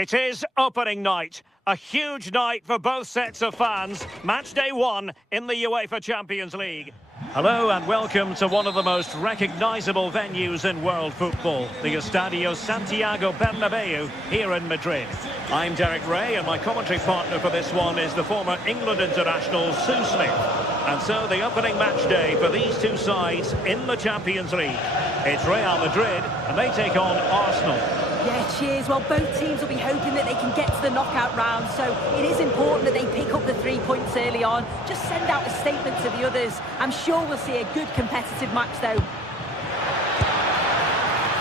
It is opening night. A huge night for both sets of fans. Match day 1 in the UEFA Champions League. Hello and welcome to one of the most recognisable venues in world football, the Estadio Santiago Bernabeu here in Madrid. I'm Derek Ray and my commentary partner for this one is the former England international Sue Smith. And so the opening match day for these two sides in the Champions League. It's Real Madrid and they take on Arsenal. Yeah, cheers. Well, both teams will be hoping that they can get to the knockout round, so it is important that they pick up the 3 points early on. Just send out a statement to the others. I'm sure we'll see a good competitive match, though.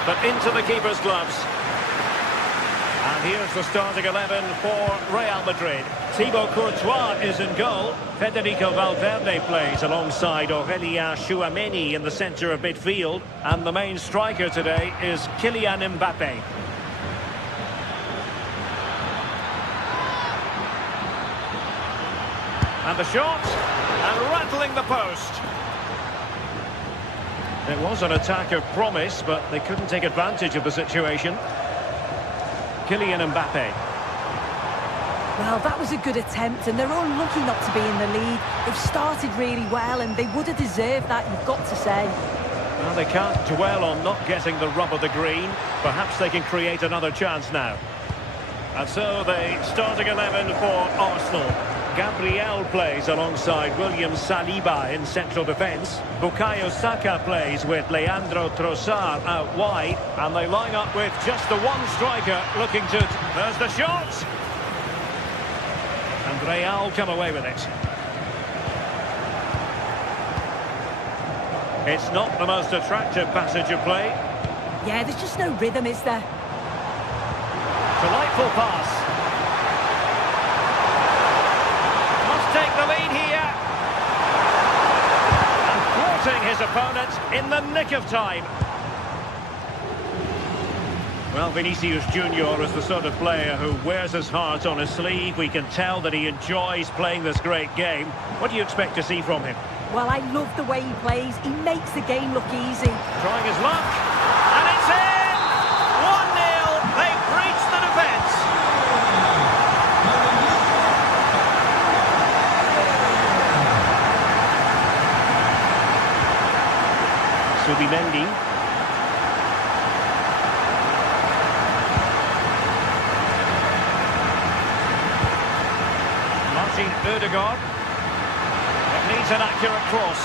But into the keeper's gloves. And here's the starting 11 for Real Madrid. Thibaut Courtois is in goal. Federico Valverde plays alongside Aurélien Tchouameni in the centre of midfield. And the main striker today is Kylian Mbappé. And the shot, and rattling the post. It was an attack of promise, but they couldn't take advantage of the situation. Kylian Mbappé. Well, that was a good attempt, and they're unlucky not to be in the lead. They've started really well, and they would have deserved that, you've got to say. Well, they can't dwell on not getting the rub of the green. Perhaps they can create another chance now. And so the starting 11 for Arsenal. Gabriel plays alongside William Saliba in central defence. Bukayo Saka plays with Leandro Trossard out wide. And they line up with just the one striker looking to... There's the shot! And Real come away with it. It's not the most attractive passage of play. Yeah, there's just no rhythm, is there? Delightful pass. Take the lead here. And thwarting his opponent in the nick of time. Well, Vinicius Junior is the sort of player who wears his heart on his sleeve. We can tell that he enjoys playing this great game. What do you expect to see from him? Well, I love the way he plays. He makes the game look easy. Trying his luck. And it's in! 1-0. They've breached the defence. Subimendi. Martin Ødegaard. It needs an accurate cross.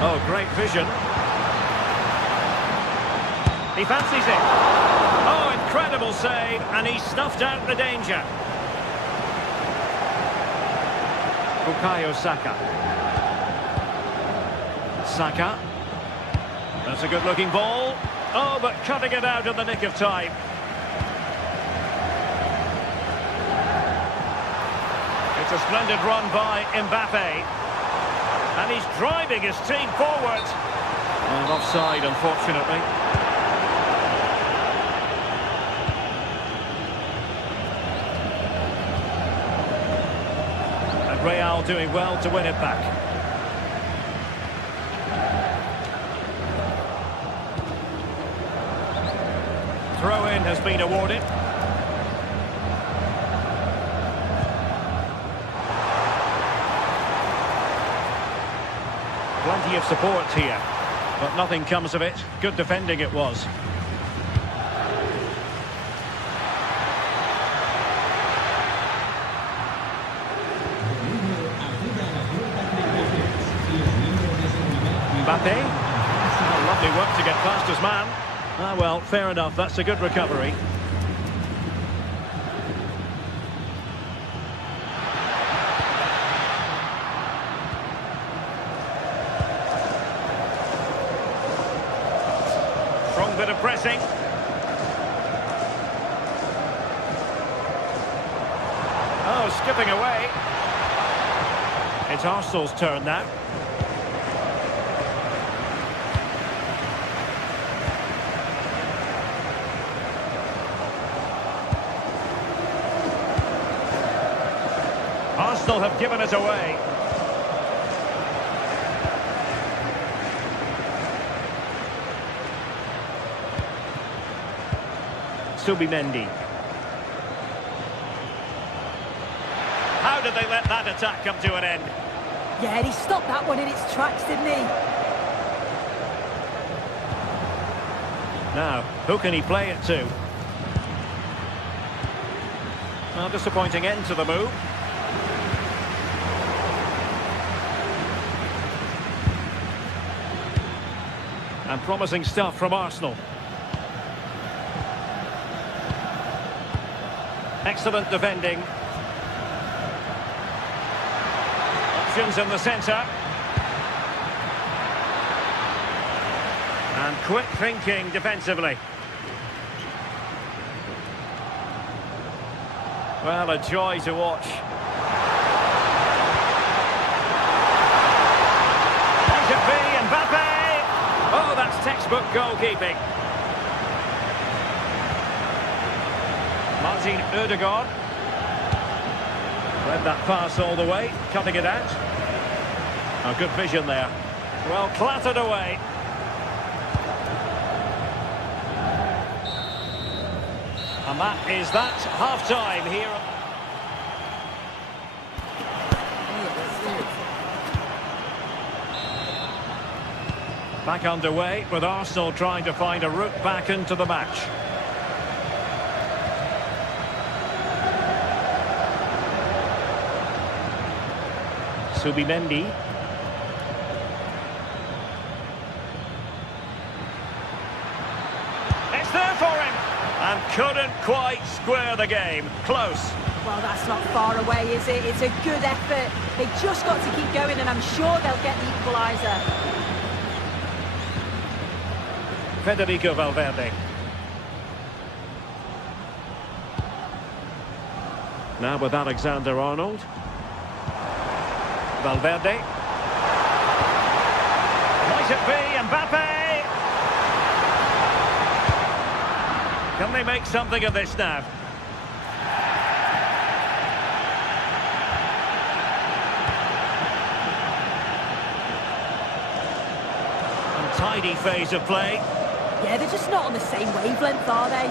Oh, great vision. He fancies it. Oh, incredible save, and he snuffed out the danger. Bukayo Saka. Saka. That's a good-looking ball. Oh, but cutting it out in the nick of time. It's a splendid run by Mbappé. And he's driving his team forward. And offside, unfortunately. Real doing well to win it back. Throw-in has been awarded. Plenty of support here, but nothing comes of it. Good defending it was. Mbappé. Oh, lovely work to get past his man. Ah, well, fair enough. That's a good recovery. Strong bit of pressing. Oh, skipping away. It's Arsenal's turn now. Arsenal have given it away. Subimendi. How did they let that attack come to an end? Yeah, and he stopped that one in its tracks, didn't he? Now, who can he play it to? Well, disappointing end to the move. And promising stuff from Arsenal. Excellent defending. Options in the centre. And quick thinking defensively. Well, a joy to watch. Might it be Mbappe? Oh, that's textbook goalkeeping. Martin Ødegaard. Led that pass all the way, cutting it out. Oh, good vision there. Well, clattered away. And that is that, half-time here. Back underway, with Arsenal trying to find a route back into the match. Subimendi. It's there for him! And couldn't quite square the game. Close. Well, that's not far away, is it? It's a good effort. They just got to keep going, and I'm sure they'll get the equaliser. Federico Valverde. Now with Alexander-Arnold. Valverde. Might it be Mbappe? Can they make something of this now? Untidy phase of play. Yeah, they're just not on the same wavelength, are they?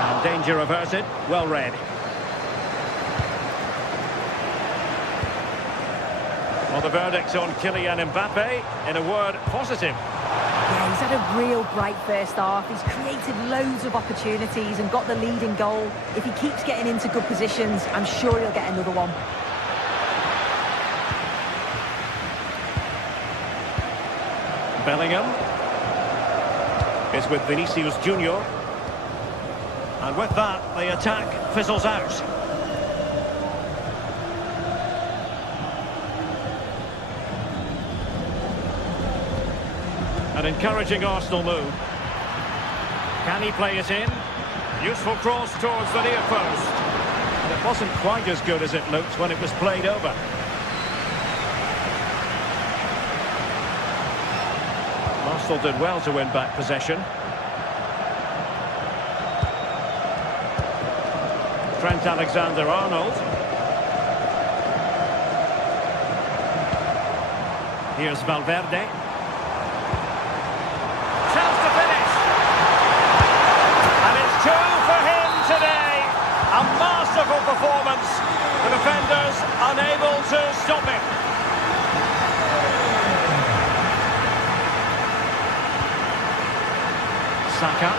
And danger averted. Well read. Well, the verdict on Kylian Mbappe, in a word, positive. Yeah, he's had a real bright first half. He's created loads of opportunities and got the leading goal. If he keeps getting into good positions, I'm sure he'll get another one. Bellingham is with Vinicius Junior. And with that, the attack fizzles out. An encouraging Arsenal move. Can he play it in? Useful cross towards the near post. And it wasn't quite as good as it looked when it was played over. Arsenal did well to win back possession. Trent Alexander-Arnold. Here's Valverde. Chance to finish. And it's 2 for him today. A masterful performance. The defenders unable to stop him. Saka.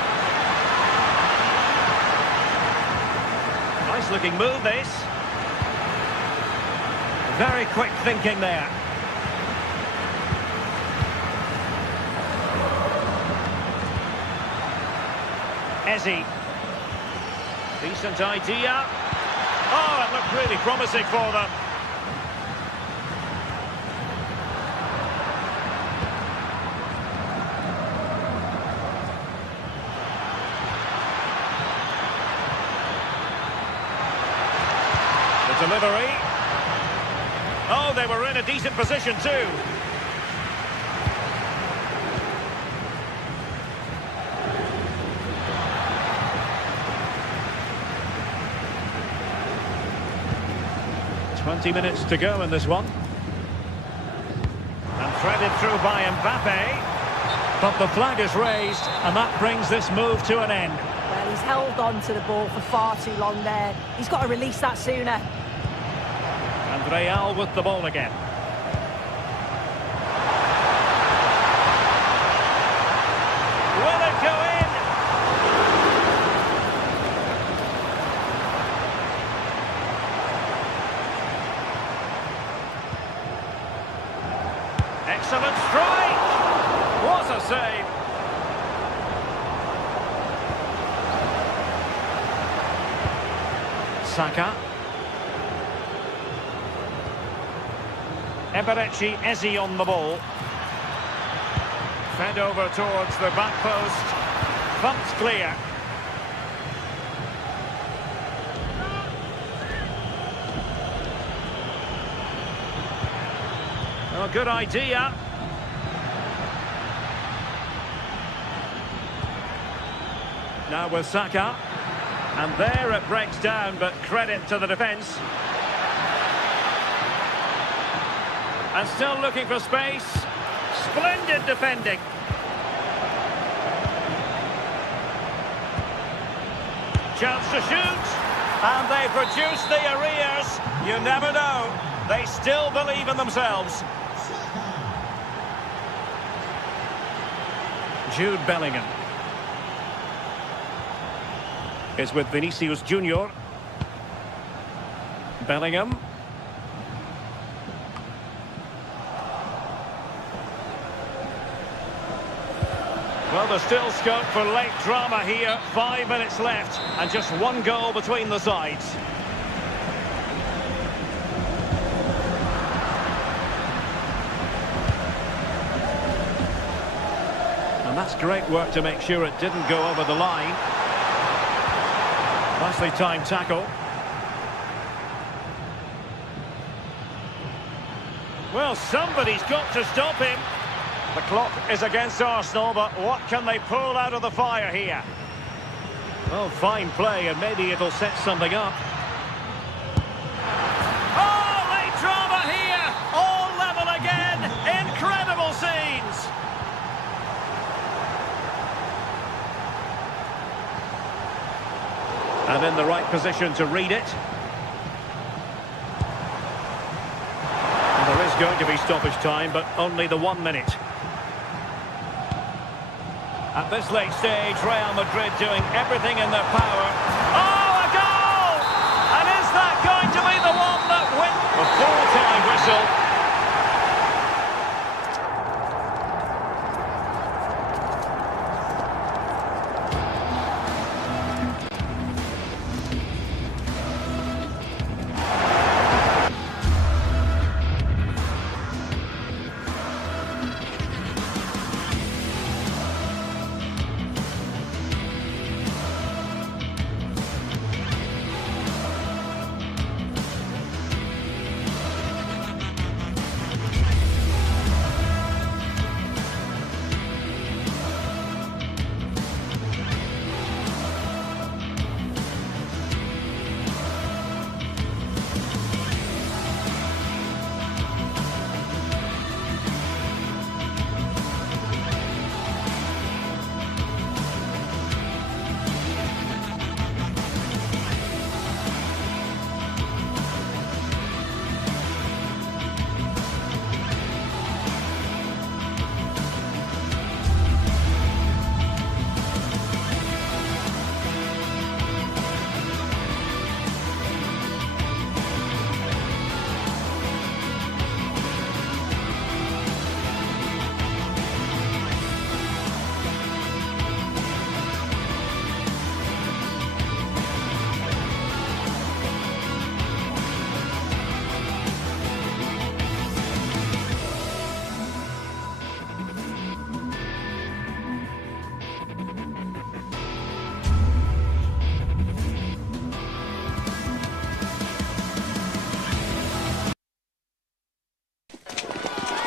Nice looking move, this. Very quick thinking there. Eze. Decent idea. Oh, it looked really promising for them. The delivery. Oh, they were in a decent position too. 20 minutes to go in this one. And threaded through by Mbappe. But the flag is raised, and that brings this move to an end. Well, he's held on to the ball for far too long there. He's got to release that sooner. And Real with the ball again. Will it go in? Excellent strike! What a save! Saka. Eberechi Eze on the ball. Fed over towards the back post. Thumped clear. Oh, good idea. Now with Saka. And there it breaks down, but credit to the defence. And still looking for space. Splendid defending. Chance to shoot. And they produce the arrears. You never know. They still believe in themselves. Jude Bellingham is with Vinicius Junior. Bellingham. Well, there's still scope for late drama here. 5 minutes left and just one goal between the sides. And that's great work to make sure it didn't go over the line. Nicely timed tackle. Well, somebody's got to stop him. The clock is against Arsenal, but what can they pull out of the fire here? Well, fine play, and maybe it'll set something up. Oh, late drama here! All level again! Incredible scenes! And in the right position to read it. And there is going to be stoppage time, but only the 1 minute. At this late stage, Real Madrid doing everything in their power. Oh, a goal! And is that going to be the one that wins? A full-time whistle.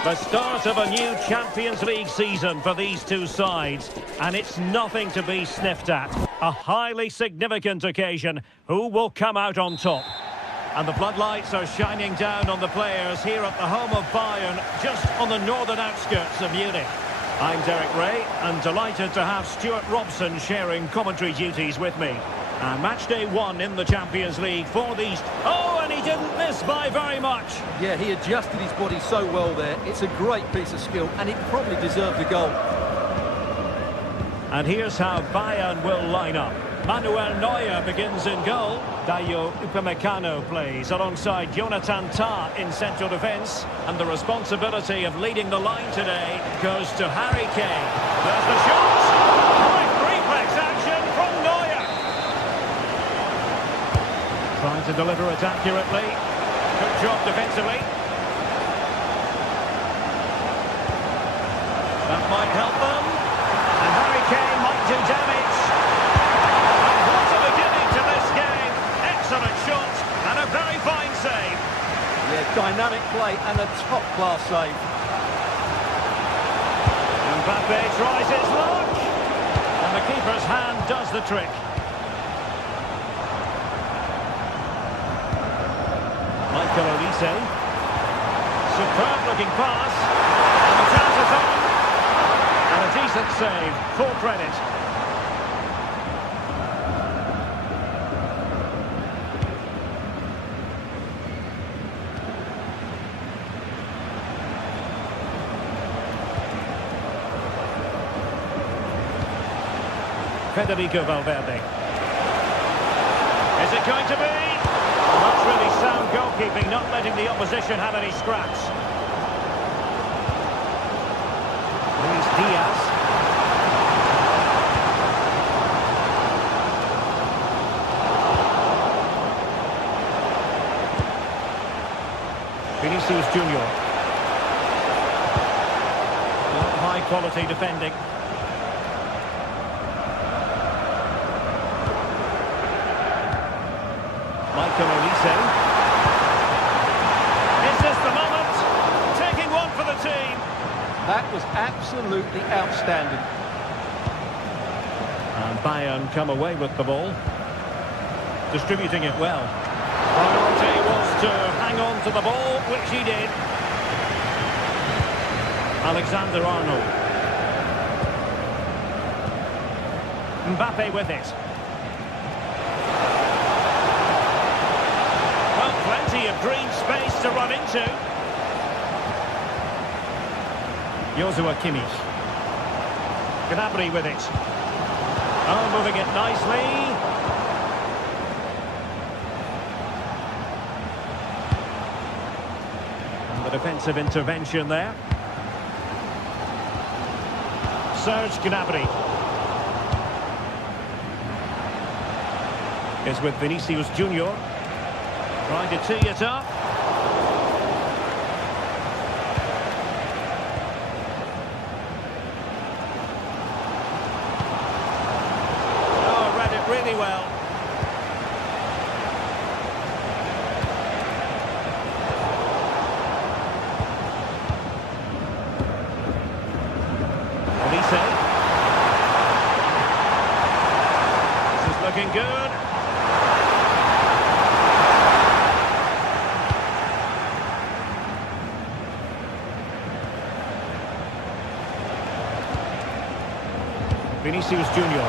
The start of a new Champions League season for these two sides, and it's nothing to be sniffed at. A highly significant occasion. Who will come out on top? And the floodlights are shining down on the players here at the home of Bayern, just on the northern outskirts of Munich. I'm Derek Ray, and delighted to have Stuart Robson sharing commentary duties with me. And match day 1 in the Champions League for the East. Oh, and he didn't miss by very much. Yeah, he adjusted his body so well there. It's a great piece of skill, and it probably deserved the goal. And here's how Bayern will line up. Manuel Neuer begins in goal. Dayo Upamecano plays alongside Jonathan Tah in central defence. And the responsibility of leading the line today goes to Harry Kane. There's the shot! Quick reflex action from Neuer. Trying to deliver it accurately. Good job defensively. That might help them. And Harry Kane might do damage. And what a beginning to this game. Excellent shot and a very fine save. Yeah, dynamic play and a top-class save. Mbappe tries his luck. And the keeper's hand does the trick. Michael Olise. Superb looking pass. And the chance is on. And a decent save. Full credit. Federico Valverde. Is it going to be? That's really sound goalkeeping, not letting the opposition have any scraps. Luis Diaz. Vinicius Junior. High quality defending. Michael Olise. Is this the moment? Taking one for the team. That was absolutely outstanding. And Bayern come away with the ball. Distributing it well. Priority was to hang on to the ball, which he did. Alexander-Arnold. Mbappe with it. Plenty of green space to run into. Joshua Kimmich. Gnabry with it. Oh, moving it nicely. And the defensive intervention there. Serge Gnabry. Is with Vinicius Junior. Trying to tee it up. Oh, read it really well. Olise. This is looking good. Vinicius Junior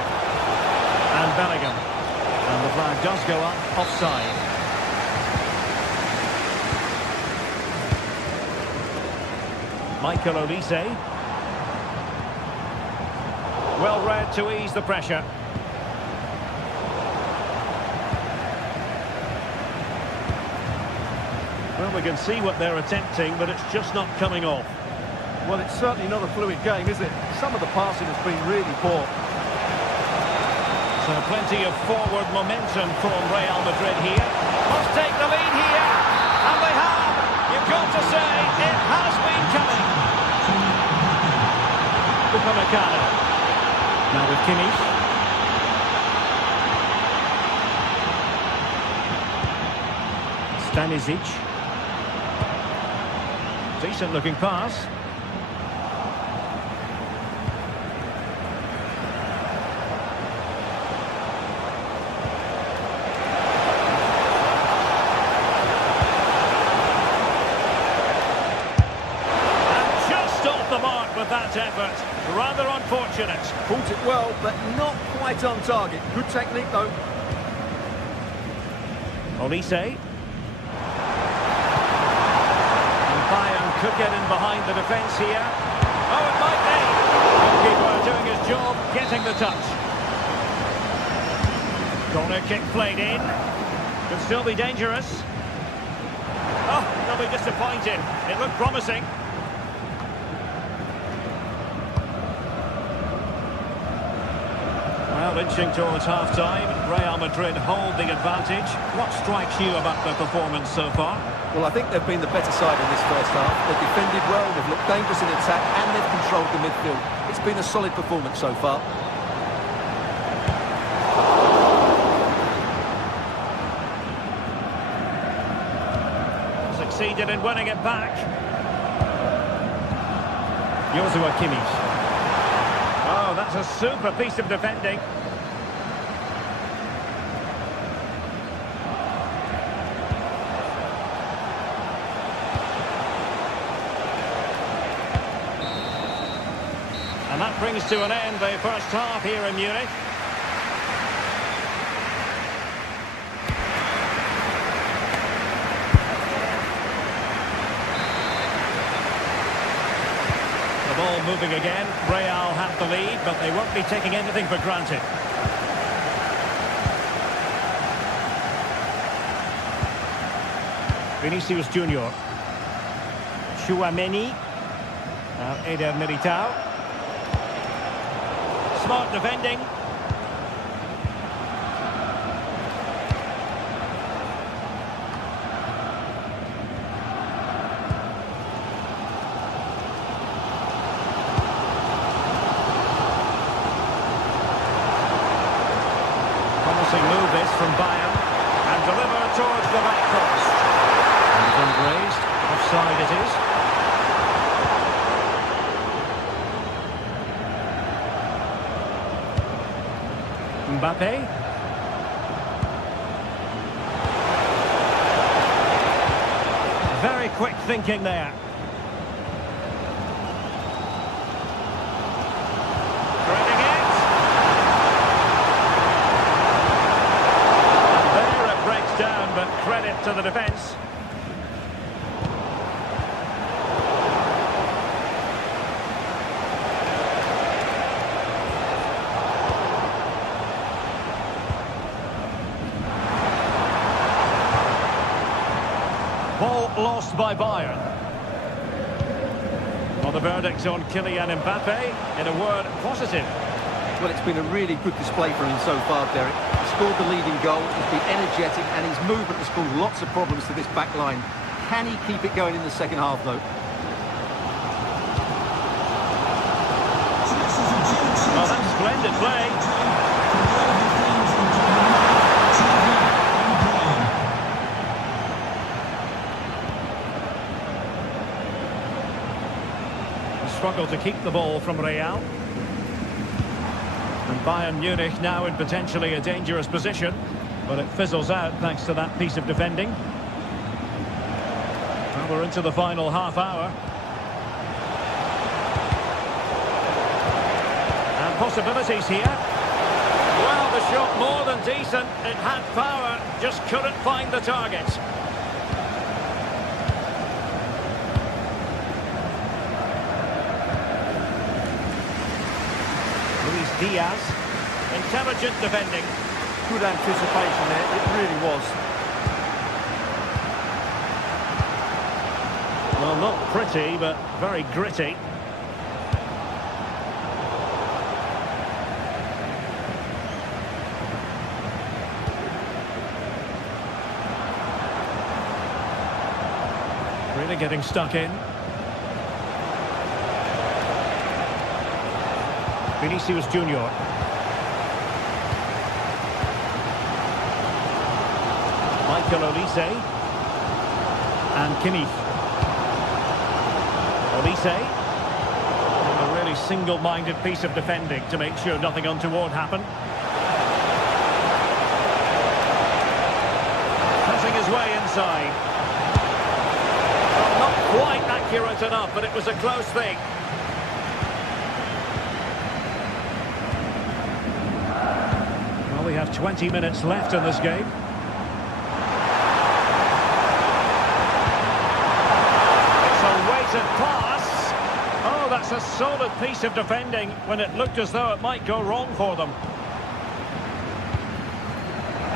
and Bellingham, and the flag does go up offside. Michael Olise, well read to ease the pressure. Well, we can see what they're attempting, but it's just not coming off. Well, it's certainly not a fluid game, is it? Some of the passing has been really poor. So plenty of forward momentum for Real Madrid here. Must take the lead here. And they have. You've got to say, it has been coming. Upamecano. Now with Kimmich. Stanisic. Decent looking pass. valiant effort. Rather unfortunate. Caught it well, but not quite on target. Good technique, though. Olise. And Bayern could get in behind the defence here. Oh, it might be. Goalkeeper doing his job, getting the touch. Corner kick played in. Could still be dangerous. Oh, they'll be disappointed. It looked promising. Well, inching towards half-time. Real Madrid hold the advantage. What strikes you about their performance so far? Well, I think they've been the better side in this first half. They've defended well, they've looked dangerous in attack, and they've controlled the midfield. It's been a solid performance so far. Succeeded in winning it back. Joshua Kimmich. Oh, that's a super piece of defending. And that brings to an end the first half here in Munich. The ball moving again. Real have the lead, but they won't be taking anything for granted. Vinicius Junior. Tchouaméni. Now Eder Militao. Smart defending. Promising move this from Bayern. And delivered towards the back post. And unraised. Offside it is. Mbappe. Very quick thinking there. Threading it. And there it breaks down, but credit to the defence. Ball lost by Bayern. Well, the verdict on Kylian Mbappe, in a word, positive. Well, it's been a really good display from him so far, Derek. He scored the leading goal, he's been energetic, and his movement has caused lots of problems to this back line. Can he keep it going in the second half, though? Well, that's splendid play. Struggle to keep the ball from Real. And Bayern Munich now in potentially a dangerous position, but it fizzles out thanks to that piece of defending. Well, we're into the final half hour. And possibilities here. Well, the shot more than decent. It had power, just couldn't find the target. Diaz, intelligent defending. Good anticipation there, it really was. Well, not pretty, but very gritty. Really getting stuck in. Vinicius Junior. Michael Olise. And Kimmich. Olise. A really single-minded piece of defending to make sure nothing untoward happened. Cutting his way inside. Well, not quite accurate enough, but it was a close thing. We have 20 minutes left in this game. It's a weighted pass. Oh, that's a solid piece of defending when it looked as though it might go wrong for them.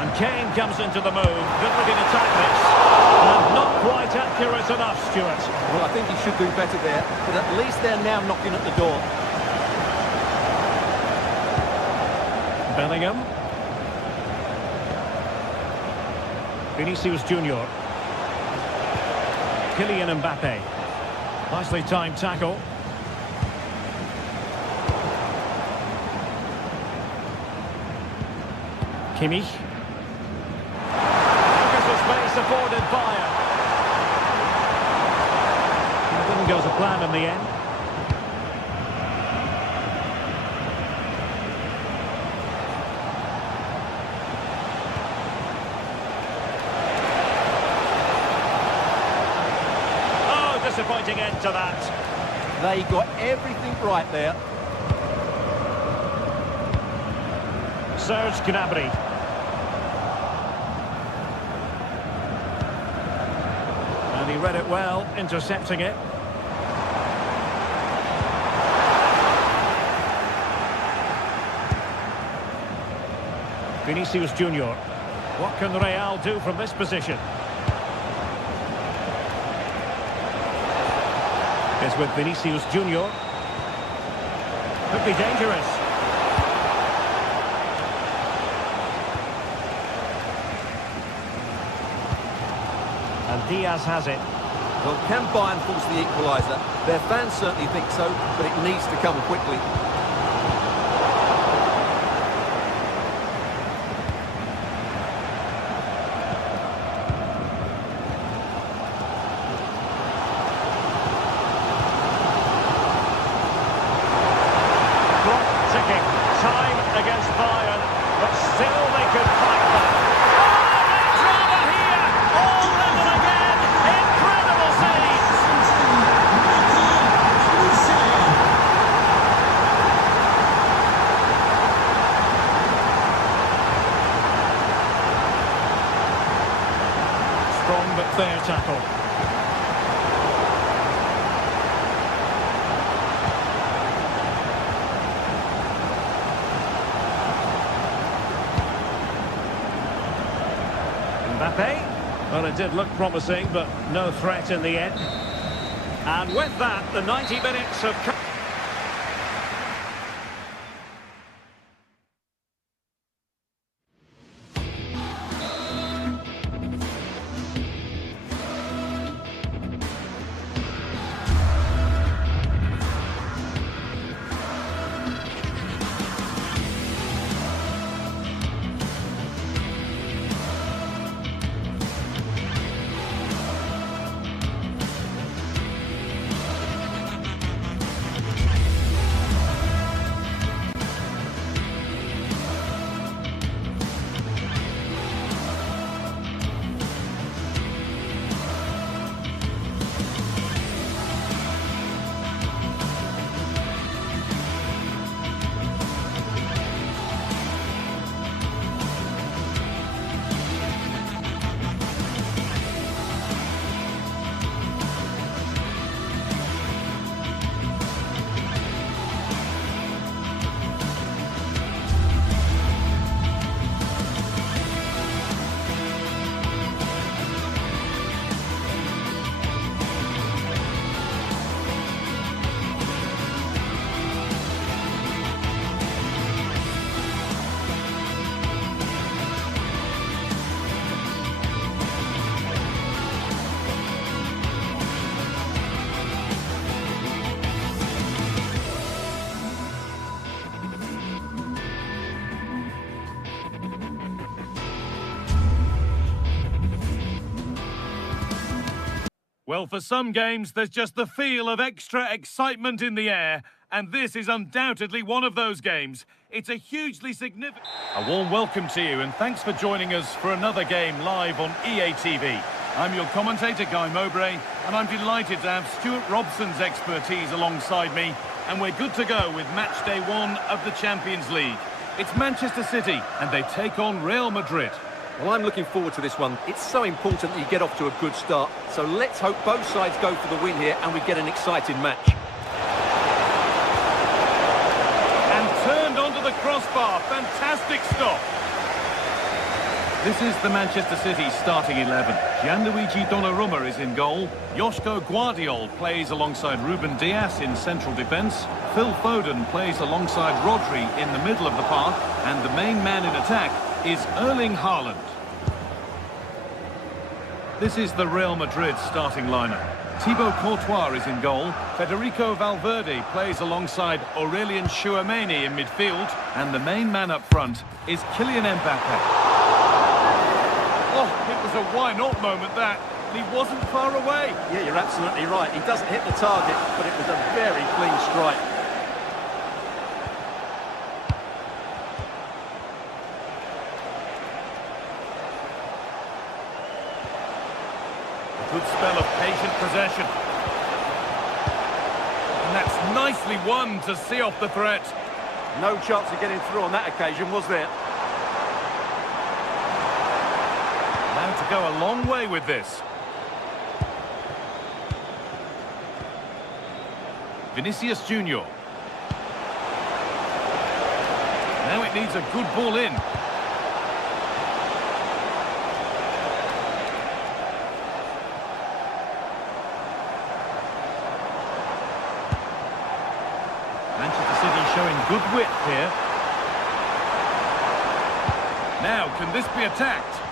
And Kane comes into the move. Good looking attack this. And not quite accurate enough, Stuart. Well, I think he should do better there, but at least they're now knocking at the door. Bellingham. Vinicius Junior. Kylian Mbappe. Nicely timed tackle. Kimmich. Space afforded Bayern. It didn't go to plan in the end. Oh, disappointing end to that. They got everything right there. Serge Gnabry. And he read it well, intercepting it. Vinicius Junior. What can Real do from this position? It's with Vinicius Junior. Could be dangerous. And Diaz has it. Well, can Bayern force the equaliser? Their fans certainly think so, but it needs to come quickly. Clock ticking. Time against Bayern, but still they could fight back. Strong but fair tackle. Mbappe. Well, it did look promising, but no threat in the end. And with that, the 90 minutes have come. Well, for some games, there's just the feel of extra excitement in the air, and this is undoubtedly one of those games. It's a hugely significant... A warm welcome to you, and thanks for joining us for another game live on EA TV. I'm your commentator, Guy Mowbray, and I'm delighted to have Stuart Robson's expertise alongside me, and we're good to go with match day 1 of the Champions League. It's Manchester City, and they take on Real Madrid. Well, I'm looking forward to this one. It's so important that you get off to a good start. So let's hope both sides go for the win here and we get an exciting match. And turned onto the crossbar. Fantastic stop. This is the Manchester City starting 11. Gianluigi Donnarumma is in goal. Joško Guardiol plays alongside Ruben Dias in central defence. Phil Foden plays alongside Rodri in the middle of the park. And the main man in attack is Erling Haaland. This is the Real Madrid starting lineup. Thibaut Courtois is in goal. Federico Valverde plays alongside Aurelien Tchouameni in midfield. And the main man up front is Kylian Mbappe. Oh, it was a why-not moment, that. He wasn't far away. Yeah, you're absolutely right. He doesn't hit the target, but it was a very clean strike. A good spell of patient possession. And that's nicely won to see off the threat. No chance of getting through on that occasion, was there? To go a long way with this. Vinicius Junior. Now it needs a good ball in. Manchester City showing good width here. Now, can this be attacked?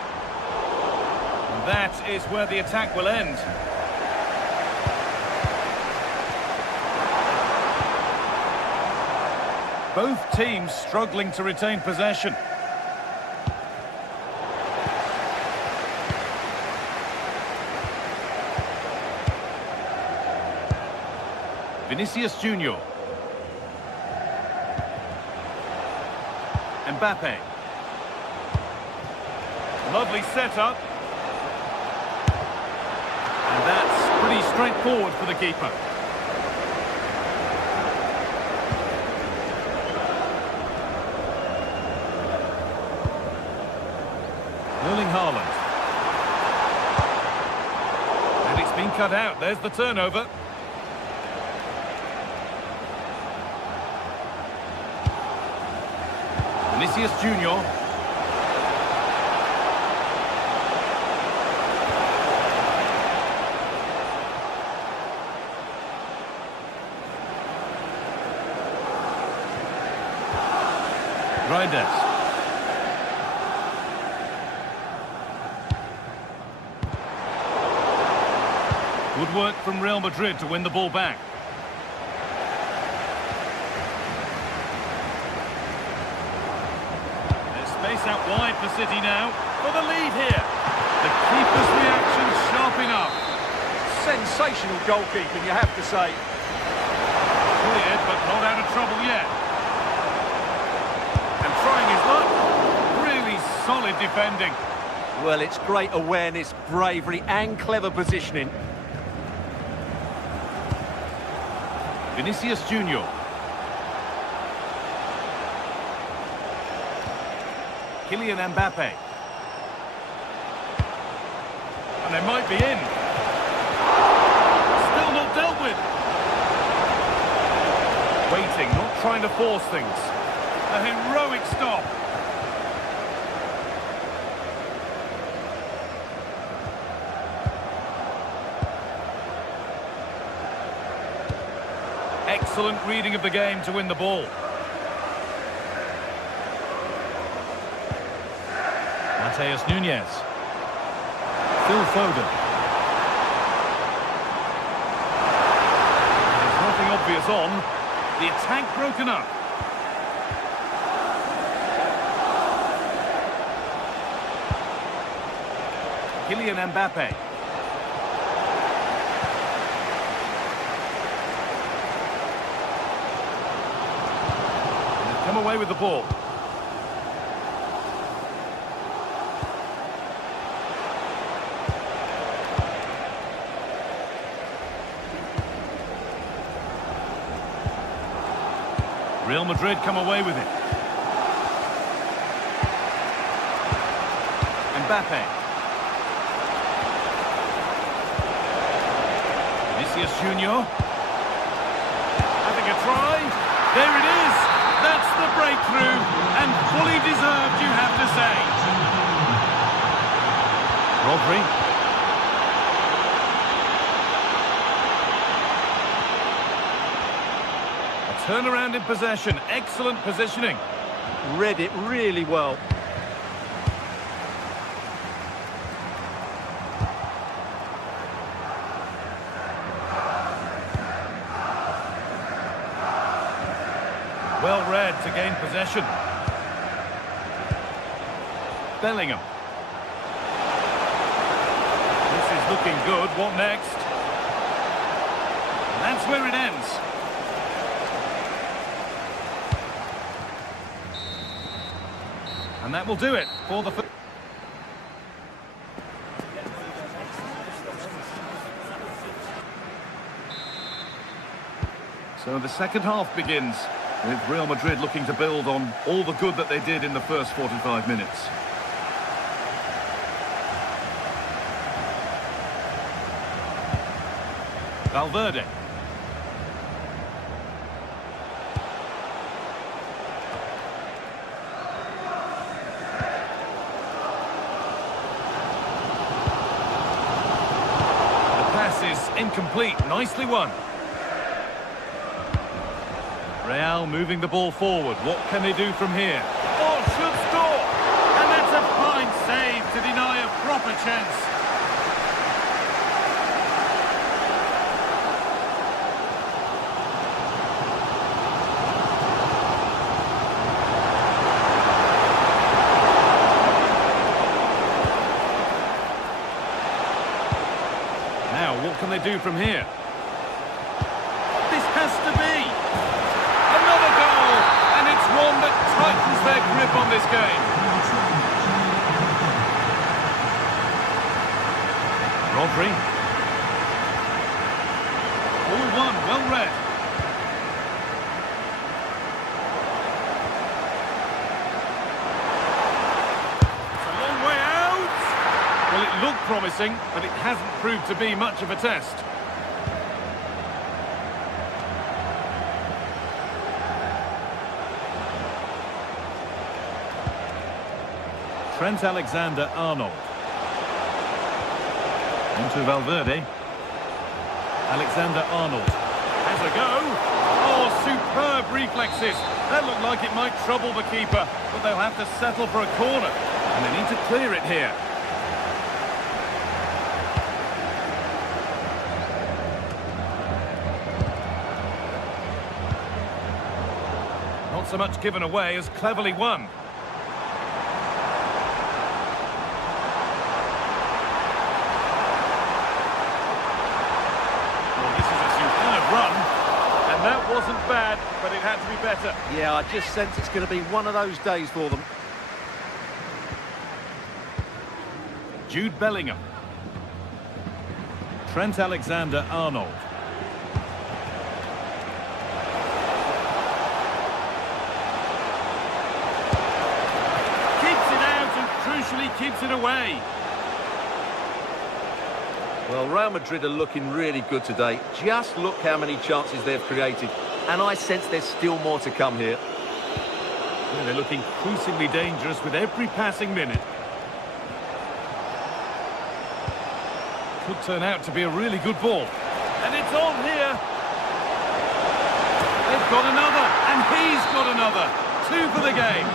That is where the attack will end. Both teams struggling to retain possession. Vinicius Junior. Mbappe. Lovely setup. And that's pretty straightforward for the keeper. Erling Haaland. And it's been cut out. There's the turnover. Vinicius Junior. Riders. Good work from Real Madrid to win the ball back. There's space out wide for City now. For the lead here. The keeper's reaction sharp enough. Sensational goalkeeping, you have to say. Cleared, but not out of trouble yet. Trying his luck. Really solid defending. Well, it's great awareness, bravery and clever positioning. Vinicius Junior. Kylian Mbappe. And they might be in. Still not dealt with. Waiting, not trying to force things. A heroic stop. Excellent reading of the game to win the ball. Mateus Nunes. Phil Foden. There's nothing obvious on. The attack broken up. Kylian Mbappe. They've come away with the ball. Real Madrid come away with it. Mbappe. Vinicius Junior. Having a try. There it is. That's the breakthrough. And fully deserved, you have to say. Rodri. A turnaround in possession. Excellent positioning. Read it really well. Well read to gain possession. Bellingham. This is looking good. What next? And that's where it ends. And that will do it for the... So the second half begins, with Real Madrid looking to build on all the good that they did in the first 45 minutes. Valverde. The pass is incomplete. Nicely won. Real moving the ball forward. What can they do from here? Oh, should score! And that's a fine save to deny a proper chance. Now, what can they do from here? This has to be! One that tightens their grip on this game. Rodri. All one, well read. It's a long way out. Well, it looked promising, but it hasn't proved to be much of a test. Trent Alexander-Arnold. Into Valverde. Alexander-Arnold. Has a go. Oh, superb reflexes. That looked like it might trouble the keeper, but they'll have to settle for a corner. And they need to clear it here. Not so much given away as cleverly won. That wasn't bad, but it had to be better. Yeah, I just sense it's going to be one of those days for them. Jude Bellingham. Trent Alexander-Arnold. Keeps it out and crucially keeps it away. Well, Real Madrid are looking really good today. Just look how many chances they've created. And I sense there's still more to come here. Yeah, they're looking increasingly dangerous with every passing minute. Could turn out to be a really good ball. And it's on here. They've got another, and he's got another. 2 for the game.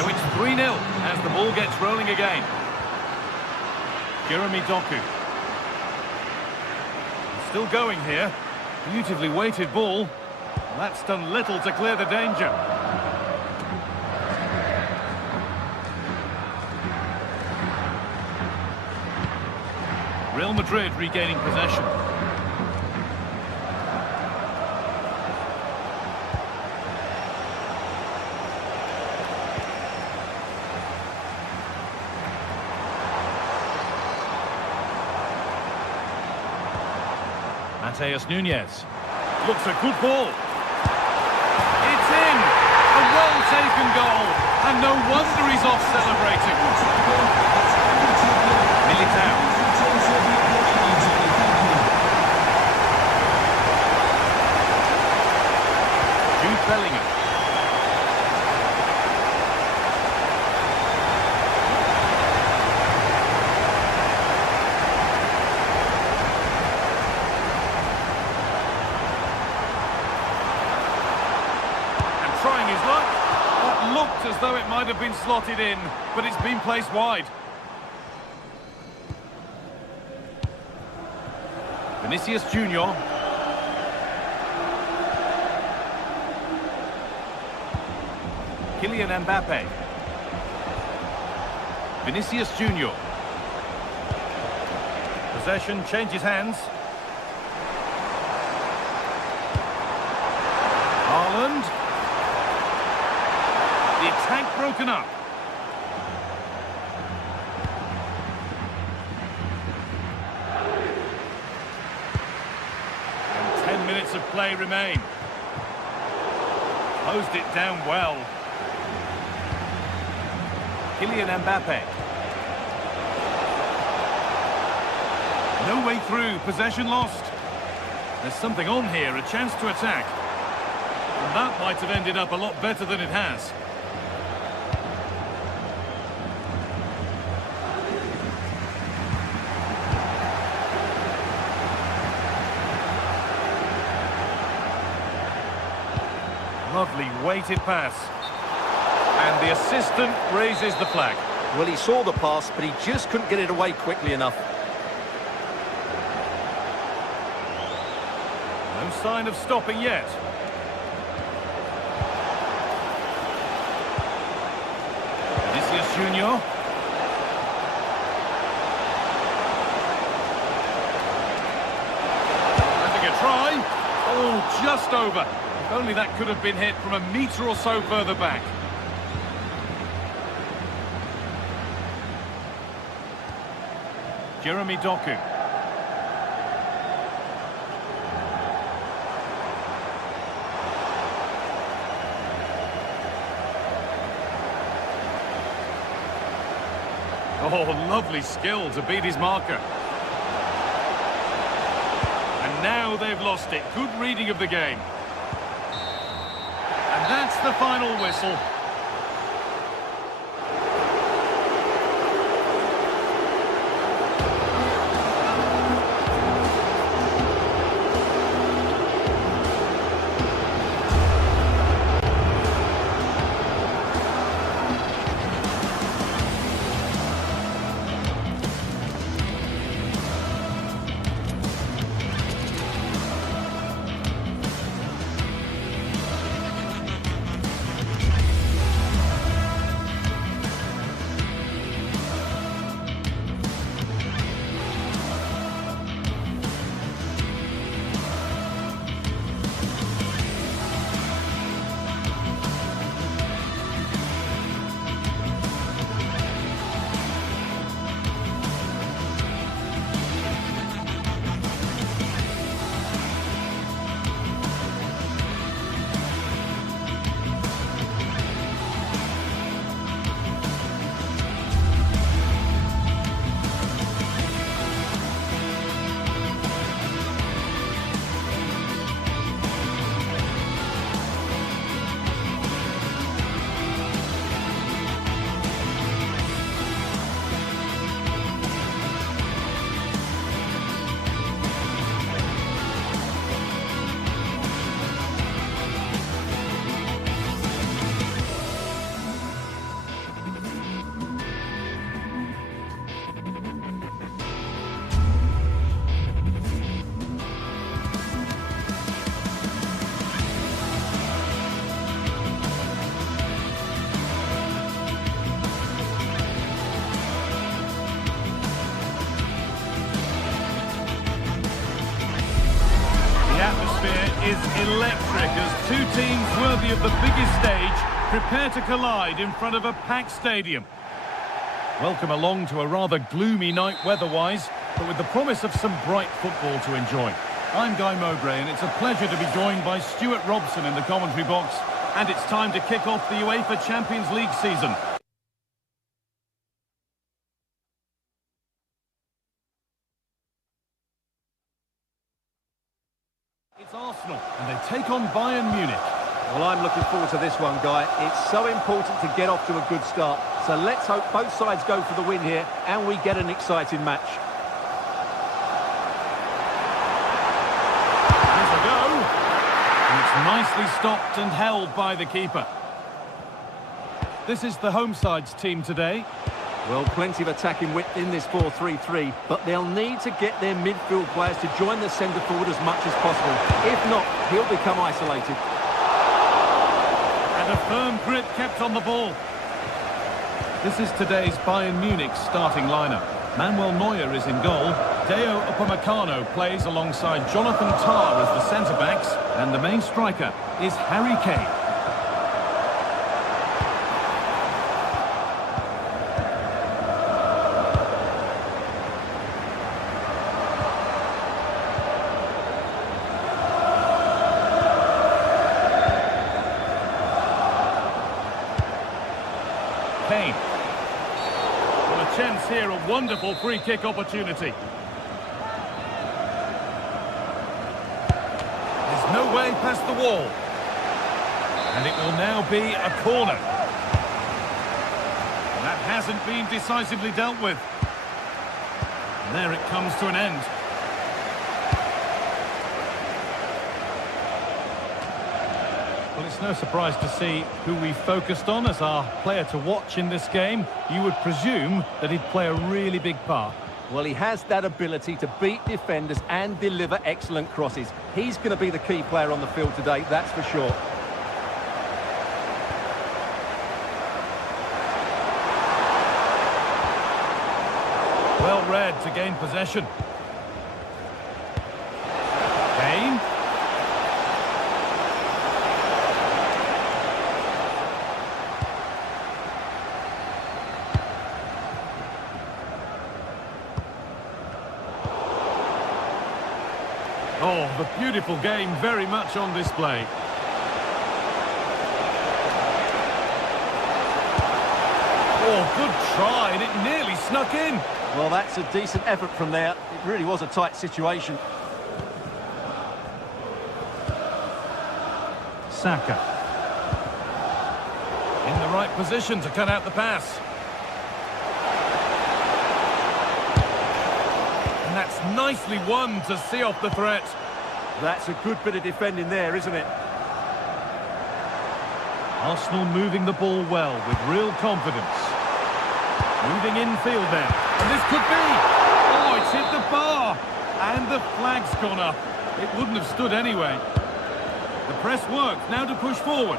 So it's 3-0 as the ball gets rolling again. Jeremy Doku. Still going here. Beautifully weighted ball. That's done little to clear the danger. Real Madrid regaining possession. Mateus Nunes. Looks a good ball. It's in! A well-taken goal. And no wonder he's off celebrating. Looks as though it might have been slotted in, but it's been placed wide. Vinicius Junior. Kylian Mbappe. Vinicius Junior. Possession changes hands. Haaland. The attack broken up. And 10 minutes of play remain. Closed it down well. Kylian Mbappe. No way through, possession lost. There's something on here, a chance to attack. And that might have ended up a lot better than it has. Lovely weighted pass. And the assistant raises the flag. Well, he saw the pass, but he just couldn't get it away quickly enough. No sign of stopping yet. Vinicius Junior. Having a try. Oh, just over. If only that could have been hit from a metre or so further back. Jeremy Doku. Oh, lovely skill to beat his marker. And now they've lost it. Good reading of the game. And that's the final whistle. Is electric as two teams worthy of the biggest stage prepare to collide in front of a packed stadium. Welcome along to a rather gloomy night weather-wise, but with the promise of some bright football to enjoy. I'm Guy Mowbray, and it's a pleasure to be joined by Stuart Robson in the commentary box, and it's time to kick off the UEFA Champions League season. It's Arsenal, and they take on Bayern Munich. Well, I'm looking forward to this one, Guy. It's so important to get off to a good start. So let's hope both sides go for the win here, and we get an exciting match. Here's a go. And it's nicely stopped and held by the keeper. This is the home side's team today. Well, plenty of attacking width in this 4-3-3, but they'll need to get their midfield players to join the centre forward as much as possible. If not, he'll become isolated. And a firm grip kept on the ball. This is today's Bayern Munich starting lineup. Manuel Neuer is in goal. Deo Upamecano plays alongside Jonathan Tah as the centre-backs. And the main striker is Harry Kane. Kane. Well, a chance here, a wonderful free kick opportunity. There's no way past the wall. And it will now be a corner. That hasn't been decisively dealt with. And there it comes to an end. Well, it's no surprise to see who we focused on as our player to watch in this game. You would presume that he'd play a really big part. Well, he has that ability to beat defenders and deliver excellent crosses. He's going to be the key player on the field today, that's for sure. Well read to gain possession. Kane. Oh, the beautiful game very much on display. Oh, good try, and it nearly snuck in. Well, that's a decent effort from there. It really was a tight situation. Saka. In the right position to cut out the pass. And that's nicely won to see off the threat. That's a good bit of defending there, isn't it? Arsenal moving the ball well with real confidence. Moving infield then. And this could be. Oh, it's hit the bar. And the flag's gone up. It wouldn't have stood anyway. The press works. Now to push forward.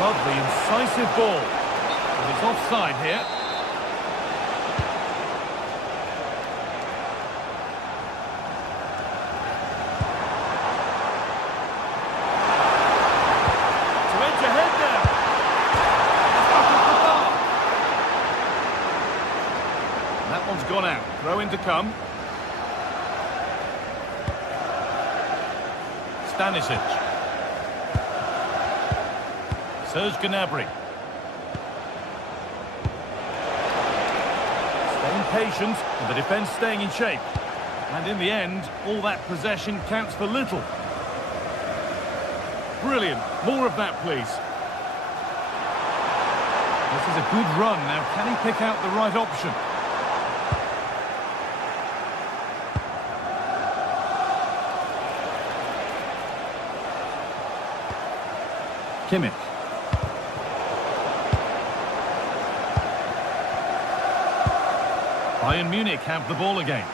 Lovely, incisive ball. And it's offside here. That one's gone out. Throw in to come. Stanisic. Serge Gnabry. Staying patient, and the defence staying in shape. And in the end, all that possession counts for little. Brilliant. More of that, please. This is a good run. Now, can he pick out the right option? Kimmich. Bayern Munich have the ball again.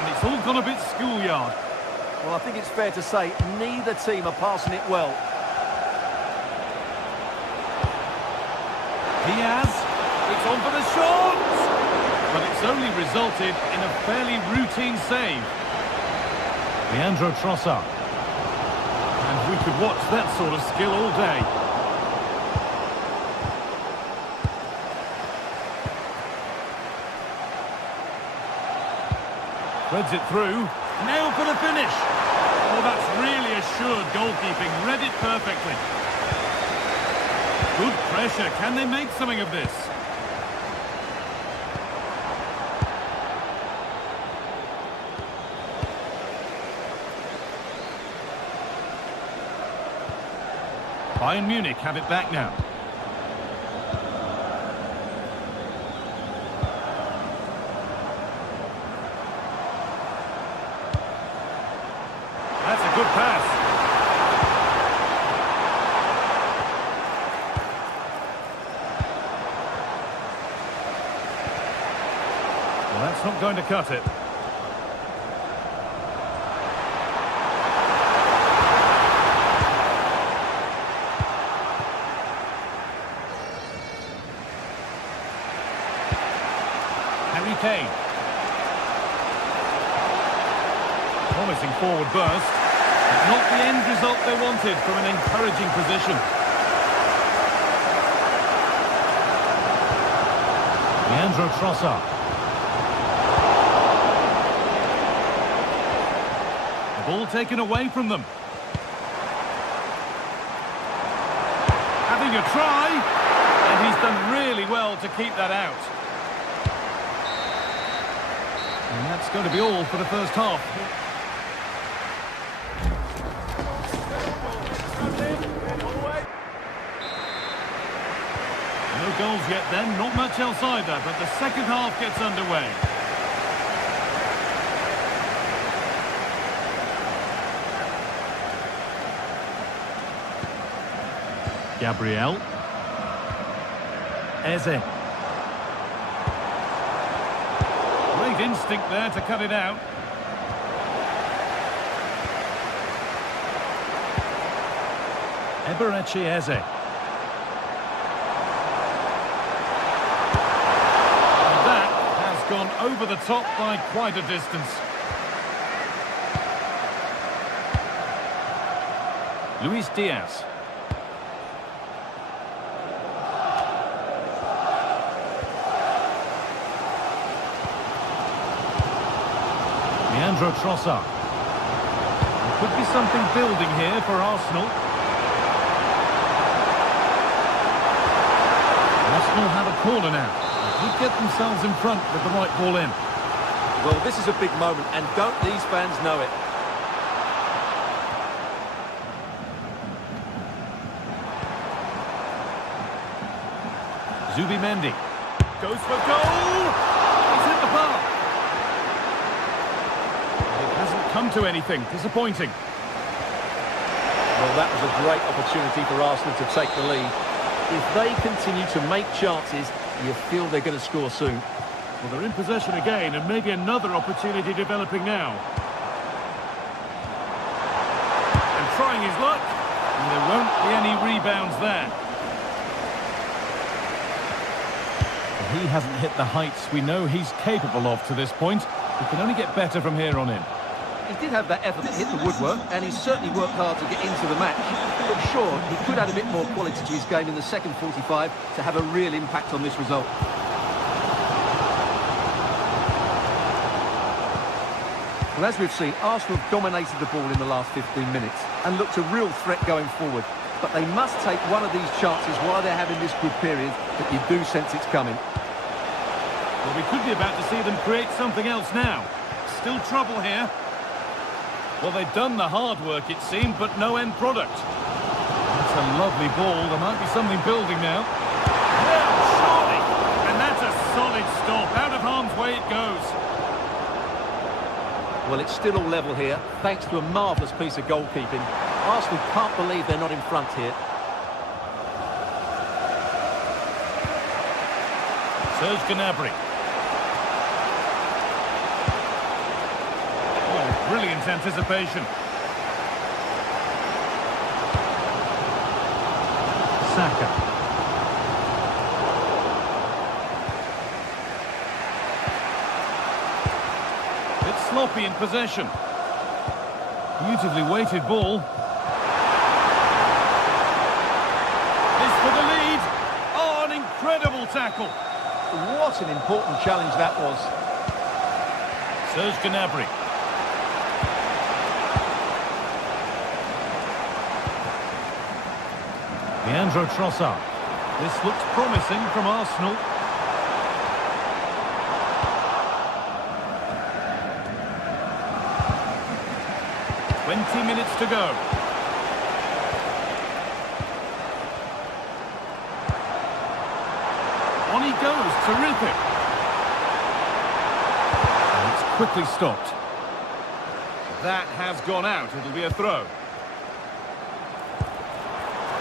And it's all gone a bit schoolyard. Well, I think it's fair to say neither team are passing it well. Diaz. It's on for the shot! But it's only resulted in a fairly routine save. Leandro Trossard. And we could watch that sort of skill all day. Threads it through. Now for the finish. Oh, that's really assured goalkeeping. Read it perfectly. Good pressure. Can they make something of this? Bayern Munich have it back now. not going to cut it. Harry Kane. Promising forward burst, but not the end result they wanted from an encouraging position. Leandro Trossard. The ball taken away from them. Having a try, and he's done really well to keep that out. And that's going to be all for the first half. No goals yet then, not much else either, but the second half gets underway. Gabriel. Eze. Great instinct there to cut it out. Eberechi Eze. Gone over the top by quite a distance. Luis Diaz. Leandro Trossard. There could be something building here for Arsenal. Arsenal have a corner now. Could get themselves in front with the right ball in. Well, this is a big moment, and don't these fans know it? Zubimendi goes for goal! He's hit the bar! It hasn't come to anything. Disappointing. Well, that was a great opportunity for Arsenal to take the lead. If they continue to make chances, you feel they're going to score soon. Well, they're in possession again, and maybe another opportunity developing now. And trying his luck, and there won't be any rebounds there. He hasn't hit the heights we know he's capable of to this point. He can only get better from here on in. He did have that effort that hit the woodwork, and he certainly worked hard to get into the match. But sure, he could add a bit more quality to his game in the second 45 to have a real impact on this result. Well, as we've seen, Arsenal have dominated the ball in the last 15 minutes and looked a real threat going forward. But they must take one of these chances while they're having this good period that you do sense it's coming. Well, we could be about to see them create something else now. Still trouble here. Well, they've done the hard work, it seemed, but no end product. That's a lovely ball. There might be something building now. Yeah, surely! And that's a solid stop. Out of harm's way it goes. Well, it's still all level here, thanks to a marvellous piece of goalkeeping. Arsenal can't believe they're not in front here. Serge Gnabry. Oh, brilliant anticipation. Saka. It's sloppy in possession. Beautifully weighted ball. This for the lead. Oh, an incredible tackle. What an important challenge that was. Serge Gnabry. Leandro Trossard. This looks promising from Arsenal. "20 minutes to go. On he goes, terrific. And it's quickly stopped. That has gone out, it'll be a throw.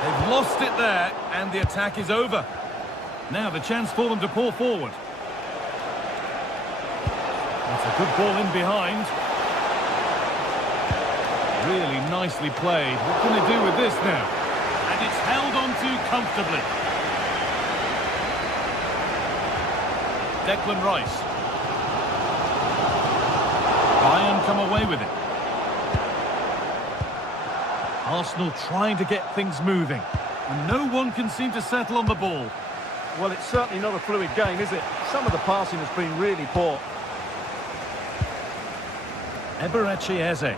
They've lost it there, and the attack is over. Now the chance for them to pour forward. That's a good ball in behind. Really nicely played. What can they do with this now? And it's held on to comfortably. Declan Rice. Bayern come away with it. Arsenal trying to get things moving. And no one can seem to settle on the ball. Well, it's certainly not a fluid game, is it? Some of the passing has been really poor. Eberechi Eze.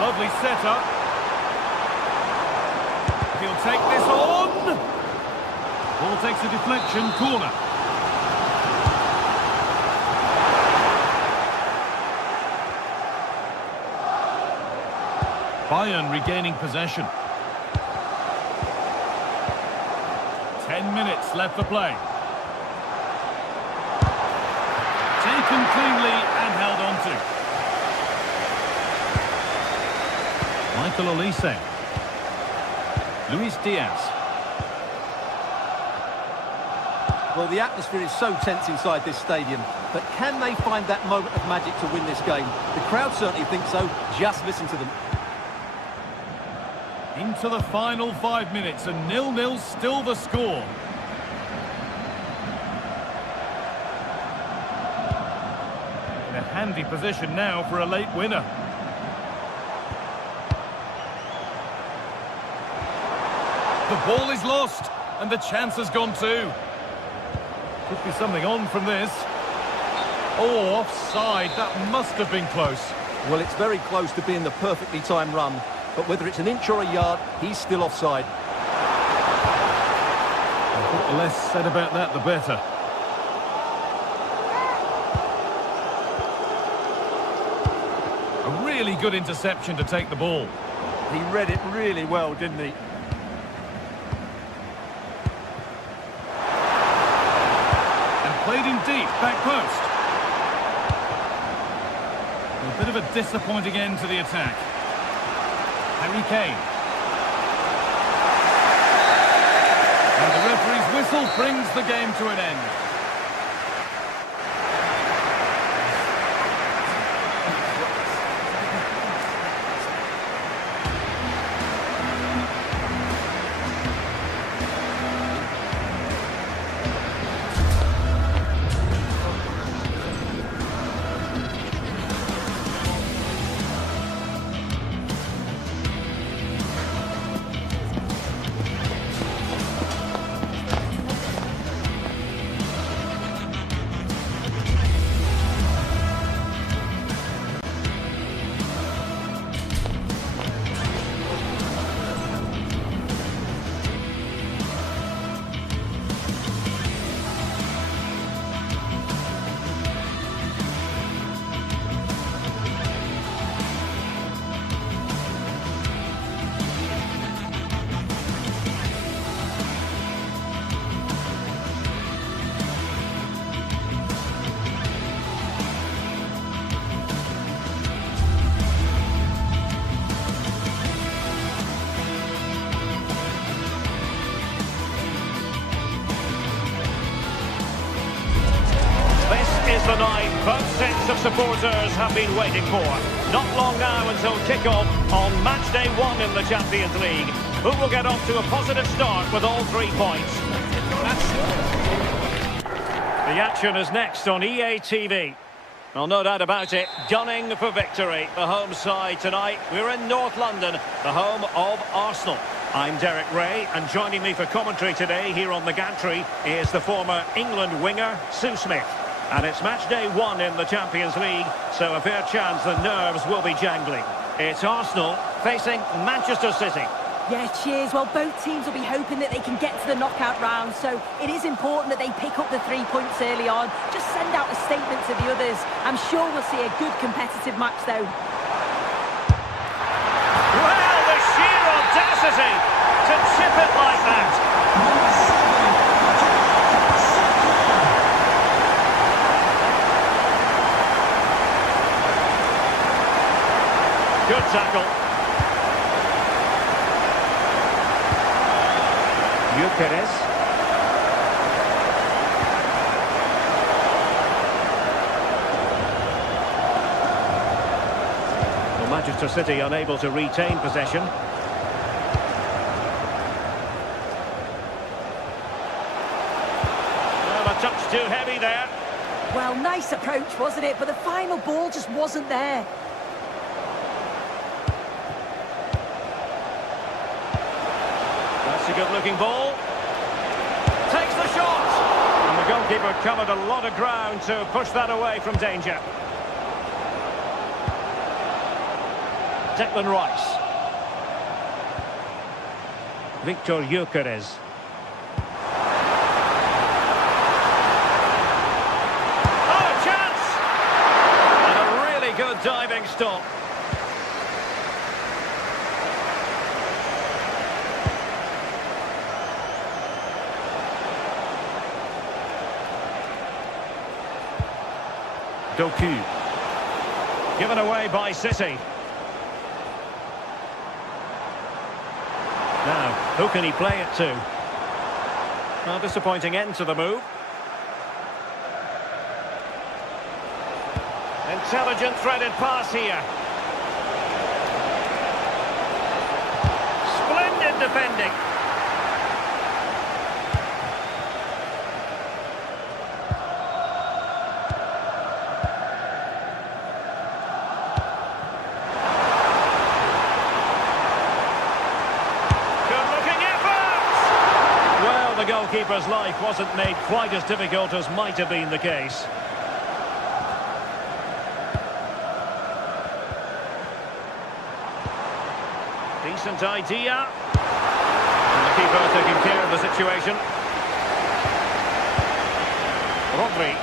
Lovely setup. He'll take this on. Ball takes a deflection, corner. Bayern regaining possession. 10 minutes left for play. Taken cleanly and held on to. Michael Olise. Luis Diaz. Well, the atmosphere is so tense inside this stadium, but can they find that moment of magic to win this game? The crowd certainly think so. Just listen to them. Into the final 5 minutes, and 0-0 still the score. In a handy position now for a late winner. The ball is lost, and the chance has gone too. Could be something on from this. Oh, offside. That must have been close. Well, it's very close to being the perfectly timed run, but whether it's an inch or a yard, he's still offside. I think the less said about that, the better. A really good interception to take the ball. He read it really well, didn't he? Played in deep, back post. A bit of a disappointing end to the attack. Harry Kane. And the referee's whistle brings the game to an end. Is the night both sets of supporters have been waiting for. Not long now until kick-off on match day 1 in the Champions League. Who will get off to a positive start with all 3 points? The action is next on EA TV. Well, no doubt about it, gunning for victory. The home side tonight. We're in North London, the home of Arsenal. I'm Derek Ray, and joining me for commentary today here on the gantry is the former England winger, Sue Smith. And it's match day 1 in the Champions League, so a fair chance the nerves will be jangling. It's Arsenal facing Manchester City. Yeah, cheers. Well, both teams will be hoping that they can get to the knockout round, so it is important that they pick up the 3 points early on. Just send out a statement to the others. I'm sure we'll see a good competitive match, though. Well, the sheer audacity to chip it like that. Good tackle. Gyökeres. Manchester City unable to retain possession. Well, a touch too heavy there. Well, nice approach, wasn't it? But the final ball just wasn't there. That's a good-looking ball. Takes the shot. And the goalkeeper covered a lot of ground to push that away from danger. Declan Rice. Victor Gyökeres. Oh, a chance! And a really good diving stop. Doku. Given away by City. Now, who can he play it to? Well, disappointing end to the move. Intelligent threaded pass here. Splendid defending. The goalkeeper's life wasn't made quite as difficult as might have been the case. Decent idea. And the keeper taking care of the situation. Rodri.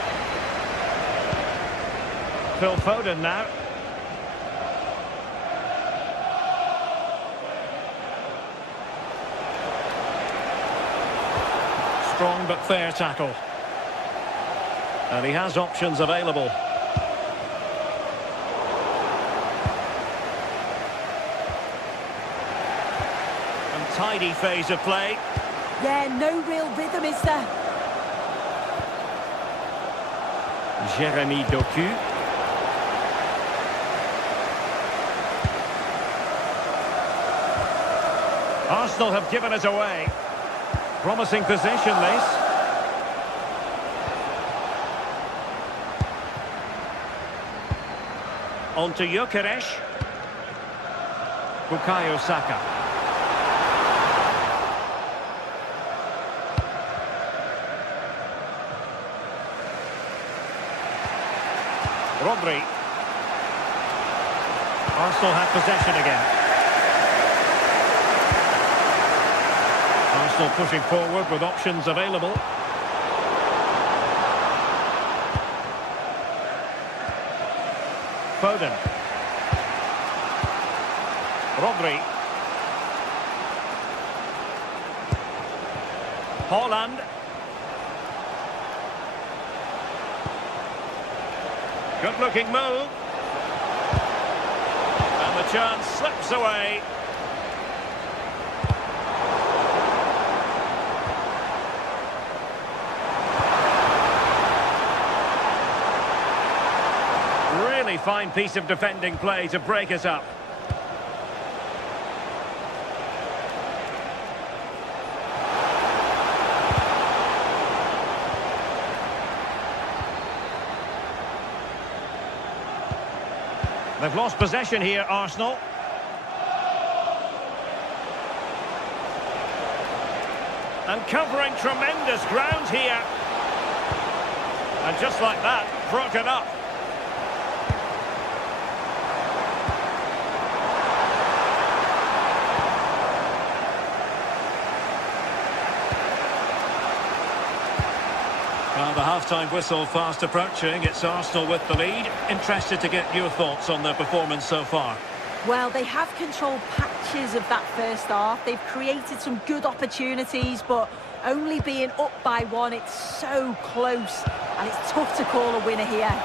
Phil Foden now. Strong but fair tackle. And he has options available. Untidy phase of play. Yeah, no real rhythm, is there? Jeremy Doku. Arsenal have given it away. Promising possession, this. On to Gyökeres. Bukayo Saka. Rodri. Arsenal have possession again. Arsenal pushing forward with options available. Foden. Rodri. Haaland. Good-looking move. And the chance slips away. Really fine piece of defending play to break it up. They've lost possession here, Arsenal. And covering tremendous ground here. And just like that, broken up. Well, the half-time whistle fast approaching. It's Arsenal with the lead. Interested to get your thoughts on their performance so far. Well, they have controlled patches of that first half. They've created some good opportunities, but only being up by one, it's so close. And it's tough to call a winner here.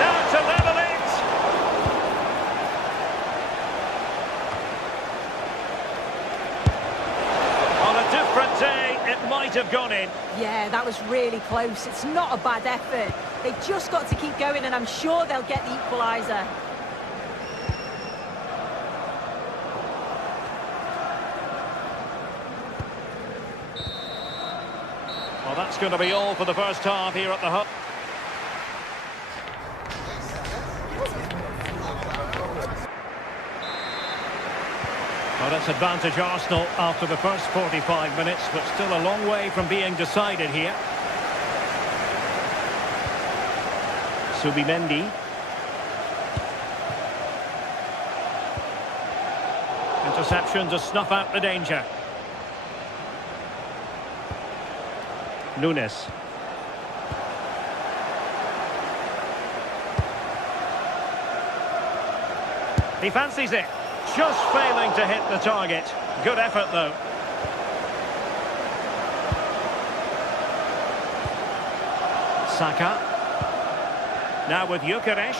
Now to level it! On a different day, it might have gone in. Yeah, that was really close. It's not a bad effort. They've just got to keep going, and I'm sure they'll get the equaliser. Well, that's going to be all for the first half here at the hub. Well, that's advantage Arsenal after the first 45 minutes, but still a long way from being decided here. Subimendi. Interception to snuff out the danger. Nunes. He fancies it. Just failing to hit the target. Good effort, though. Saka. Now with Gyökeres.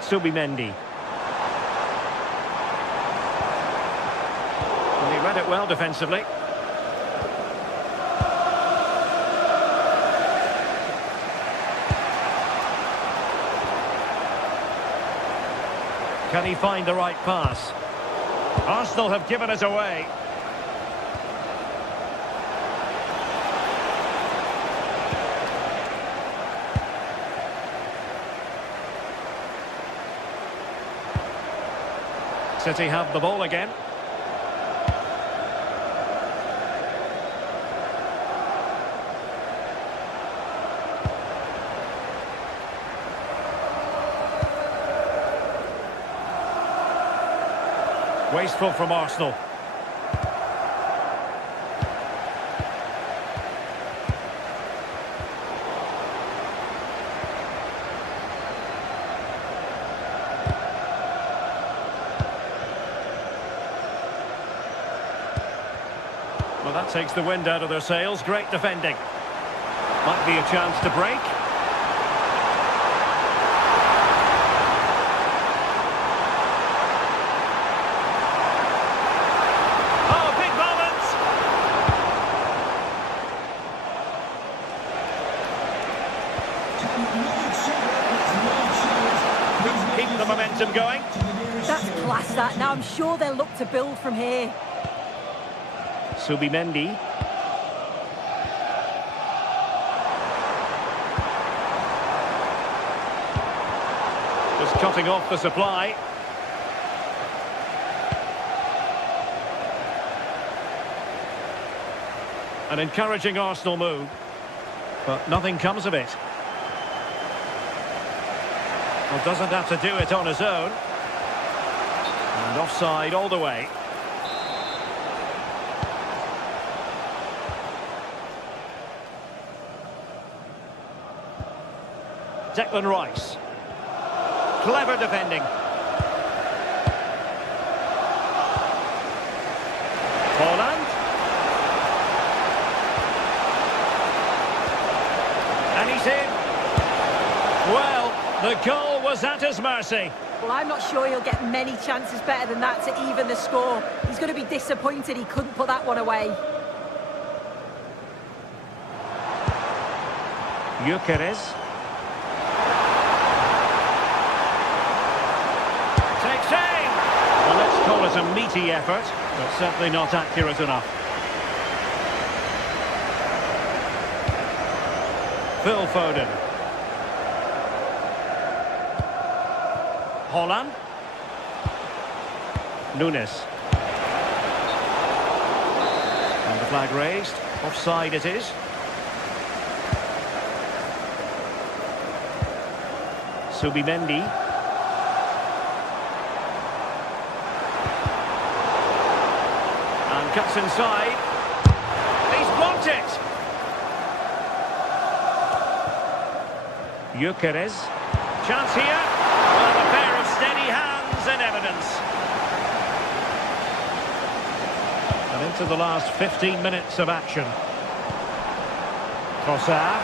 Subimendi. And he read it well defensively. Can he find the right pass? Arsenal have given it away. City have the ball again. Wasteful from Arsenal. Well, that takes the wind out of their sails. Great defending. Might be a chance to break. Keep the momentum going. That's class, that. Now I'm sure they'll look to build from here. Subimendi. Just cutting off the supply. An encouraging Arsenal move, but nothing comes of it. Well, doesn't have to do it on his own. And offside all the way. Declan Rice. Clever defending. Haaland. And he's in. Well, the goal was at his mercy. Well, I'm not sure he'll get many chances better than that to even the score. He's going to be disappointed he couldn't put that one away. Gyökeres. Takes aim. Well, let's call it a meaty effort, but certainly not accurate enough. Phil Foden. Haaland. Nunes. And the flag raised. Offside it is. Subimendi. And cuts inside. He's blocked it. Gyökeres. Chance here. Well, a pair of steady hands in evidence. And into the last 15 minutes of action. Trossard.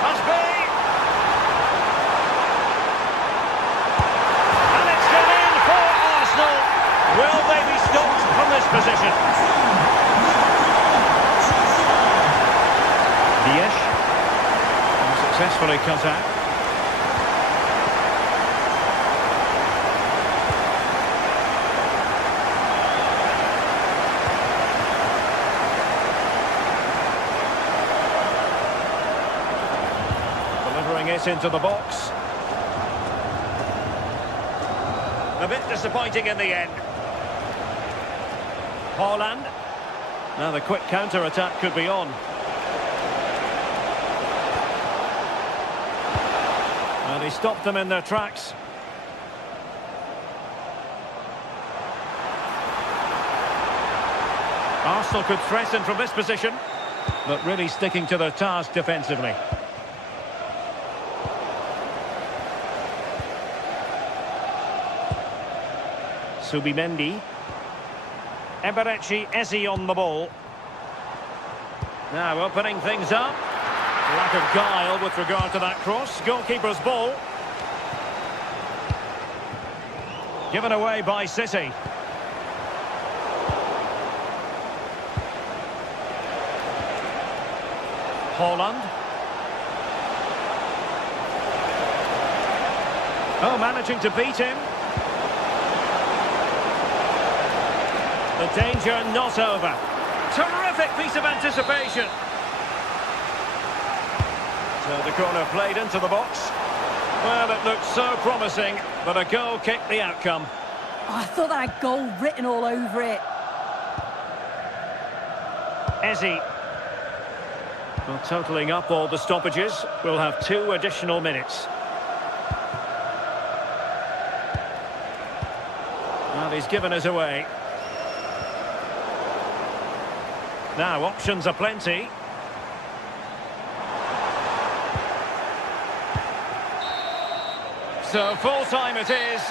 Must be. And it's gone in for Arsenal. Will they be stopped from this position? Ziyech. Successfully cut out. this into the box. A bit disappointing in the end. Haaland. Now the quick counter-attack could be on. And he stopped them in their tracks. Arsenal could threaten from this position, but really sticking to their task defensively. Subimendi. Eberechi Eze on the ball. Now opening things up. Lack of guile with regard to that cross. Goalkeeper's ball. Given away by City. Haaland. Oh, managing to beat him. The danger not over. Terrific piece of anticipation. So the corner played into the box. Well, it looked so promising, but a goal kicked the outcome. Oh, I thought that had goal written all over it. Eze. Well, totalling up all the stoppages, we'll have 2 additional minutes. Well, he's given us away. Now, options are plenty. So, full time it is.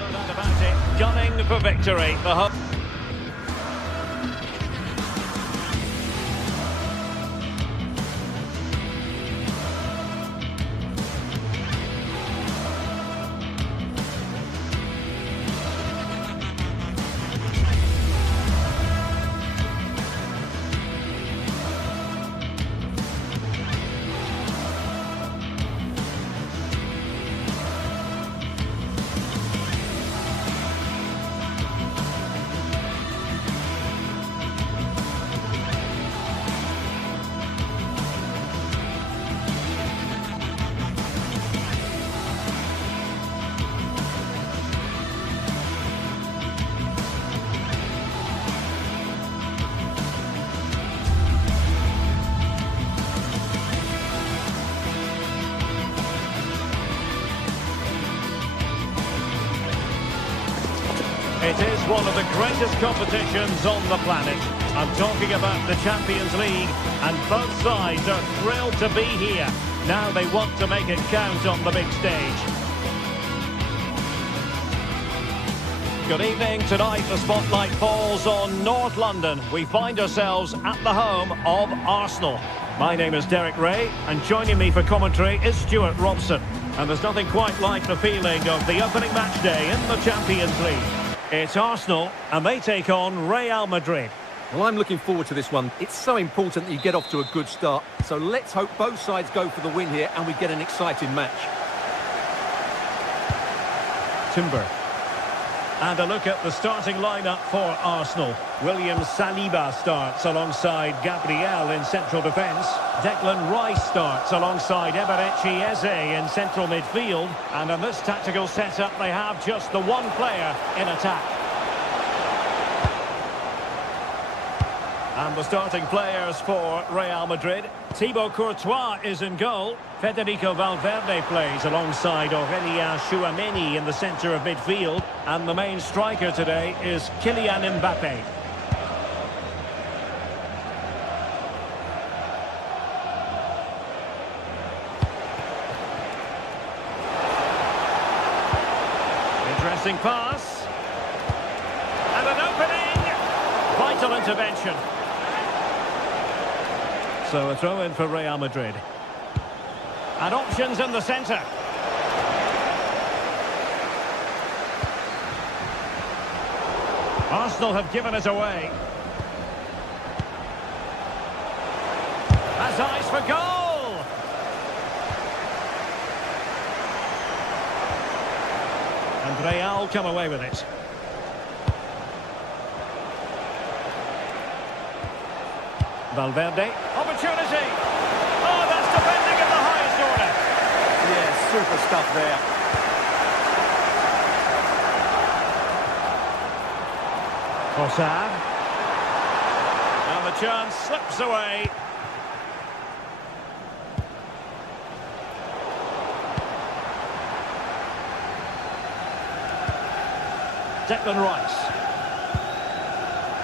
No doubt about it. Gunning for victory. The hope. It is one of the greatest competitions on the planet. I'm talking about the Champions League, and both sides are thrilled to be here. Now they want to make it count on the big stage. Good evening. Tonight the spotlight falls on North London. We find ourselves at the home of Arsenal. My name is Derek Ray, and joining me for commentary is Stuart Robson. And there's nothing quite like the feeling of the opening match day in the Champions League. It's Arsenal, and they take on Real Madrid. Well, I'm looking forward to this one. It's so important that you get off to a good start. So let's hope both sides go for the win here and we get an exciting match. Timber. And a look at the starting lineup for Arsenal. William Saliba starts alongside Gabriel in central defence. Declan Rice starts alongside Eberechi Eze in central midfield. And in this tactical setup, they have just the one player in attack. And the starting players for Real Madrid. Thibaut Courtois is in goal. Federico Valverde plays alongside Aurélien Tchouaméni in the centre of midfield. And the main striker today is Kylian Mbappé. Interesting pass. And an opening. Vital intervention. So a throw in for Real Madrid. And options in the centre. Arsenal have given us away. Has eyes for goal. And Real come away with it. Valverde. Opportunity. Oh, that's defending at the highest order. Yeah, super stuff there. Trossard. And the chance slips away. Declan Rice.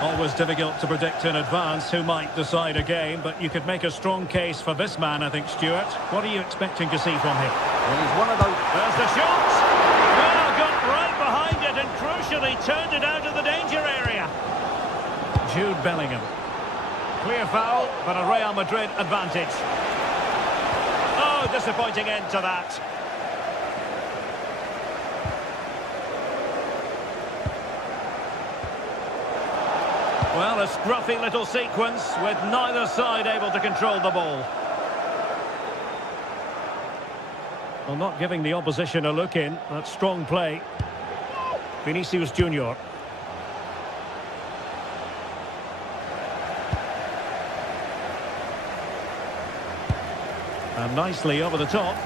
Always difficult to predict in advance who might decide a game, but you could make a strong case for this man, I think, Stuart. What are you expecting to see from him? Well, he's one of those... There's the shot! Well, got right behind it and crucially turned it out of the danger area. Jude Bellingham. Clear foul, but a Real Madrid advantage. Oh, disappointing end to that. Well, a scruffy little sequence with neither side able to control the ball. Well, not giving the opposition a look in. That's strong play. Vinicius Junior. And nicely over the top.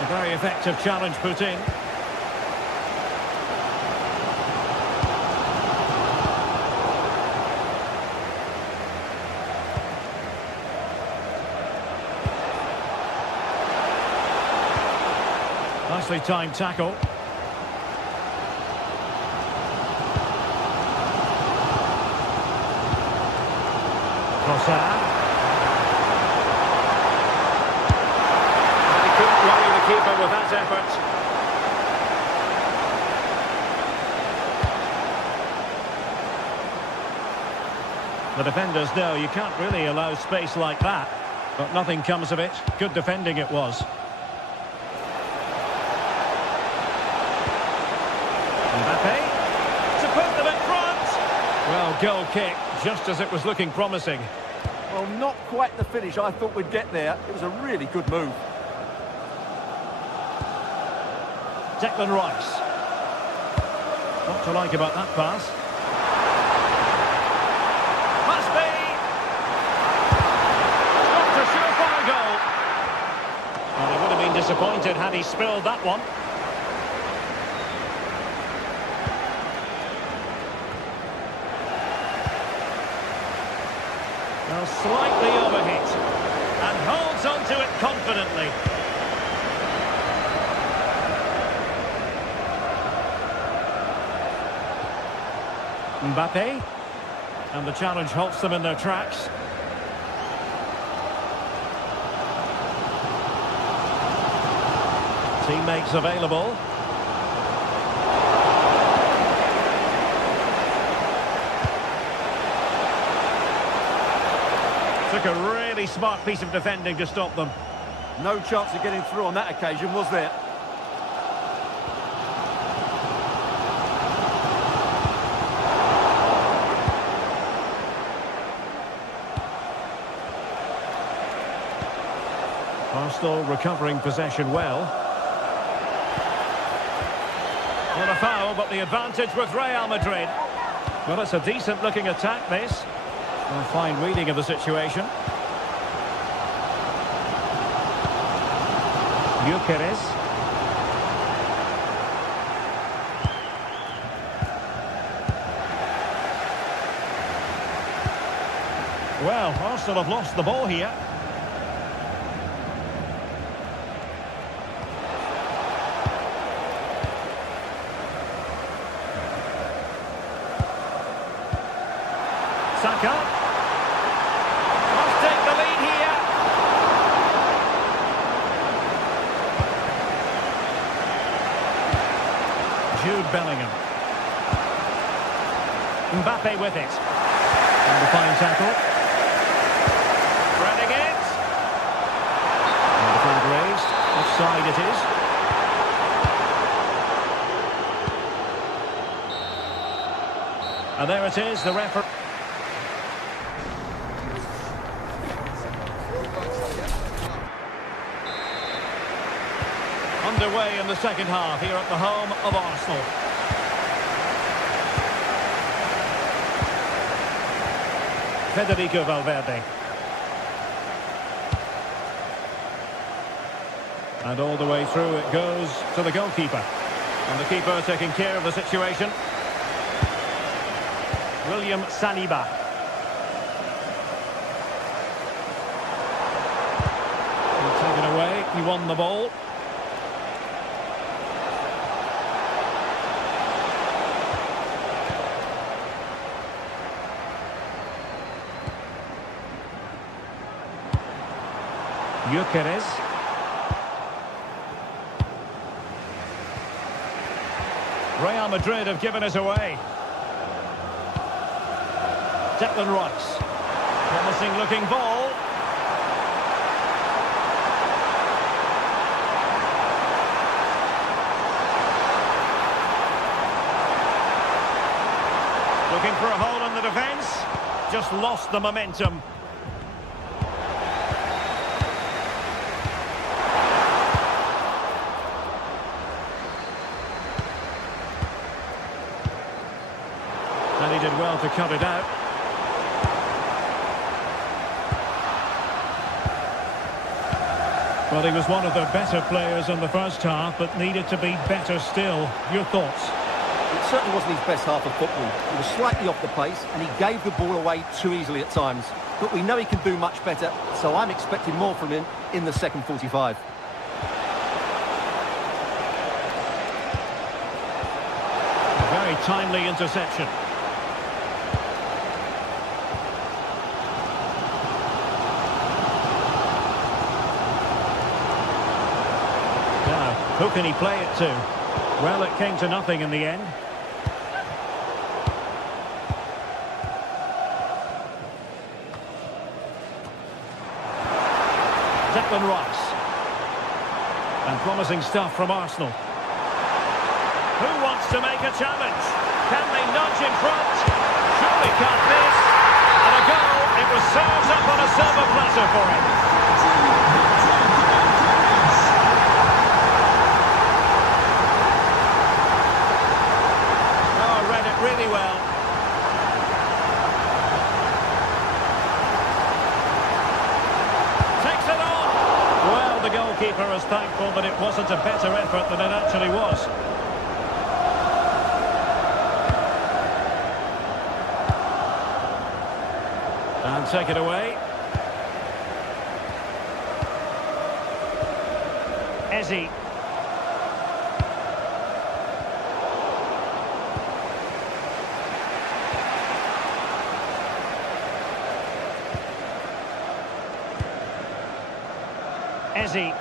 A very effective challenge put in. Nicely timed tackle. Trossard. He couldn't worry the keeper with that effort. The defenders know you can't really allow space like that, but nothing comes of it. Good defending it was. Mbappe to put them in front. Well, goal kick, just as it was looking promising. Well, not quite the finish I thought we'd get there. It was a really good move. Declan Rice. What to like about that pass? Must be. Got a surefire goal. Well, he would have been disappointed had he spilled that one. Well, slightly overhit, and holds on to it confidently. Mbappe, and the challenge halts them in their tracks. Teammates available. Took a really smart piece of defending to stop them. No chance of getting through on that occasion, was there? Arsenal recovering possession well. Not a foul, but the advantage with Real Madrid. Well, it's a decent-looking attack, this. A fine reading of the situation. Gyökeres. Well, Arsenal have lost the ball here. Saka. Must take the lead here. Jude Bellingham. Mbappe with it. And the fine tackle. Spreading it. And the flag raised. Offside it is. And there it is, the referee. Underway in the second half here at the home of Arsenal. Federico Valverde. And all the way through it goes to the goalkeeper. And the keeper taking care of the situation. William Saliba. He'll take it away. He won the ball. Gyökeres. Real Madrid have given us away. Declan Rice. Promising looking ball. Looking for a hole in the defence. Just lost the momentum. And he did well to cut it out. Well, he was one of the better players in the first half, but needed to be better still. Your thoughts? It certainly wasn't his best half of football. He was slightly off the pace, and he gave the ball away too easily at times. But we know he can do much better, so I'm expecting more from him in the second 45. A very timely interception. Who can he play it to? Well, it came to nothing in the end. Declan Rice. And promising stuff from Arsenal. Who wants to make a challenge? Can they nudge in front? Surely can't miss. And a goal. It was served up on a silver platter for him. Really well. Takes it on. Well, the goalkeeper is thankful that it wasn't a better effort than it actually was. And take it away. Eze. Eze.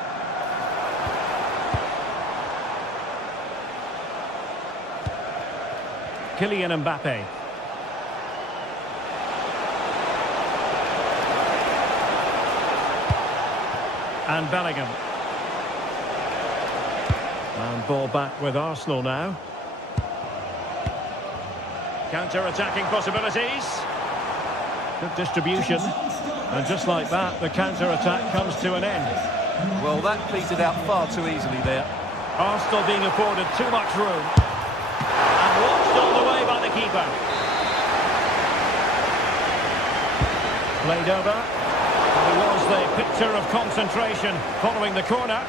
Kylian Mbappe. And Bellingham. And ball back with Arsenal now. Counter-attacking possibilities. Good distribution. And just like that, the counter-attack comes to an end. Well, that petered out far too easily there. Arsenal being afforded too much room. And watched all the way by the keeper. Played over. And it was the picture of concentration following the corner.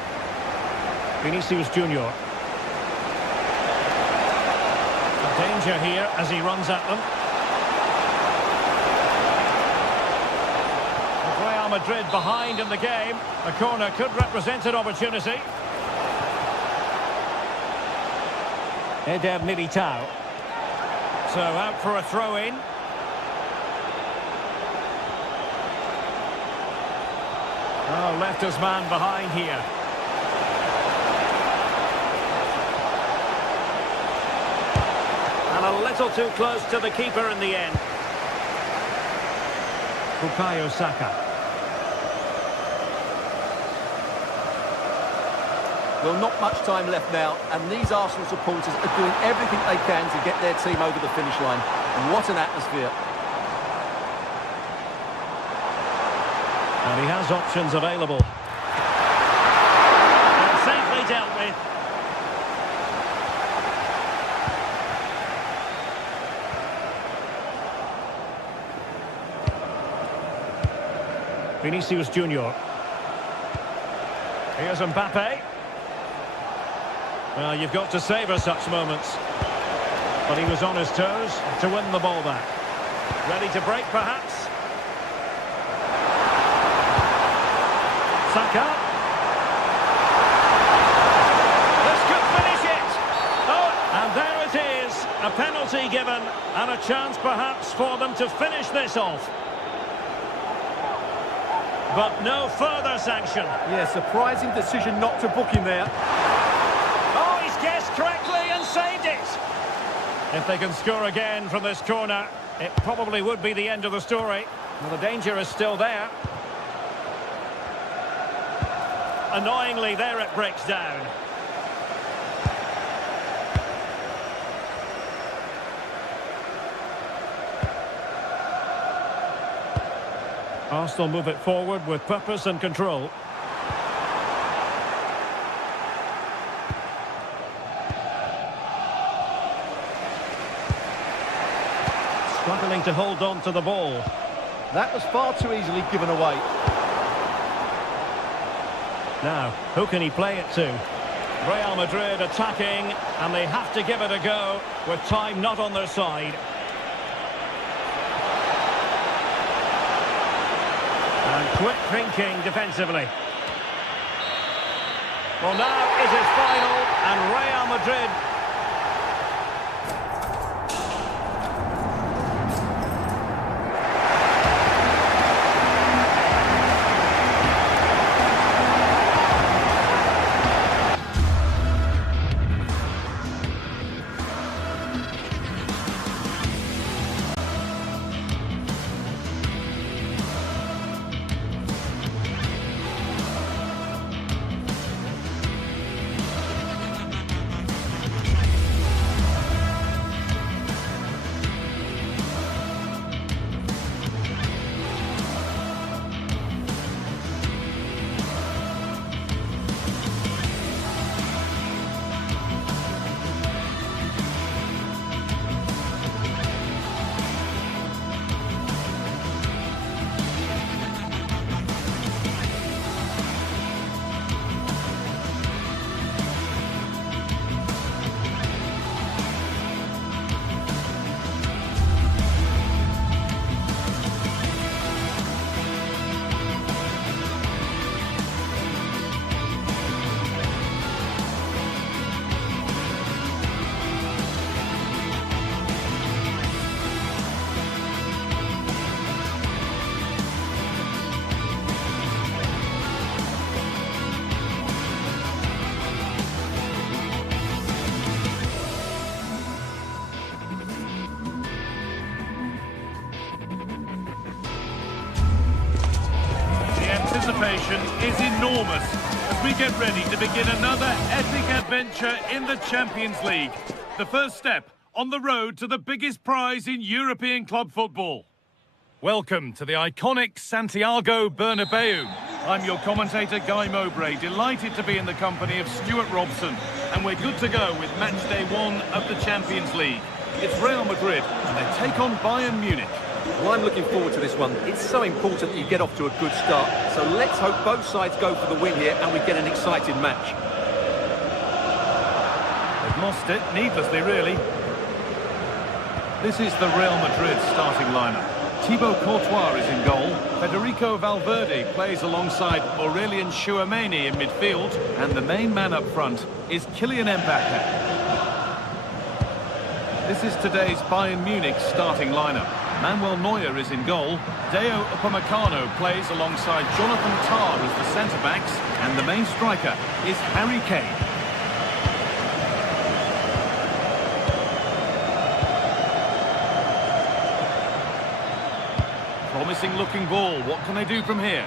Vinicius Junior. Danger here as he runs at them. Real Madrid behind in the game. A corner could represent an opportunity. Eder Militao. So out for a throw-in. Oh, left his man behind here. And a little too close to the keeper in the end. Bukayo Saka. Well, not much time left now, and these Arsenal supporters are doing everything they can to get their team over the finish line. And what an atmosphere. And he has options available. And safely dealt with. nicely. Vinicius Junior. Here's Mbappe. Well, you've got to savour such moments. But he was on his toes to win the ball back. Ready to break, perhaps? Saka. This could finish it. Oh, and there it is. A penalty given and a chance, perhaps, for them to finish this off. But no further sanction. Yeah, surprising decision not to book him there. Oh, he's guessed correctly and saved it. If they can score again from this corner, it probably would be the end of the story. Well, the danger is still there. Annoyingly, there it breaks down. Arsenal move it forward with purpose and control. Struggling to hold on to the ball. That was far too easily given away. Now, who can he play it to? Real Madrid attacking, and they have to give it a go with time not on their side. And quick thinking defensively. Well, now it is final, and Real Madrid... Anticipation is enormous as we get ready to begin another epic adventure in the Champions League. The first step on the road to the biggest prize in European club football. Welcome to the iconic Santiago Bernabeu. I'm your commentator, Guy Mowbray, delighted to be in the company of Stuart Robson. And we're good to go with match day 1 of the Champions League. It's Real Madrid and they take on Bayern Munich. Well, I'm looking forward to this one. It's so important that you get off to a good start. So let's hope both sides go for the win here and we get an exciting match. They've lost it, needlessly really. This is the Real Madrid starting lineup. Thibaut Courtois is in goal. Federico Valverde plays alongside Aurelien Tchouameni in midfield. And the main man up front is Kylian Mbappe. This is today's Bayern Munich starting lineup. Manuel Neuer is in goal. Deo Upamecano plays alongside Jonathan Tah as the centre-backs. And the main striker is Harry Kane. Promising looking ball. What can they do from here?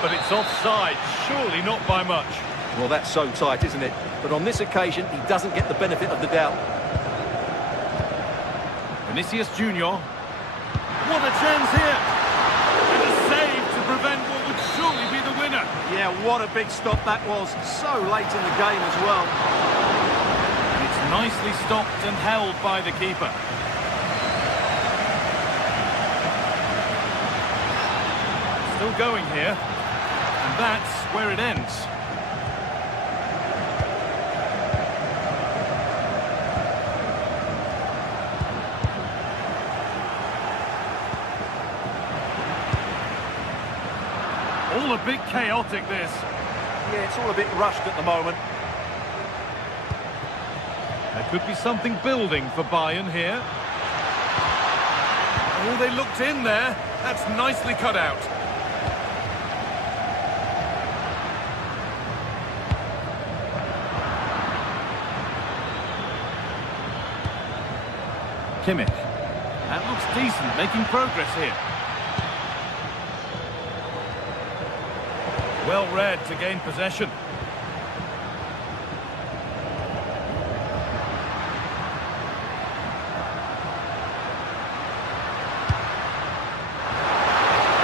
But it's offside. Surely not by much. Well, that's so tight, isn't it? But on this occasion, he doesn't get the benefit of the doubt. Vinicius Junior. What a chance here! And a save to prevent what would surely be the winner. Yeah, what a big stop that was. So late in the game as well. It's nicely stopped and held by the keeper. Still going here. And that's where it ends. All a bit chaotic, this. Yeah, it's all a bit rushed at the moment. There could be something building for Bayern here. Oh, they looked in there. That's nicely cut out. Kimmich. That looks decent, making progress here. Well read to gain possession.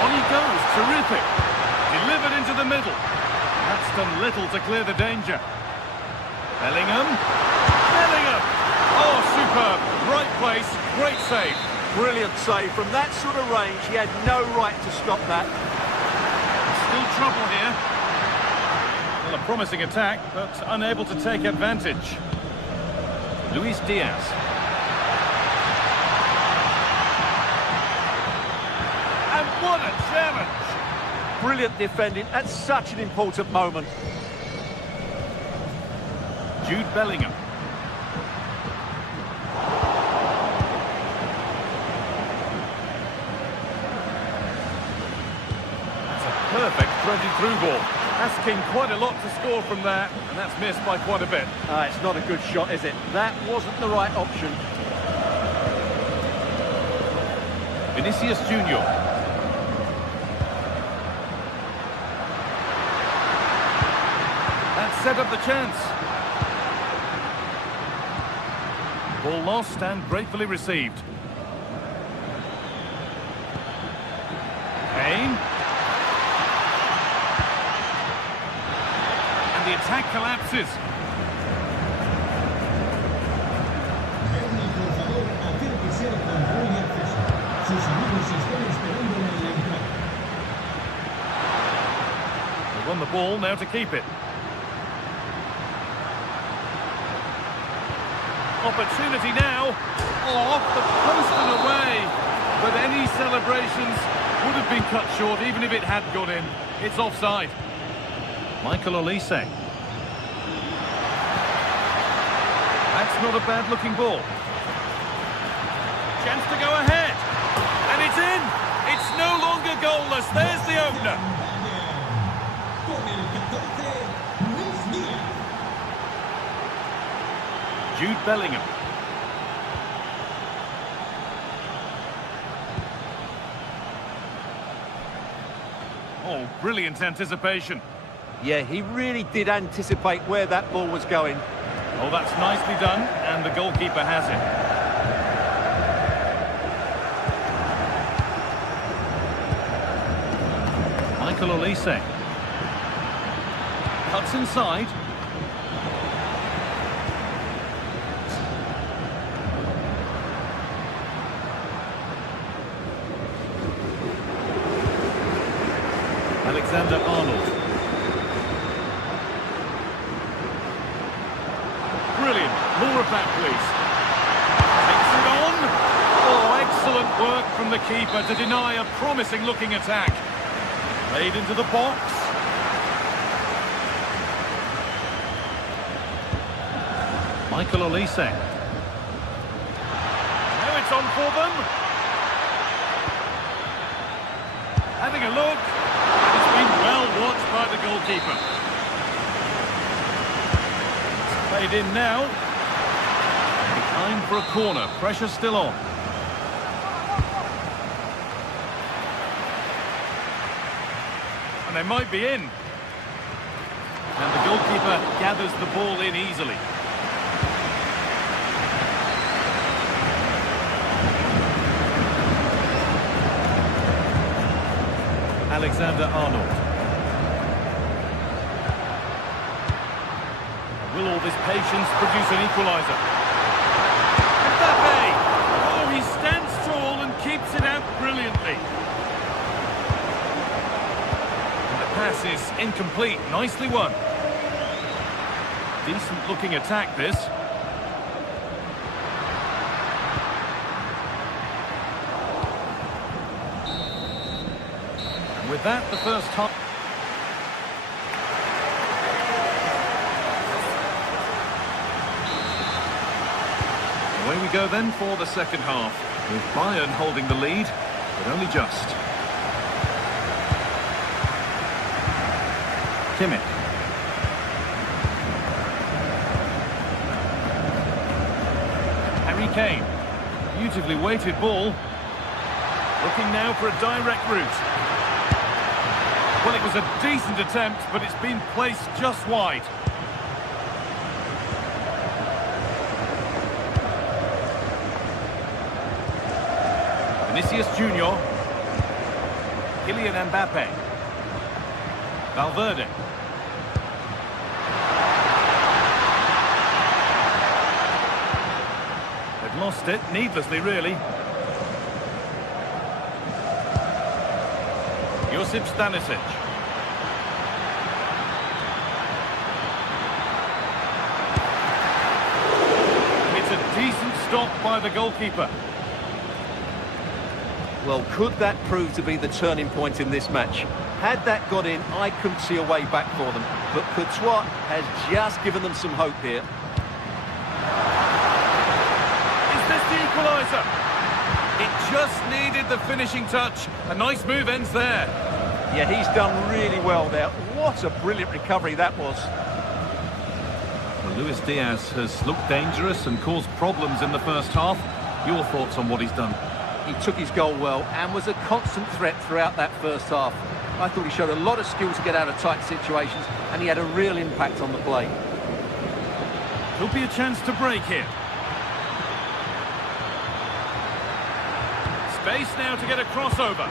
On he goes, terrific. Delivered into the middle. That's done little to clear the danger. Bellingham. Bellingham! Oh, superb. Right place, great save. Brilliant save. From that sort of range, he had no right to stop that. Still trouble here. Well, a promising attack, but unable to take advantage. Luis Diaz. And what a challenge! Brilliant defending at such an important moment. Jude Bellingham. Perfect threaded-through ball. Asking quite a lot to score from there, and that's missed by quite a bit. It's not a good shot, is it? That wasn't the right option. Vinicius Junior. That set up the chance. Ball lost and gratefully received. Kane. The attack collapses. They won the ball, now to keep it. Opportunity now. Oh, off the post and away. But any celebrations would have been cut short even if it had got in. It's offside. Michael Olise. That's not a bad-looking ball. Chance to go ahead. And it's in. It's no longer goalless. There's the opener. Jude Bellingham. Oh, brilliant anticipation. Yeah, he really did anticipate where that ball was going. Oh, that's nicely done, and the goalkeeper has it. Michael Olise. Cuts inside. Alexander-Arnold. Brilliant. More of that, please. Takes it on. Oh, excellent work from the keeper to deny a promising-looking attack. Played into the box. Michael Olise. Now it's on for them. Having a look. It's been well watched by the goalkeeper. It's played in now. Behind for a corner. Pressure still on. And they might be in. And the goalkeeper gathers the ball in easily. Alexander-Arnold. Will all this patience produce an equaliser? Mbappe! Oh, he stands tall and keeps it out brilliantly. And the pass is incomplete. Nicely won. Decent looking attack, this. And with that, the first half. Away we go then for the second half, with Bayern holding the lead, but only just. Kimmich. Harry Kane. Beautifully weighted ball. Looking now for a direct route. Well, it was a decent attempt, but it's been placed just wide. Vinicius Junior. Kylian Mbappe. Valverde. They've lost it, needlessly really. Josip Stanisic. It's a decent stop by the goalkeeper. Well, could that prove to be the turning point in this match? Had that got in, I couldn't see a way back for them. But Courtois has just given them some hope here. Is this the equaliser? It just needed the finishing touch. A nice move ends there. Yeah, he's done really well there. What a brilliant recovery that was. Well, Luis Diaz has looked dangerous and caused problems in the first half. Your thoughts on what he's done? He took his goal well and was a constant threat throughout that first half. I thought he showed a lot of skill to get out of tight situations, and he had a real impact on the play. Could be a chance to break here. Space now to get a crossover.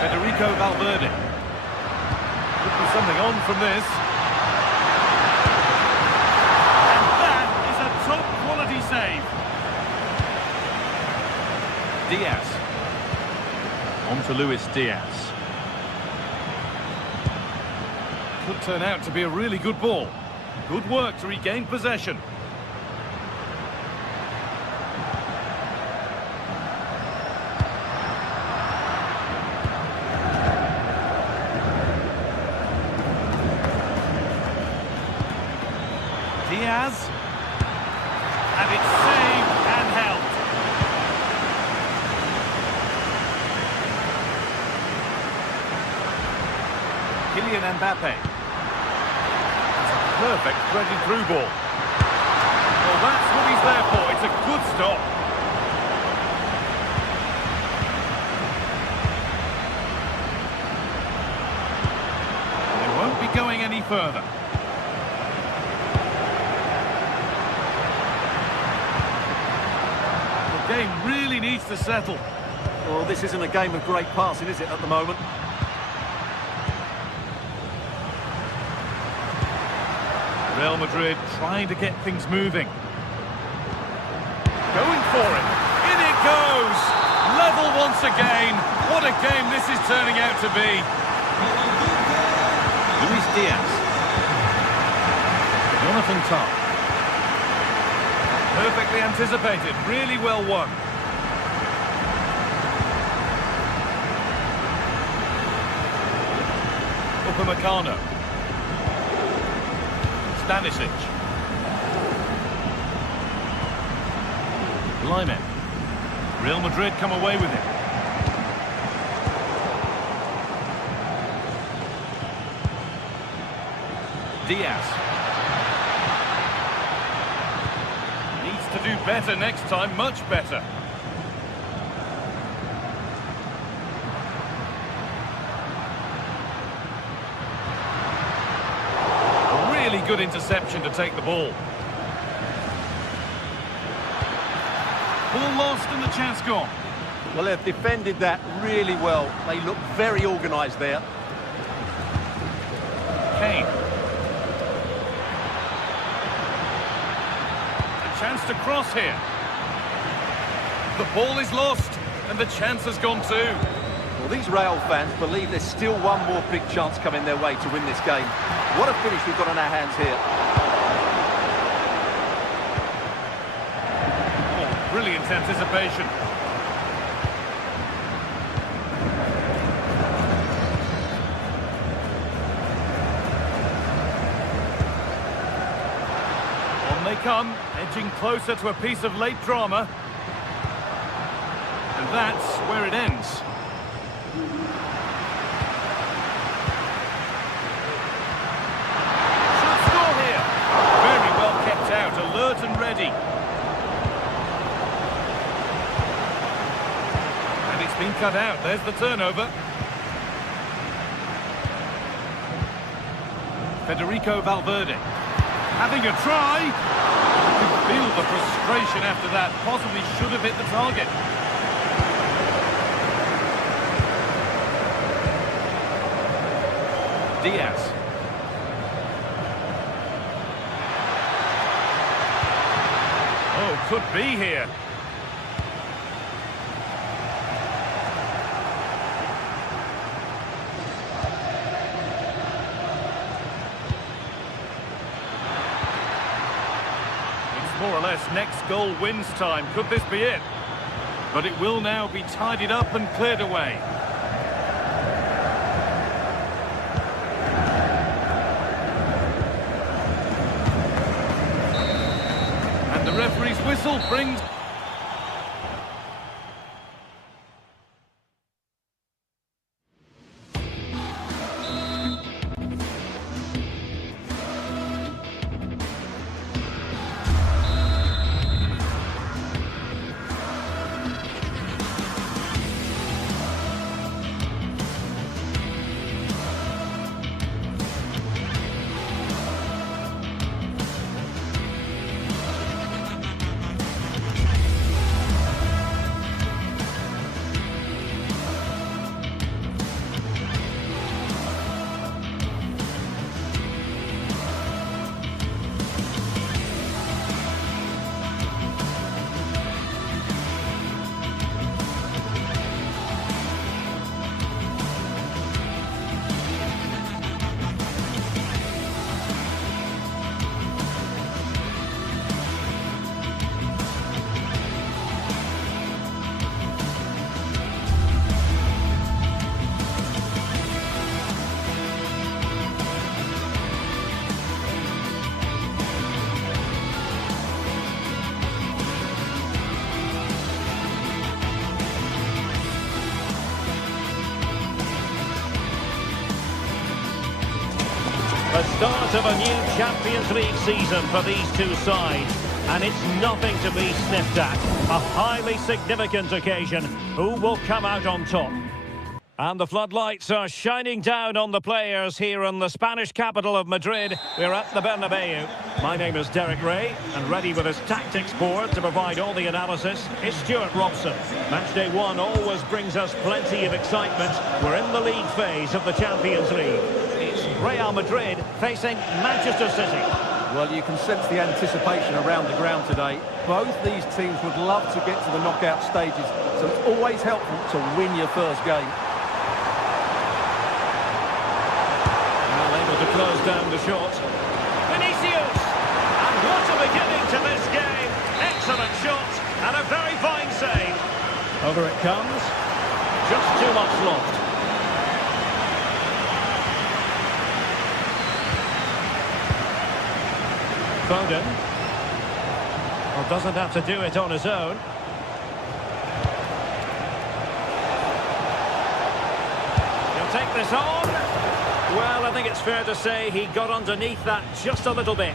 Federico Valverde. Could be something on from this. And that is a top quality save. Diaz. On to Luis Diaz. Could turn out to be a really good ball. Good work to regain possession. Diaz, and it's saved and held. Kylian Mbappe. It's a perfect threaded through ball. Well, that's what he's there for. It's a good stop. They won't be going any further. The game really needs to settle. Well, this isn't a game of great passing, is it, at the moment? Real Madrid trying to get things moving. Going for it. In it goes. Level once again. What a game this is turning out to be. Luis Diaz. Jonathan Tah. Perfectly anticipated. Really well won. Upamecano. Stanisic. Lyman. Real Madrid come away with it. Diaz. Needs to do better next time, much better. Really good interception to take the ball. Ball lost and the chance gone. Well, they've defended that really well. They look very organised there. Kane. A chance to cross here. The ball is lost, and the chance has gone too. Well, these Real fans believe there's still one more big chance coming their way to win this game. What a finish we've got on our hands here. Oh, brilliant anticipation. On they come, edging closer to a piece of late drama. And that's where it ends. Should score here. Very well kept out, alert and ready. And it's been cut out. There's the turnover. Federico Valverde. Having a try. You can feel the frustration after that. Possibly should have hit the target. Diaz. Oh, could be here. It's more or less next goal wins time. Could this be it? But it will now be tidied up and cleared away. The referee's whistle brings... The start of a new Champions League season for these two sides, and it's nothing to be sniffed at. A highly significant occasion. Who will come out on top? And the floodlights are shining down on the players here in the Spanish capital of Madrid. We're at the Bernabeu. My name is Derek Ray, and ready with his tactics board to provide all the analysis is Stuart Robson. Matchday 1 always brings us plenty of excitement. We're in the league phase of the Champions League. It's Real Madrid facing Manchester City. Well, you can sense the anticipation around the ground today. Both these teams would love to get to the knockout stages, so it's always helpful to win your first game. To close down the shot. Vinicius! And what a beginning to this game. Excellent shot and a very fine save. Over it comes. Just too much loft. Foden. Well, doesn't have to do it on his own. He'll take this on. Well, I think it's fair to say he got underneath that just a little bit.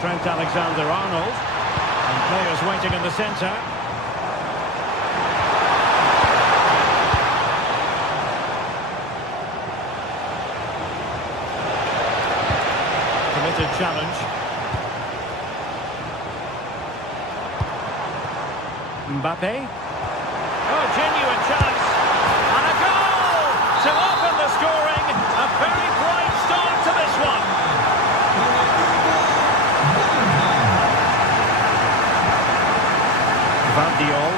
Trent Alexander-Arnold. And players waiting in the centre. Well-weighted challenge. Mbappe. Oh, genuine chance. And a goal to open the scoring. A very bright start to this one. Vardiol.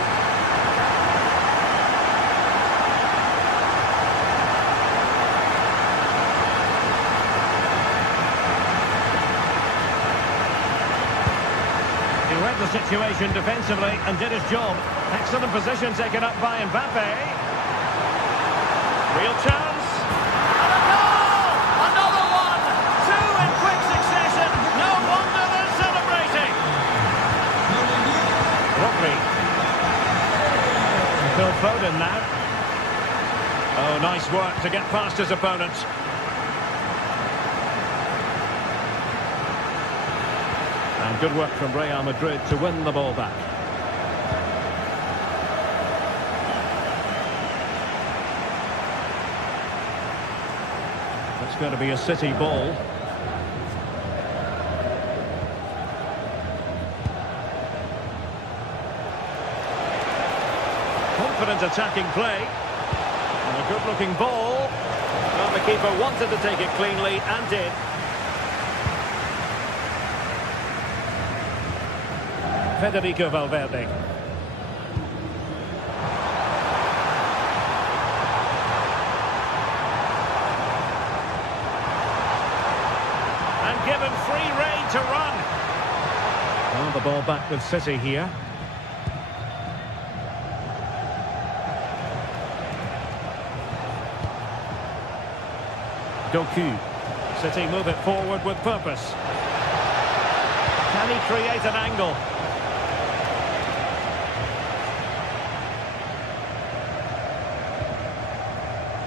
Read the situation defensively and did his job. Excellent position taken up by Mbappe. Real chance. And a goal! Another one! Two in quick succession. No wonder they're celebrating. Rodri. Phil Foden now. Oh, nice work to get past his opponents. And good work from Real Madrid to win the ball back. That's going to be a City ball. Confident attacking play. And a good-looking ball. Well, the keeper wanted to take it cleanly and did. Federico Valverde. And given free rein to run. Well, the ball back with City here. Doku. City move it forward with purpose. Can he create an angle?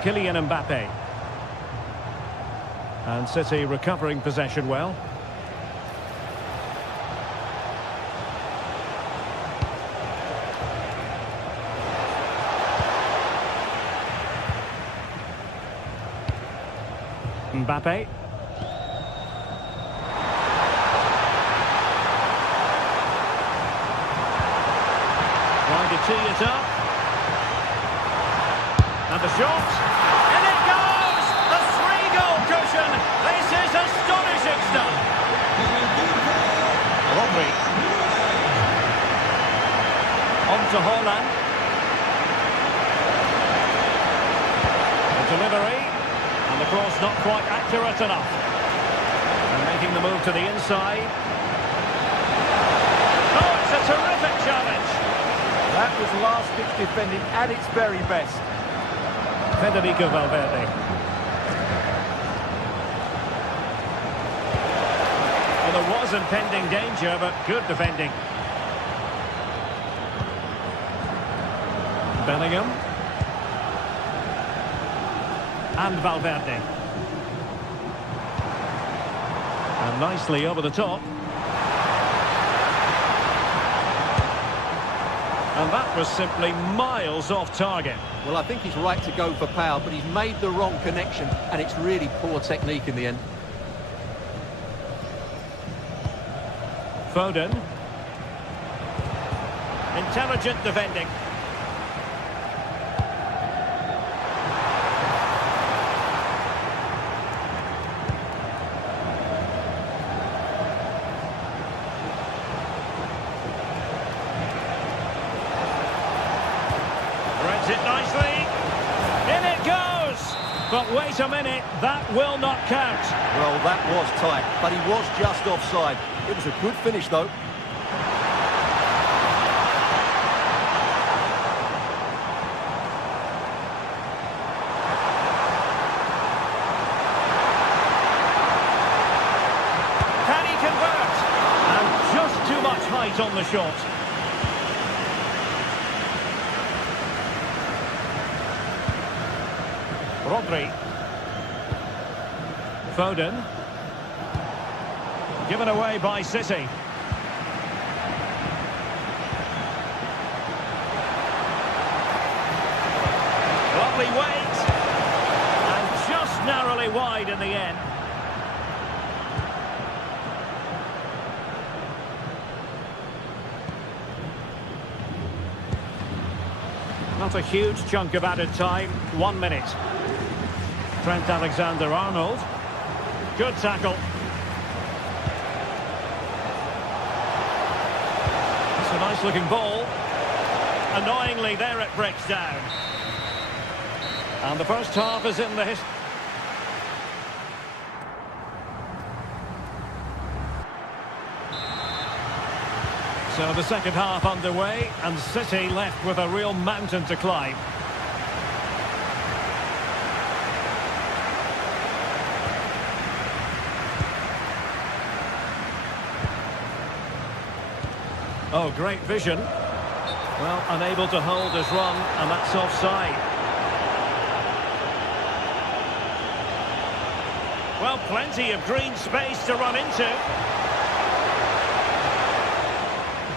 Kylian Mbappe. And City recovering possession well. Mbappe. Trying to tee it up. And the shot. And it goes! The three-goal cushion. This is astonishing stuff. Rodri. On to Haaland. The delivery. And the cross not quite accurate enough. And making the move to the inside. Oh, it's a terrific challenge. That was last-ditch defending at its very best. Federico Valverde. Well, there was impending danger, but good defending. Bellingham. And Valverde. And nicely over the top. And that was simply miles off target. Well, I think he's right to go for power, but he's made the wrong connection, and it's really poor technique in the end. Foden. Intelligent defending. Threads it nicely. In it goes! But wait a minute, that will not count. Well, that was tight, but he was just offside. It was a good finish, though. Can he convert? And just too much height on the shot. Rodri. Foden. Given away by City. Lovely weight. And just narrowly wide in the end. Not a huge chunk of added time. 1 minute. Trent Alexander-Arnold. Good tackle. It's a nice-looking ball. Annoyingly, there it breaks down. And the first half is in the history. So the second half underway, and City left with a real mountain to climb. Oh, great vision. Well, unable to hold his run, and that's offside. Well, plenty of green space to run into.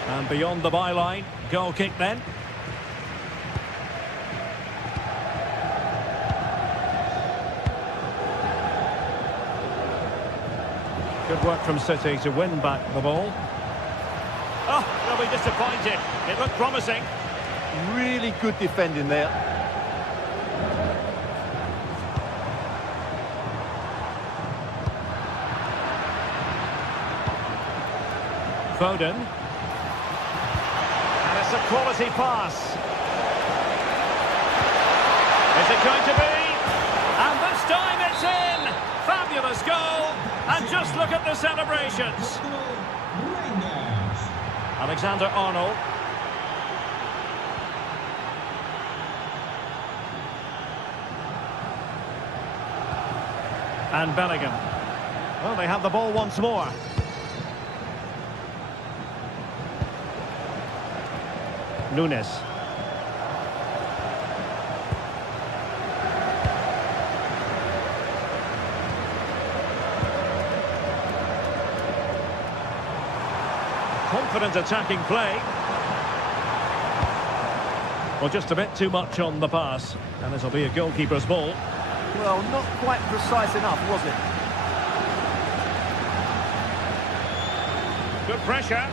And beyond the byline, goal kick then. Good work from City to win back the ball. Oh, they'll be disappointed. It looked promising. Really good defending there. Foden. And it's a quality pass. Is it going to be? And this time it's in! Fabulous goal! And just look at the celebrations. Alexander-Arnold. And Bellingham. Well, they have the ball once more. Nunes. Confident attacking play. Well, just a bit too much on the pass. And this will be a goalkeeper's ball. Well, not quite precise enough, was it? Good pressure.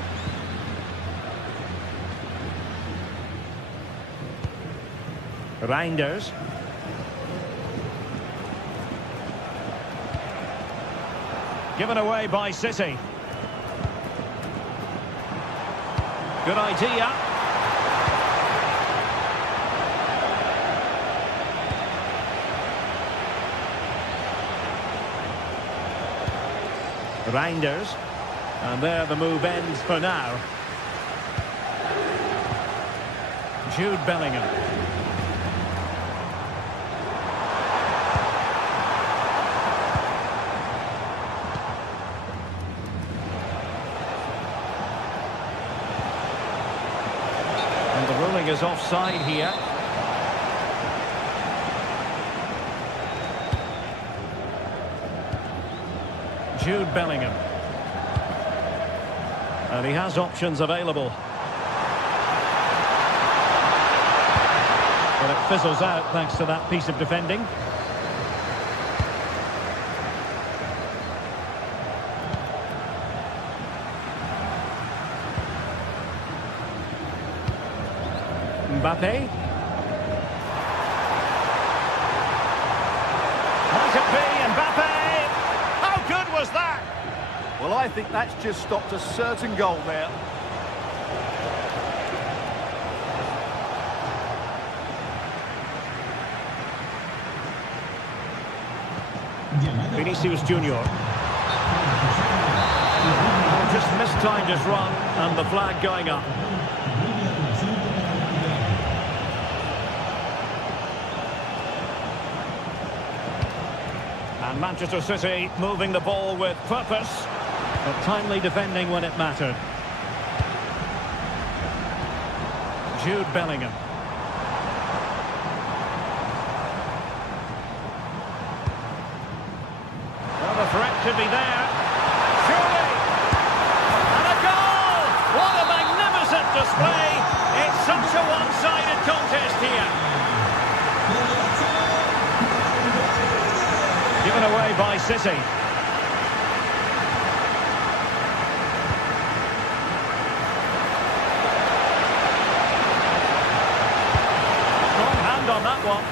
Reinders. Given away by City. Good idea. Reinders. And there the move ends for now. Jude Bellingham. And the ruling is offside here. Jude Bellingham. And he has options available. But it fizzles out thanks to that piece of defending. Mbappe. Might it be Mbappe? How good was that? Well, I think that's just stopped a certain goal there. Vinicius Junior. Just mistimed his run and the flag going up. And Manchester City moving the ball with purpose, but timely defending when it mattered. Jude Bellingham. Well, the threat could be there. Surely! And a goal! What a magnificent display! It's such a one-sided contest here. Given away by City. one.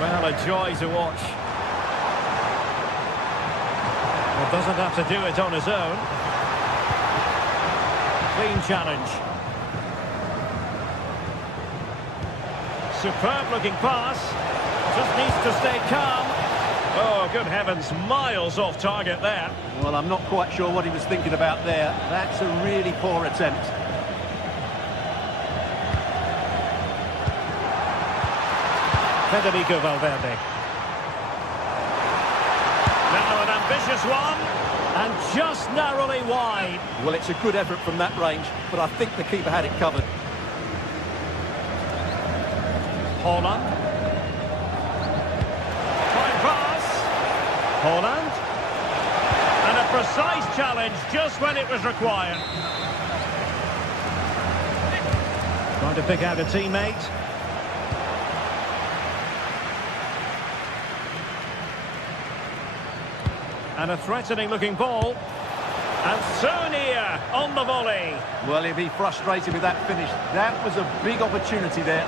Well, a joy to watch. Well, doesn't have to do it on his own. Clean challenge. Superb looking pass. Just needs to stay calm. Oh, good heavens, miles off target there. Well, I'm not quite sure what he was thinking about there. That's a really poor attempt. Federico Valverde. Now an ambitious one, and just narrowly wide. Well, it's a good effort from that range, but I think the keeper had it covered. Holland. Fine pass. Holland. And a precise challenge just when it was required. Trying to pick out a teammate. And a threatening-looking ball. And so near on the volley. Well, he'll be frustrated with that finish. That was a big opportunity there.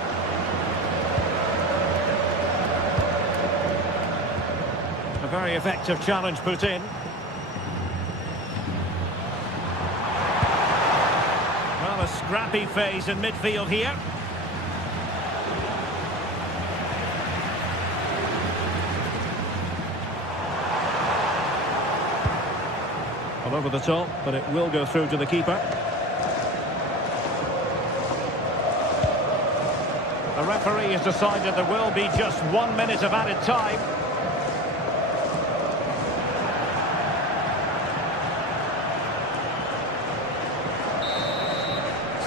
A very effective challenge put in. Well, a scrappy phase in midfield here. Well, over the top, but it will go through to the keeper. The referee has decided there will be just 1 minute of added time.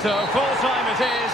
So full time it is.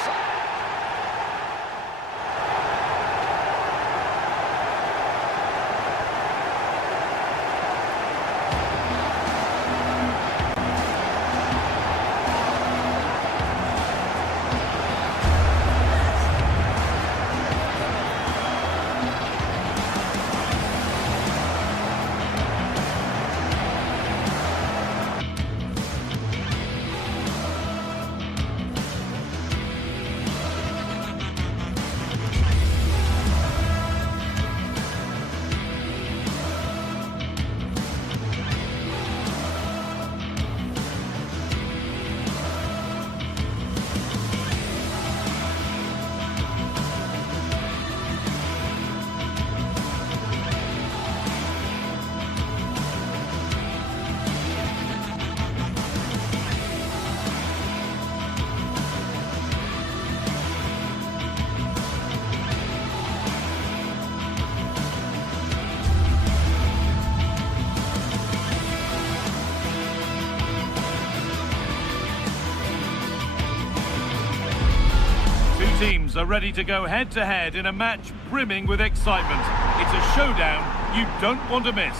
Teams are ready to go head-to-head in a match brimming with excitement. It's a showdown you don't want to miss.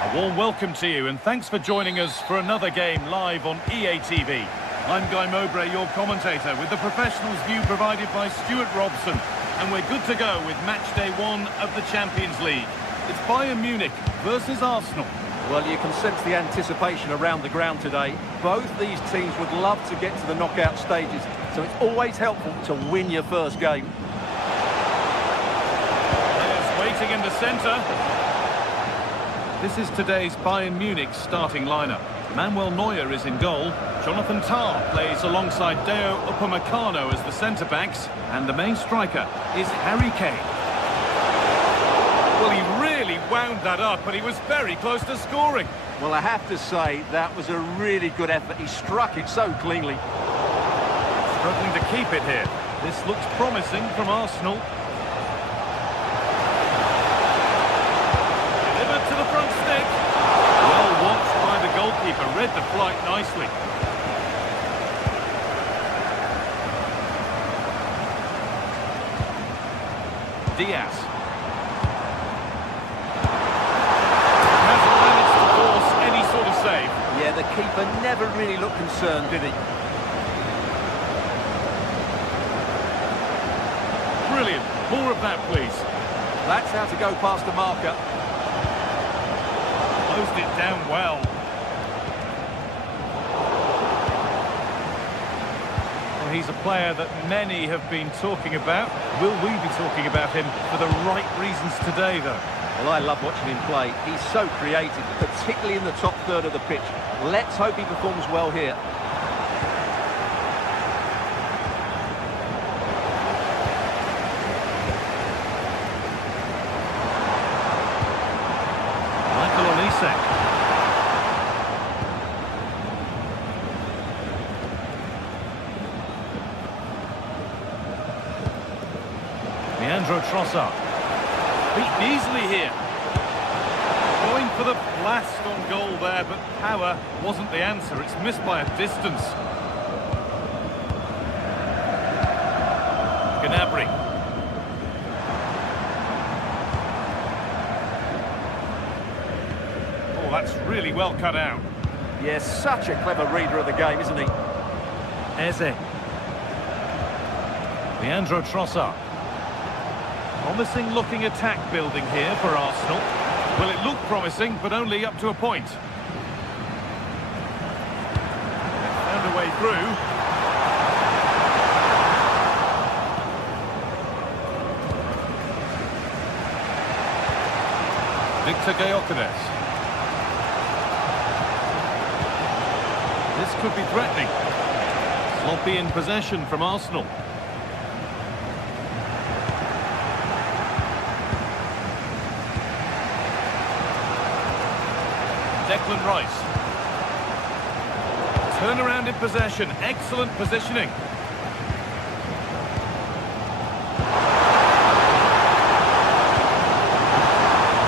A warm welcome to you and thanks for joining us for another game live on EA TV. I'm Guy Mowbray, your commentator, with the professionals' view provided by Stuart Robson. And we're good to go with match day 1 of the Champions League. It's Bayern Munich versus Arsenal. Well, you can sense the anticipation around the ground today. Both these teams would love to get to the knockout stages, so it's always helpful to win your first game. Players waiting in the centre. This is today's Bayern Munich starting lineup. Manuel Neuer is in goal. Jonathan Tah plays alongside Deo Upamecano as the centre-backs. And the main striker is Harry Kane. Well, he really wound that up, but he was very close to scoring. Well, I have to say, that was a really good effort. He struck it so cleanly. Struggling to keep it here. This looks promising from Arsenal. Delivered to the front stick. Well watched by the goalkeeper. Read the flight nicely. Diaz. Hasn't managed to force any sort of save. Yeah, the keeper never really looked concerned, did he? Brilliant. More of that, please. That's how to go past the marker. closed it down well. Well, he's a player that many have been talking about. Will we be talking about him for the right reasons today, though? Well, I love watching him play. He's so creative, particularly in the top third of the pitch. Let's hope he performs well here. Leandro Trossard. Beaten easily here. Going for the blast on goal there, but power wasn't the answer. It's missed by a distance. Gnabry. Oh, that's really well cut out. Yes, such a clever reader of the game, isn't he? Eze. Leandro Trossard. Promising looking attack building here for Arsenal. Well, it looked promising, but only up to a point. Found a way through. Victor Gyökeres. This could be threatening. Sloppy in possession from Arsenal. Declan Rice. Turn around in possession. Excellent positioning.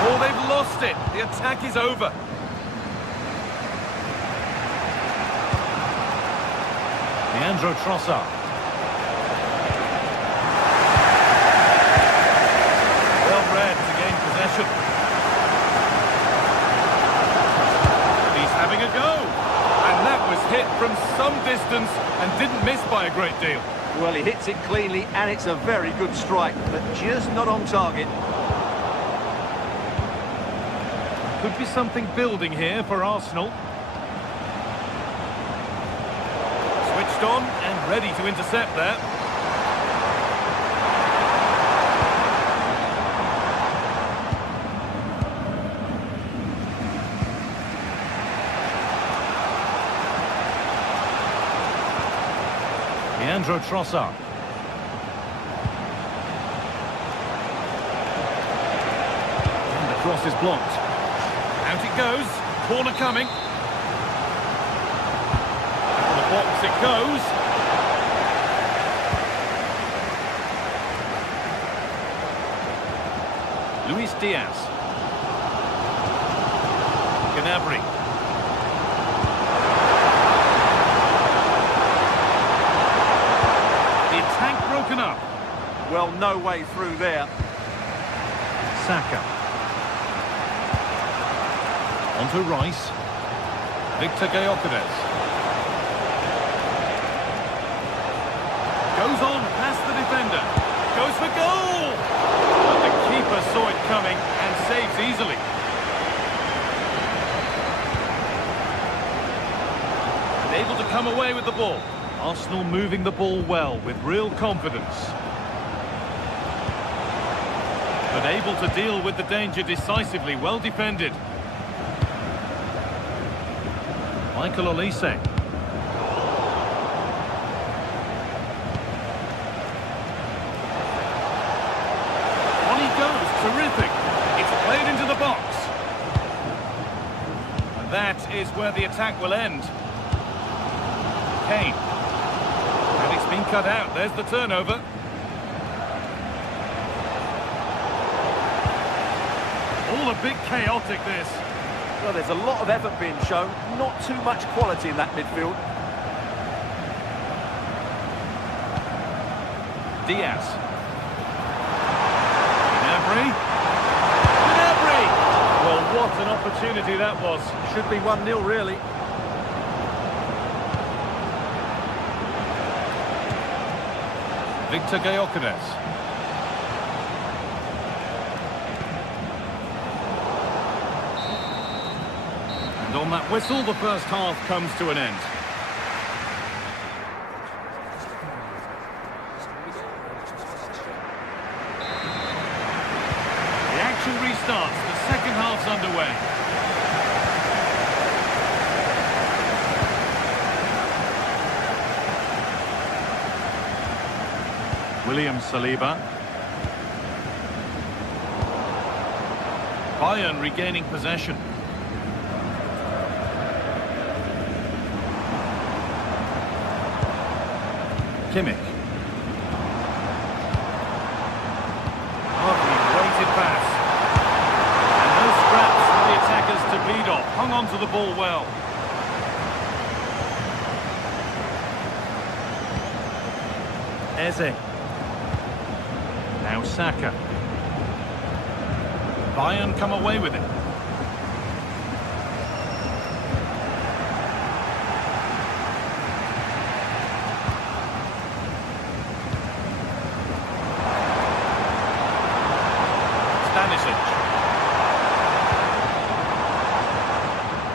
Oh, they've lost it. The attack is over. Leandro Trossard. Well read to gain possession. Having a go, and that was hit from some distance and didn't miss by a great deal. Well, he hits it cleanly and it's a very good strike, but just not on target. Could be something building here for Arsenal. Switched on and ready to intercept there. Leandro Trossard. And the cross is blocked. Out it goes. Corner coming. On the box it goes. Luis Diaz. Gnabry. Broken up. Well, no way through there. Saka. Onto Rice. Victor Gyökeres. Goes on past the defender. Goes for goal! But the keeper saw it coming and saves easily. And able to come away with the ball. Arsenal moving the ball well with real confidence. But able to deal with the danger decisively, well defended. Michael Olise. On he goes, terrific. It's played into the box. And that is where the attack will end. Kane. It's been cut out. There's the turnover. All a bit chaotic, this. Well, there's a lot of effort being shown, not too much quality in that midfield. Diaz. Gnabry. Gnabry! Well, what an opportunity that was. Should be 1-0, really. Victor Gyökeres. And on that whistle, the first half comes to an end. The action restarts. The second half's underway. William Saliba. Bayern regaining possession. Kimmich. Lovely weighted pass. And no scraps for the attackers to beat off. Hung on to the ball well. Eze. Now Saka. Bayern come away with it.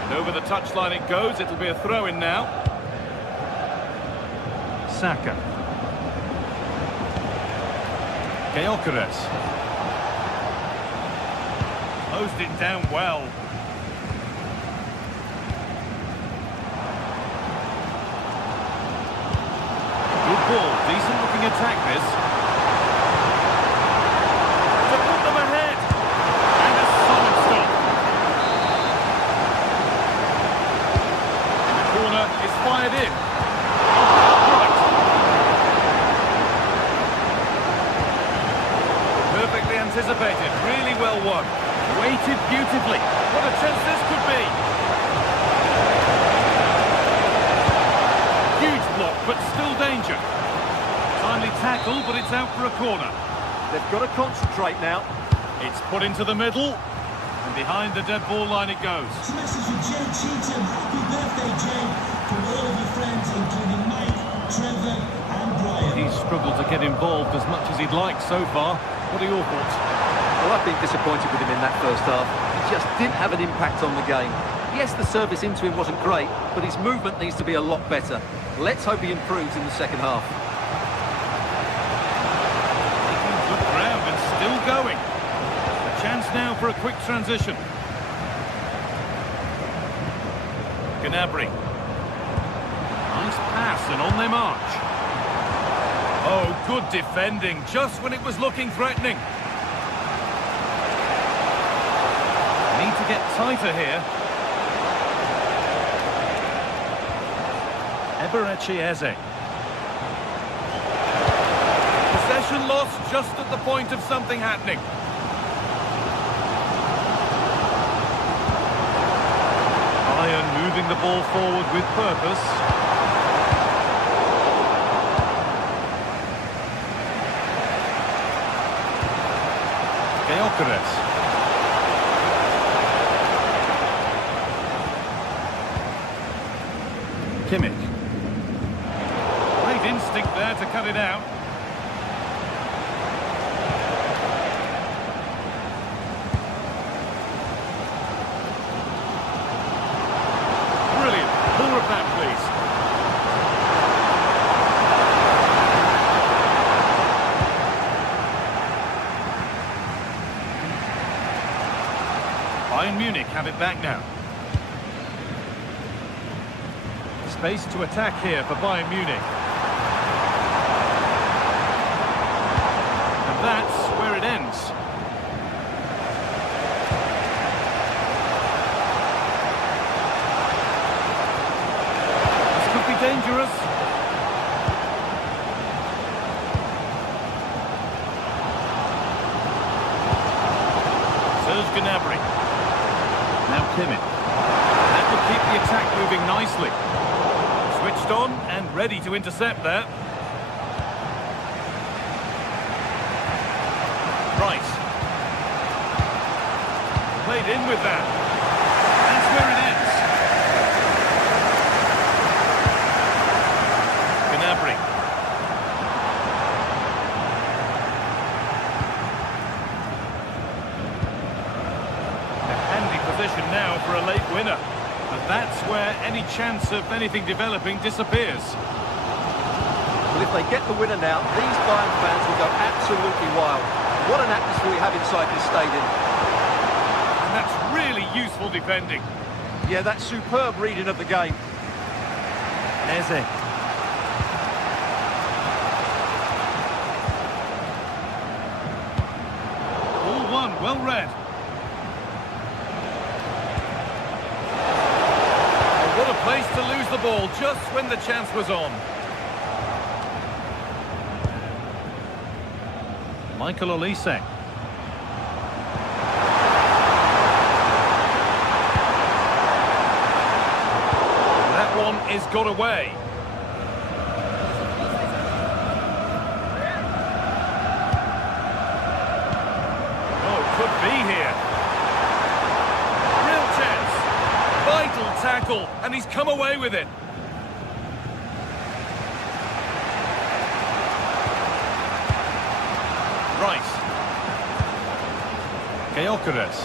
And over the touchline it goes. It'll be a throw-in now. Saka. Gyökeres. Closed it down well. Good ball. Decent looking attack this. To put them ahead. And a solid stop. And the corner is fired in. Right. Perfectly anticipated. Really well won. Weighted beautifully. What a chance this could be. Huge block, but still danger. Timely tackle, but it's out for a corner. They've got to concentrate now. It's put into the middle. And behind the dead ball line it goes. It's a message from Jay Cheatham. Happy birthday, Jay. From all of your friends, including Mike, Trevor and Brian. He's struggled to get involved as much as he'd like so far. What are your thoughts? Well, I've been disappointed with him in that first half. He just didn't have an impact on the game. Yes, the service into him wasn't great, but his movement needs to be a lot better. Let's hope he improves in the second half. Taking good ground and still going. A chance now for a quick transition. Gnabry. Nice pass and on they march. Oh, good defending, just when it was looking threatening. Need to get tighter here. Eberechi Eze. Possession lost just at the point of something happening. Bayern moving the ball forward with purpose. Gyökeres. Kimmich. Great instinct there to cut it out. Brilliant. More of that, please. Bayern Munich have it back now. Space to attack here for Bayern Munich. And that's where it ends. This could be dangerous. Serge Gnabry. Now Kimmich. That will keep the attack moving nicely. Switched on and ready to intercept there. Rice. Played in with that. That's where it ends. Gnabry. A handy position now for a late winner. chance of anything developing disappears. Well, if they get the winner now, these Bayern fans will go absolutely wild. What an atmosphere we have inside this stadium. And that's really useful defending. Yeah, that's superb reading of the game. Eze. All one, well read. Oh, what a place to lose the ball just when the chance was on. Michael Olise. That one is got away. Oh, could be here. Real chance. Vital tackle, and he's come away with it. Rice. Gyökeres.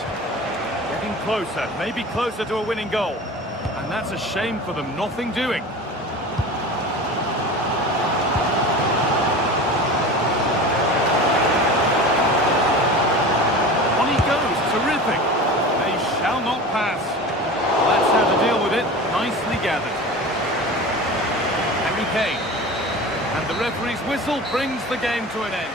Getting closer, maybe closer to a winning goal. And that's a shame for them, nothing doing. On he goes, terrific. They shall not pass. Well, that's how to deal with it, nicely gathered. Harry Kane. And the referee's whistle brings the game to an end.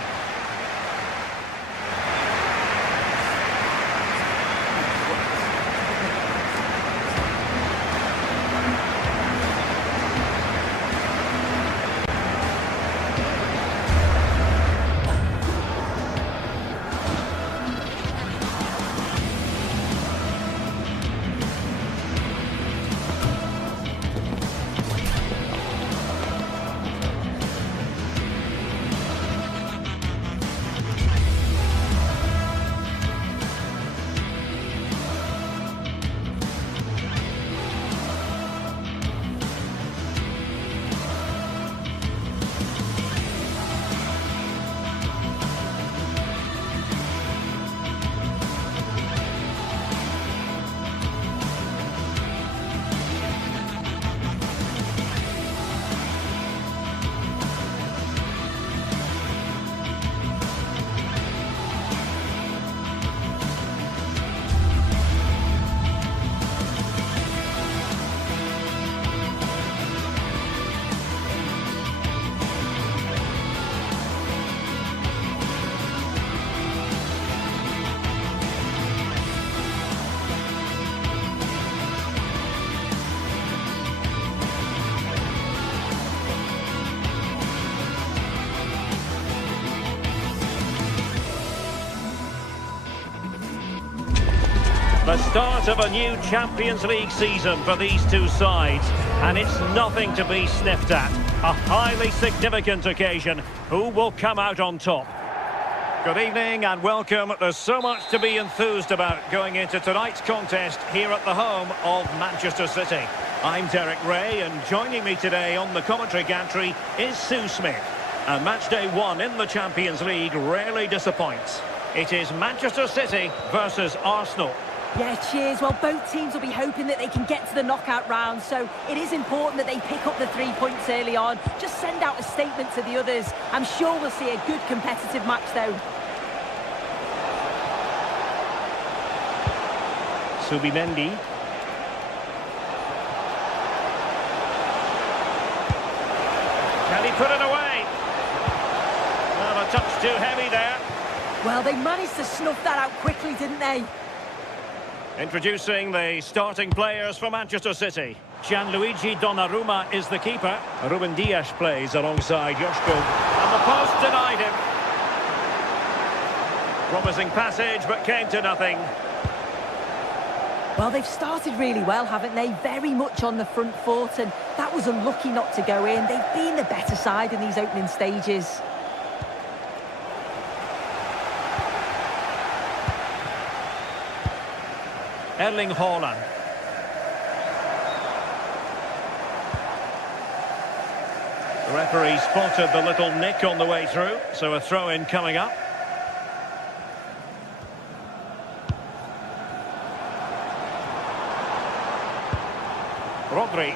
The start of a new Champions League season for these two sides, and it's nothing to be sniffed at. A highly significant occasion. Who will come out on top? Good evening and welcome. There's so much to be enthused about going into tonight's contest here at the home of Manchester City. I'm Derek Ray, and joining me today on the commentary gantry is Sue Smith. And match day one in the Champions League rarely disappoints. It is Manchester City versus Arsenal. Yeah, cheers. Well, both teams will be hoping that they can get to the knockout round, so it is important that they pick up the 3 points early on. Just send out a statement to the others. I'm sure we'll see a good competitive match, though. Subimendi. Can he put it away? Well, a touch too heavy there. Well, they managed to snuff that out quickly, didn't they? Introducing the starting players for Manchester City. Gianluigi Donnarumma is the keeper. Ruben Dias plays alongside Joshko. And the post denied him. Promising passage, but came to nothing. Well, they've started really well, haven't they? Very much on the front foot, and that was unlucky not to go in. They've been the better side in these opening stages. Erling Haaland. The referee spotted the little nick on the way through, so a throw-in coming up. Rodri.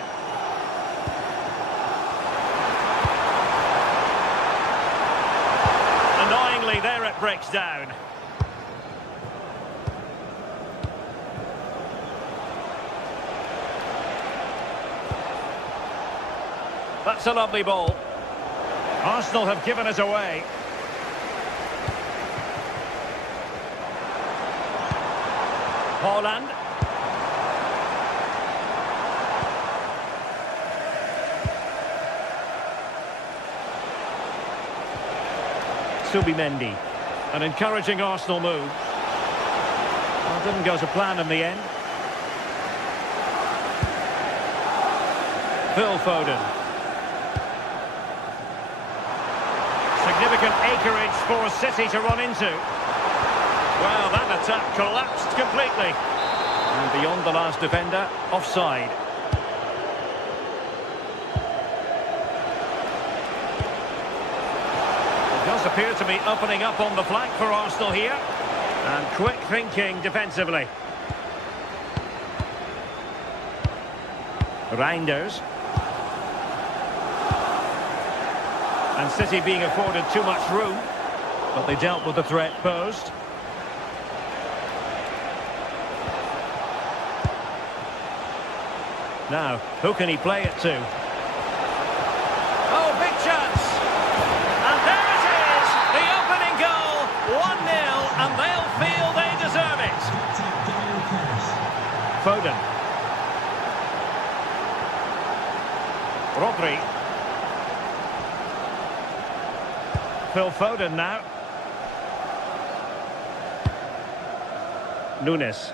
Annoyingly, there it breaks down. That's a lovely ball. Arsenal have given it away. Haaland. Subimendi. An encouraging Arsenal move. Well, didn't go to plan in the end. Phil Foden. Significant acreage for City to run into. Well, that attack collapsed completely. And beyond the last defender, offside. It does appear to be opening up on the flank for Arsenal here. And quick thinking defensively. Reinders. And City being afforded too much room. But they dealt with the threat posed. Now, who can he play it to? Oh, big chance! And there it is! The opening goal! 1-0, and they'll feel they deserve it! Foden. Rodri. Phil Foden now. Nunes.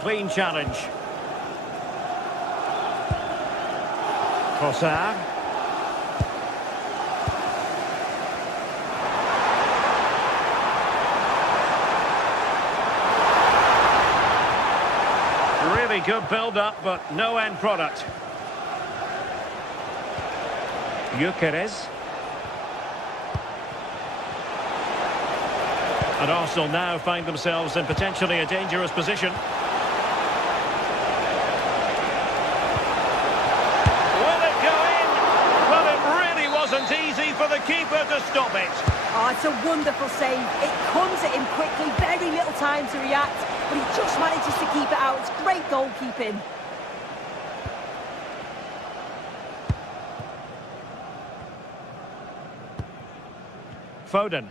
Clean challenge. Trossard. Really good build-up, but no end product. Gyökeres. And Arsenal now find themselves in potentially a dangerous position. Easy for the keeper to stop it. Oh, it's a wonderful save. It comes at him quickly, very little time to react, but he just manages to keep it out. It's great goalkeeping. Foden.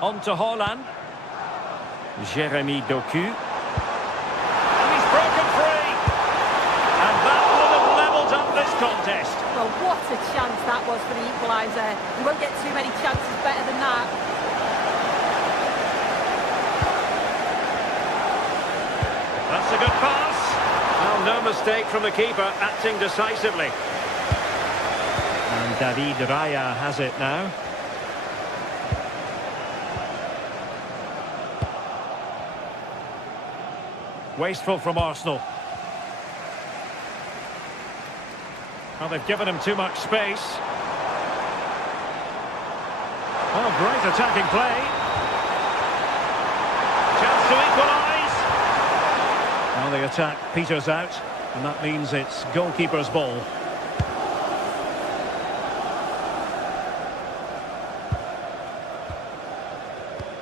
On to Haaland. Jeremy Doku. And he's broken free. And that would have levelled up this contest. Well, what a chance that was for the equaliser. You won't get too many chances better than that. That's a good pass. Well, no mistake from the keeper, acting decisively. And David Raya has it now. Wasteful from Arsenal. Well, they've given him too much space. Oh, great attacking play. Chance to equalise. Well, the attack peters out, and that means it's goalkeeper's ball.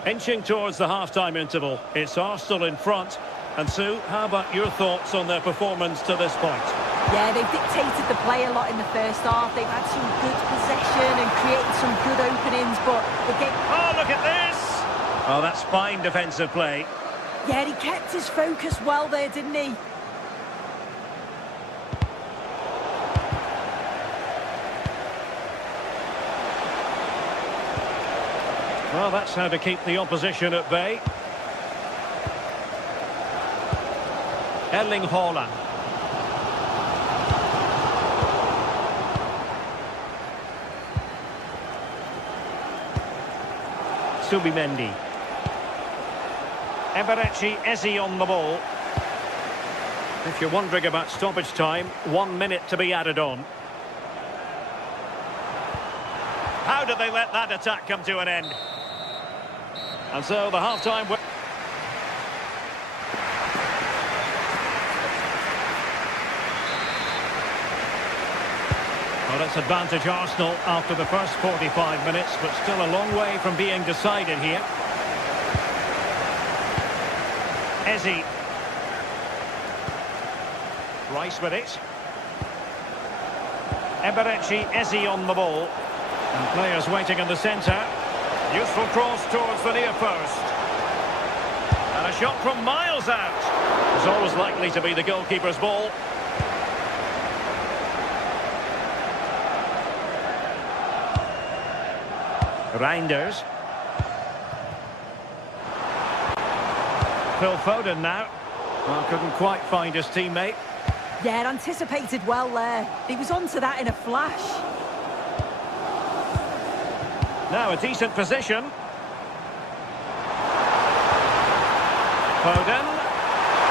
Inching towards the half-time interval. It's Arsenal in front. And Sue, how about your thoughts on their performance to this point? Yeah, they've dictated the play a lot in the first half. They've had some good possession and created some good openings, but the game... Oh, look at this! Oh, that's fine defensive play. Yeah, he kept his focus well there, didn't he? Well, that's how to keep the opposition at bay. Erling Haaland. Subimendi. Eberechi Eze on the ball. If you're wondering about stoppage time, 1 minute to be added on. How did they let that attack come to an end? And so the half-time... Well, it's advantage Arsenal after the first 45 minutes, but still a long way from being decided here. Eze. Rice with it. Eberechi Eze on the ball. And players waiting in the centre. Useful cross towards the near post. And a shot from miles out. It's always likely to be the goalkeeper's ball. Reinders. Phil Foden now. Well, couldn't quite find his teammate. Yeah, anticipated well there. He was onto that in a flash. Now a decent position. Foden.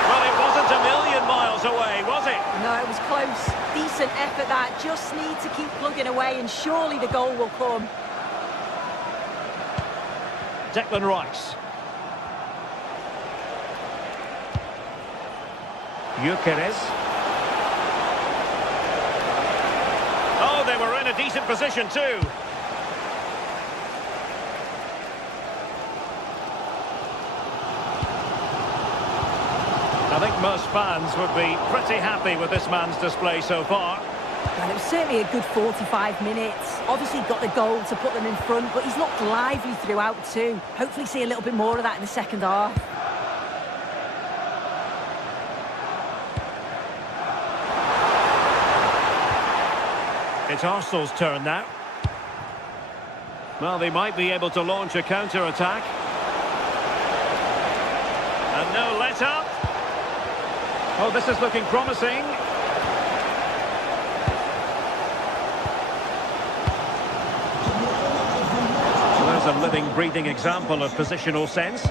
Well, it wasn't a million miles away, was it? No, it was close. Decent effort that. Just need to keep plugging away and surely the goal will come. Declan Rice. Gyökeres. Oh, they were in a decent position too. I think most fans would be pretty happy with this man's display so far. Well, it was certainly a good 45 minutes. Obviously got the goal to put them in front, but he's looked lively throughout too. Hopefully see a little bit more of that in the second half. It's Arsenal's turn now. Well, they might be able to launch a counter-attack. And no let-up. Oh, this is looking promising. There's a living, breathing example of positional sense.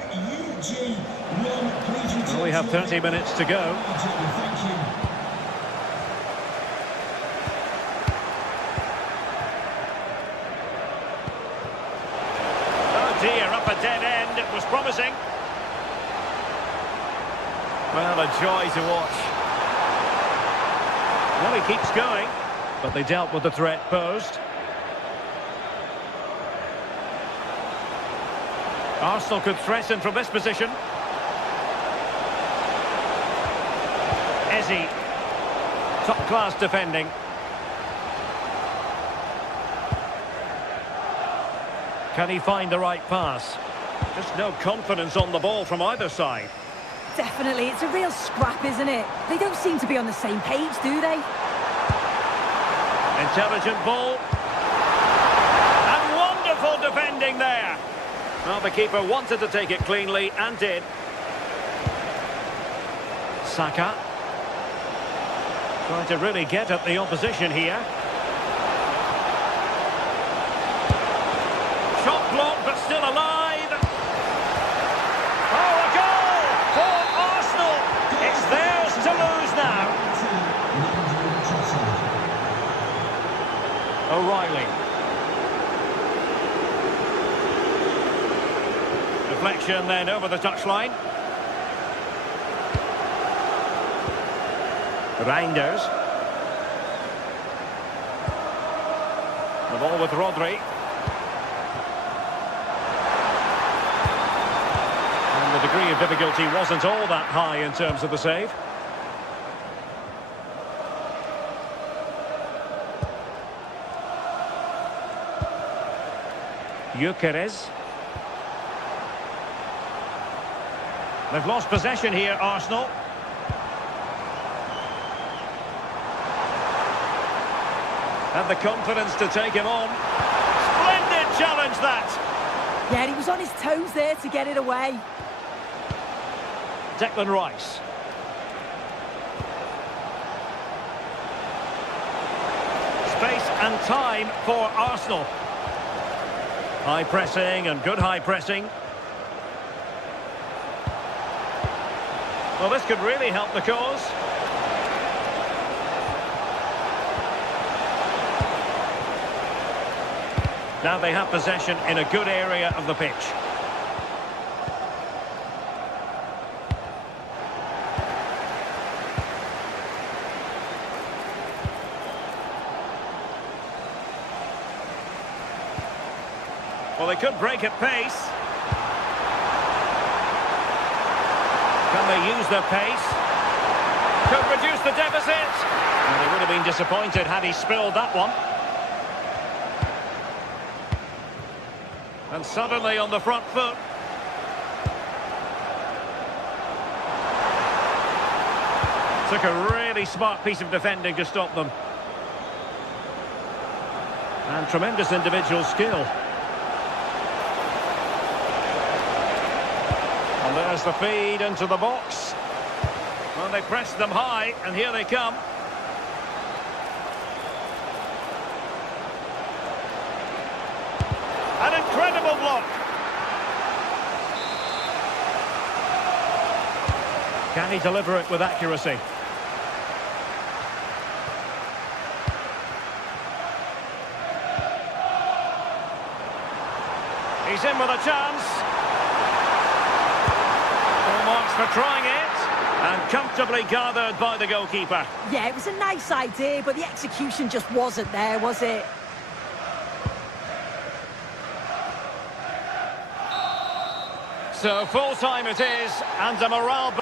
Well, we have 30 minutes to go. Oh dear, up a dead end. It was promising. Well, a joy to watch. Well, he keeps going, but they dealt with the threat posed. Arsenal could threaten from this position. Eze. Top-class defending. Can he find the right pass? Just no confidence on the ball from either side. Definitely, it's a real scrap, isn't it? They don't seem to be on the same page, do they? Intelligent ball. And wonderful defending there. Well, the keeper wanted to take it cleanly and did. Saka. Trying to really get at the opposition here. Shot blocked, but still alive. Oh, a goal for Arsenal. It's theirs to lose now. O'Reilly. Deflection then over the touchline. Reinders. The ball with Rodri. And the degree of difficulty wasn't all that high in terms of the save. Gyökeres. They've lost possession here, Arsenal. And the confidence to take him on. Splendid challenge, that! Yeah, he was on his toes there to get it away. Declan Rice. Space and time for Arsenal. High pressing and good high pressing. Well, this could really help the cause. Now they have possession in a good area of the pitch. Well, they could break at pace. Can they use their pace? Could reduce the deficit. And he would have been disappointed had he spilled that one. And suddenly on the front foot. Took a really smart piece of defending to stop them. And tremendous individual skill. And there's the feed into the box. Well, they pressed them high, and here they come. An incredible block. Can he deliver it with accuracy? He's in with a chance. Full marks for trying it. And comfortably gathered by the goalkeeper. Yeah, it was a nice idea, but the execution just wasn't there, was it? So full time it is, and a morale...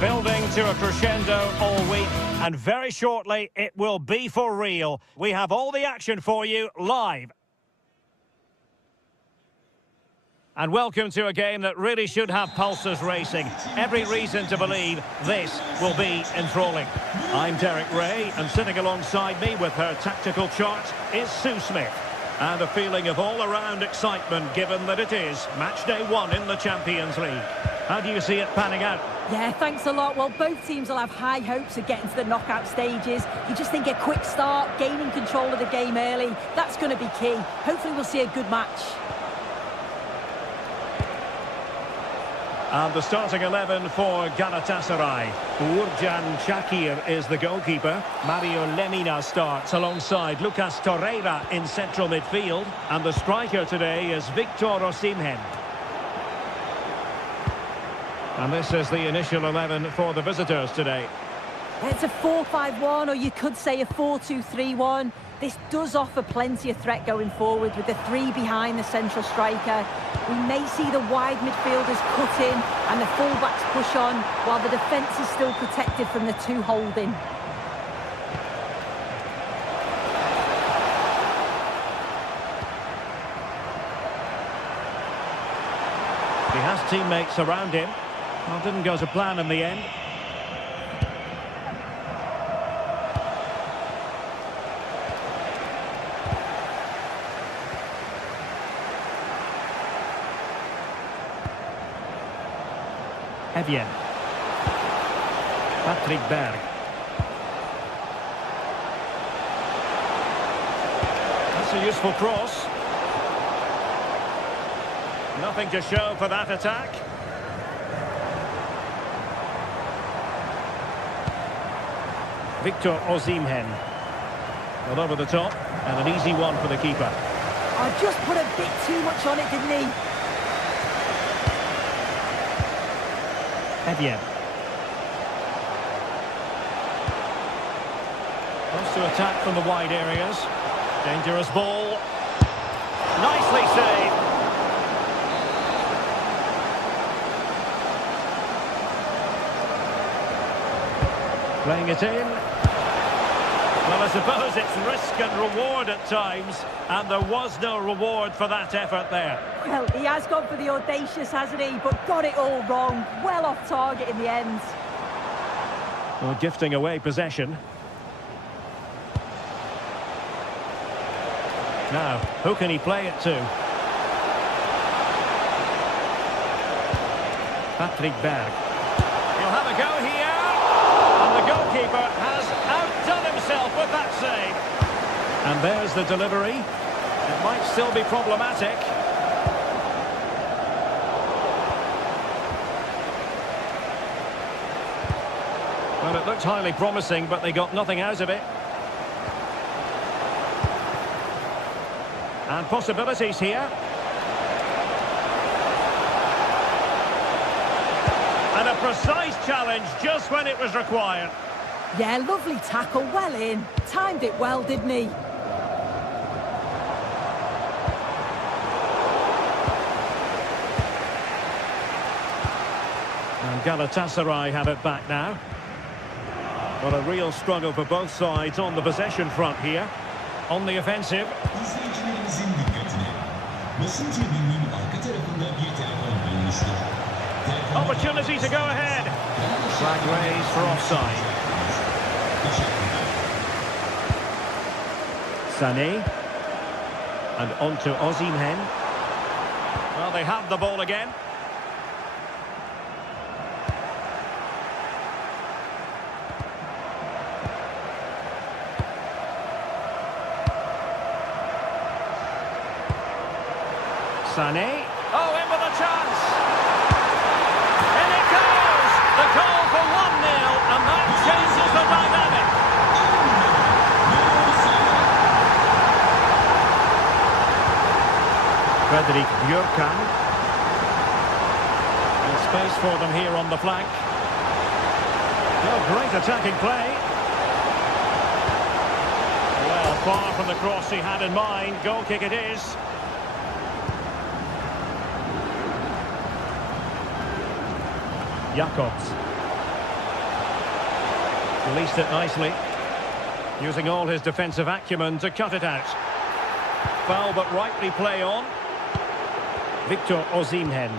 Building to a crescendo all week, and very shortly it will be for real. We have all the action for you live. And welcome to a game that really should have pulses racing. Every reason to believe this will be enthralling. I'm Derek Ray, and sitting alongside me with her tactical chart is Sue Smith. And a feeling of all-around excitement given that it is match day 1 in the Champions League. How do you see it panning out? Yeah, thanks a lot. Well, both teams will have high hopes of getting to the knockout stages. You just think a quick start, gaining control of the game early, that's going to be key. Hopefully we'll see a good match. And the starting 11 for Galatasaray. Uğurcan Çakır is the goalkeeper. Mario Lemina starts alongside Lucas Torreira in central midfield. And the striker today is Victor Osimhen. And this is the initial 11 for the visitors today. It's a 4-5-1, or you could say a 4-2-3-1. This does offer plenty of threat going forward with the 3 behind the central striker. We may see the wide midfielders cut in and the full-backs push on, while the defence is still protected from the 2 holding. He has teammates around him. Well, didn't go to plan in the end. Evian. Patrick Berg. That's a useful cross. Nothing to show for that attack. Victor Osimhen. Well, over the top, and an easy one for the keeper. I just put a bit too much on it, didn't he? Evian. Wants to attack from the wide areas. Dangerous ball. Nicely saved. Playing it in. Well, I suppose it's risk and reward at times, and there was no reward for that effort there. Well, he has gone for the audacious, hasn't he? But got it all wrong. Well off target in the end. Well, gifting away possession. Now, who can he play it to? Patrick Berg. He'll have a go here. And the goalkeeper has outdone himself with that save. And there's the delivery. It might still be problematic. Well, it looked highly promising, but they got nothing out of it. And possibilities here. And a precise challenge just when it was required. Yeah, lovely tackle, well in. Timed it well, didn't he? And Galatasaray have it back now. Well, a real struggle for both sides on the possession front here. On the offensive. İzleyicilerimizin dikkatine. Basın tribününün arka tarafında bir telefon bulunmuştur. Opportunity to go ahead. Flag raised for offside. Sané. And on to Osimhen. Well, they have the ball again. Sané. Oh, in with a chance. In it goes. The goal for 1-0, and that changes the dynamic. Frederick Björkan. And space for them here on the flank. Oh, great attacking play. Well, far from the cross he had in mind. Goal kick it is. Jakobs. Released it nicely. Using all his defensive acumen to cut it out. Foul but rightly play on. Victor Osimhen.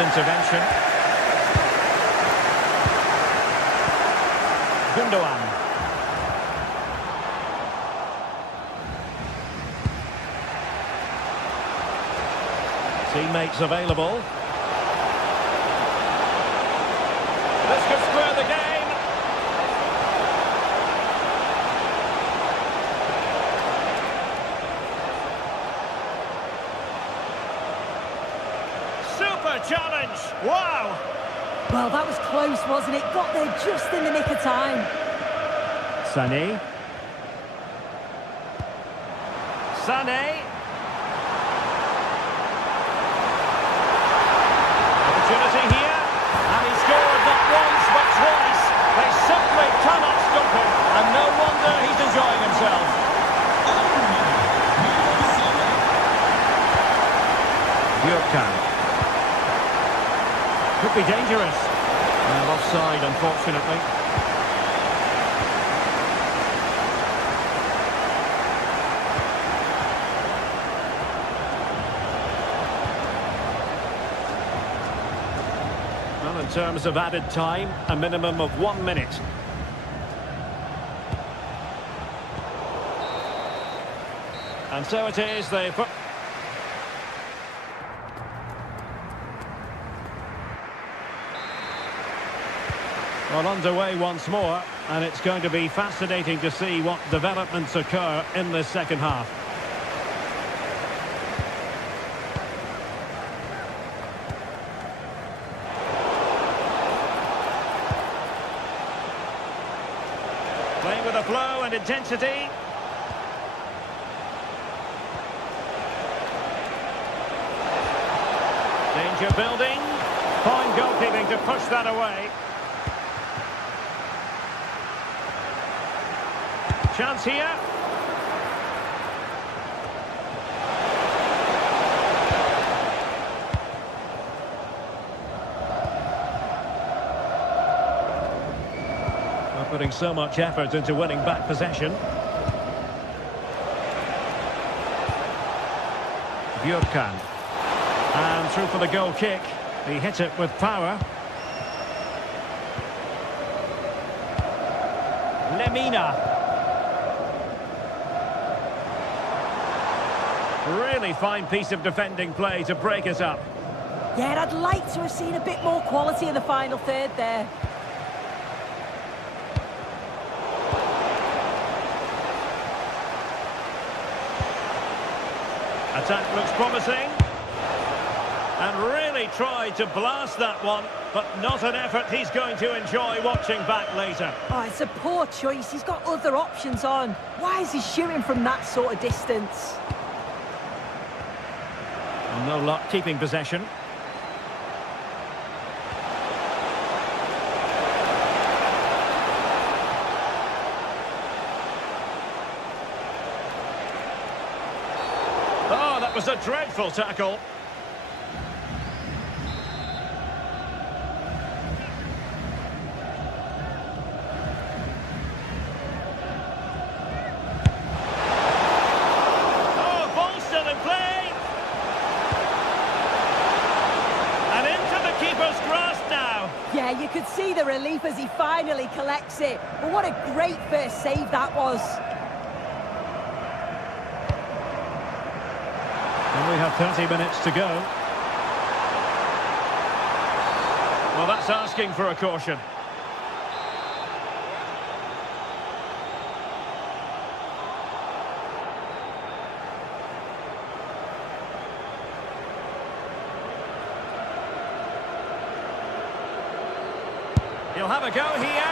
Intervention. Gundogan. Teammates available. This could square the game. Challenge! Wow! Well, that was close, wasn't it? Got there just in the nick of time. Sané. Sané. Opportunity here. And he scored not once but twice. They simply cannot stop him. And no wonder he's enjoying himself. Björkan. Could be dangerous. Well, offside, unfortunately. Well, in terms of added time, a minimum of 1 minute. And so it is, they put... Well, underway once more, and it's going to be fascinating to see what developments occur in this second half. Playing with a flow and intensity. Danger building. Fine goalkeeping to push that away. Chance here. We're putting so much effort into winning back possession. Björkan. And through for the goal kick. He hit it with power. Lemina. Really fine piece of defending play to break us up. Yeah, I'd like to have seen a bit more quality in the final third there. Attack looks promising. And really tried to blast that one, but not an effort he's going to enjoy watching back later. Oh, it's a poor choice. He's got other options on. Why is he shooting from that sort of distance? No luck keeping possession. Oh, that was a dreadful tackle. Yeah, you could see the relief as he finally collects it. But what a great first save that was. And we have 30 minutes to go. Well, that's asking for a caution. He'll have a go here.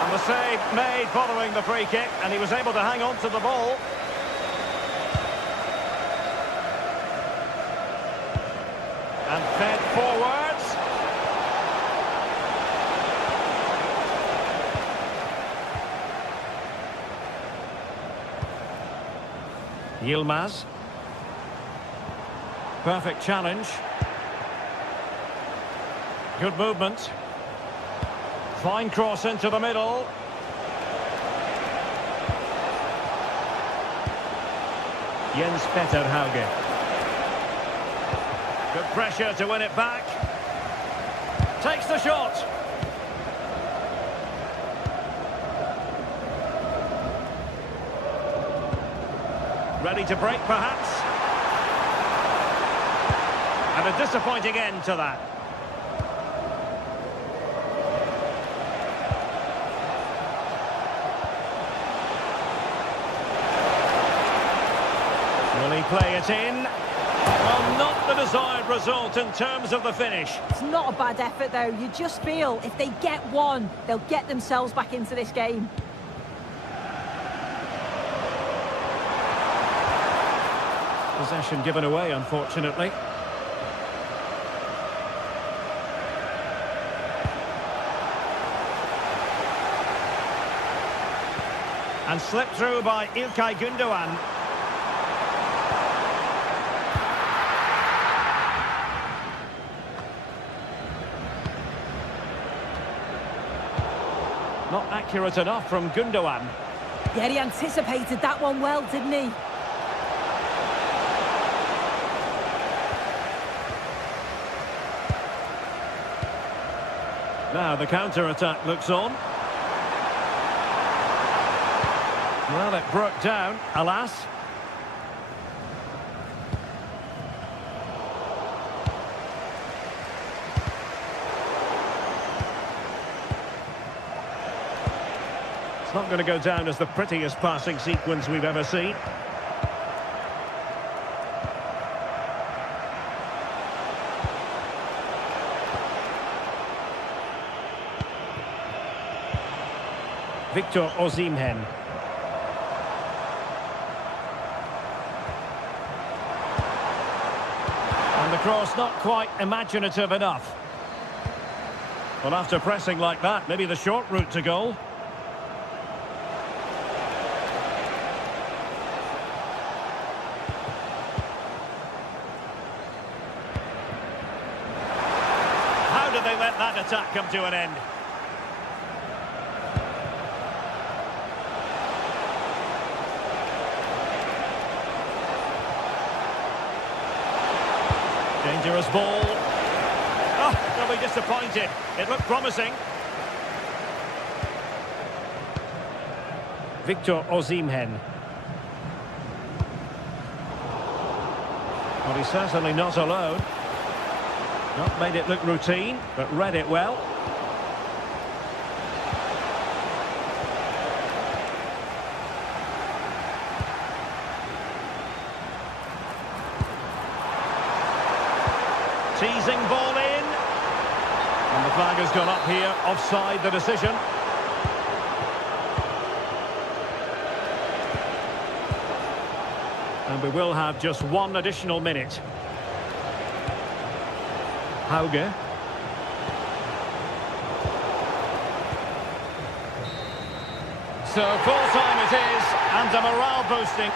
And the save made following the free kick, and he was able to hang on to the ball. And fed forwards. Yilmaz. Perfect challenge. Good movement. Fine cross into the middle. Jens Petter Hauge. Good pressure to win it back. Takes the shot. Ready to break, perhaps. And a disappointing end to that. Will he play it in? Well, not the desired result in terms of the finish. It's not a bad effort, though. You just feel if they get one, they'll get themselves back into this game. Possession given away, unfortunately. And slipped through by İlkay Gündoğan. Not accurate enough from Gündoğan. Yeah, he anticipated that one well, didn't he? Now the counter-attack looks on. Well, it broke down, alas. not going to go down as the prettiest passing sequence we've ever seen. Victor Osimhen. And the cross not quite imaginative enough. Well, after pressing like that, maybe the short route to goal. How did they let that attack come to an end? Dangerous ball. Oh, they'll be disappointed. It looked promising. Victor Osimhen. Well, he's certainly not alone. Not made it look routine, but read it well. Teasing ball in. And the flag has gone up here, offside the decision. And we will have just one additional minute. Hauge. So full time it is, and a morale boosting.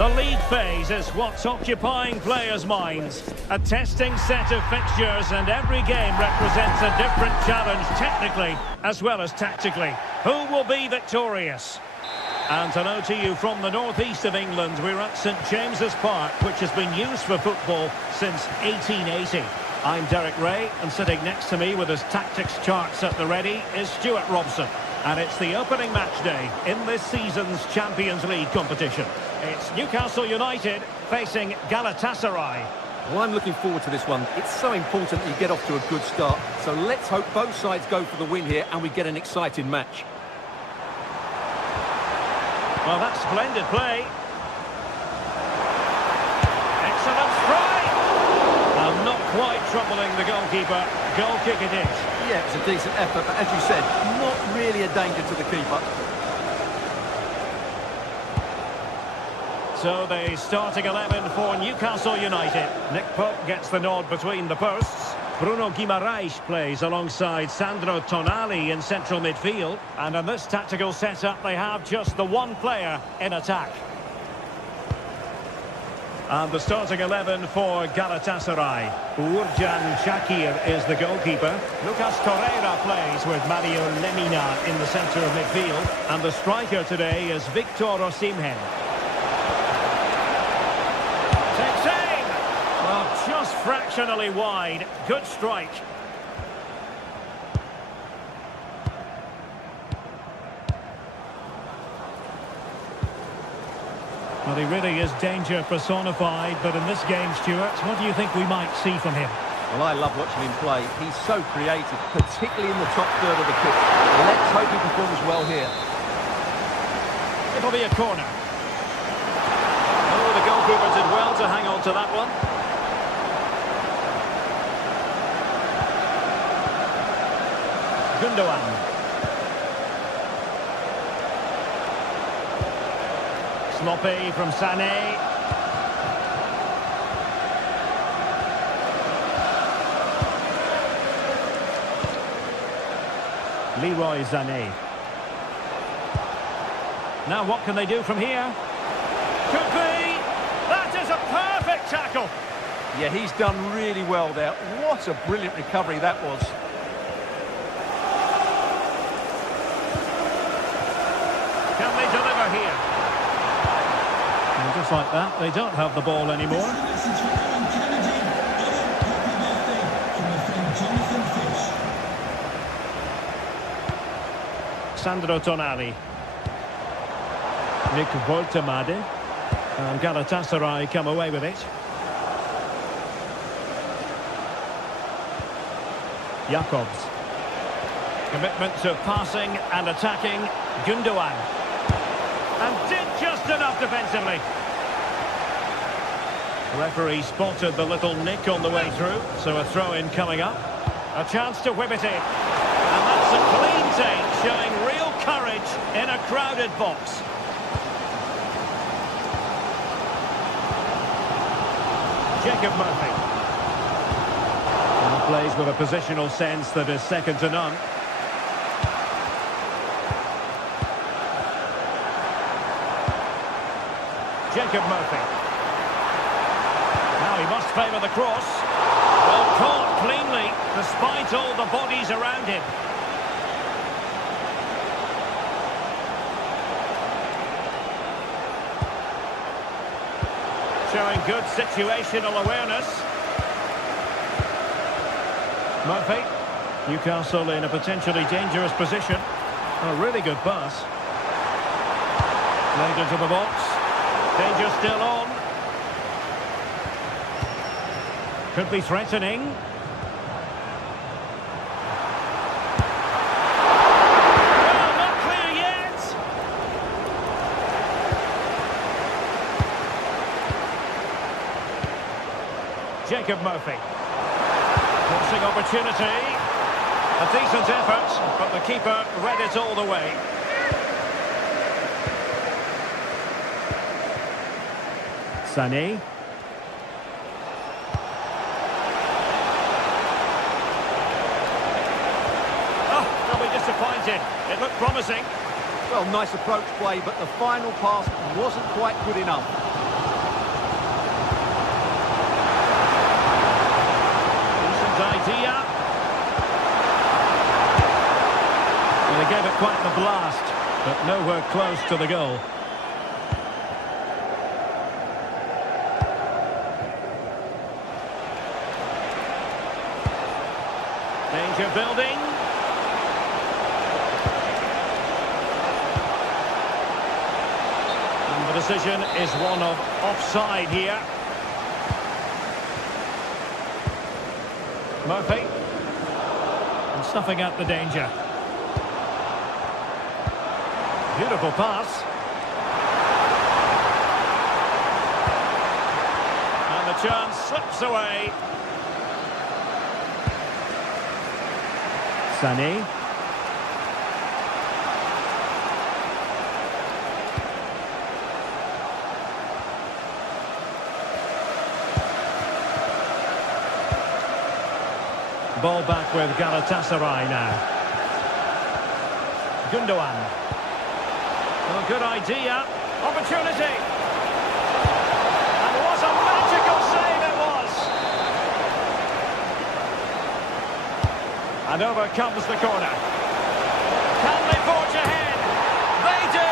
The league phase is what's occupying players' minds. A testing set of fixtures, and every game represents a different challenge technically as well as tactically. Who will be victorious? And hello to you from the northeast of England. We're at St James's Park, which has been used for football since 1880. I'm Derek Ray, and sitting next to me with his tactics charts at the ready is Stuart Robson. And it's the opening match day in this season's Champions League competition. It's Newcastle United facing Galatasaray. Well, I'm looking forward to this one. It's so important that you get off to a good start. So let's hope both sides go for the win here and we get an exciting match. Well, that's splendid play. Excellent strike. And not quite troubling the goalkeeper. Goal kick it is. Yeah, it's a decent effort, but as you said, not really a danger to the keeper. So the starting 11 for Newcastle United. Nick Pope gets the nod between the posts. Bruno Guimaraes plays alongside Sandro Tonali in central midfield. And in this tactical setup, they have just the one player in attack. And the starting 11 for Galatasaray. Uğurcan Çakır is the goalkeeper. Lucas Torreira plays with Mario Lemina in the centre of midfield. And the striker today is Victor Osimhen. Takes aim! Well, just fractionally wide. Good strike. Well, he really is danger personified, but in this game, Stuart, what do you think we might see from him? Well, I love watching him play. He's so creative, particularly in the top third of the pitch. Let's hope he performs well here. It'll be a corner. Oh, the goalkeeper did well to hang on to that one. Gundogan. Sloppy from Sané. Leroy Sané. Now what can they do from here? Could be! That is a perfect tackle! Yeah, he's done really well there. What a brilliant recovery that was. Can they deliver here? And just like that, they don't have the ball anymore. Sandro Tonali. Nick Voltemade. And Galatasaray come away with it. Jakobs. Commitment to passing and attacking. Gundogan. And did just enough defensively. Referee spotted the little nick on the way through, so a throw-in coming up. A chance to whip it in. And that's a clean take, showing real courage in a crowded box. Jacob Murphy. And plays with a positional sense that is second to none. Jacob Murphy. Now he must favour the cross. Well caught cleanly, despite all the bodies around him. Showing good situational awareness. Murphy. Newcastle in a potentially dangerous position. A really good pass. Played into the box. Danger still on. Could be threatening. Well, not clear yet. Jacob Murphy. Crossing opportunity. A decent effort, but the keeper read it all the way. Sané. Oh, they'll be disappointed. It looked promising. Well, nice approach play, but the final pass wasn't quite good enough. Decent idea. Well, they gave it quite the blast, but nowhere close to the goal. Danger building. And the decision is one of offside here. Murphy. And snuffing out the danger. Beautiful pass. And the chance slips away. Sané. Ball back with Galatasaray now. Gundogan. Oh, good idea. Opportunity. And what a magical save it was. And over comes the corner. Can they forge ahead? They do.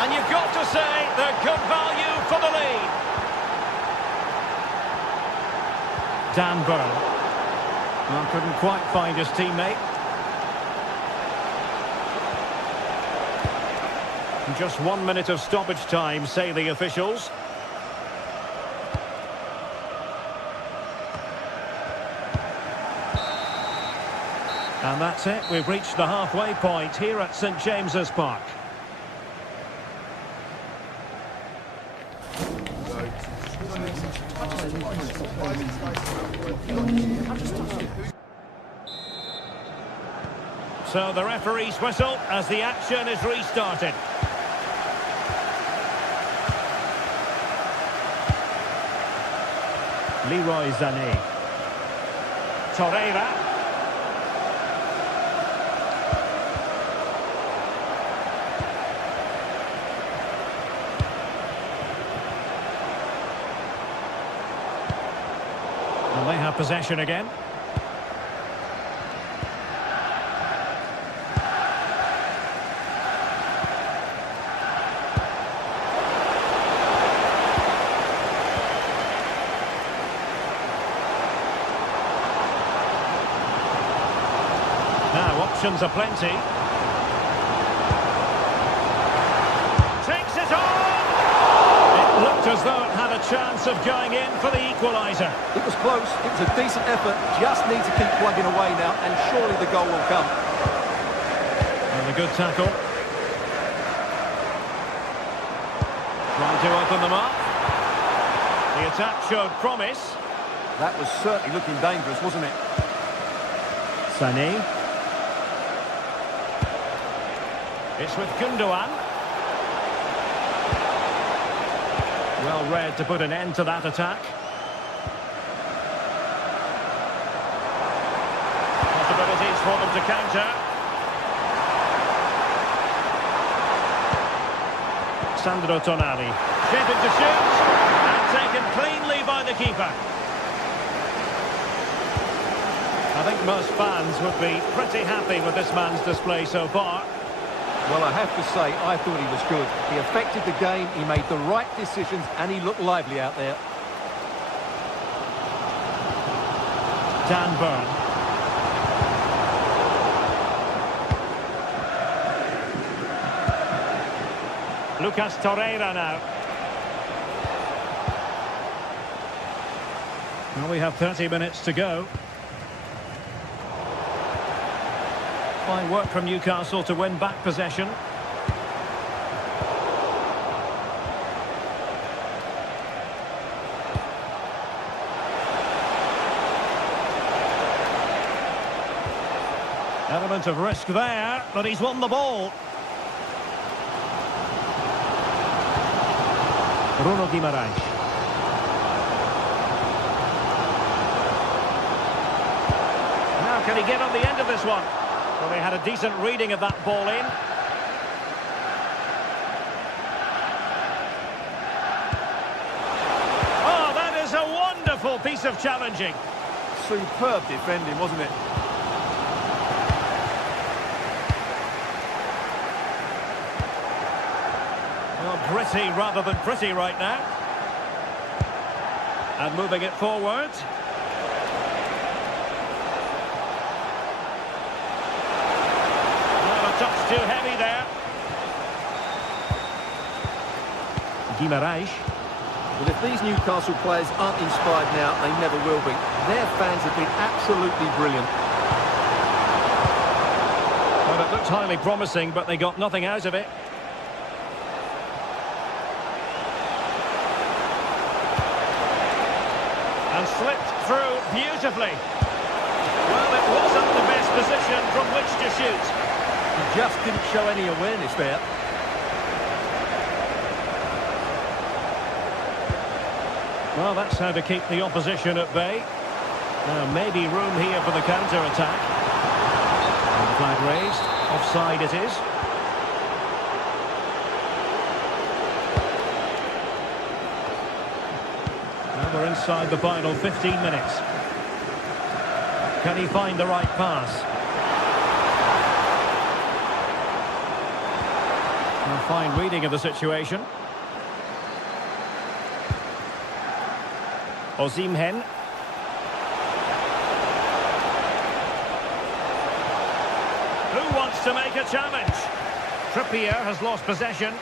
And you've got to say they're good value for the lead. Dan Burn. Well, couldn't quite find his teammate. Just 1 minute of stoppage time, say the officials. And that's it. We've reached the halfway point here at St James's Park. So the referee's whistle as the action is restarted. Leroy Sané. Torreira. And they have possession again. Now, options are plenty. Takes it on! It looked as though it had a chance of going in for the equaliser. It was close, it was a decent effort, just need to keep plugging away now, and surely the goal will come. And a good tackle. Trying to open them up. The attack showed promise. That was certainly looking dangerous, wasn't it? Sané. It's with Gundogan. Well read to put an end to that attack. Possibilities for them to counter. Sandro Tonali. Shaping to shoot. And taken cleanly by the keeper. I think most fans would be pretty happy with this man's display so far. Well, I have to say, I thought he was good. He affected the game, he made the right decisions, and he looked lively out there. Dan Burn. Lucas Torreira now. Well, we have 30 minutes to go. Fine work from Newcastle to win back possession. Element of risk there, but he's won the ball. Bruno Guimaraes. Now can he get on the end of this one? Well, they had a decent reading of that ball in. Oh, that is a wonderful piece of challenging. Superb defending, wasn't it? Well, gritty rather than pretty right now. And moving it forward. Touch too heavy there. Guimaraes. Well, if these Newcastle players aren't inspired now, they never will be. Their fans have been absolutely brilliant. Well, it looked highly promising, but they got nothing out of it. And slipped through beautifully. Well, it wasn't the best position from which to shoot. He just didn't show any awareness there. Well, that's how to keep the opposition at bay. Now, maybe room here for the counter-attack. And the flag raised. Offside it is. Now we're inside the final 15 minutes. Can he find the right pass? A fine reading of the situation. Osimhen. Who wants to make a challenge? Trippier has lost possession.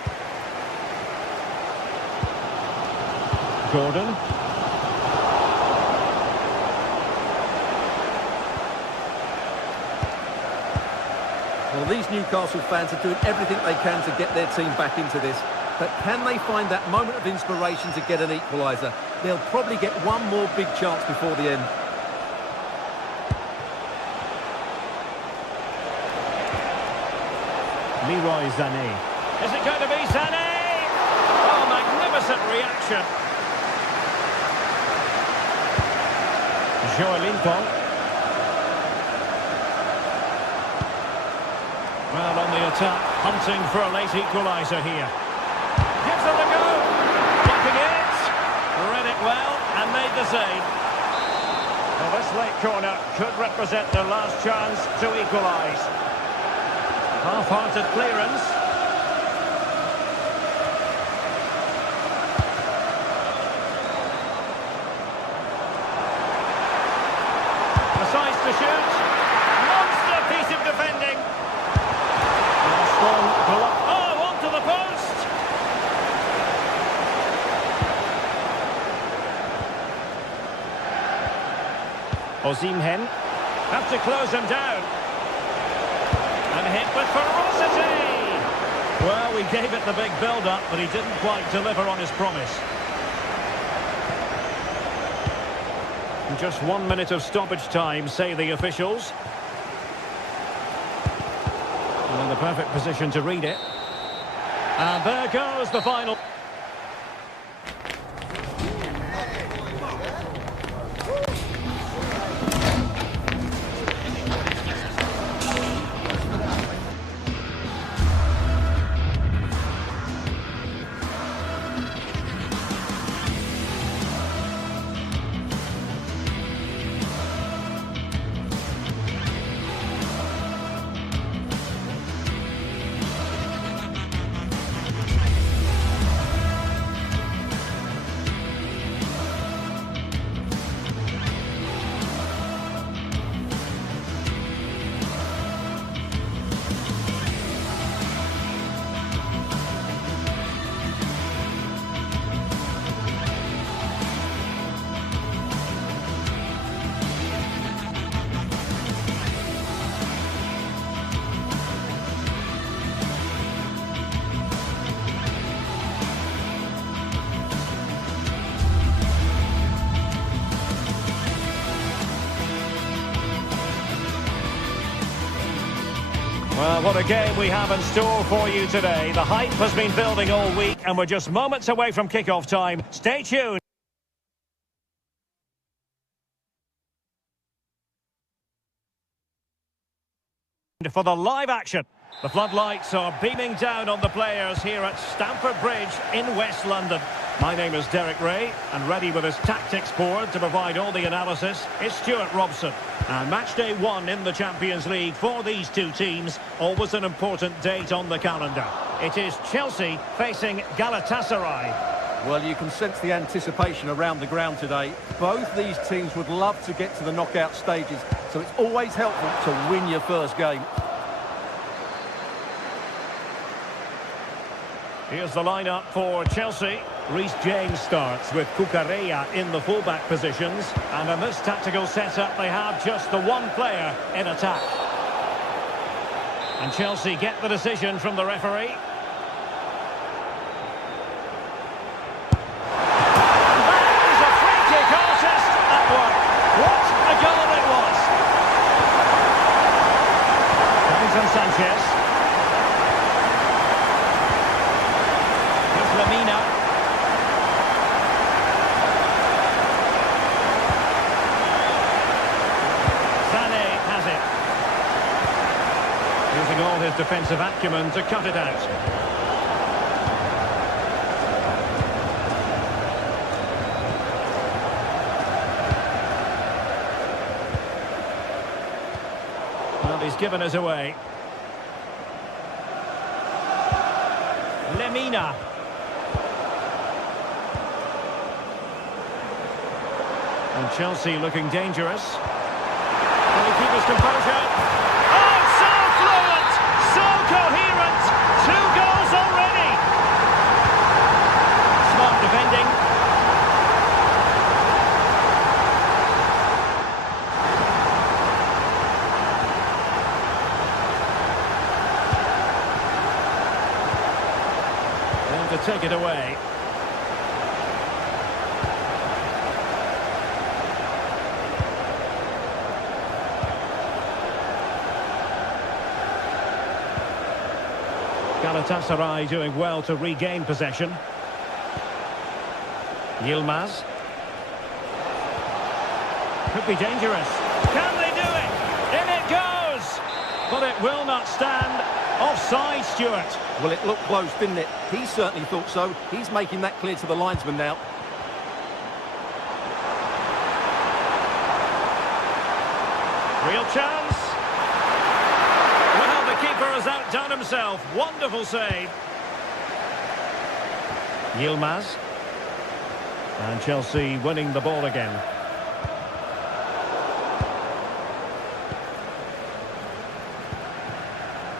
Gordon. Well, these Newcastle fans are doing everything they can to get their team back into this. But can they find that moment of inspiration to get an equaliser? They'll probably get one more big chance before the end. Leroy Sané. Is it going to be Sané? Oh, magnificent reaction. Joelinton. Well, on the attack, hunting for a late equaliser here. Gives it a go. Blocking it. Read it well and made the save. Well, this late corner could represent their last chance to equalise. Half-hearted clearance. Decides to shoot. Monster piece of defending. Strong block. Oh, onto the post. Osimhen have to close him down. And hit with ferocity. Well, we gave it the big build-up, but he didn't quite deliver on his promise. Just 1 minute of stoppage time, say the officials. And in the perfect position to read it. And there goes the final. Well, what a game we have in store for you today. The hype has been building all week and we're just moments away from kick-off time. Stay tuned. For the live action. The floodlights are beaming down on the players here at Stamford Bridge in West London. My name is Derek Ray, and ready with his tactics board to provide all the analysis is Stuart Robson. And match day 1 in the Champions League for these two teams, always an important date on the calendar. It is Chelsea facing Galatasaray. Well, you can sense the anticipation around the ground today. Both these teams would love to get to the knockout stages, so it's always helpful to win your first game. Here's the lineup for Chelsea. Reece James starts with Cucurella in the fullback positions. And in this tactical setup, they have just the one player in attack. And Chelsea get the decision from the referee. And that is a free-kick artist at work. What a goal it was! Davinson Sanchez. Here's Lamina. Using all his defensive acumen to cut it out. Well, he's given us away. Lamina. And Chelsea looking dangerous. Can he keep his composure? So coherent, take it away. Galatasaray doing well to regain possession. Yilmaz. Could be dangerous. Can they do it? In it goes! But it will not stand. Offside, Stuart. Well, it looked close, didn't it? He certainly thought so. He's making that clear to the linesman now. Real chance. Well, the keeper has outdone himself. Wonderful save. Yilmaz. And Chelsea winning the ball again.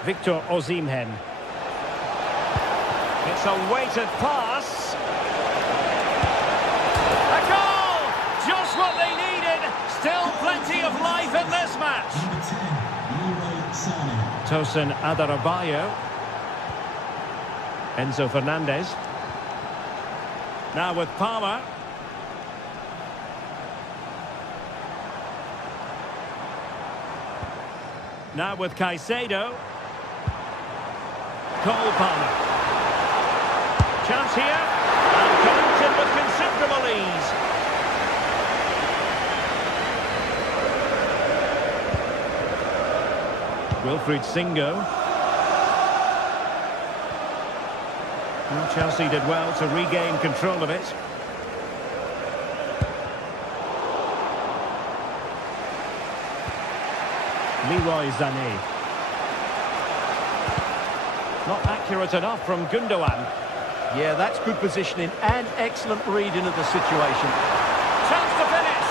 Victor Osimhen. It's a weighted pass. A goal! Just what they needed. Still plenty of life in this match. Tosin Adarabioyo. Enzo Fernandez. Now with Palmer. Now with Caicedo. Cole Palmer. Chance here. And collected with considerable ease. Wilfried Singo. Well, Chelsea did well to regain control of it. Leroy Sané. Not accurate enough from Gundogan. Yeah, that's good positioning and excellent reading of the situation. Chance to finish.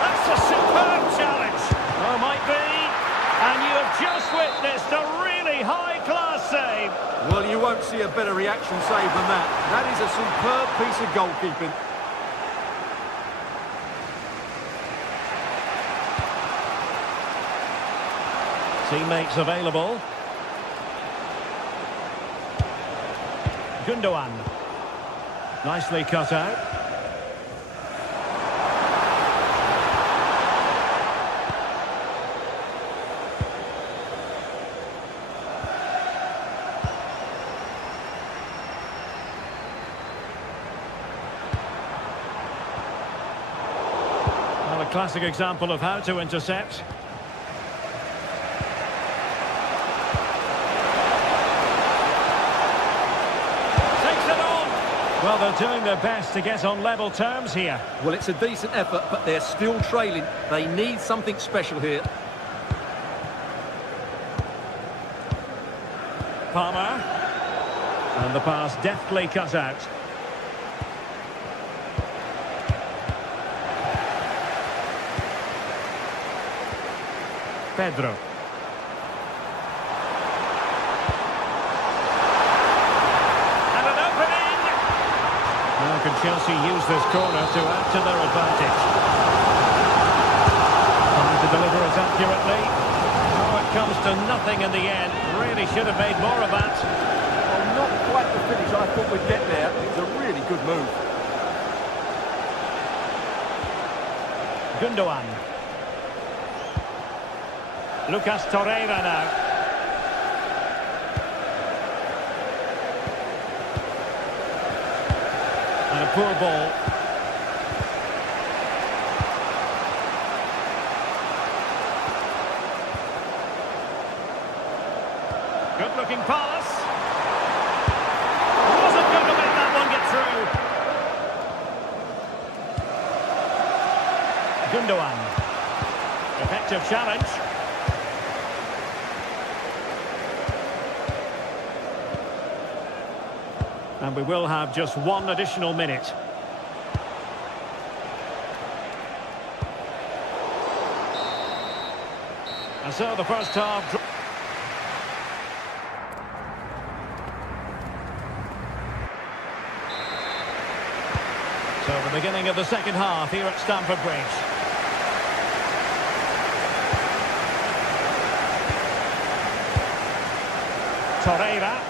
That's a superb challenge. Oh, might be. And you have just witnessed a really high-class save. Well, you won't see a better reaction save than that. That is a superb piece of goalkeeping. Teammates available. Gundogan. Nicely cut out. Well, a classic example of how to intercept. Well, they're doing their best to get on level terms here. Well, it's a decent effort, but they're still trailing. They need something special here. Palmer. And the pass deftly cut out. Pedro. Now can Chelsea use this corner to add to their advantage? Trying to deliver it accurately. Oh, it comes to nothing in the end. Really should have made more of that. Well, not quite the finish I thought we'd get there. It was a really good move. Gundogan. Lucas Torreira now. And a poor ball. Good-looking pass. Wasn't going to let that one get through. Gundogan. Effective challenge. And we will have just one additional minute. And so the first half... So the beginning of the second half here at Stamford Bridge. Torreira.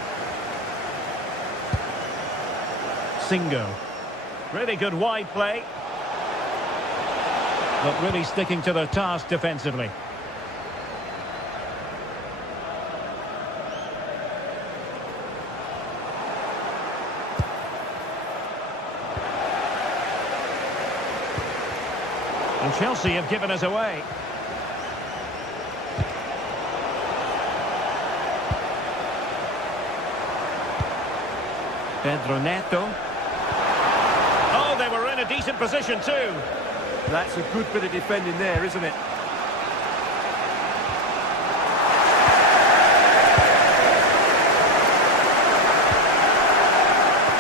Singo. Really good wide play. But really sticking to their task defensively. And Chelsea have given us away. Pedro Neto. Oh, they were in a decent position too. That's a good bit of defending there, isn't it?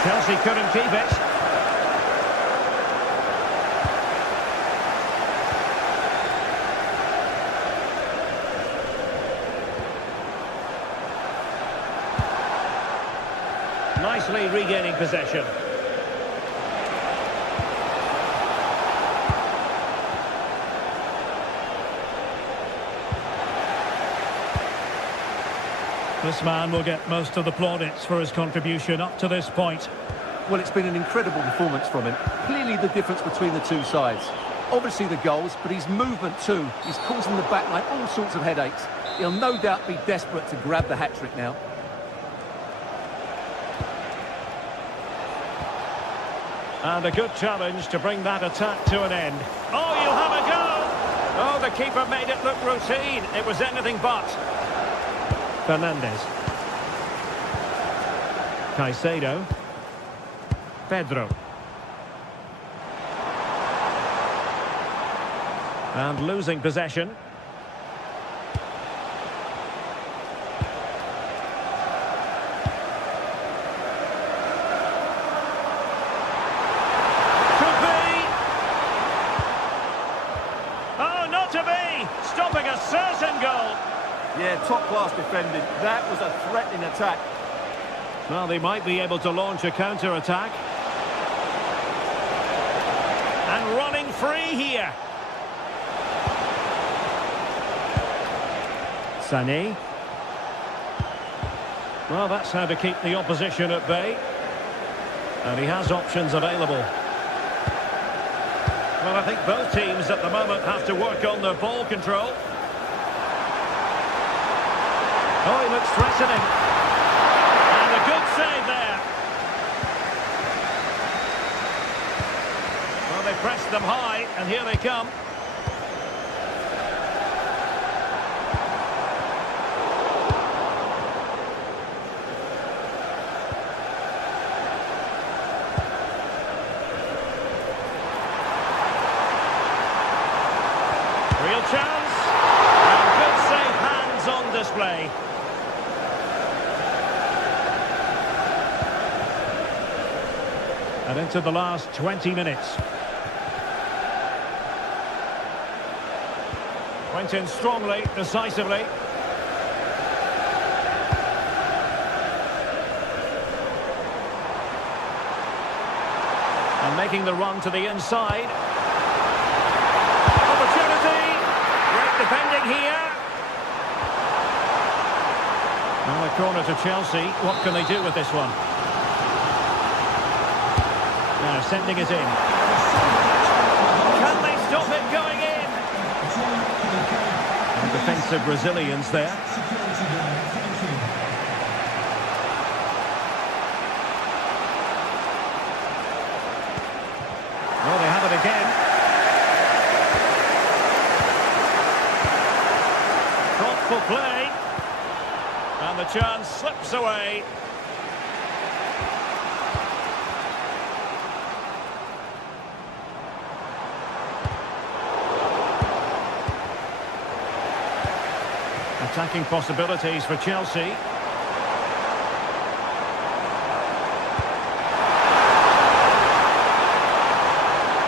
Chelsea couldn't keep it. Nicely regaining possession. This man will get most of the plaudits for his contribution up to this point. Well, it's been an incredible performance from him. Clearly the difference between the two sides. Obviously the goals, but his movement too. He's causing the backline all sorts of headaches. He'll no doubt be desperate to grab the hat-trick now. And a good challenge to bring that attack to an end. Oh, you'll have a go! Oh, the keeper made it look routine. It was anything but. Fernandes. Caicedo. Pedro. And losing possession. Stopping a certain goal. Yeah, top-class defending. That was a threatening attack. Well, they might be able to launch a counter-attack. And running free here. Sané. Well, that's how to keep the opposition at bay. And he has options available. Well, I think both teams at the moment have to work on their ball control. Oh, he looks threatening. And a good save there. Well, they pressed them high, and here they come. Real chance, and good save, hands on display. And into the last 20 minutes. Went in strongly, decisively. And making the run to the inside. Defending here. Now a corner to Chelsea. What can they do with this one? Now sending it in. Can they stop it going in? And defensive resilience there. Well, they have it again. Play, and the chance slips away. Attacking possibilities for Chelsea.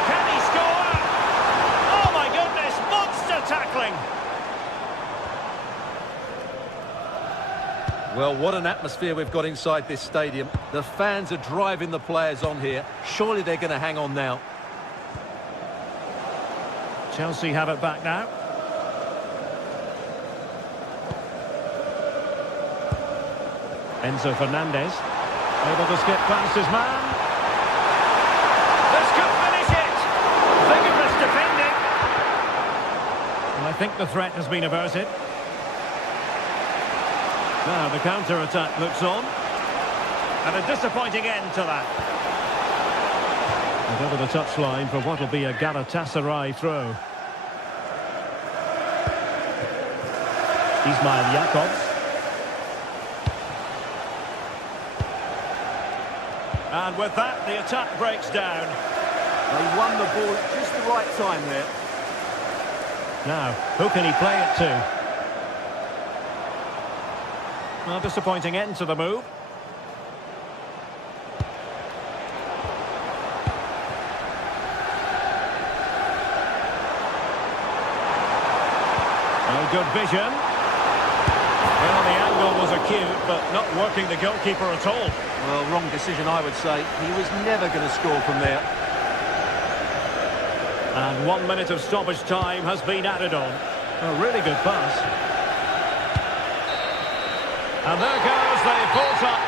Can he score? Oh my goodness, monster tackling. Well, what an atmosphere we've got inside this stadium. The fans are driving the players on here. Surely they're going to hang on now. Chelsea have it back now. Enzo Fernandez able to skip past his man. think the threat has been averted. Now the counter-attack looks on. And a disappointing end to that. And over the touchline for what will be a Galatasaray throw. Ismail Jakobs. And with that, the attack breaks down. They won the ball at just the right time there. Now, who can he play it to? Well, disappointing end to the move. Oh, good vision. Well, the angle was acute, but not working the goalkeeper at all. Well, wrong decision, I would say. He was never going to score from there. And 1 minute of stoppage time has been added on. A really good pass. And there goes the full time.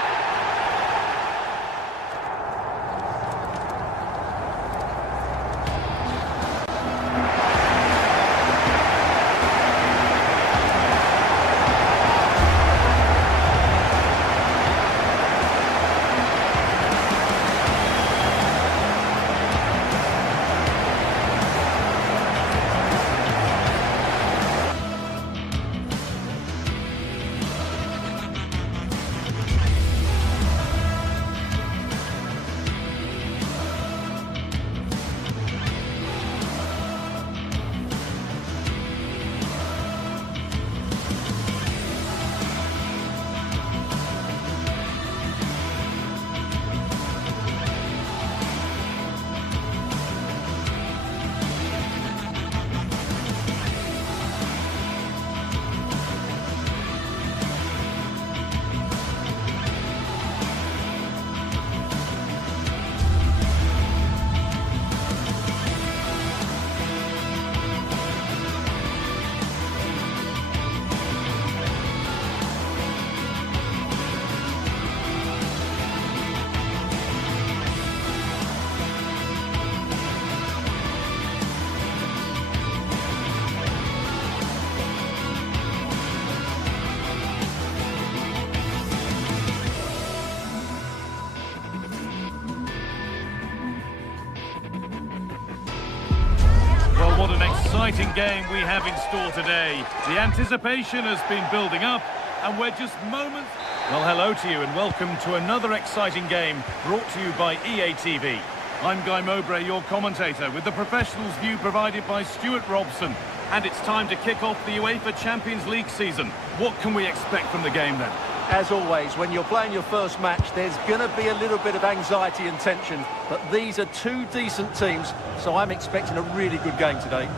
What an exciting game we have in store today. The anticipation has been building up, and we're just moments... Well, hello to you and welcome to another exciting game brought to you by EA TV. I'm Guy Mowbray, your commentator, with the professionals' view provided by Stuart Robson. And it's time to kick off the UEFA Champions League season. What can we expect from the game then? As always, when you're playing your first match, there's going to be a little bit of anxiety and tension. But these are two decent teams, so I'm expecting a really good game today.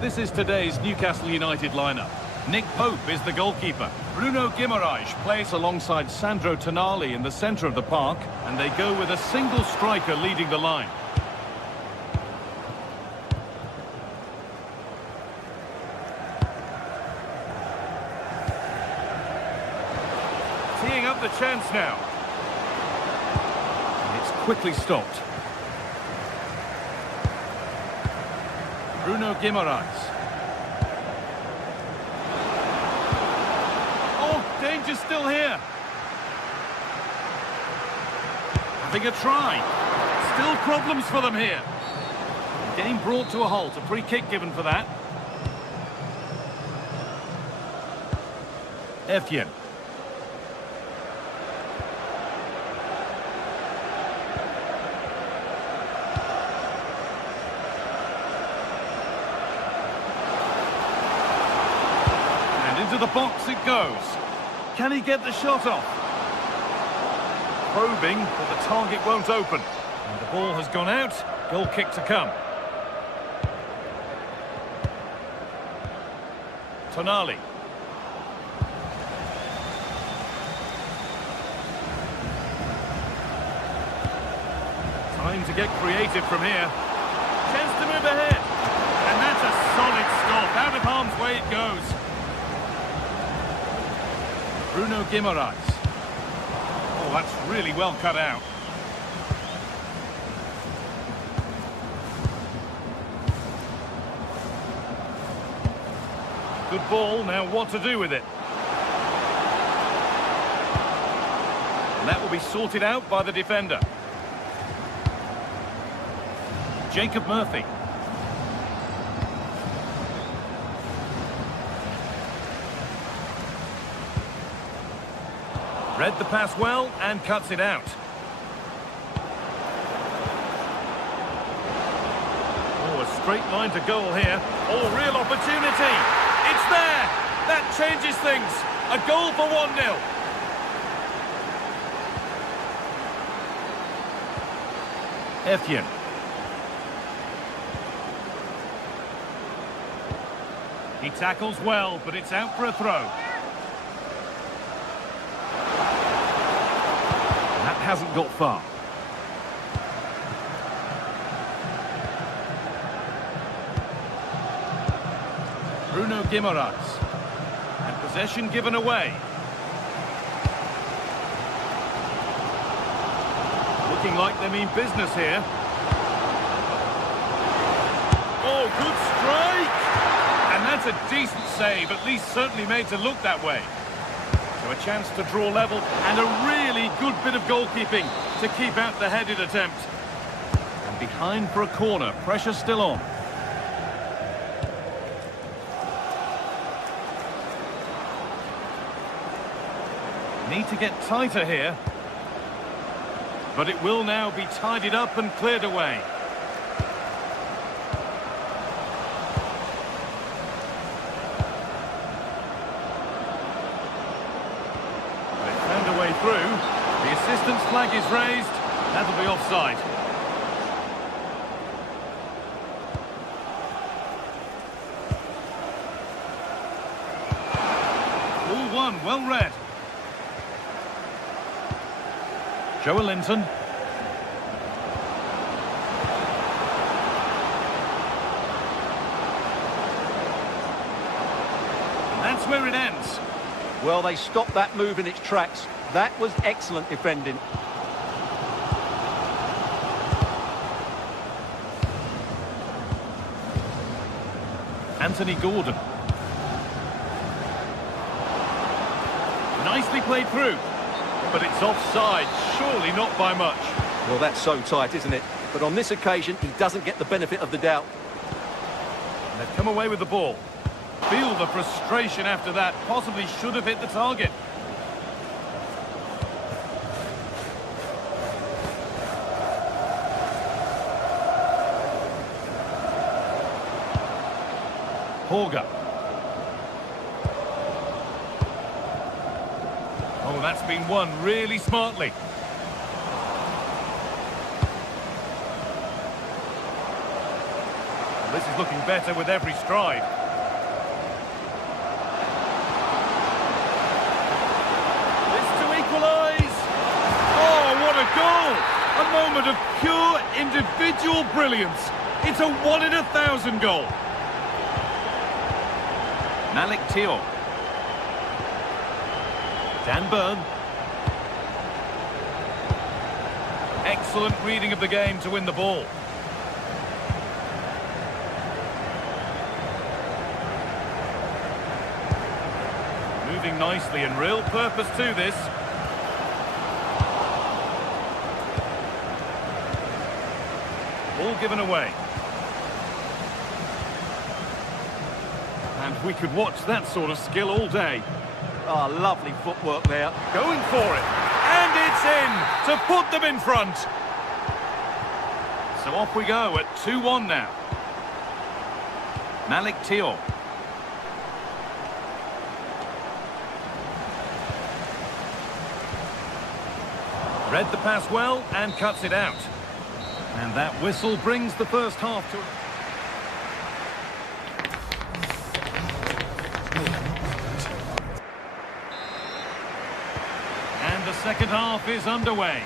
This is today's Newcastle United lineup. Nick Pope is the goalkeeper. Bruno Guimaraes plays alongside Sandro Tonali in the centre of the park, and they go with a single striker leading the line. Teeing up the chance now. And it's quickly stopped. Bruno Guimaraes. Oh, danger's still here. Having a try. Still problems for them here. Game brought to a halt. A free kick given for that. Efien. Into the box it goes. Can he get the shot off? Probing, but the target won't open. And the ball has gone out. Goal kick to come. Tonali. Time to get creative from here. Chance to move ahead. And that's a solid stop. Out of harm's way it goes. Bruno Guimaraes. Oh, that's really well cut out. Good ball, now what to do with it? And that will be sorted out by the defender. Jacob Murphy. Read the pass well and cuts it out. Oh, a straight line to goal here. Oh, real opportunity. It's there. That changes things. A goal for 1-0. Etienne. He tackles well, but it's out for a throw. That hasn't got far. Bruno Guimaraes. And possession given away. Looking like they mean business here. Oh, good strike! And that's a decent save, at least certainly made to look that way. So a chance to draw level and a really good bit of goalkeeping to keep out the headed attempt. And behind for a corner, pressure still on. Need to get tighter here. But it will now be tidied up and cleared away. They found a way through. The assistant's flag is raised. That'll be offside. All one, well read. Joelinton. And that's where it ends. Well, they stopped that move in its tracks. That was excellent defending. Anthony Gordon. Nicely played through. But it's offside, surely not by much. Well, that's so tight, isn't it? But on this occasion, he doesn't get the benefit of the doubt. And they've come away with the ball. Feel the frustration after that. Possibly should have hit the target. Horga. Oh, that's been won really smartly. Well, this is looking better with every stride. This to equalise. Oh, what a goal! A moment of pure individual brilliance. It's a 1 in 1,000 goal. Malik Thiaw. Dan Burn. Excellent reading of the game to win the ball. Moving nicely and real purpose to this. Ball given away. And we could watch that sort of skill all day. Oh, lovely footwork there. Going for it. And it's in to put them in front. So off we go at 2-1 now. Malik Thiaw. Read the pass well and cuts it out. And that whistle brings the first half to... The second half is underway.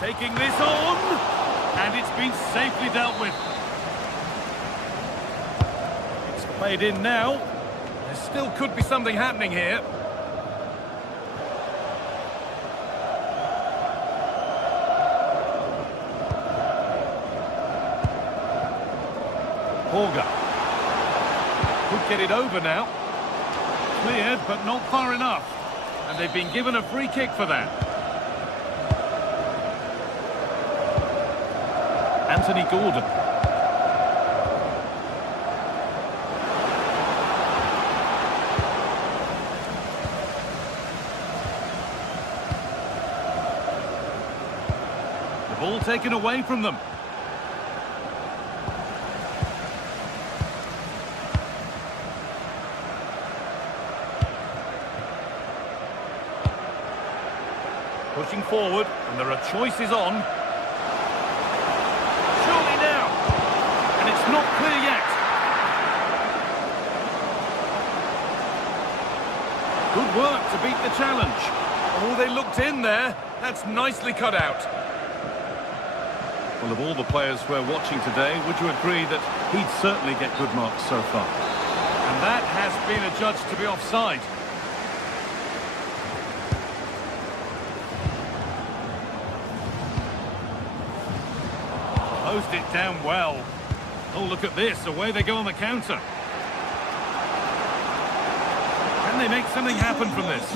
Taking this on, And it's been safely dealt with. It's played in now. There still could be something happening here. Borga. Could get it over now. Cleared, but not far enough. And they've been given a free kick for that. Anthony Gordon. The ball taken away from them. Pushing forward, and there are choices on. Surely now! And it's not clear yet. Good work to beat the challenge. Oh, they looked in there. That's nicely cut out. Well, of all the players we're watching today, would you agree that he'd certainly get good marks so far? And that has been adjudged to be offside. Closed it down well. Oh, look at this. Away they go on the counter. Can they make something happen from this?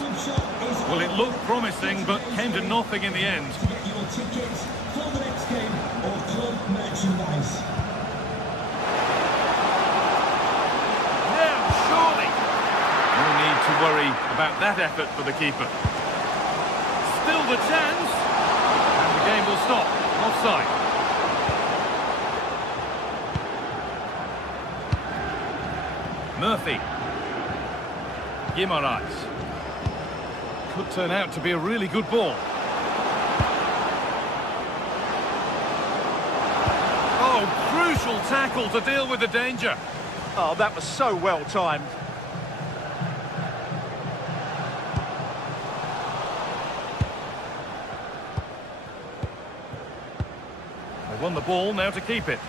Well, it looked promising, but came to nothing in the end. Get your tickets for the next game or club merchandise. Now, surely. No need to worry about that effort for the keeper. Still the chance. And the game will stop. Offside. Murphy. Guimaraes. Could turn out to be a really good ball. Oh, crucial tackle to deal with the danger. Oh, that was so well timed. They won the ball, now to keep it.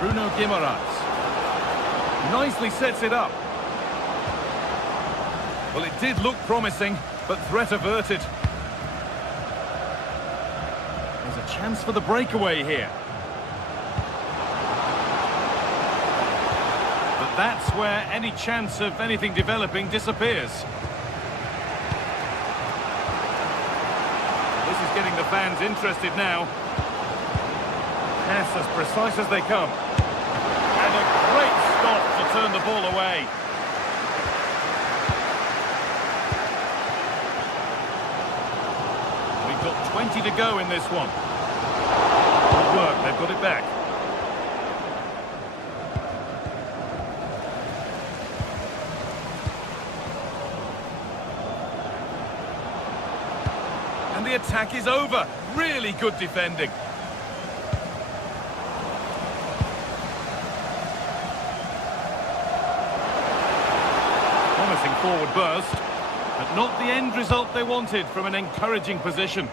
Bruno Guimaraes. Nicely sets it up. Well, it did look promising, but threat averted. There's a chance for the breakaway here. But that's where any chance of anything developing disappears. This is getting the fans interested now. Pass as precise as they come. And a great stop to turn the ball away. We've got 20 to go in this one. Good work, they've got it back. And the attack is over. Really good defending. Promising forward burst, but not the end result they wanted from an encouraging position.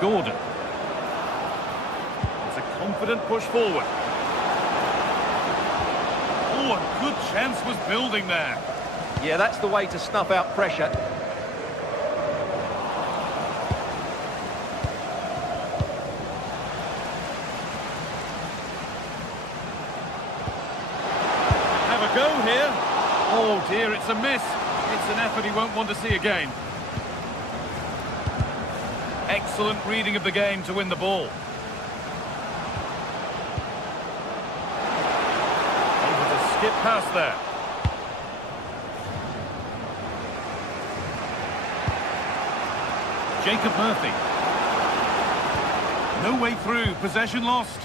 Gordon. It's a confident push forward. Oh, a good chance was building there. Yeah, that's the way to snuff out pressure. Have a go here. Oh dear, it's a miss. It's an effort he won't want to see again. Excellent reading of the game to win the ball. Able to skip past there. Jacob Murphy. No way through, possession lost.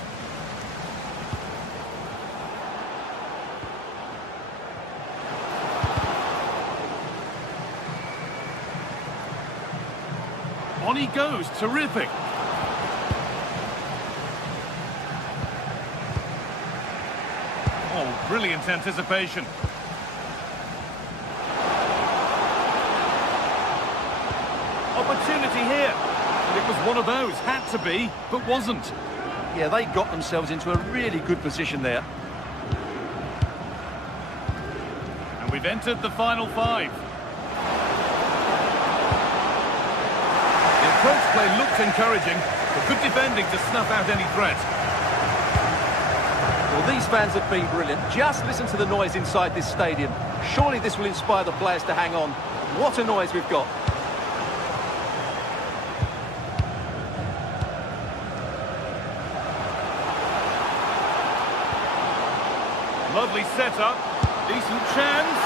On he goes, terrific. Oh, brilliant anticipation. Opportunity here. And it was one of those. Had to be, but wasn't. Yeah, they got themselves into a really good position there. And we've entered the final 5. The approach play looked encouraging, but good defending to snuff out any threat. Well, these fans have been brilliant. Just listen to the noise inside this stadium. Surely this will inspire the players to hang on. What a noise we've got. Lovely setup. Decent chance.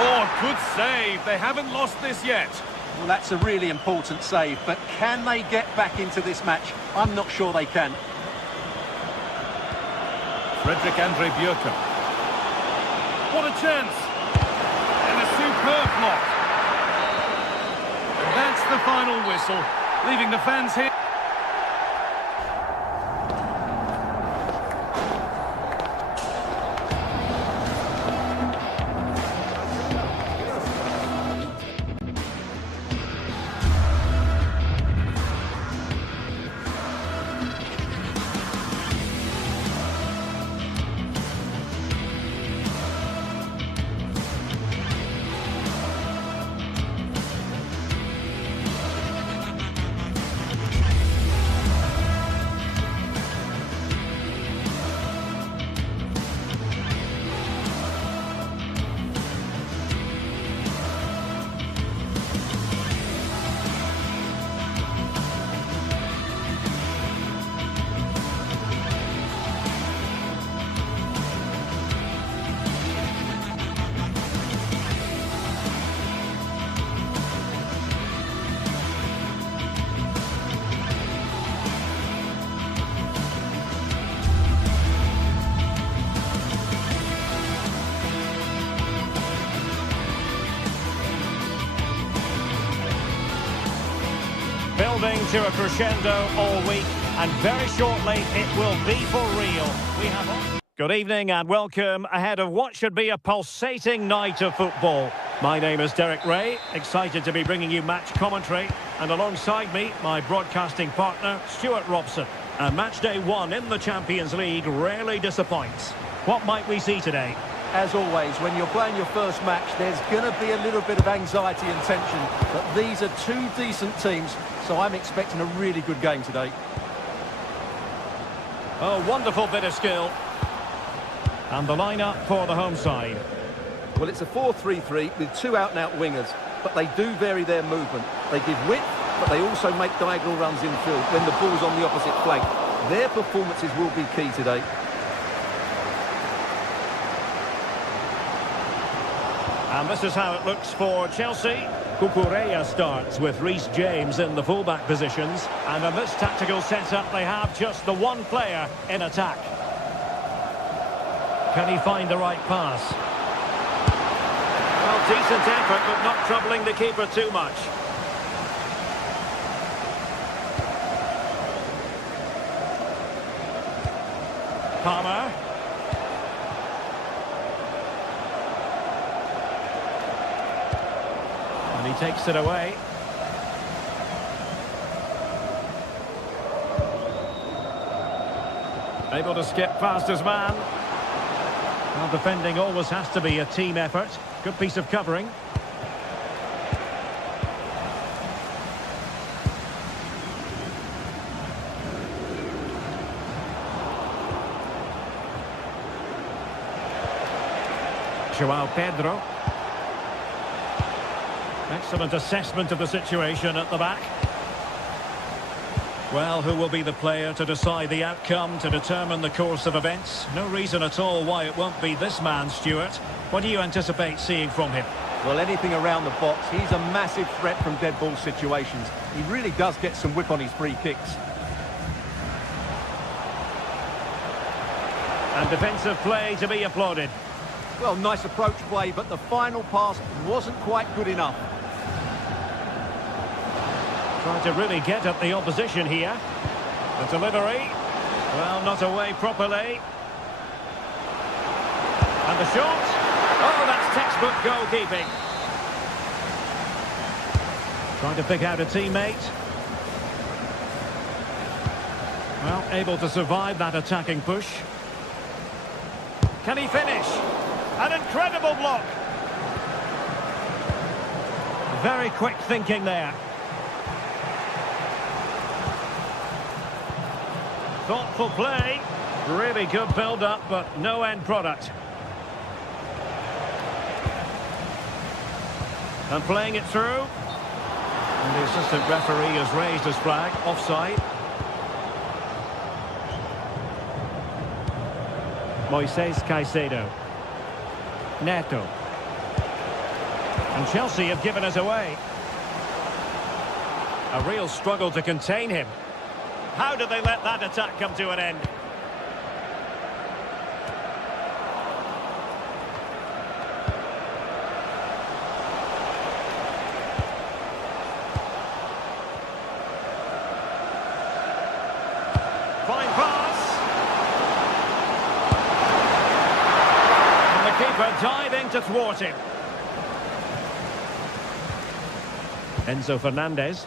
Oh, good save. They haven't lost this yet. Well, that's a really important save, but can they get back into this match? I'm not sure they can. Frederick Andre Björken. What a chance. And a superb block. And that's the final whistle, leaving the fans here. Building to a crescendo all week, and very shortly it will be for real. We have. Good evening and welcome ahead of what should be a pulsating night of football. My name is Derek Ray, excited to be bringing you match commentary, and alongside me, my broadcasting partner, Stuart Robson. And match day 1 in the Champions League rarely disappoints. What might we see today? As always, when you're playing your first match, there's going to be a little bit of anxiety and tension. But these are two decent teams, so I'm expecting a really good game today. A wonderful bit of skill. And the lineup for the home side. Well, it's a 4-3-3 with two out-and-out wingers, but they do vary their movement. They give width, but they also make diagonal runs infield when the ball's on the opposite flank. Their performances will be key today. And this is how it looks for Chelsea. Cucurella starts with Reece James in the fullback positions. And in this tactical setup, they have just the one player in attack. Can he find the right pass? Well, decent effort, but not troubling the keeper too much. Palmer. And he takes it away. Able to skip past his man. Well, defending always has to be a team effort. Good piece of covering. João Pedro. Excellent assessment of the situation at the back. Well, who will be the player to decide the outcome, to determine the course of events? No reason at all why it won't be this man, Stuart. What do you anticipate seeing from him? Well, anything around the box. He's a massive threat from dead ball situations. He really does get some whip on his free kicks. And defensive play to be applauded. Well, nice approach play, but the final pass wasn't quite good enough. Trying to really get at the opposition here. The delivery. Well, not away properly. And the shot. Oh, that's textbook goalkeeping. Trying to pick out a teammate. Well, able to survive that attacking push. Can he finish? An incredible block. Very quick thinking there. Thoughtful play. Really good build-up, but no end product. And playing it through. And the assistant referee has raised his flag. Offside. Moises Caicedo. Neto. And Chelsea have given us away. A real struggle to contain him. How do they let that attack come to an end? Fine pass. And the keeper diving to thwart him. Enzo Fernandez.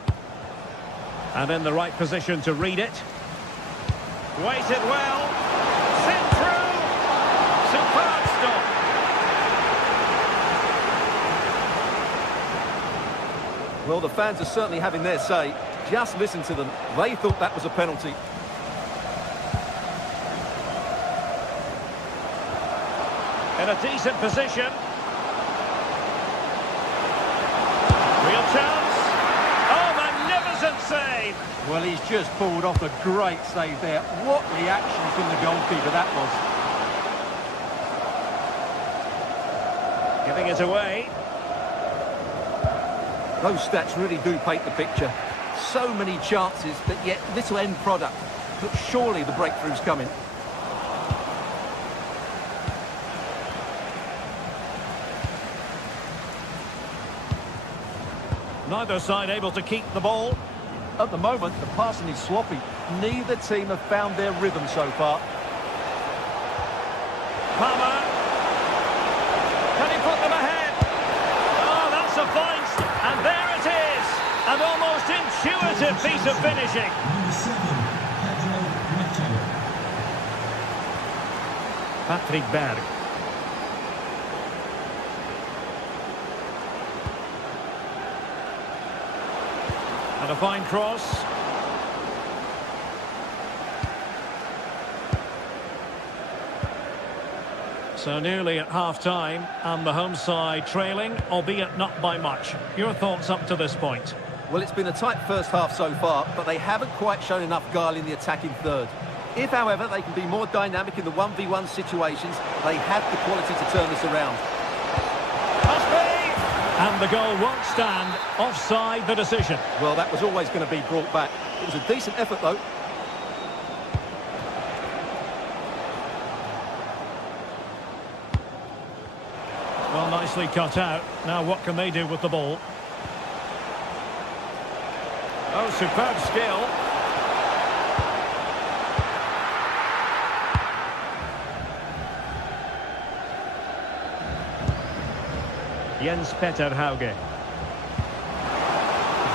And in the right position to read it. Waited well. Sent through. Superb stop. Well, the fans are certainly having their say. Just listen to them. They thought that was a penalty. In a decent position. Real chance. Oh, magnificent save. Well, he's just pulled off a great save there. What reaction from the goalkeeper that was. Giving it away. Those stats really do paint the picture. So many chances, but yet little end product. But surely the breakthrough's coming. Neither side able to keep the ball. At the moment, the passing is sloppy. Neither team have found their rhythm so far. Palmer. Can he put them ahead? Oh, that's a fight. And there it is. An almost intuitive piece of finishing. Number 7, Pedro Neto. Patrick Berg. And a fine cross. So nearly at half-time, and the home side trailing, albeit not by much. Your thoughts up to this point? Well, it's been a tight first half so far, but they haven't quite shown enough guile in the attacking third. If, however, they can be more dynamic in the 1v1 situations, they have the quality to turn this around. And the goal won't stand. Offside the decision. Well, that was always going to be brought back. It was a decent effort, though. Well, nicely cut out. Now what can they do with the ball? Oh, superb skill. Jens Petter Hauge.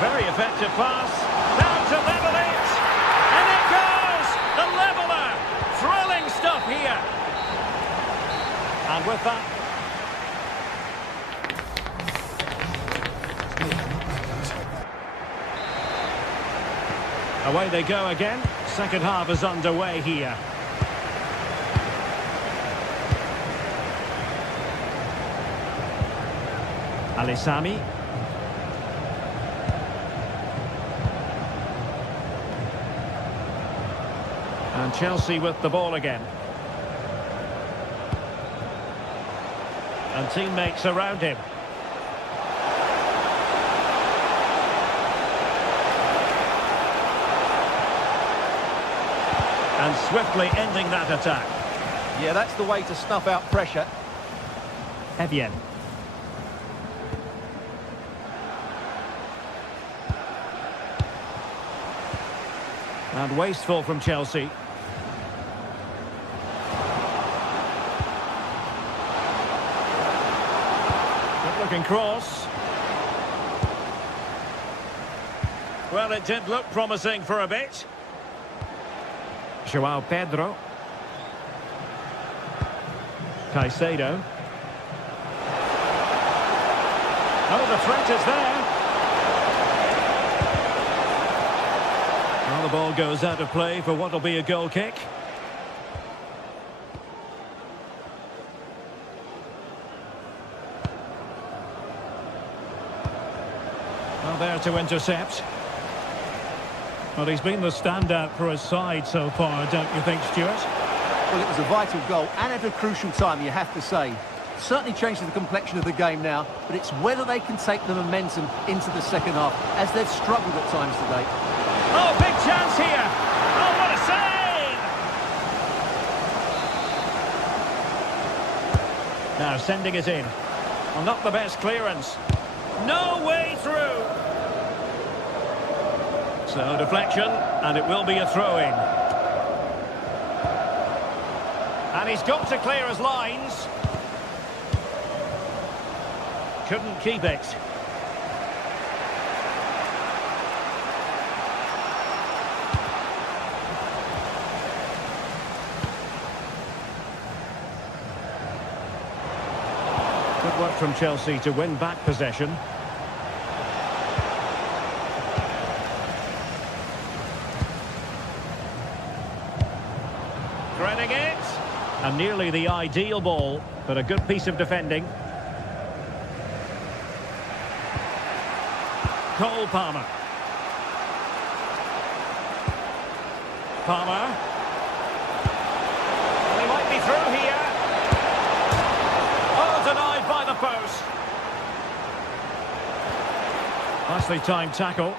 Very effective pass. Down to level it. And it goes! The leveller. Thrilling stuff here. And with that... Away they go again. Second half is underway here. Alessami. And Chelsea with the ball again. And teammates around him. And swiftly ending that attack. Yeah, that's the way to snuff out pressure. Evian. And wasteful from Chelsea. Working cross. Well, it did look promising for a bit. João Pedro. Caicedo. Oh, the threat is there. Well, the ball goes out of play for what will be a goal kick. Well, there to intercept. Well, he's been the standout for his side so far, don't you think, Stuart? Well, it was a vital goal and at a crucial time, you have to say. Certainly changes the complexion of the game now, but it's whether they can take the momentum into the second half, as they've struggled at times today. Oh, big chance here! Oh, what a save! Now sending it in. Well, not the best clearance. No way through! So deflection, and it will be a throw-in. And he's got to clear his lines. Couldn't keep it. Good work from Chelsea to win back possession. Threading it. And nearly the ideal ball, but a good piece of defending. Cole Palmer. Palmer. Well, he might be through here. Oh, denied by the post. Nicely timed tackle.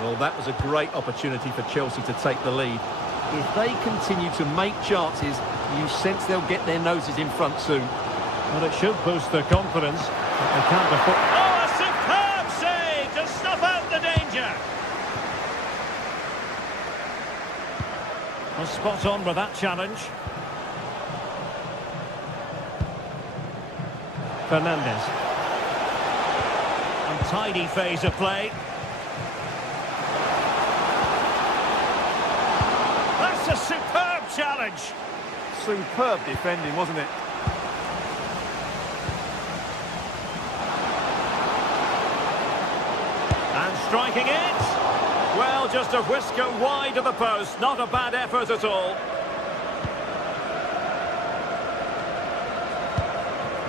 Well, that was a great opportunity for Chelsea to take the lead. If they continue to make chances, you sense they'll get their noses in front soon. Well, it should boost their confidence. But they can't afford... Oh, a superb save to snuff out the danger. Well, spot on with that challenge. Fernandes. Untidy phase of play. That's a superb challenge. Superb defending, wasn't it? And striking it. Well, just a whisker wide of the post. Not a bad effort at all.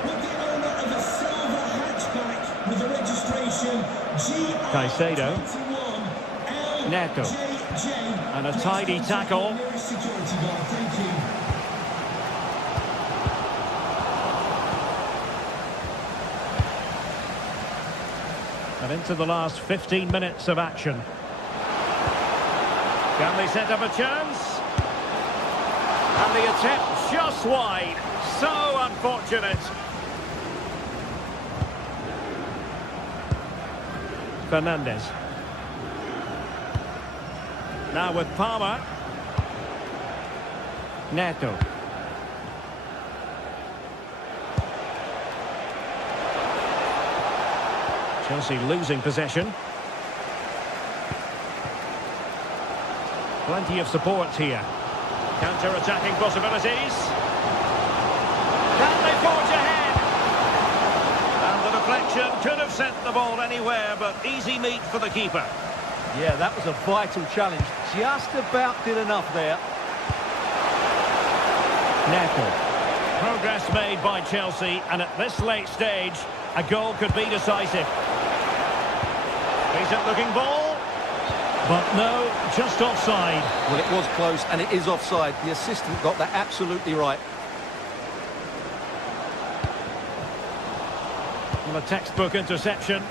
With the owner of a silver hatchback with the registration Caicedo. GR21 Neto. And a tidy tackle. Security guard, thank you. And into the last 15 minutes of action. Can they set up a chance? And the attempt just wide. So unfortunate. Fernandes. Now with Palmer. Neto. Chelsea losing possession. Plenty of support here. Counter-attacking possibilities. Can they forge ahead? And the deflection could have sent the ball anywhere, but easy meat for the keeper. Yeah, that was a vital challenge. Just about did enough there. Neto. Progress made by Chelsea, and at this late stage, a goal could be decisive. Decent looking ball. But no, just offside. Well, it was close, and it is offside. The assistant got that absolutely right. Well, a textbook interception.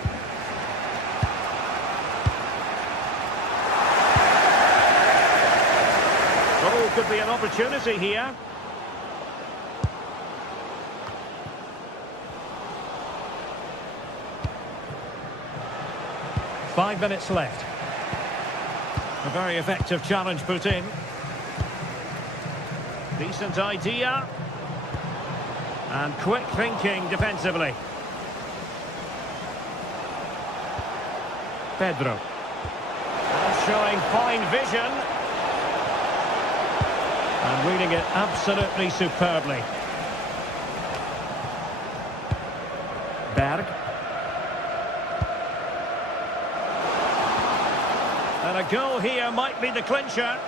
Oh, could be an opportunity here. Five minutes left. A very effective challenge put in. Decent idea. And quick thinking defensively. Pedro. And showing fine vision. And reading it absolutely superbly. Berg. And a goal here might be the clincher.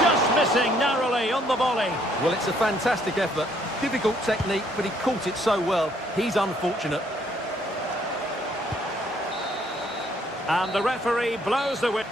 Just missing narrowly on the volley. Well, it's a fantastic effort. Difficult technique, but he caught it so well. He's unfortunate. And the referee blows the whistle.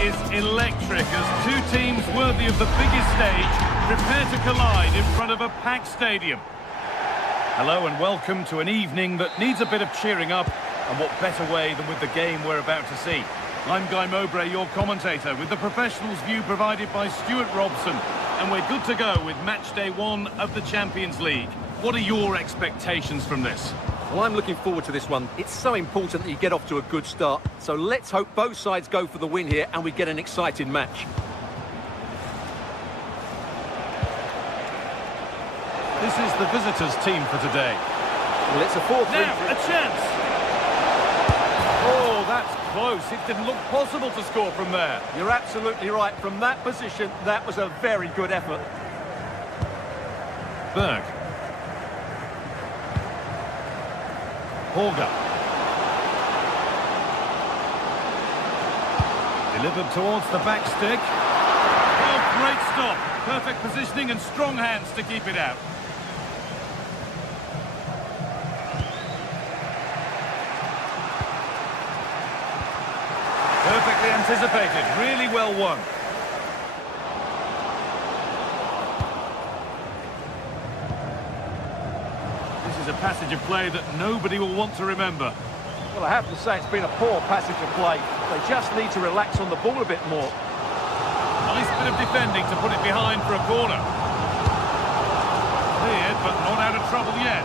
is electric as two teams worthy of the biggest stage prepare to collide in front of a packed stadium. Hello and welcome to an evening that needs a bit of cheering up, and what better way than with the game we're about to see. I'm Guy Mowbray, your commentator, with the professionals' view provided by Stuart Robson, and we're good to go with match day 1 of the Champions League. What are your expectations from this? Well, I'm looking forward to this one. It's so important that you get off to a good start. So let's hope both sides go for the win here and we get an exciting match. This is the visitors' team for today. Well, it's a 4-3. Now, a chance! Oh, that's close. It didn't look possible to score from there. You're absolutely right. From that position, that was a very good effort. Berg. Holger. Delivered towards the back stick. Oh, great stop. Perfect positioning and strong hands to keep it out. Perfectly anticipated. Really well won. A passage of play that nobody will want to remember. Well, I have to say it's been a poor passage of play. They just need to relax on the ball a bit more. Nice bit of defending to put it behind for a corner. Cleared, but not out of trouble yet.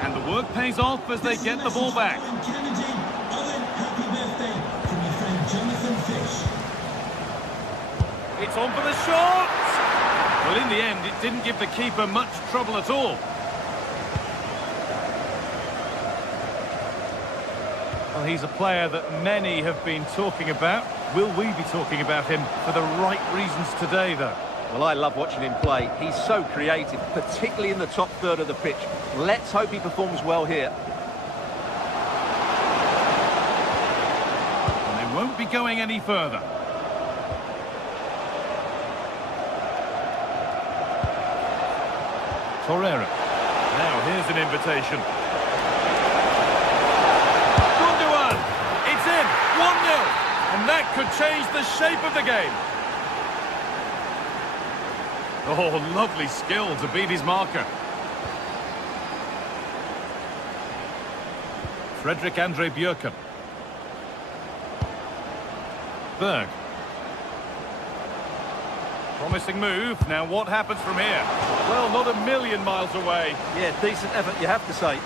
And the work pays off as they get the ball back. Happy birthday from your friend Jonathan Fish. It's on for the shot! Well, in the end, it didn't give the keeper much trouble at all. Well, he's a player that many have been talking about. Will we be talking about him for the right reasons today, though? Well, I love watching him play. He's so creative, particularly in the top third of the pitch. Let's hope he performs well here. And they won't be going any further. Torreira. Now, here's an invitation. Gundogan! It's in! 1-0! And that could change the shape of the game. Oh, lovely skill to beat his marker. Frederick Andre Björken. Berg. Promising move. Now what happens from here? Well, not a million miles away. Yeah, decent effort, you have to say.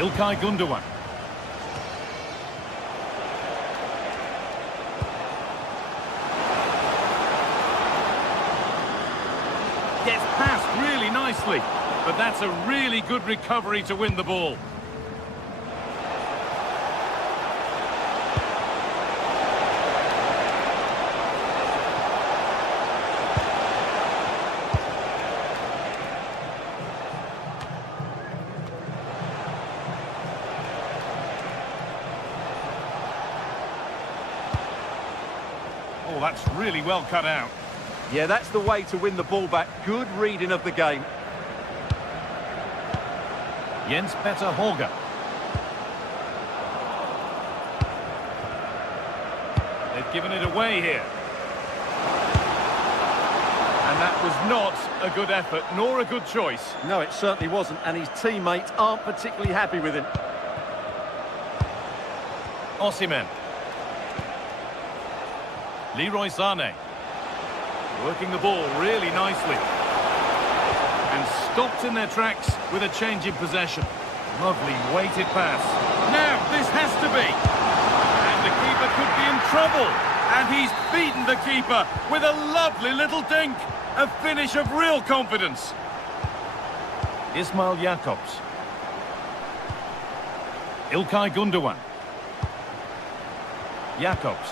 Ilkay Gundogan. Gets past really nicely, but that's a really good recovery to win the ball. Oh, that's really well cut out. Yeah, that's the way to win the ball back. Good reading of the game. Jens-Peter Holger. They've given it away here. And that was not a good effort, nor a good choice. No, it certainly wasn't, and his teammates aren't particularly happy with him. Osimhen. Leroy Sané. Working the ball really nicely. And stopped in their tracks with a change in possession. Lovely weighted pass. Now, this has to be. And the keeper could be in trouble. And he's beaten the keeper with a lovely little dink. A finish of real confidence. Ismail Jakobs. Ilkay Gundogan. Jakobs.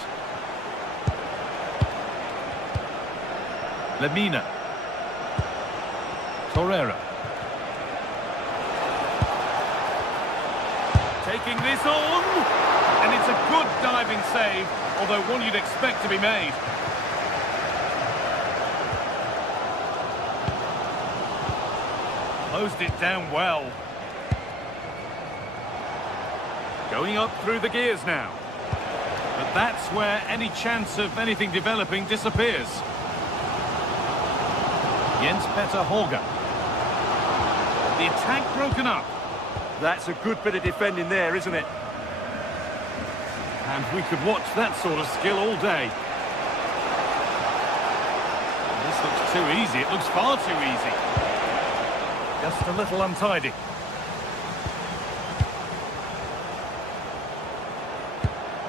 Lemina. Torreira. Taking this on. And it's a good diving save, although one you'd expect to be made. Closed it down well. Going up through the gears now. But that's where any chance of anything developing disappears. Jens Petter Holger. The attack broken up. That's a good bit of defending there, isn't it? And we could watch that sort of skill all day. This looks too easy. It looks far too easy. Just a little untidy.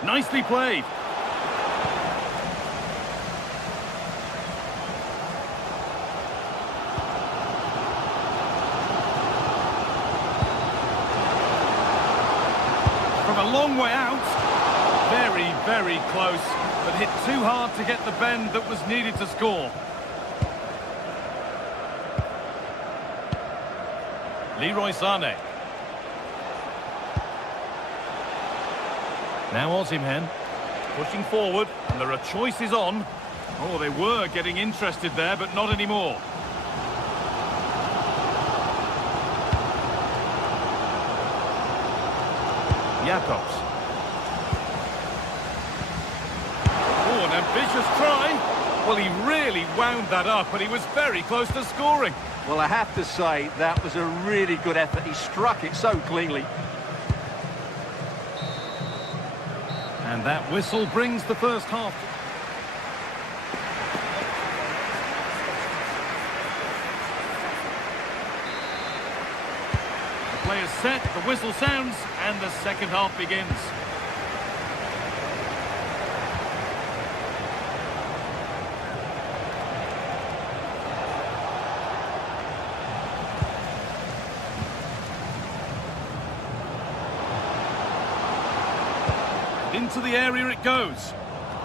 Nicely played. From a long way out. Very, very close, but hit too hard to get the bend that was needed to score. Leroy Sané. Now Osimhen, pushing forward, and there are choices on. Oh, they were getting interested there, but not anymore. Jakobs. Oh, an ambitious try. Well, he really wound that up, and he was very close to scoring. Well, I have to say, that was a really good effort. He struck it so cleanly. And that whistle brings the first half. The play is set, the whistle sounds, and the second half begins. Into the area it goes.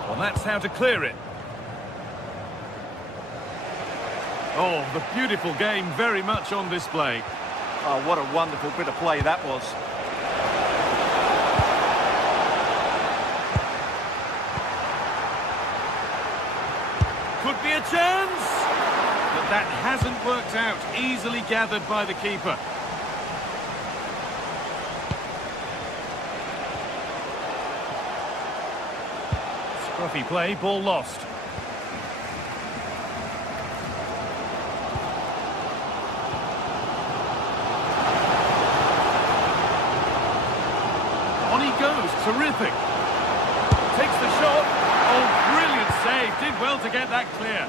Well, that's how to clear it. Oh, the beautiful game very much on display. Oh, what a wonderful bit of play that was. Could be a chance! But that hasn't worked out. Easily gathered by the keeper. Scruffy play, ball lost. On he goes, terrific. Takes the shot. Oh, brilliant save. Did well to get that clear.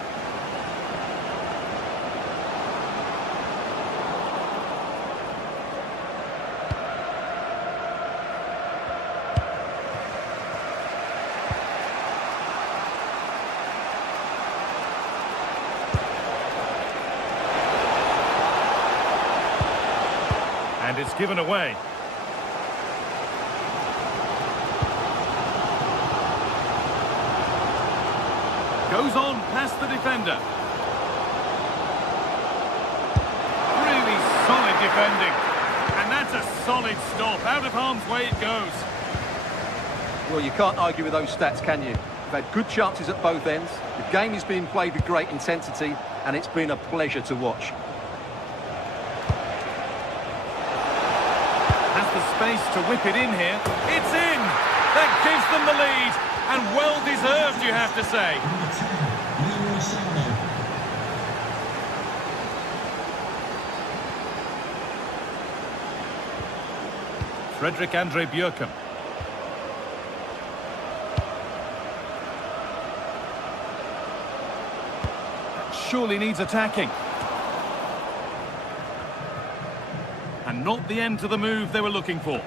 And it's given away. Goes on past the defender. Really solid defending. And that's a solid stop. Out of harm's way it goes. Well, you can't argue with those stats, can you? They've had good chances at both ends. The game is being played with great intensity, and it's been a pleasure to watch. Has the space to whip it in here. It's in! That gives them the lead. And well deserved, you have to say. Number 10, Leroy Sané. Frederick Andre Björken. Surely needs attacking. And not the end to the move they were looking for.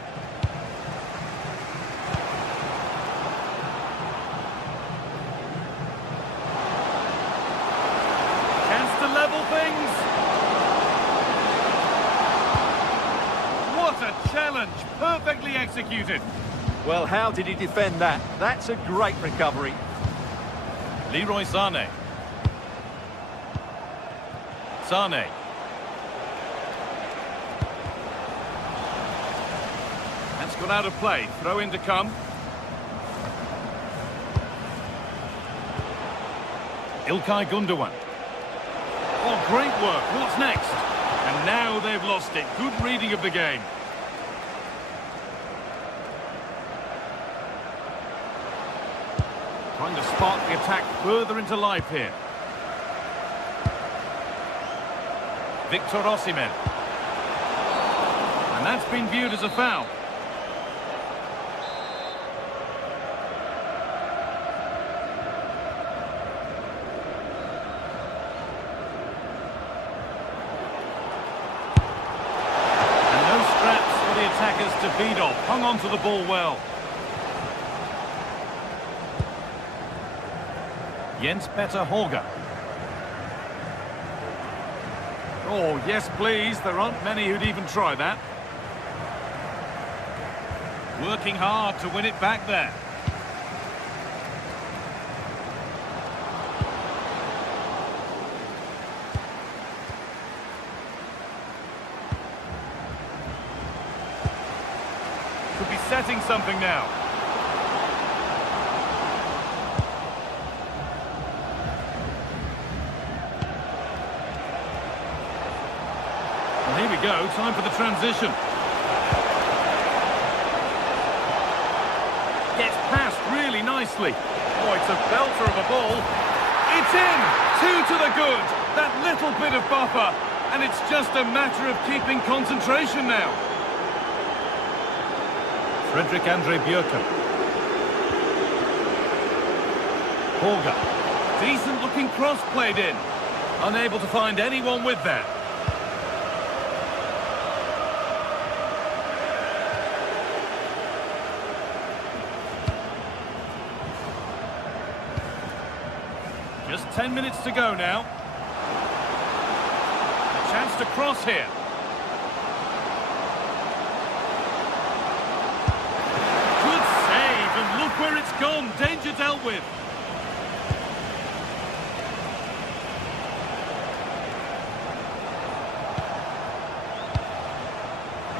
Chance to level things. What a challenge. Perfectly executed. Well, how did he defend that? That's a great recovery. Leroy Sané. Sané. That's gone out of play. Throw in to come. İlkay Gundogan. Oh, great work. What's next? And now they've lost it. Good reading of the game. Trying to spark the attack further into life here. Victor Osimhen. And that's been viewed as a foul. Attackers to feed off, hung on to the ball well. Jens Petter Holger. Oh, yes please, there aren't many who'd even try that. Working hard to win it back there. Could be setting something now. Well, here we go, time for the transition. Gets past really nicely. Oh, it's a belter of a ball. It's in! 2 to the good. That little bit of buffer. And it's just a matter of keeping concentration now. Fredrik Andre Bjørken. Holger. Decent looking cross played in. Unable to find anyone with that. Just 10 minutes to go now. A chance to cross here. Look where it's gone. Danger dealt with.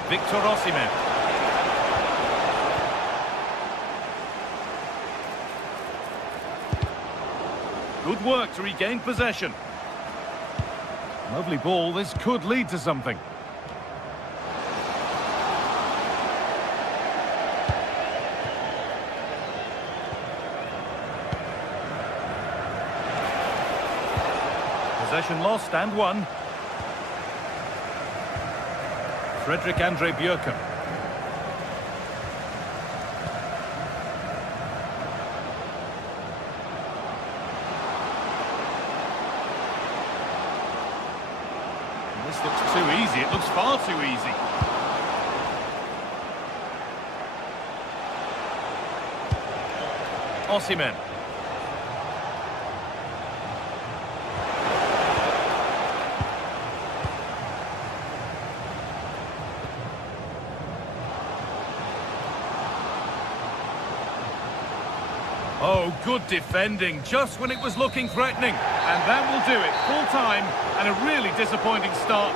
Victor Osimhen. Good work to regain possession. Lovely ball. This could lead to something. Possession lost and won. Fredrik Andre Bjørken. This looks too easy. It looks far too easy. Osimhen. Oh, good defending, just when it was looking threatening. And that will do it, full time, and a really disappointing start.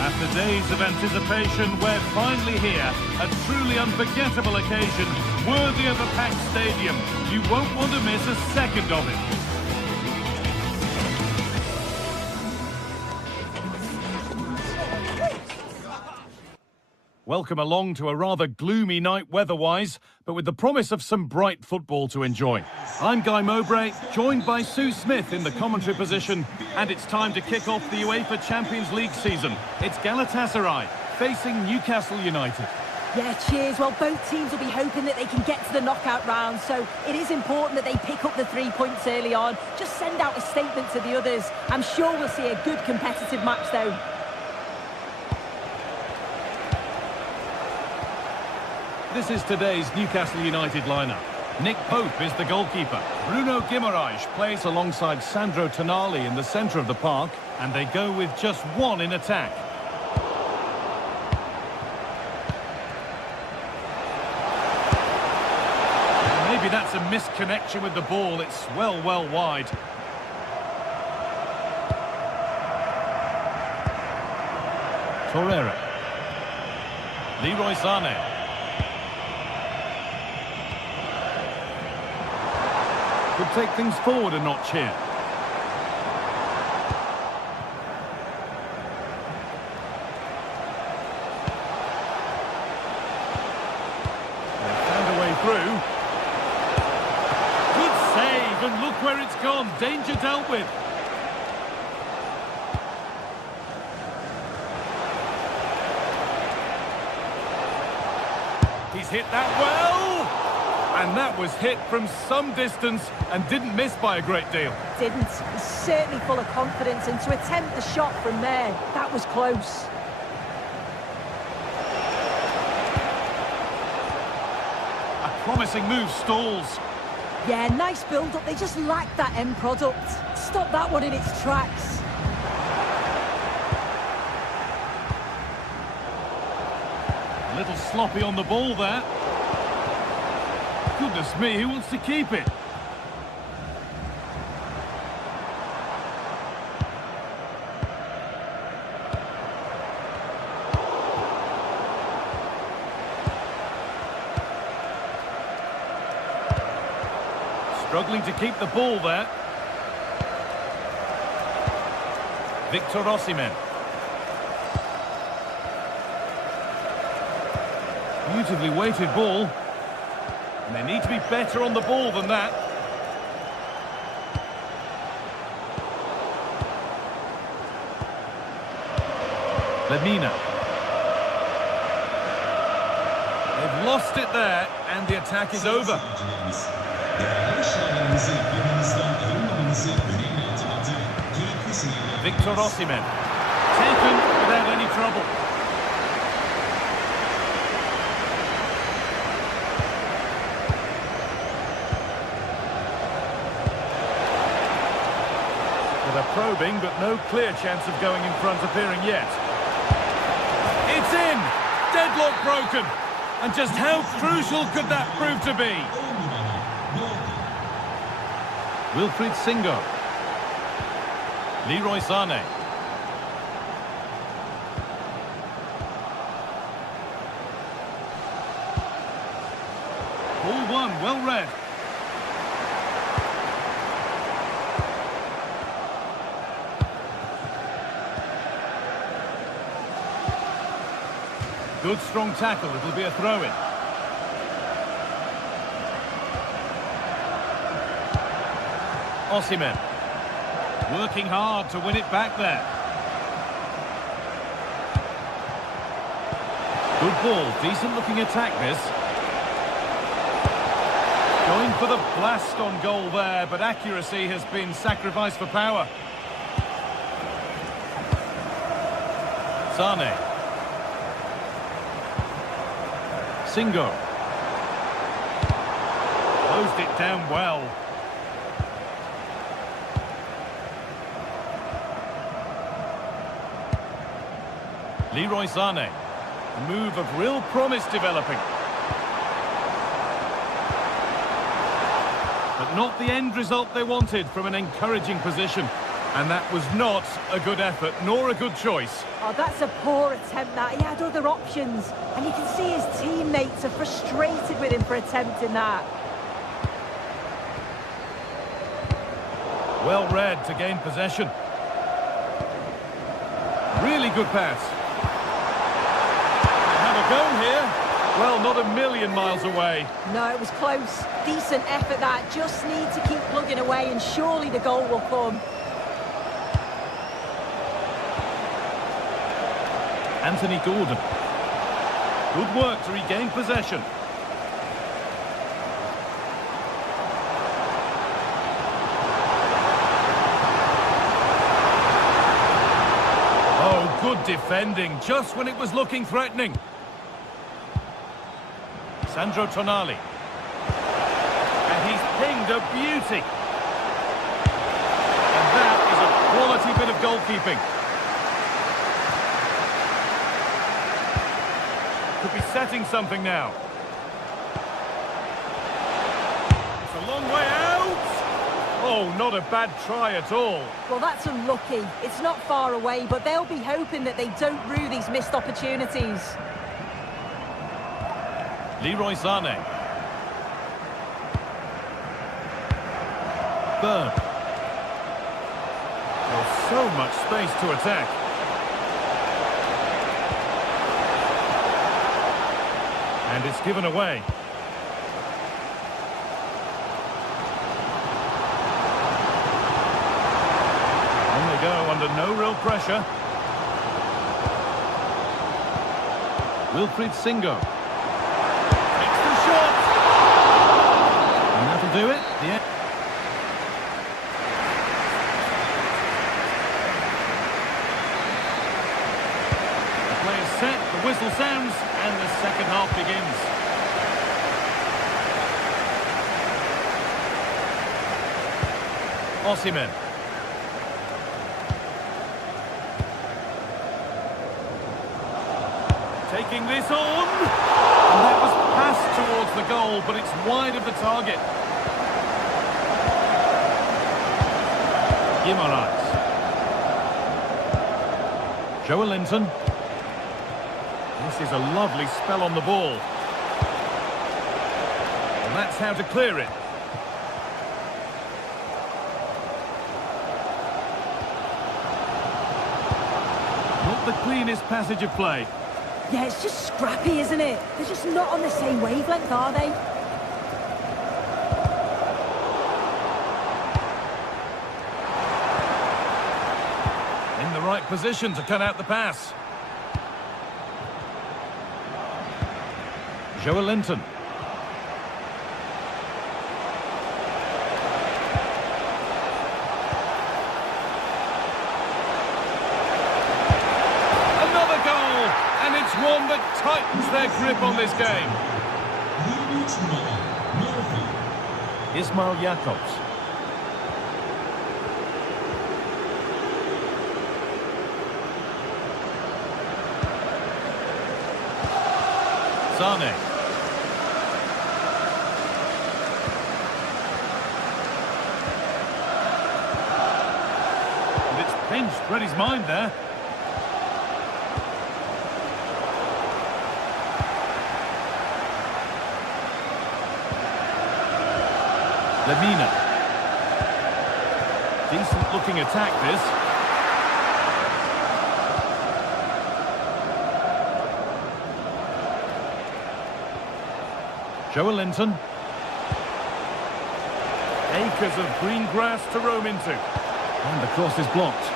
After days of anticipation, we're finally here. A truly unforgettable occasion, worthy of a packed stadium. You won't want to miss a second of it. Welcome along to a rather gloomy night weather-wise, but with the promise of some bright football to enjoy. I'm Guy Mowbray, joined by Sue Smith in the commentary position, and it's time to kick off the UEFA Champions League season. It's Galatasaray facing Newcastle United. Yeah, cheers. Well, both teams will be hoping that they can get to the knockout round, so it is important that they pick up the 3 points early on. Just send out a statement to the others. I'm sure we'll see a good competitive match, though. This is today's Newcastle United lineup. Nick Pope is the goalkeeper. Bruno Guimaraes plays alongside Sandro Tonali in the centre of the park, and they go with just one in attack. Maybe that's a misconnection with the ball. It's well wide. Torreira. Leroy Sané. Could take things forward a notch here. They found a way through. Good save, and look where it's gone. Danger dealt with. He's hit that well. And that was hit from some distance and didn't miss by a great deal. Didn't. He's certainly full of confidence, and to attempt the shot from there, that was close. A promising move stalls. Yeah, nice build-up. They just lacked that end product. Stop that one in its tracks. A little sloppy on the ball there. Goodness me, who wants to keep it? Struggling to keep the ball there. Victor Osimhen. Beautifully weighted ball. And they need to be better on the ball than that. Lemina. They've lost it there, and the attack is over. Victor Osimhen. Taken without any trouble. Probing, but no clear chance of going in front appearing yet. It's in! Deadlock broken! And just how crucial could that prove to be? Wilfried Singo. Leroy Sané. Ball one, well read. Good strong tackle, it'll be a throw-in. Osimhen. Working hard to win it back there. Good ball, decent looking attack this. Going for the blast on goal there, but accuracy has been sacrificed for power. Sané. Singo. Closed it down well. Leroy Sané. A move of real promise developing. But not the end result they wanted from an encouraging position. And that was not a good effort, nor a good choice. Oh, that's a poor attempt, that. He had other options. And you can see his teammates are frustrated with him for attempting that. Well read to gain possession. Really good pass. They have a go here? Well, not a million miles away. No, it was close. Decent effort that. Just need to keep plugging away and surely the goal will come. Anthony Gordon. Good work to regain possession. Oh, good defending, just when it was looking threatening. Sandro Tonali. And he's pinged a beauty. And that is a quality bit of goalkeeping. Could be setting something now. It's a long way out. Oh, not a bad try at all. Well, that's unlucky. It's not far away, but they'll be hoping that they don't rue these missed opportunities. Leroy Sané. Berg. There's so much space to attack. And it's given away. On they go under no real pressure. Wilfried Singo. Takes the shot. And that'll do it. Yeah. The play is set, the whistle sounds, and the second half begins. Osimhen. Taking this on. And that was passed towards the goal, but it's wide of the target. Guimaraes. Joelinton. This is a lovely spell on the ball. And that's how to clear it. Not the cleanest passage of play. Yeah, it's just scrappy, isn't it? They're just not on the same wavelength, are they? In the right position to cut out the pass. Joelinton. Another goal, and it's one that tightens their grip on this game. Ismail Jakobs. Sané. Pinched, read his mind there. Lemina. Decent looking attack this. Joelinton. Acres of green grass to roam into. And the cross is blocked.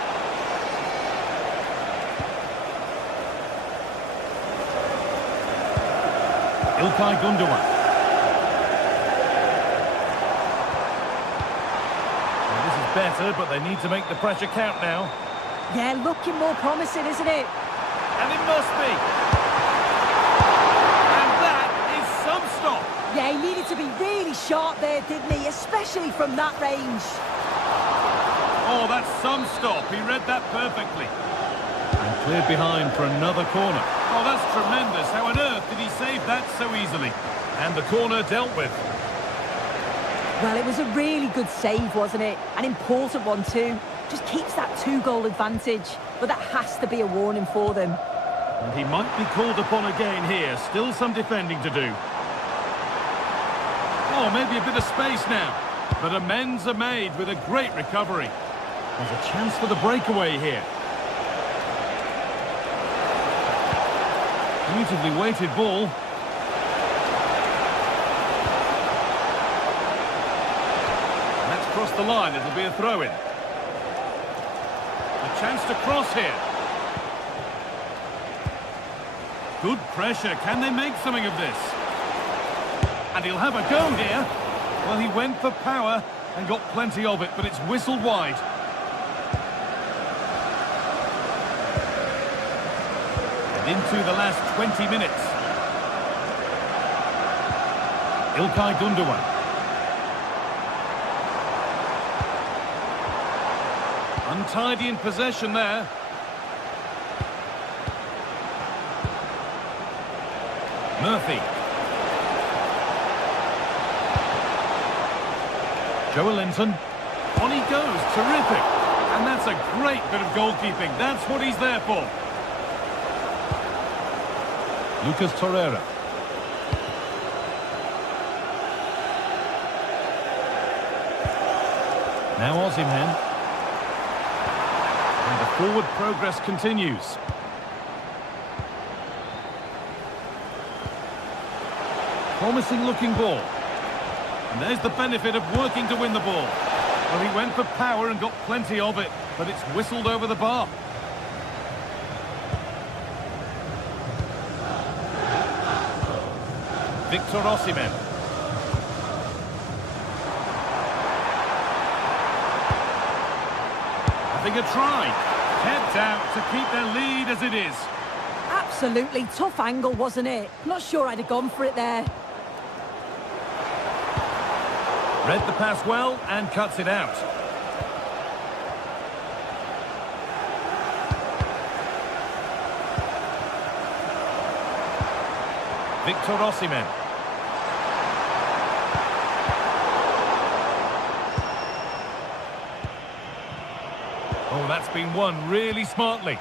İlkay Gundogan. Well, this is better, but they need to make the pressure count now. Yeah, looking more promising, isn't it? And it must be. And that is some stop. Yeah, he needed to be really sharp there, didn't he? Especially from that range. Oh, that's some stop. He read that perfectly. And cleared behind for another corner. Oh, that's tremendous. How on earth did he save that so easily? And the corner dealt with. Well, it was a really good save, wasn't it? An important one too. Just keeps that 2-goal advantage. But that has to be a warning for them. And he might be called upon again here. Still some defending to do. Oh, maybe a bit of space now. But amends are made with a great recovery. There's a chance for the breakaway here. Beautifully weighted ball. That's crossed the line. It'll be a throw-in. A chance to cross here. Good pressure. Can they make something of this? And he'll have a go here. Well, he went for power and got plenty of it, but it's whistled wide. And into the last 20 minutes. İlkay Gundogan. Untidy in possession there. Murphy. Joelinton. On he goes. Terrific. And that's a great bit of goalkeeping. That's what he's there for. Lucas Torreira. Now Osimhen. And the forward progress continues. Promising looking ball. And there's the benefit of working to win the ball. Well, he went for power and got plenty of it, but it's whistled over the bar. Victor Osimhen. Having a try. Kept out to keep their lead as it is. Absolutely tough angle, wasn't it? Not sure I'd have gone for it there. Read the pass well and cuts it out. Victor Osimhen. Oh, that's been won really smartly.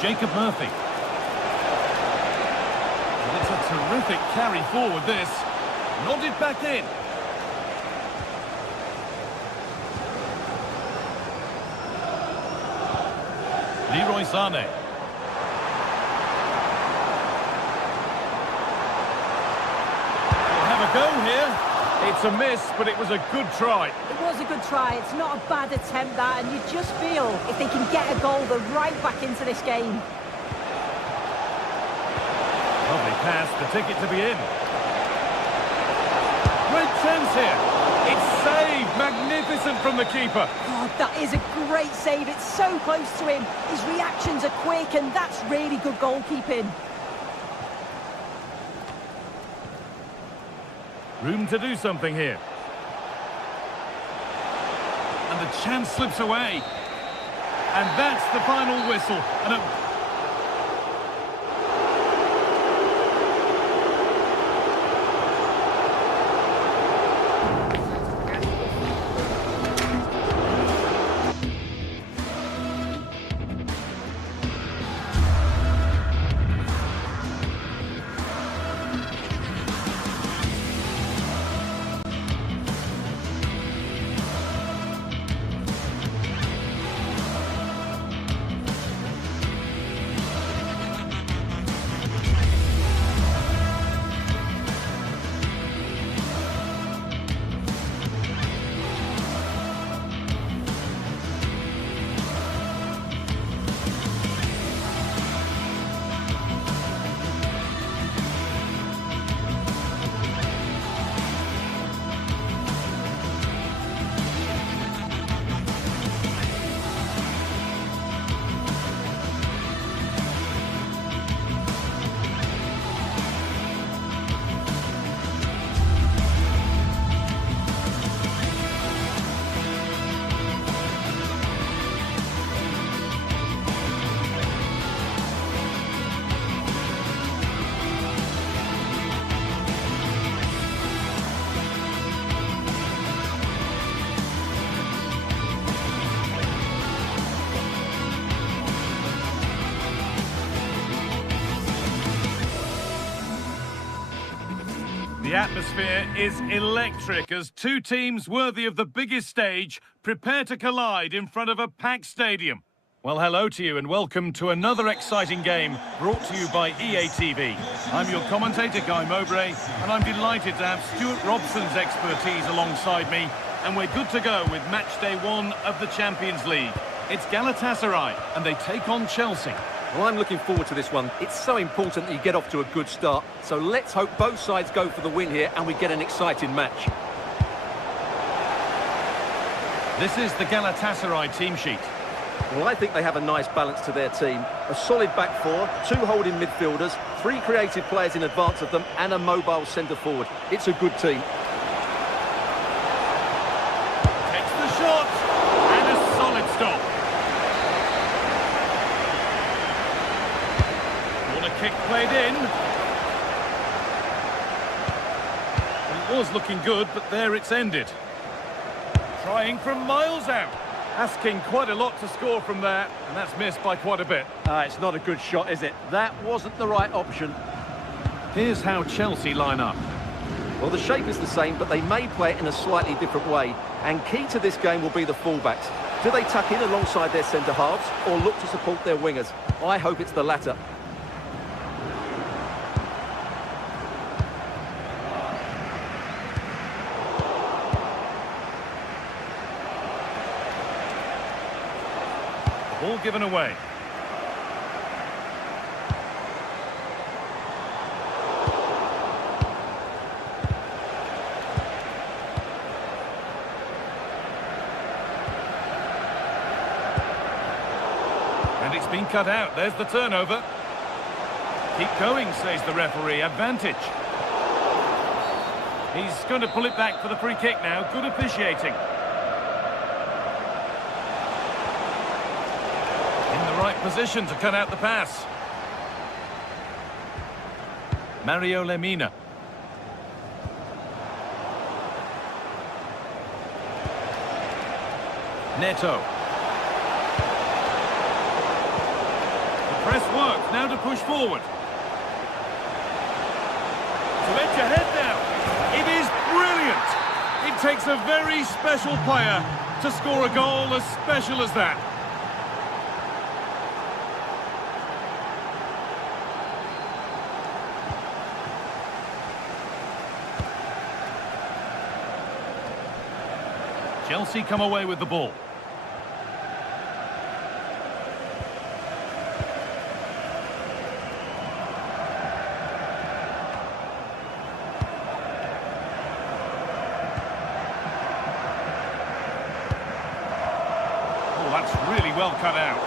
Jacob Murphy. And it's a terrific carry forward, this. Nodded back in. Leroy Sané. We'll have a go here. It's a miss, but it was a good try. It was a good try. It's not a bad attempt, that, and you just feel if they can get a goal, they're right back into this game. Lovely pass, the ticket to be in. Great chance here. It's saved. Magnificent from the keeper. Oh, that is a great save. It's so close to him. His reactions are quick, and that's really good goalkeeping. Room to do something here. And the chance slips away. And that's the final whistle. And a atmosphere is electric as two teams worthy of the biggest stage prepare to collide in front of a packed stadium. Well, hello to you and welcome to another exciting game brought to you by EA TV. I'm your commentator, Guy Mowbray, and I'm delighted to have Stuart Robson's expertise alongside me, and we're good to go with match day 1 of the Champions League. It's Galatasaray, and they take on Chelsea. Well, I'm looking forward to this one. It's so important that you get off to a good start. So let's hope both sides go for the win here and we get an exciting match. This is the Galatasaray team sheet. Well, I think they have a nice balance to their team. A solid back four, 2 holding midfielders, 3 creative players in advance of them, and a mobile centre-forward. It's a good team. Takes the shot, and a solid stop. What a kick played in. It was looking good, but there it's ended. Trying from miles out. Asking quite a lot to score from there, and that's missed by quite a bit. It's not a good shot, is it? That wasn't the right option. Here's how Chelsea line up. Well, the shape is the same, but they may play it in a slightly different way. And key to this game will be the fullbacks. Do they tuck in alongside their centre-halves or look to support their wingers? I hope it's the latter. Ball given away. And it's been cut out. There's the turnover. Keep going, says the referee. Advantage. He's going to pull it back for the free kick now. Good officiating. Right position to cut out the pass. Mario Lemina. Neto. The press works, now to push forward. To edge ahead now. It is brilliant. It takes a very special player to score a goal as special as that. Chelsea come away with the ball. Oh, that's really well cut out.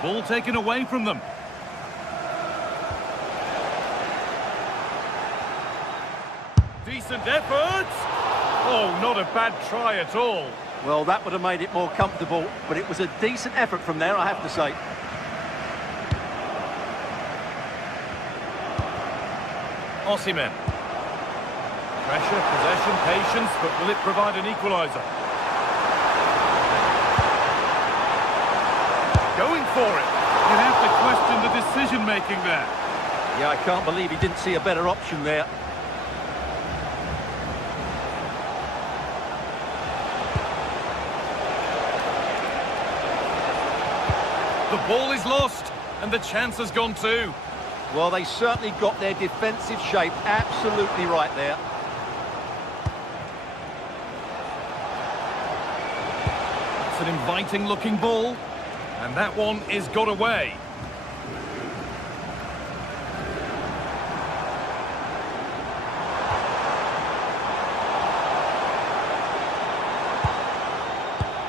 Ball taken away from them. Decent effort. Oh, not a bad try at all. Well, that would have made it more comfortable, but it was a decent effort from there, I have to say. Osimhen. Pressure, possession, patience, but will it provide an equaliser? Going for it. You have to question the decision-making there. Yeah, I can't believe he didn't see a better option there. The ball is lost, and the chance has gone too. Well, they certainly got their defensive shape absolutely right there. It's an inviting-looking ball. And that one is got away.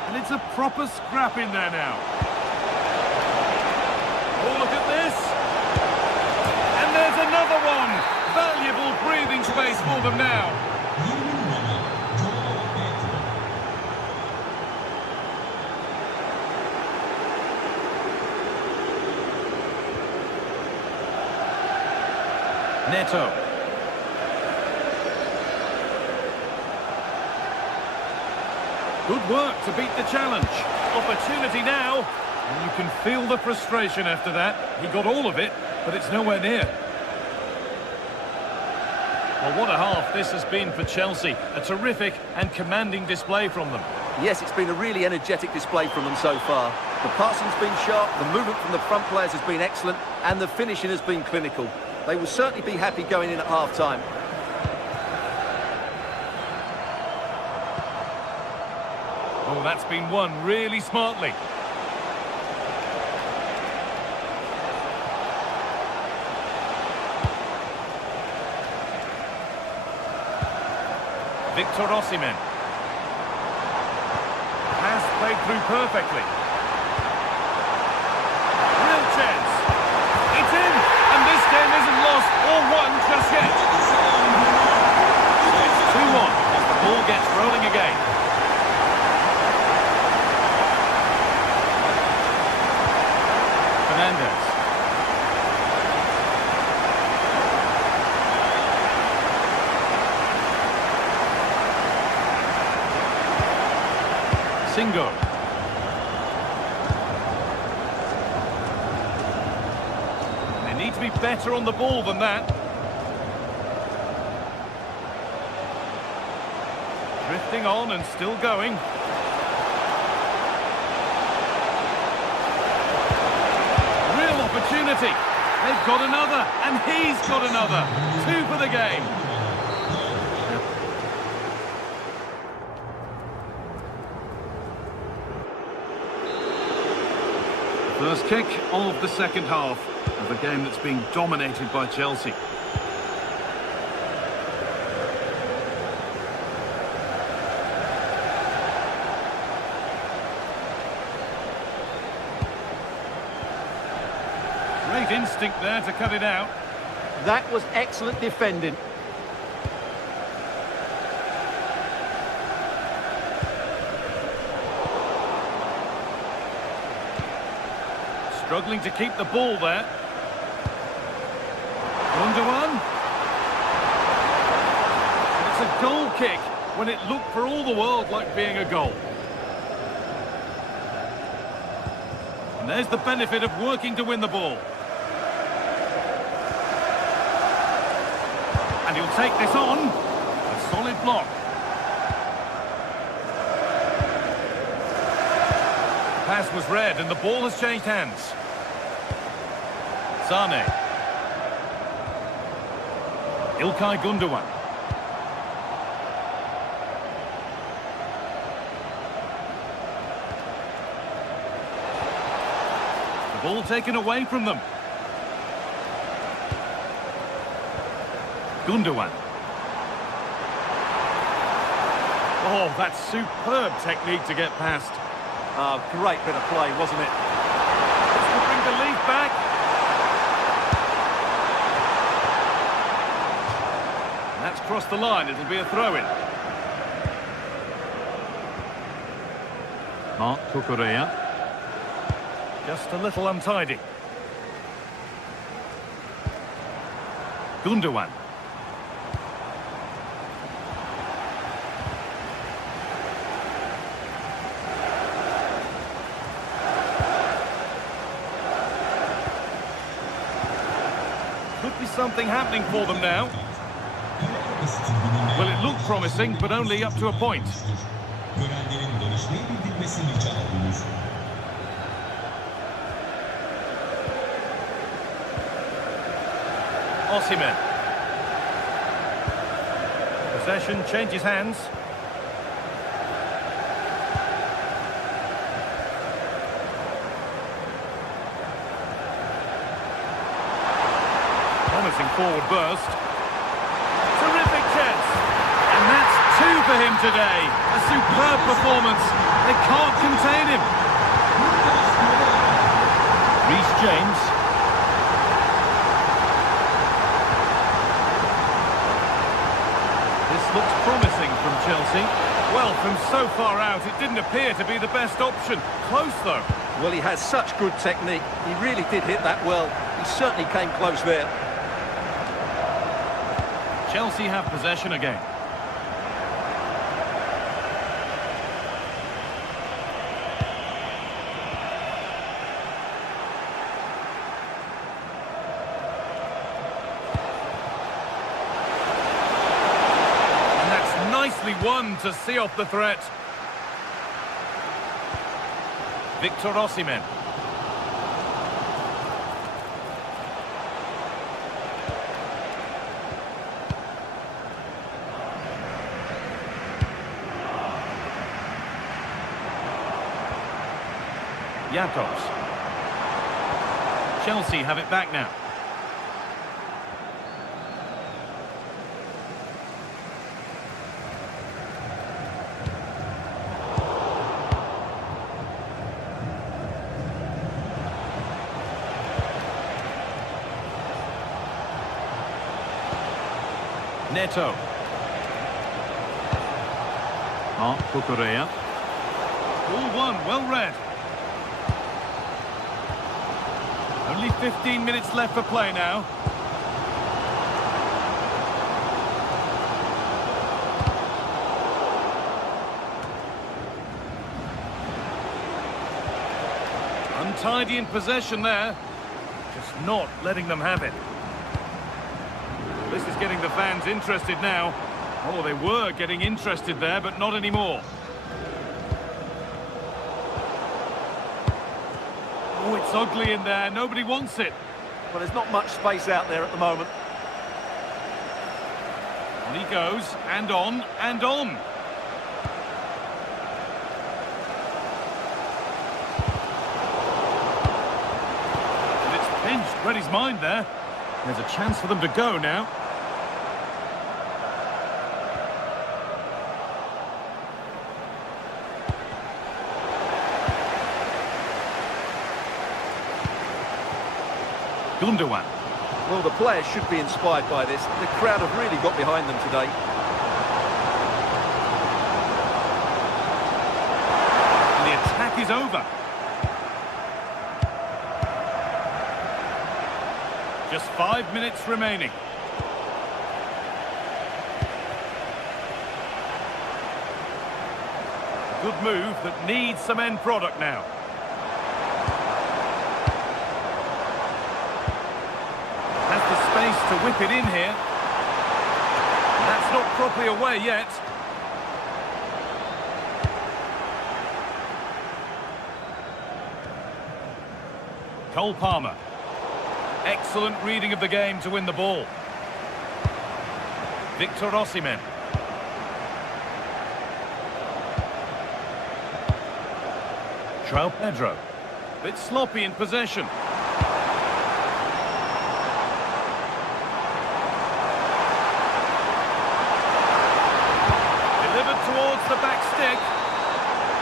And it's a proper scrap in there now. Oh, look at this. And there's another one. Valuable breathing space for them now. Neto. Good work to beat the challenge. Opportunity now. And you can feel the frustration after that. He got all of it, but it's nowhere near. Well, what a half this has been for Chelsea. A terrific and commanding display from them. Yes, it's been a really energetic display from them so far. The passing's been sharp, the movement from the front players has been excellent, and the finishing has been clinical. They will certainly be happy going in at half-time. Oh, that's been won really smartly. Victor Osimhen. Pass played through perfectly. Real chance. It's in, and this game isn't lost or won just yet. It's 2-1 as the ball gets rolling again. Fernandes. Singo. They need to be better on the ball than that. Drifting on and still going. Real opportunity. They've got another, and he's got another. 2 for the game. First kick of the second half of a game that's being dominated by Chelsea. Great instinct there to cut it out. That was excellent defending. Struggling to keep the ball there. Gundogan. It's a goal kick when it looked for all the world like being a goal. And there's the benefit of working to win the ball. And he'll take this on. A solid block. The pass was read and the ball has changed hands. Sane. İlkay Gundogan. The ball taken away from them. Gundogan. Oh, that's superb technique to get past. Great bit of play, wasn't it? This will bring the lead back. And that's crossed the line. It'll be a throw-in. Mark Cucurella. Just a little untidy. Gundogan. Could be something happening for them now. Well, it looked promising, but only up to a point. Osimhen. Possession changes hands. Promising forward burst. Terrific chance. And that's 2 for him today. A superb performance. They can't contain him. Reece James. This looks promising from Chelsea. Well, from so far out, it didn't appear to be the best option. Close, though. Well, he has such good technique. He really did hit that well. He certainly came close there. Chelsea have possession again. And that's nicely won to see off the threat. Victor Osimhen. Jakobs. Chelsea have it back now. Neto. Kukurea. All one, well read. Only 15 minutes left for play now. Untidy in possession there. Just not letting them have it. This is getting the fans interested now. Oh, they were getting interested there, but not anymore. Oh, it's ugly in there. Nobody wants it. Well, there's not much space out there at the moment. On he goes, and on, and on. And it's pinched, read his mind there. There's a chance for them to go now. Gundogan. Well, the players should be inspired by this. The crowd have really got behind them today. And the attack is over. Just 5 minutes remaining. Good move that needs some end product now. Space to whip it in here. That's not properly away yet. Cole Palmer. Excellent reading of the game to win the ball. Victor Osimhen. João Pedro. Bit sloppy in possession. Towards the back stick,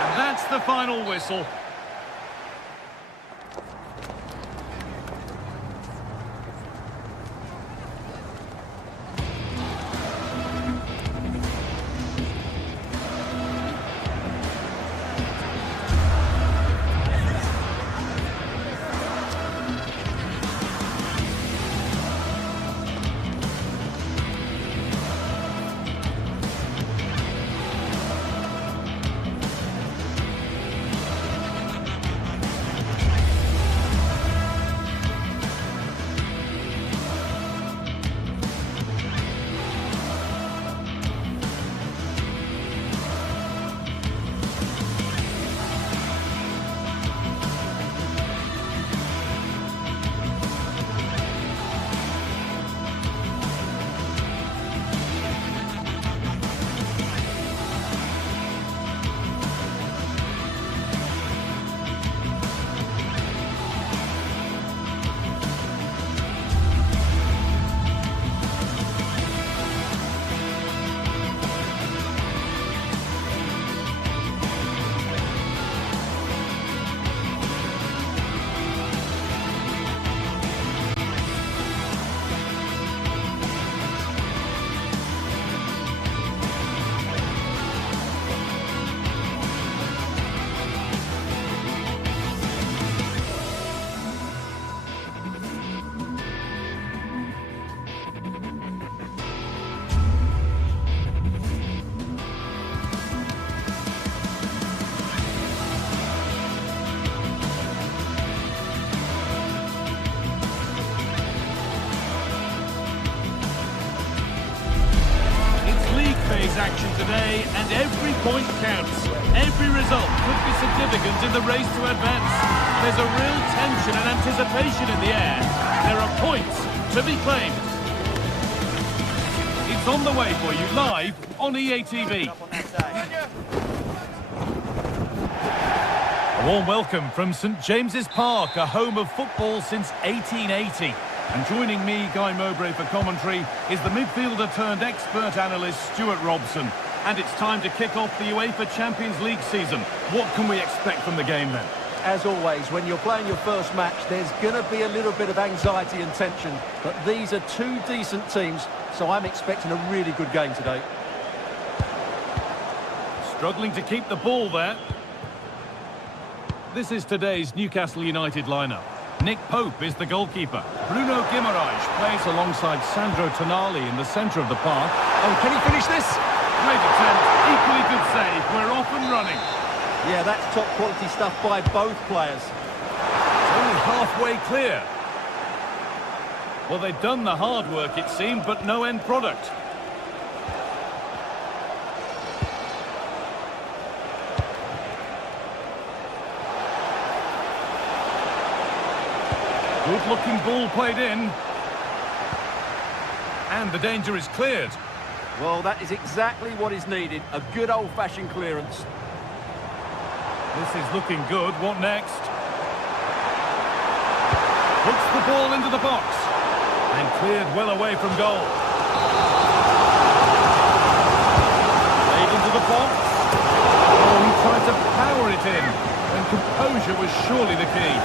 and that's the final whistle. action today, and every point counts. Every result could be significant in the race to advance. There's a real tension and anticipation in the air. There are points to be claimed. It's on the way for you live on EA TV. A warm welcome from St James's Park, a home of football since 1880. And joining me, Guy Mowbray, for commentary is the midfielder turned expert analyst Stuart Robson. And it's time to kick off the UEFA Champions League season. What can we expect from the game then? As always, when you're playing your first match, there's going to be a little bit of anxiety and tension. But these are two decent teams, so I'm expecting a really good game today. Struggling to keep the ball there. This is today's Newcastle United lineup. Nick Pope is the goalkeeper. Bruno Guimaraes plays alongside Sandro Tonali in the centre of the park. Oh, can he finish this? Great attempt, equally good save. We're off and running. Yeah, that's top quality stuff by both players. It's only halfway clear. Well, they've done the hard work, it seemed, but no end product. Good-looking ball played in. And the danger is cleared. Well, that is exactly what is needed. A good old-fashioned clearance. This is looking good. What next? Puts the ball into the box. And cleared well away from goal. Played into the box. Oh, he tried to power it in. And composure was surely the key.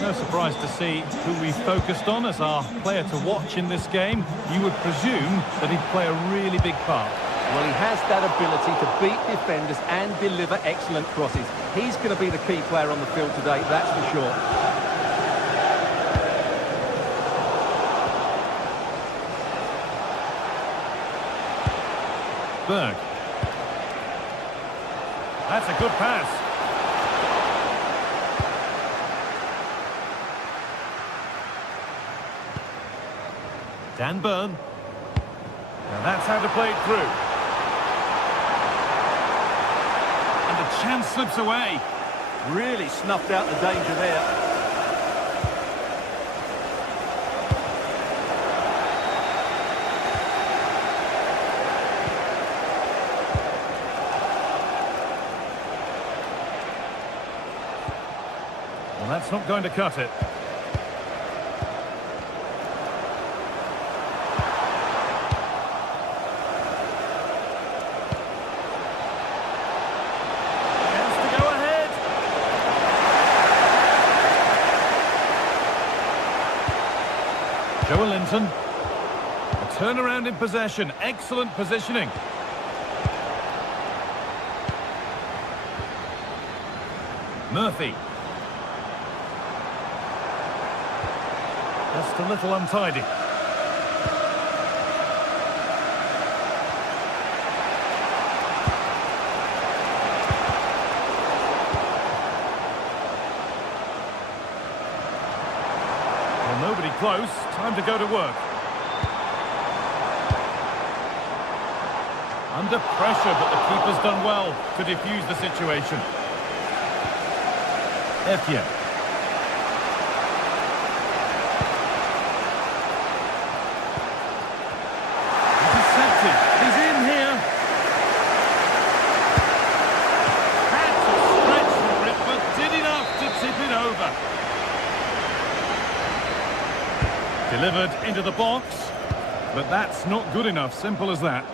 No surprise to see who we focused on as our player to watch in this game. You would presume that he'd play a really big part. Well, he has that ability to beat defenders and deliver excellent crosses. He's going to be the key player on the field today, that's for sure. Berg. That's a good pass. Dan Burn. Now that's how to play it through. And the chance slips away. Really snuffed out the danger there. Well, that's not going to cut it. Joelinton. A turnaround in possession. Excellent positioning. Murphy. Just a little untidy. Nobody close. Time to go to work. Under pressure, but the keeper's done well to defuse the situation. Etienne. Intercepted. He's in here. Had to stretch for it, but did enough to tip it over. Delivered into the box, but that's not good enough, simple as that.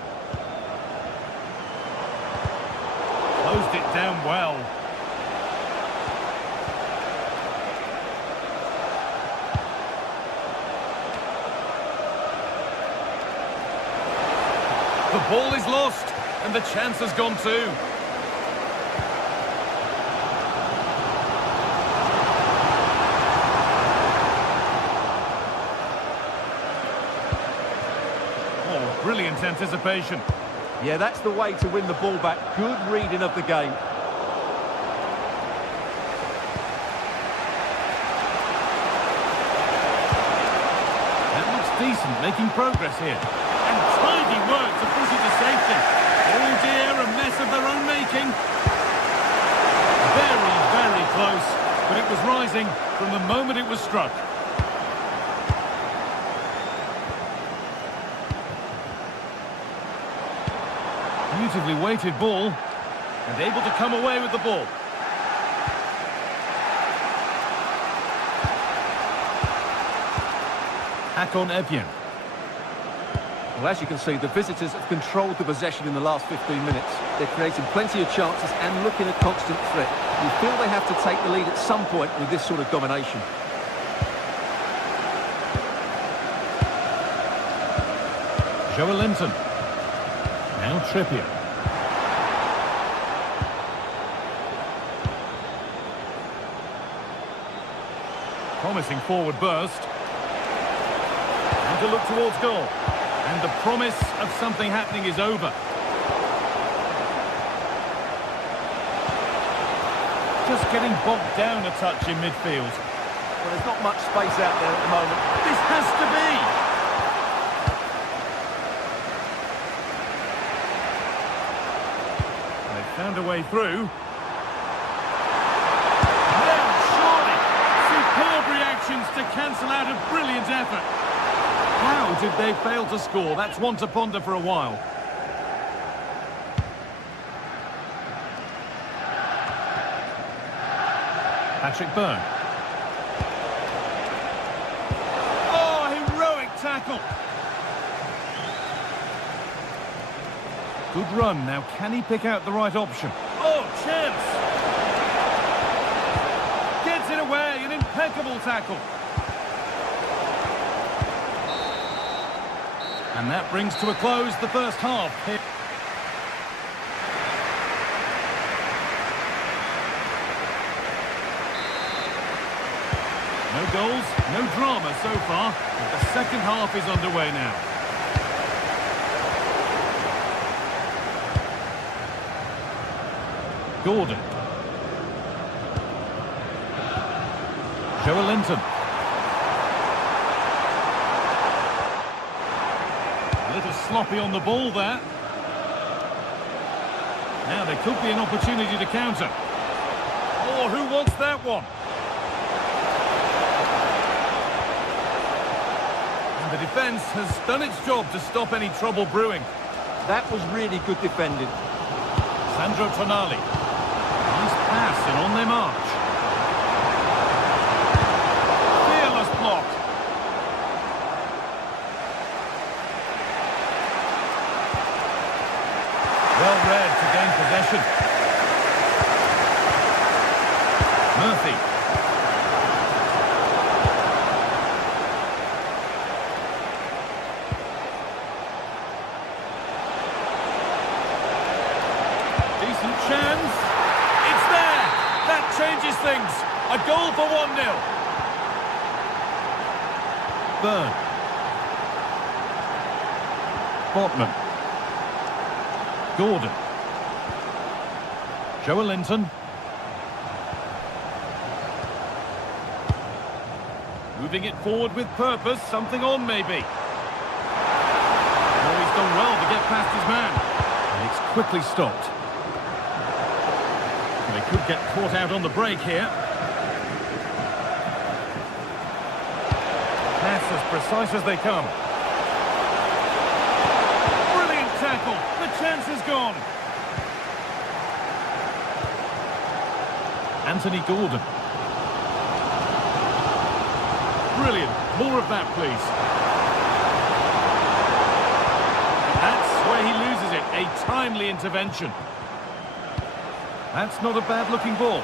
Closed it down well. The ball is lost, and the chance has gone too. Brilliant anticipation. Yeah, that's the way to win the ball back. Good reading of the game. decent, making progress here. And tidy work to push it to safety. Oh dear, a mess of their own making. Very, very close, but it was rising from the moment it was struck. Beautifully weighted ball, and able to come away with the ball. Hakon Ebyen. Well, as you can see, the visitors have controlled the possession in the last 15 minutes. They're creating plenty of chances and looking a constant threat. You feel they have to take the lead at some point with this sort of domination. Joelinton. Now Trippier. Promising forward burst. And to look towards goal. And the promise of something happening is over. Just getting bogged down a touch in midfield. Well, there's not much space out there at the moment. This has to be! They've found a way through. Now, surely! Superb reactions to cancel out a brilliant effort. How did they fail to score? That's one to ponder for a while. Patrick Byrne. Oh, heroic tackle. Good run. Now, can he pick out the right option? Oh, chance! Gets it away. An impeccable tackle. And that brings to a close the first half. No goals, no drama so far. But the second half is underway now. Gordon. Joelinton. A little sloppy on the ball there. Now there could be an opportunity to counter. Oh, who wants that one? And the defence has done its job to stop any trouble brewing. That was really good defending. Sandro Tonali. Nice pass and on they march. Fearless block. Well read to gain possession. Murphy. Decent chance. It's there. That changes things. A goal for 1-0. Byrne. Botman. Gordon. Joelinton. Moving it forward with purpose. Something on, maybe. Oh, he's done well to get past his man. And it's quickly stopped. They could get caught out on the break here. Pass as precise as they come. Brilliant tackle. The chance is gone. Anthony Gordon. Brilliant. More of that, please. That's where he loses it. A timely intervention. That's not a bad-looking ball.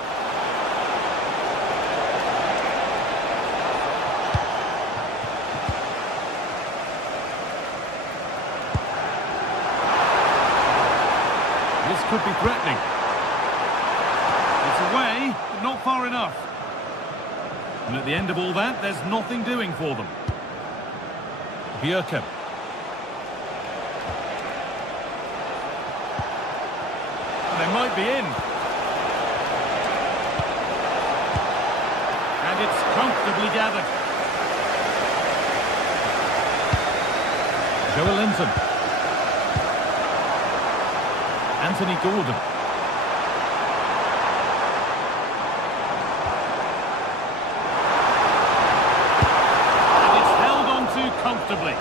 This could be threatening. It's away, but not far enough. And at the end of all that, there's nothing doing for them. Bjerke. They might be in. And it's comfortably gathered. Joelinton. Anthony Gordon. And it's held on to comfortably.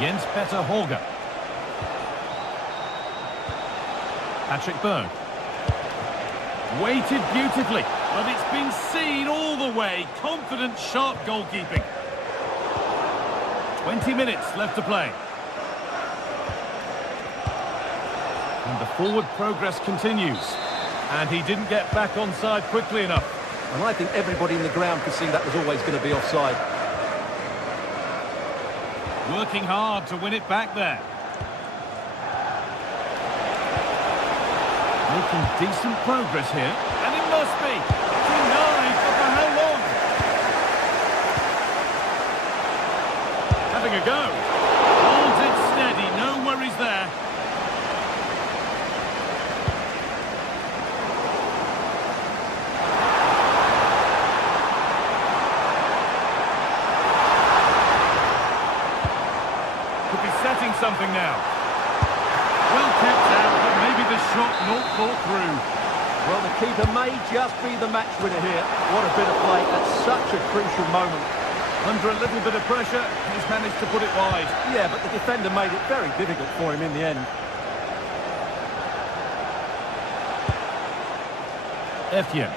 Jens Petter Horger. Patrick Berg. Weighted beautifully, but it's been seen all the way. Confident, sharp goalkeeping. 20 minutes left to play. And the forward progress continues. And he didn't get back onside quickly enough. And I think everybody in the ground could see that was always going to be offside. Working hard to win it back there. Making decent progress here. And it must be. Denied, but for how long? Having a go. Holds it steady, no worries there. Could be setting something now. Well kept out, but maybe the shot not thought through. Well, the keeper may just be the match winner here. What a bit of play at such a crucial moment. Under a little bit of pressure, he's managed to put it wide. Yeah, but the defender made it very difficult for him in the end. Etienne.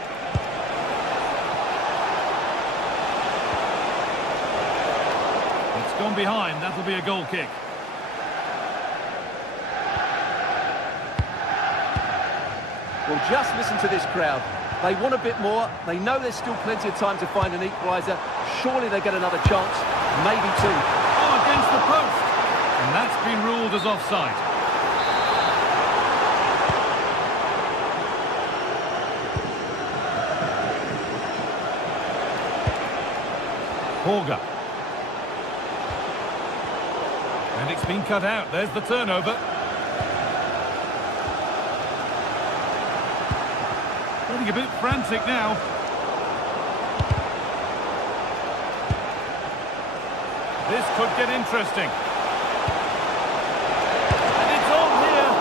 It's gone behind, that'll be a goal kick. Well, just listen to this crowd. They want a bit more. They know there's still plenty of time to find an equaliser. Surely they get another chance, maybe two. Oh, against the post. And that's been ruled as offside. Horger. And it's been cut out. There's the turnover. Getting a bit frantic now. This could get interesting. And it's on here.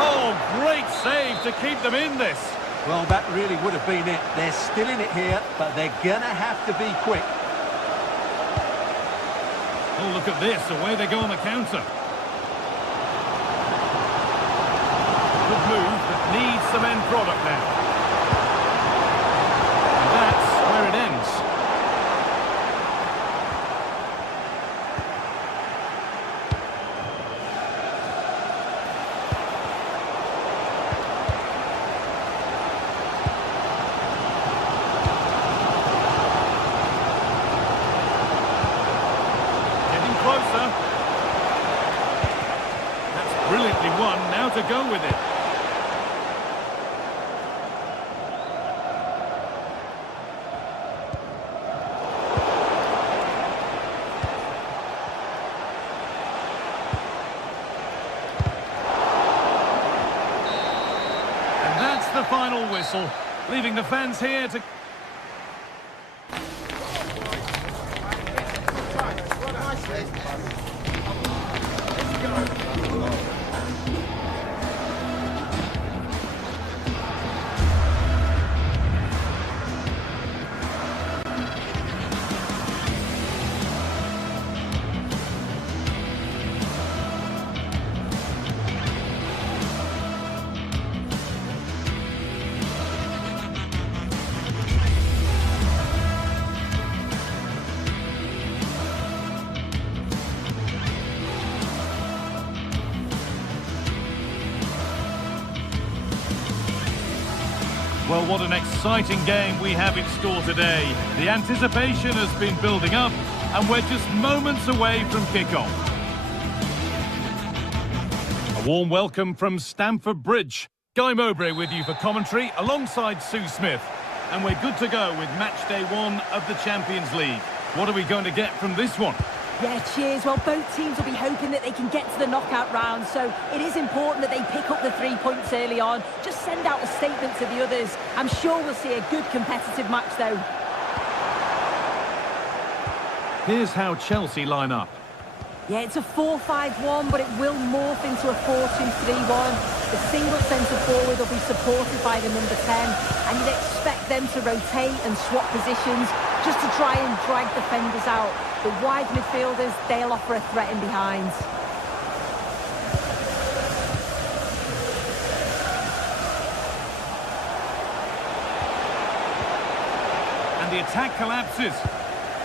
Oh, great save to keep them in this. Well, that really would have been it. They're still in it here, but they're going to have to be quick. Oh, look at this. Away they go on the counter. Good move, but needs some end product now. That's where it ends. Getting closer. That's brilliantly won. Now to go with it. The final whistle, leaving the fans here to... Well, what an exciting game we have in store today. The anticipation has been building up, and we're just moments away from kickoff. A warm welcome from Stamford Bridge. Guy Mowbray with you for commentary, alongside Sue Smith. And we're good to go with match day one of the Champions League. What are we going to get from this one? Yeah, cheers. Well, both teams will be hoping that they can get to the knockout round, so it is important that they pick up the 3 points early on. Just send out a statement to the others. I'm sure we'll see a good competitive match, though. Here's how Chelsea line up. Yeah, it's a 4-5-1, but it will morph into a 4-2-3-1. The single centre forward will be supported by the number 10, and you'd expect them to rotate and swap positions just to try and drag defenders out. The wide midfielders, they'll offer a threat in behind. And the attack collapses.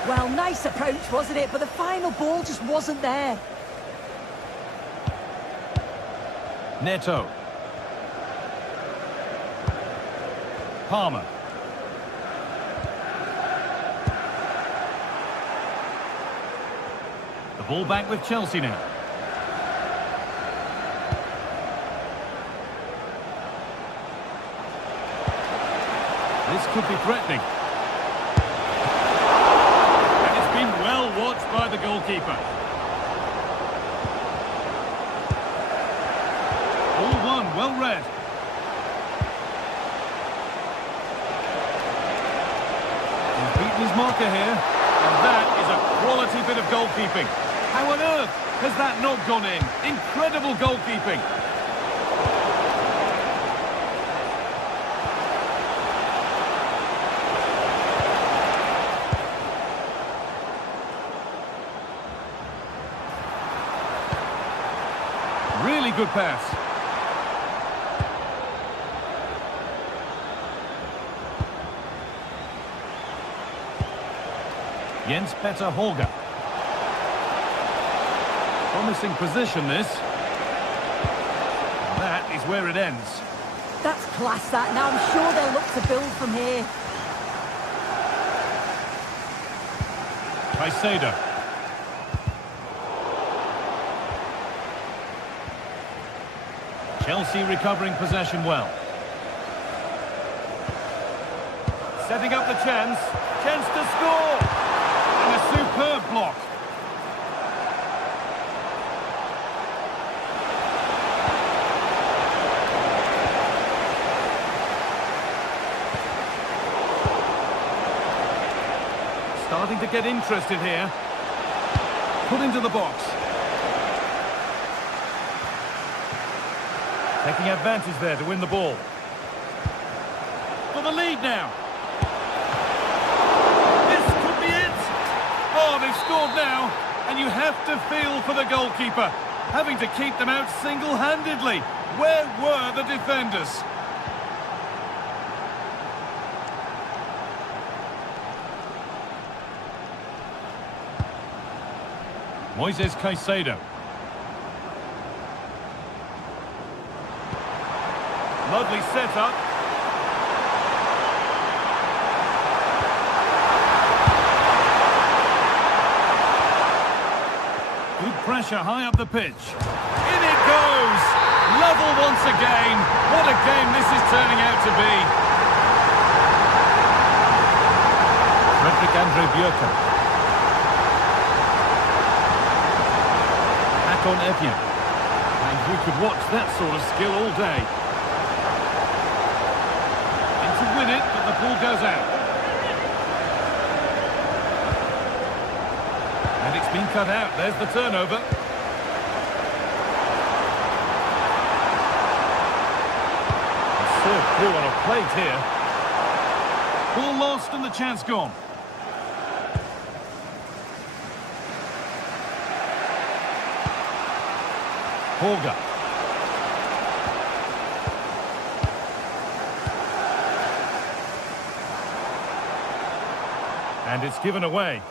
Well, nice approach, wasn't it? But the final ball just wasn't there. Neto. Palmer. The ball back with Chelsea now. This could be threatening. And it's been well watched by the goalkeeper. All one, well read. He's beaten his marker here. And that is a quality bit of goalkeeping. How on earth has that not gone in? Incredible goalkeeping. Really good pass. Jens Petter Holger. Promising position, this. That is where it ends. That's class, that. Now I'm sure they'll look to build from here. Caicedo. Chelsea recovering possession well. Setting up the chance. Chance to score. And a superb block. Starting to get interested here. Put into the box. Taking advantage there to win the ball. For the lead now. This could be it. Oh, they've scored now. And you have to feel for the goalkeeper. Having to keep them out single-handedly. Where were the defenders? Moises Caicedo. Lovely setup. Good pressure high up the pitch. In it goes! Level once again. What a game this is turning out to be. Frederick Andre Björken. On Evian. And we could watch that sort of skill all day. And to win it, but the ball goes out. And it's been cut out. There's the turnover. Served through on a plate here. Ball lost and the chance gone. Holger. And it's given away.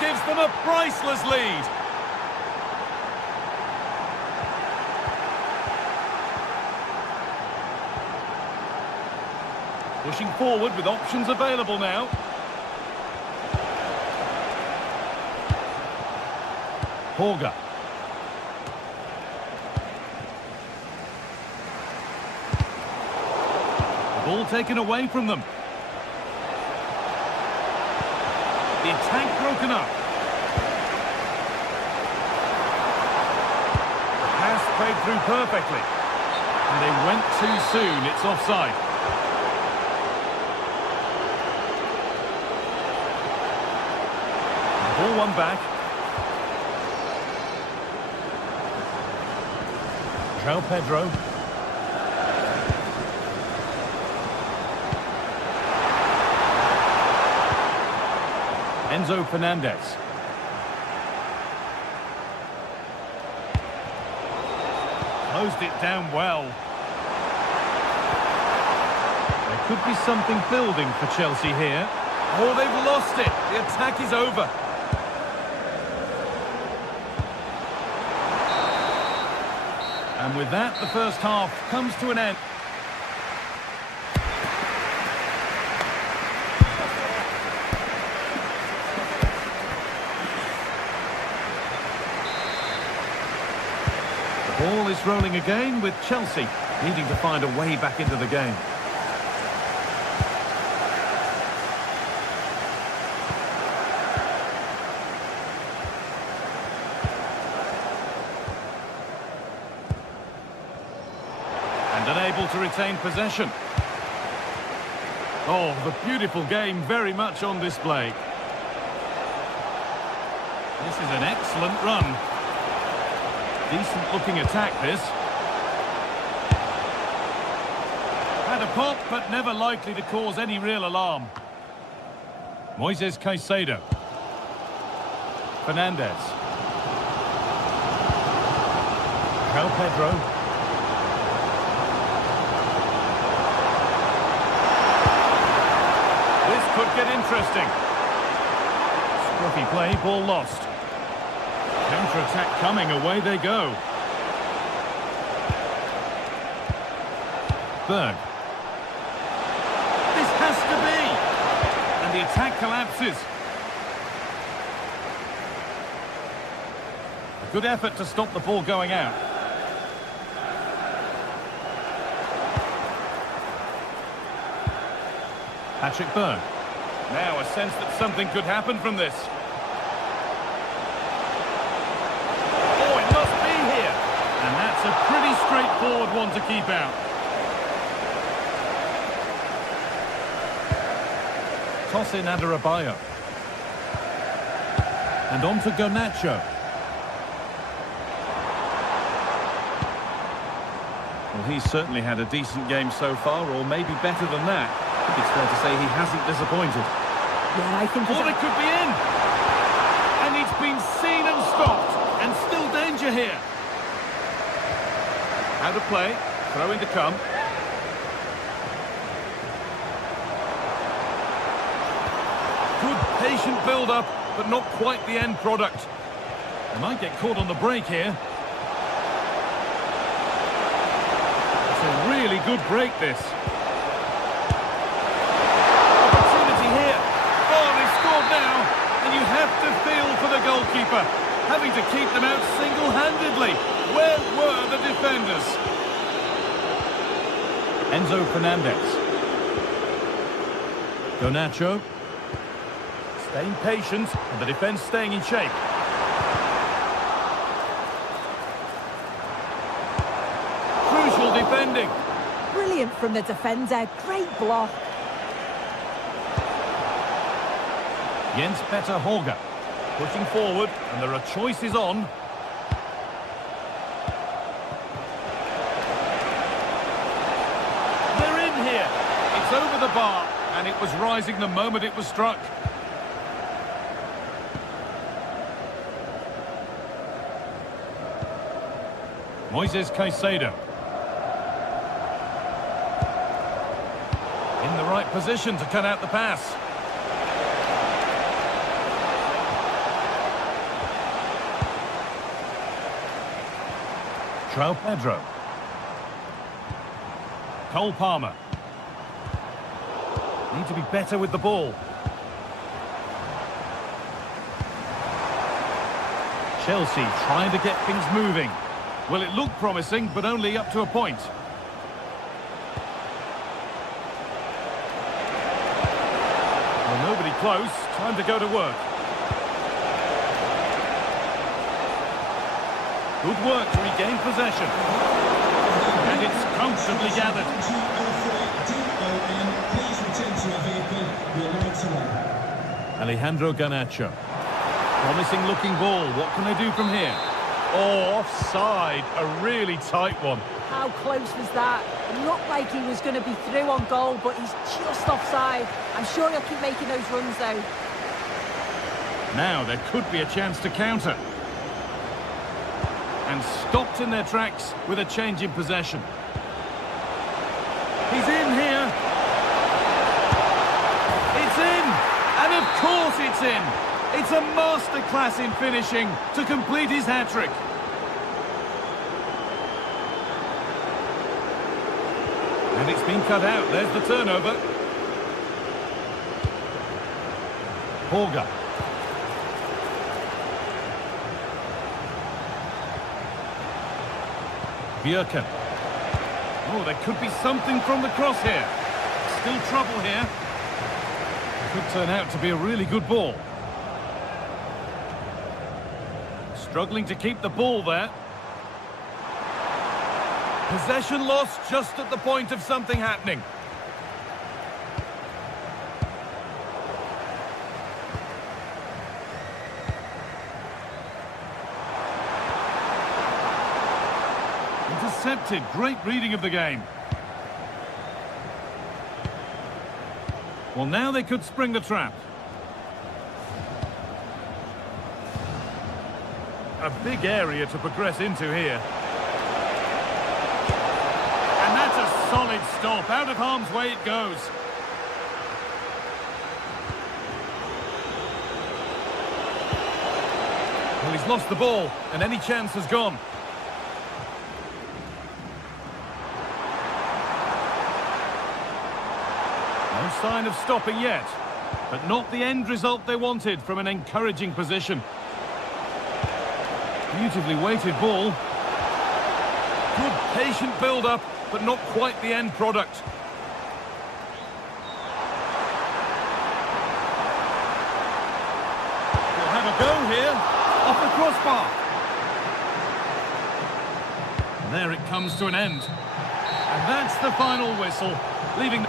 Gives them a priceless lead. Pushing forward with options available now. Horga. The ball taken away from them. The attack broken up. The pass played through perfectly. And they went too soon. It's offside. The ball won back. João Pedro. Enzo Fernandez. Closed it down well. There could be something building for Chelsea here. Oh, they've lost it. The attack is over. And with that, the first half comes to an end. The ball is rolling again with Chelsea needing to find a way back into the game. Unable to retain possession. Oh, the beautiful game very much on display. This is an excellent run. Decent looking attack, this. Had a pop, but never likely to cause any real alarm. Moises Caicedo. Fernandez. João Pedro. Could get interesting. Scruffy play, ball lost. Counter-attack coming, away they go. Berg. This has to be! And the attack collapses. A good effort to stop the ball going out. Patrick Berg. Now a sense that something could happen from this. Oh, it must be here. And that's a pretty straightforward one to keep out. Toss in Adarabioyo. And on to Garnacho. Well, he's certainly had a decent game so far, or maybe better than that. It's fair to say he hasn't disappointed. Yeah, I think... Oh, it could be in! And it's been seen and stopped. And still danger here. Out of play. Throw in to come. Good patient build-up, but not quite the end product. They might get caught on the break here. It's a really good break, this. And you have to feel for the goalkeeper, having to keep them out single-handedly. Where were the defenders? Enzo Fernandez. Garnacho. Staying patient, and the defence staying in shape. Crucial defending. Brilliant from the defender. Great block. Jens Petter Horga pushing forward, and there are choices on. They're in here. It's over the bar, and it was rising the moment it was struck. Moises Caicedo. In the right position to cut out the pass. João Pedro. Cole Palmer. Need to be better with the ball. Chelsea trying to get things moving. Well, it looked promising, but only up to a point. Well, nobody close. Time to go to work. Good work to regain possession. And it's comfortably gathered. Alejandro Garnacho. Promising looking ball. What can they do from here? Oh, offside. A really tight one. How close was that? It looked like he was going to be through on goal, but he's just offside. I'm sure he'll keep making those runs, though. Now there could be a chance to counter. And stopped in their tracks with a change in possession. He's in here. It's in. And of course it's in. It's a masterclass in finishing to complete his hat-trick. And it's been cut out. There's the turnover. Horga. Bjerken. Oh, there could be something from the cross here. Still trouble here. Could turn out to be a really good ball. Struggling to keep the ball there. Possession lost just at the point of something happening. Intercepted. Great reading of the game. Well, now they could spring the trap. A big area to progress into here. And that's a solid stop. Out of harm's way it goes. Well, he's lost the ball, and any chance has gone. No sign of stopping yet, but not the end result they wanted from an encouraging position. Beautifully weighted ball. Good patient build-up, but not quite the end product. We'll have a go here, off the crossbar. And there it comes to an end. And that's the final whistle, leaving...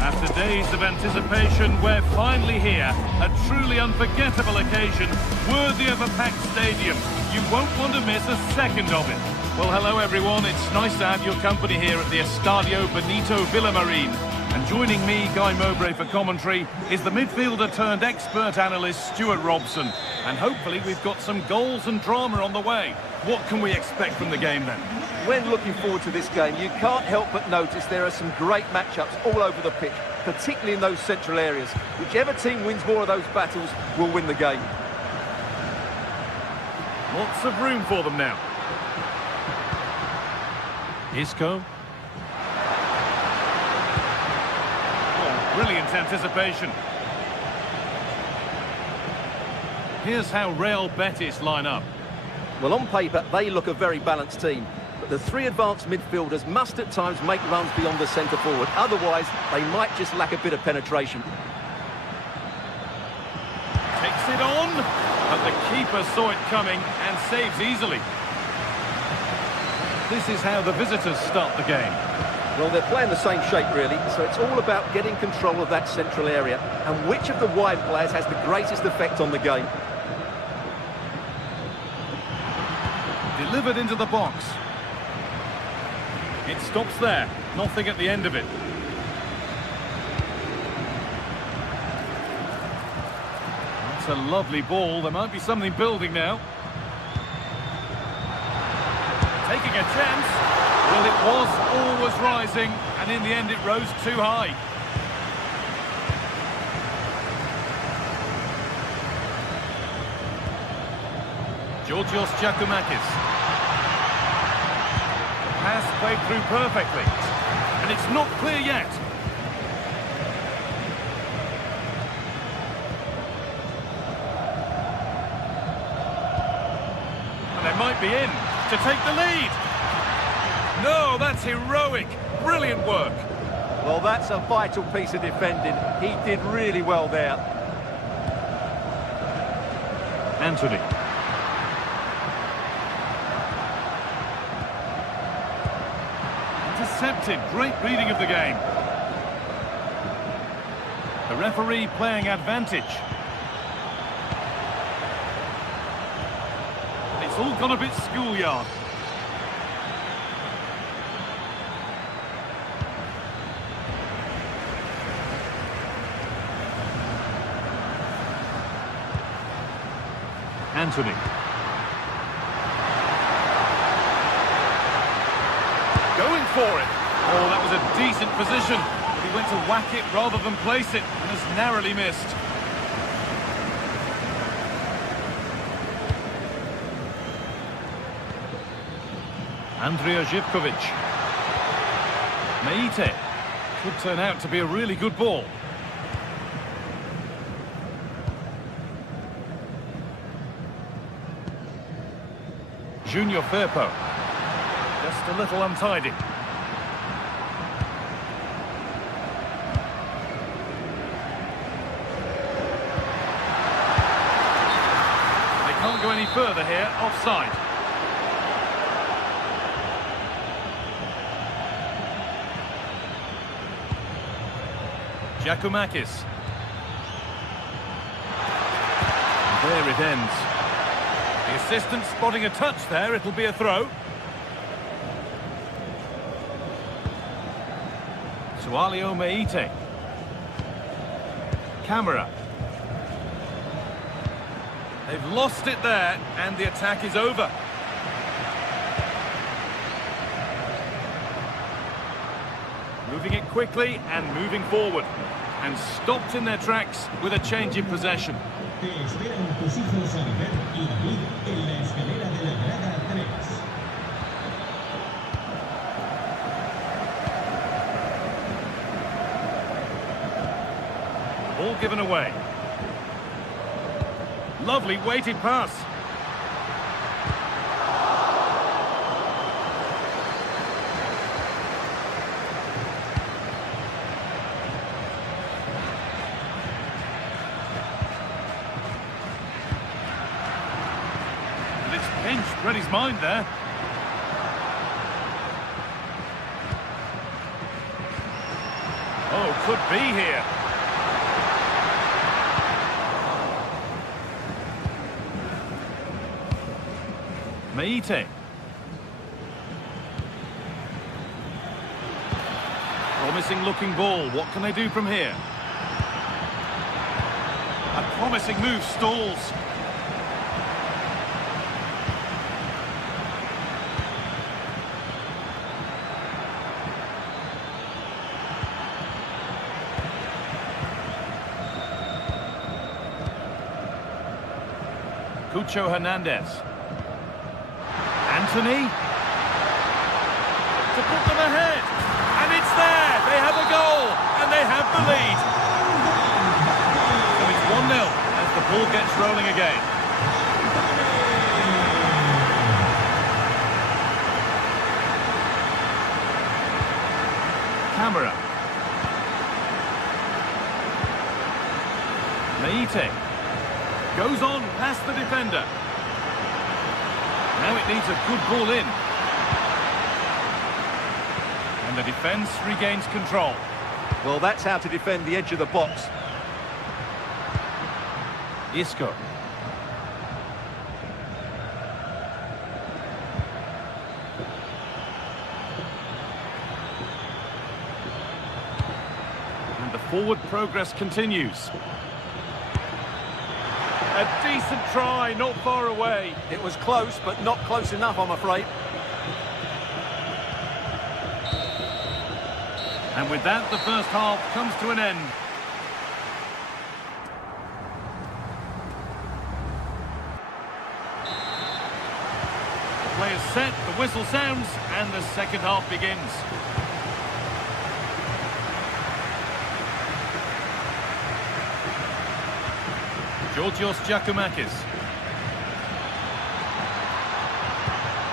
After days of anticipation, we're finally here. A truly unforgettable occasion, worthy of a packed stadium. You won't want to miss a second of it. Well, hello everyone. It's nice to have your company here at the Estadio Benito Villamarín. And joining me, Guy Mowbray, for commentary is the midfielder turned expert analyst Stuart Robson. And hopefully we've got some goals and drama on the way. What can we expect from the game then? When looking forward to this game, you can't help but notice there are some great matchups all over the pitch, particularly in those central areas. Whichever team wins more of those battles will win the game. Lots of room for them now. Isco. Oh, brilliant anticipation. Here's how Real Betis line up. Well, on paper, they look a very balanced team. But the three advanced midfielders must at times make runs beyond the centre-forward. Otherwise, they might just lack a bit of penetration. Takes it on, but the keeper saw it coming and saves easily. This is how the visitors start the game. Well, they're playing the same shape, really, so it's all about getting control of that central area and which of the wide players has the greatest effect on the game. Delivered into the box. It stops there. Nothing at the end of it. That's a lovely ball. There might be something building now. Taking a chance. Well, it was always rising, and in the end it rose too high. Georgios Giacomakis. Pass played through perfectly, and it's not clear yet. And they might be in to take the lead. No, that's heroic. Brilliant work. Well, that's a vital piece of defending. He did really well there. Anthony. Intercepted. Great reading of the game. The referee playing advantage. It's all gone a bit schoolyard. Anthony. Going for it. Oh, that was a decent position. But he went to whack it rather than place it and has narrowly missed. Andrija Živković. Meite. Could turn out to be a really good ball. Junior Firpo. Just a little untidy. They can't go any further here. Offside. Giacomakis. There it ends. The assistant spotting a touch there. It'll be a throw. Sualio Meite. Camera. They've lost it there, and the attack is over. Moving it quickly and moving forward. And stopped in their tracks with a change in possession. Te esperan tus hijos Albert y David en la escalera de la grada 3. Ball given away. Lovely weighted pass. And it's pinched, read his mind there. Oh, could be here. Meite. Promising looking ball. What can they do from here? A promising move stalls. Cucho Hernandez. Anthony. To put them ahead. And it's there. They have a goal. And they have the lead. So it's 1-0 as the ball gets rolling again. Camera. Meite. Goes on past the defender. Now it needs a good ball in. And the defence regains control. Well, that's how to defend the edge of the box. Isco. And the forward progress continues. A decent try, not far away. It was close, but not close enough, I'm afraid. And with that, the first half comes to an end. The play is set, the whistle sounds, and the second half begins. Georgios Giacomakis.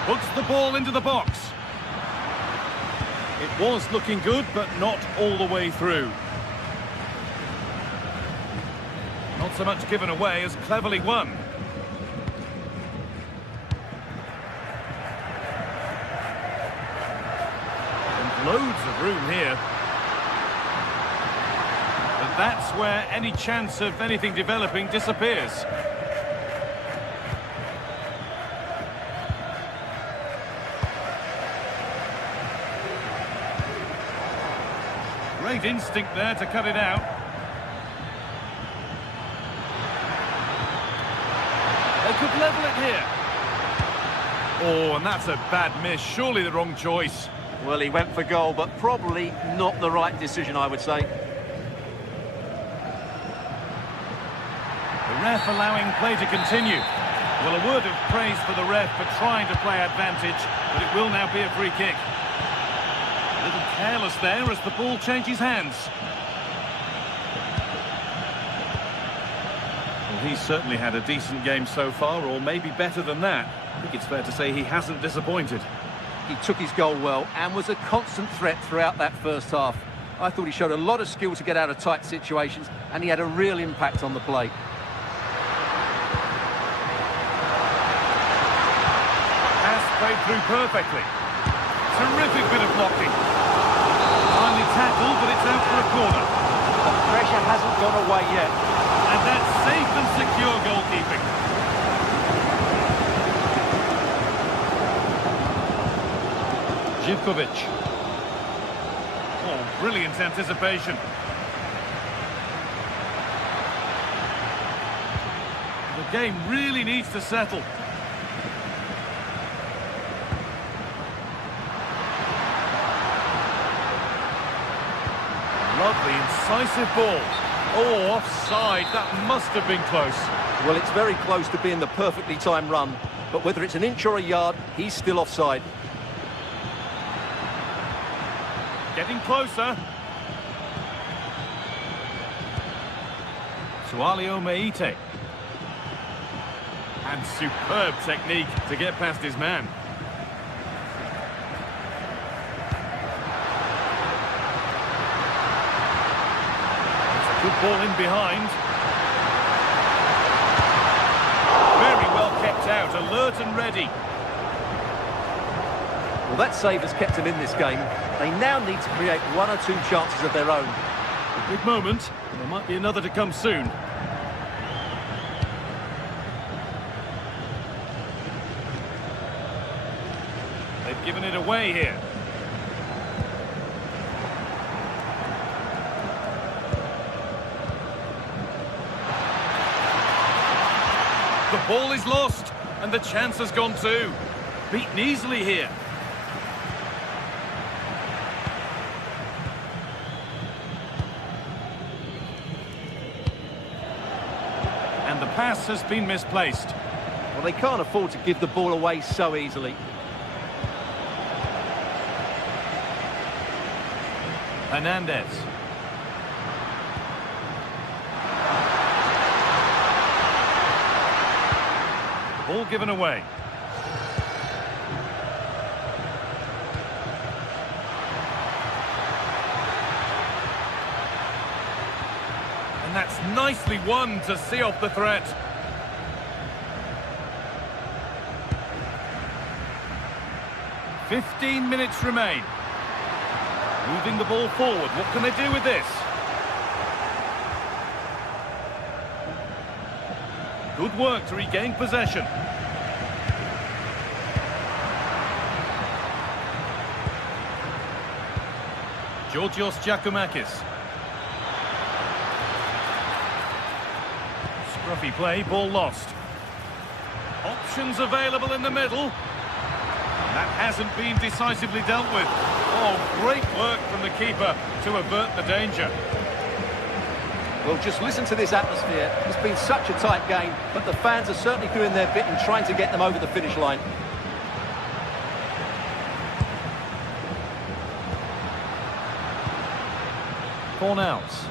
Puts the ball into the box. It was looking good, but not all the way through. Not so much given away as cleverly won. And loads of room here. But that's where any chance of anything developing disappears. Great instinct there to cut it out. They could level it here. Oh, and that's a bad miss. Surely the wrong choice. Well, he went for goal, but probably not the right decision, I would say. The ref allowing play to continue. Well, a word of praise for the ref for trying to play advantage, but it will now be a free kick. A little careless there as the ball changes hands. Well, he's certainly had a decent game so far, or maybe better than that. I think it's fair to say he hasn't disappointed. He took his goal well and was a constant threat throughout that first half. I thought he showed a lot of skill to get out of tight situations, and he had a real impact on the play. Pass played through perfectly. Terrific bit of blocking. Finally tackled, but it's out for a corner. The pressure hasn't gone away yet. And that's safe and secure goalkeeping. Živkovic. Oh, brilliant anticipation. The game really needs to settle. Lovely, incisive ball. Oh, offside. That must have been close. Well, it's very close to being the perfectly timed run, but whether it's an inch or a yard, he's still offside. Getting closer. Sualio Meite. And superb technique to get past his man. Good ball in behind. Very well kept out, alert and ready. Well, that save has kept him in this game. They now need to create one or two chances of their own. A big moment. There might be another to come soon. They've given it away here. The ball is lost, and the chance has gone too. Beaten easily here. And the pass has been misplaced. Well, they can't afford to give the ball away so easily. Hernandez. Ball given away. And that's nicely won to see off the threat. "15 minutes remain. Moving the ball forward. What can they do with this? Good work to regain possession. Georgios Giacomakis. Scruffy play, ball lost. Options available in the middle. That hasn't been decisively dealt with. Oh, great work from the keeper to avert the danger. Well, just listen to this atmosphere. It's been such a tight game, but the fans are certainly doing their bit and trying to get them over the finish line. Cornels.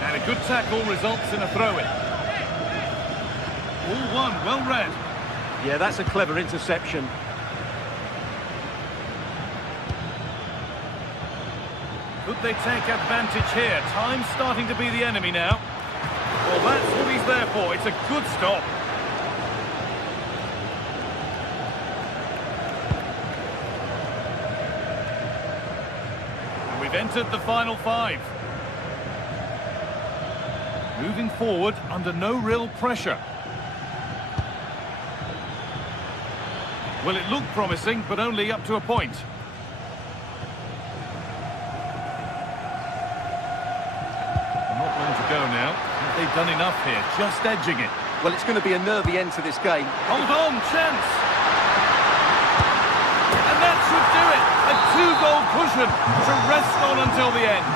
And a good tackle results in a throw-in. All one, well read. Yeah, that's a clever interception. Could they take advantage here? Time's starting to be the enemy now. Well, that's what he's there for. It's a good stop. And we've entered the final 5. Moving forward under no real pressure. Well, it looked promising, but only up to a point. Not long to go now. Have they done enough here? Just edging it. Well, it's going to be a nervy end to this game. Hold on, chance! And that should do it! A 2-goal cushion to rest on until the end.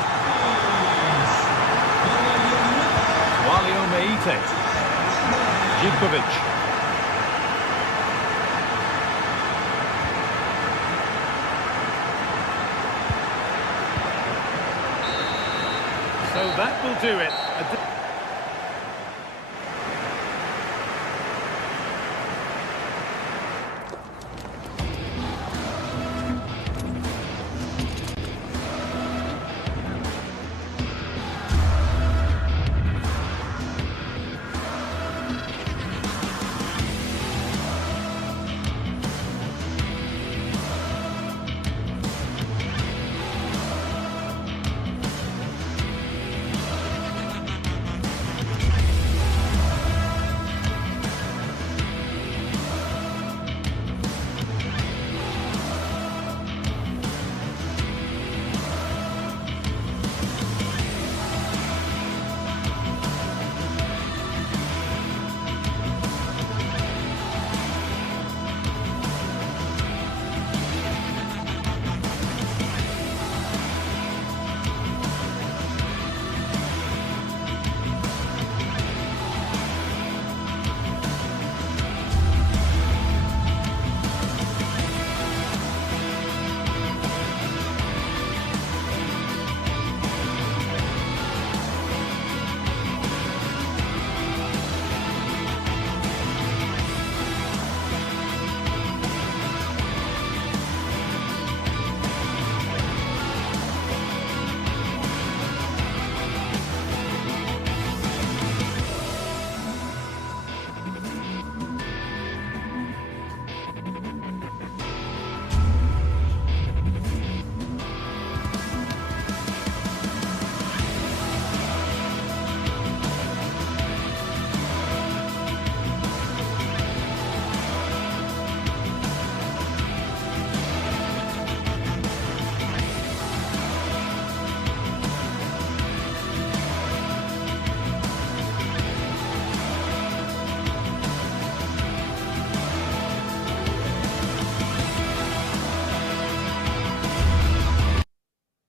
Walio Meite. Živković. So that will do it.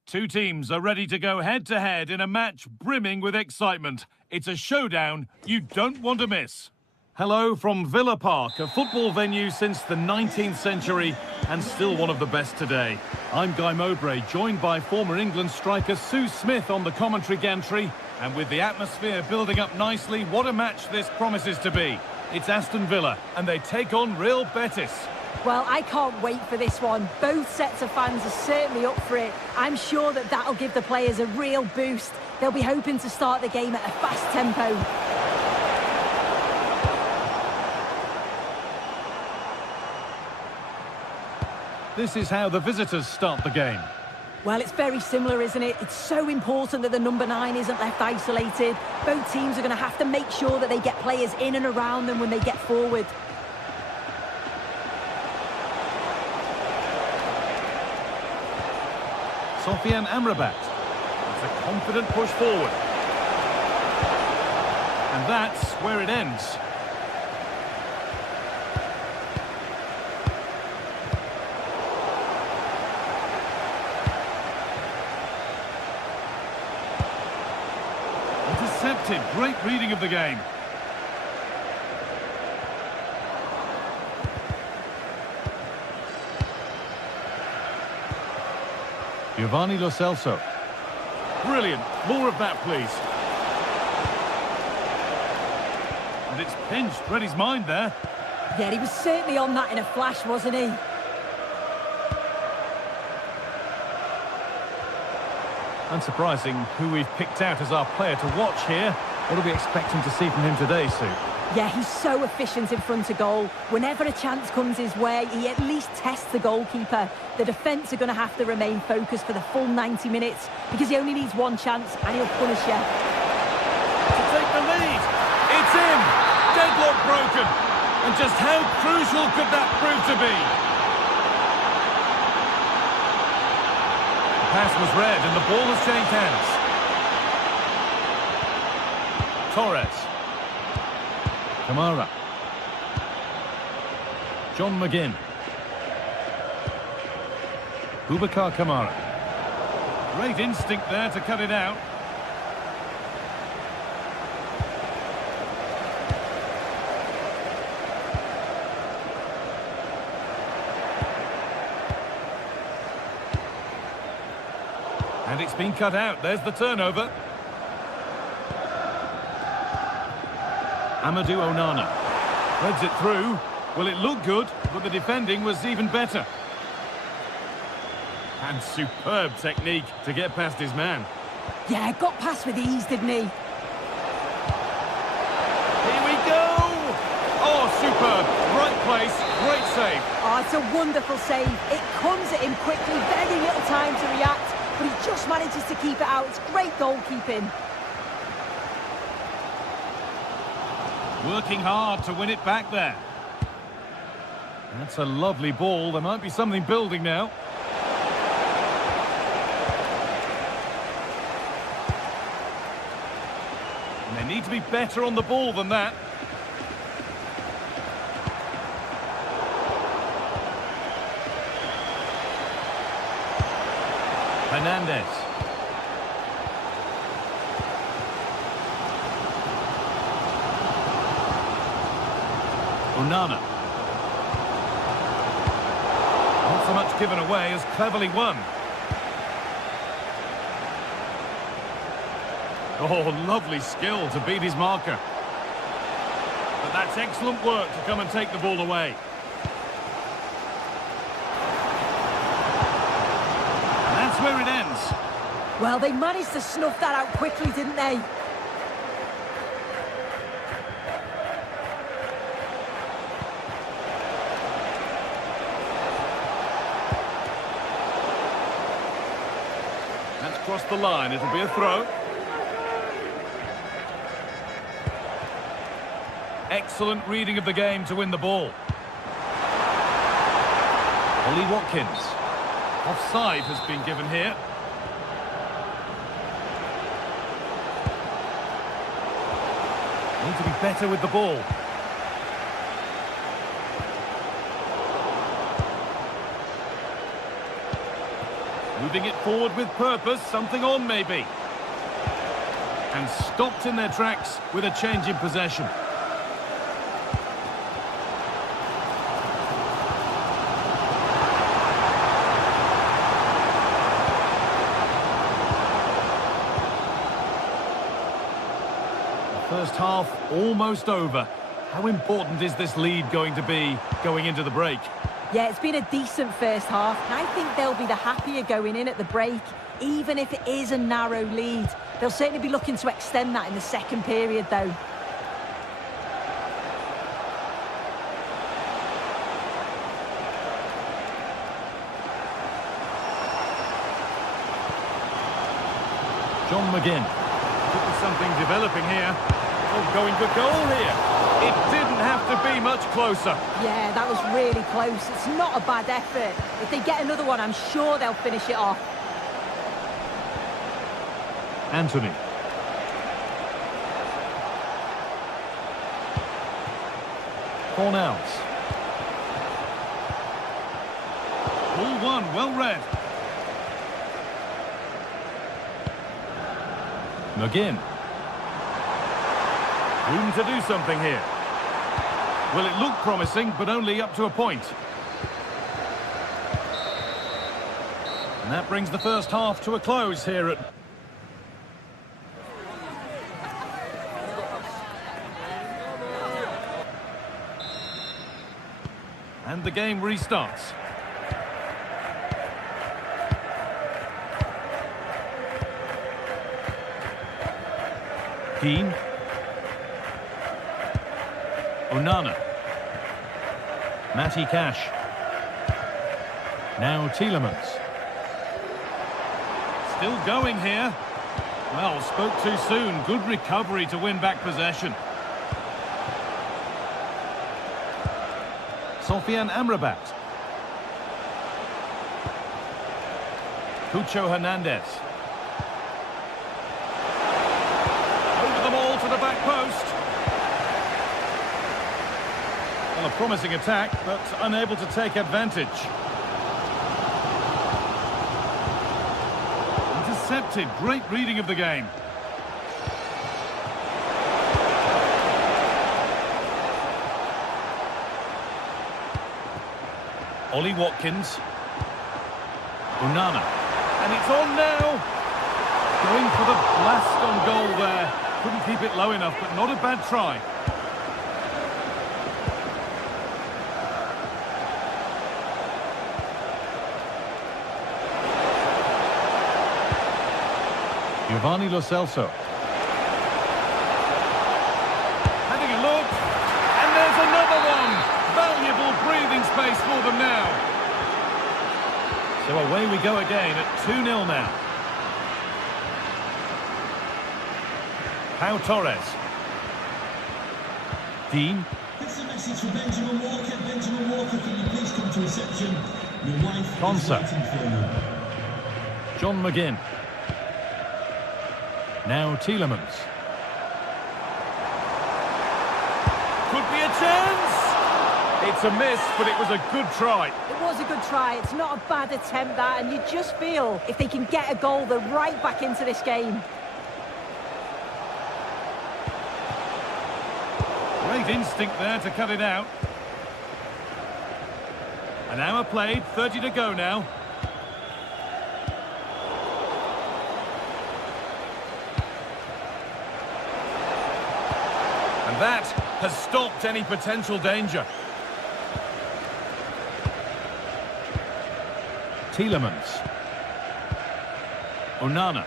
Two teams are ready to go head-to-head in a match brimming with excitement. It's a showdown you don't want to miss. Hello from Villa Park, a football venue since the 19th century and still one of the best today. I'm Guy Mowbray, joined by former England striker Sue Smith on the commentary gantry. And with the atmosphere building up nicely, what a match this promises to be. It's Aston Villa, and they take on Real Betis. Well, I can't wait for this one. Both sets of fans are certainly up for it. I'm sure that that'll give the players a real boost. They'll be hoping to start the game at a fast tempo. This is how the visitors start the game. Well, it's very similar, isn't it? It's so important that the number 9 isn't left isolated. Both teams are going to have to make sure that they get players in and around them when they get forward. Sofiane Amrabat. It's a confident push forward. And that's where it ends. Intercepted. Great reading of the game. Giovanni Lo Celso. Brilliant. More of that, please. And it's pinched Reddy's mind there. Yeah, he was certainly on that in a flash, wasn't he? Unsurprising who we've picked out as our player to watch here. What are we expecting to see from him today, Sue? Yeah, he's so efficient in front of goal. Whenever a chance comes his way, he at least tests the goalkeeper. The defence are going to have to remain focused for the full 90 minutes because he only needs one chance and he'll punish you. To take the lead. It's in. Deadlock broken. And just how crucial could that prove to be? The pass was read and the ball has changed hands. Torres. Kamara. John McGinn. Boubacar Kamara. Great instinct there to cut it out. And it's been cut out. There's the turnover. Amadou Onana. Threads it through. Well, it looked good, but the defending was even better. And superb technique to get past his man. Yeah, got past with ease, didn't he? Here we go! Oh, superb. Right place, great save. Oh, it's a wonderful save. It comes at him quickly, very little time to react, but he just manages to keep it out. It's great goalkeeping. Working hard to win it back there. That's a lovely ball. There might be something building now. And they need to be better on the ball than that. Hernandez. Onana. Not so much given away as cleverly won. Oh, lovely skill to beat his marker. But that's excellent work to come and take the ball away. And that's where it ends. Well, they managed to snuff that out quickly, didn't they? Across the line, it'll be a throw. Excellent reading of the game to win the ball. Ollie Watkins. Offside has been given here. Need to be better with the ball. Moving it forward with purpose, something on maybe. And stopped in their tracks with a change in possession. First half almost over. How important is this lead going to be going into the break? Yeah, it's been a decent first half, and I think they'll be the happier going in at the break, even if it is a narrow lead. They'll certainly be looking to extend that in the second period, though. John McGinn. Could be something developing here. Oh, going for goal here. It didn't have to be much closer. Yeah, that was really close. It's not a bad effort. If they get another one, I'm sure they'll finish it off. Anthony. Cornels. Ball one, well read. McGinn. Room to do something here. Well, it looked promising, but only up to a point. And that brings the first half to a close here at... And the game restarts. Keane. Onana. Matty Cash. Now Tielemans. Still going here. Well, spoke too soon. Good recovery to win back possession. Sofian Amrabat. Cucho Hernandez. Over them all to the back post. Well, a promising attack, but unable to take advantage. Intercepted. Great reading of the game. Ollie Watkins. Onana. And it's on now. Going for the blast on goal there. Couldn't keep it low enough, but not a bad try. Giovanni Lo Celso. Having a look. And there's another one. Valuable breathing space for them now. So away we go again at 2-0 now. Pau Torres. Dean. This is a message for Benjamin Walker. Benjamin Walker, can you please come to reception? Your wife is waiting for you. John McGinn. Now Tielemans. Could be a chance! It's a miss, but it was a good try. It was a good try. It's not a bad attempt, that, and you just feel if they can get a goal, they're right back into this game. Great instinct there to cut it out. An hour played, 30 to go now. And that has stopped any potential danger. Tielemans. Onana.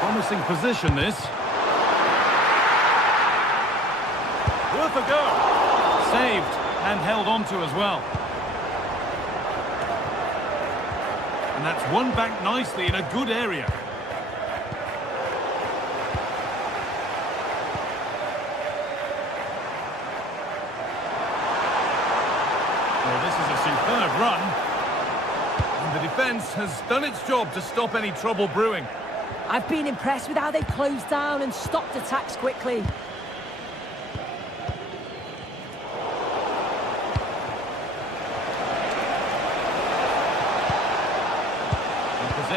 Promising position, this. Worth a go. Saved and held on to as well. And that's won back nicely in a good area. Well, this is a superb run. And the defence has done its job to stop any trouble brewing. I've been impressed with how they've closed down and stopped attacks quickly.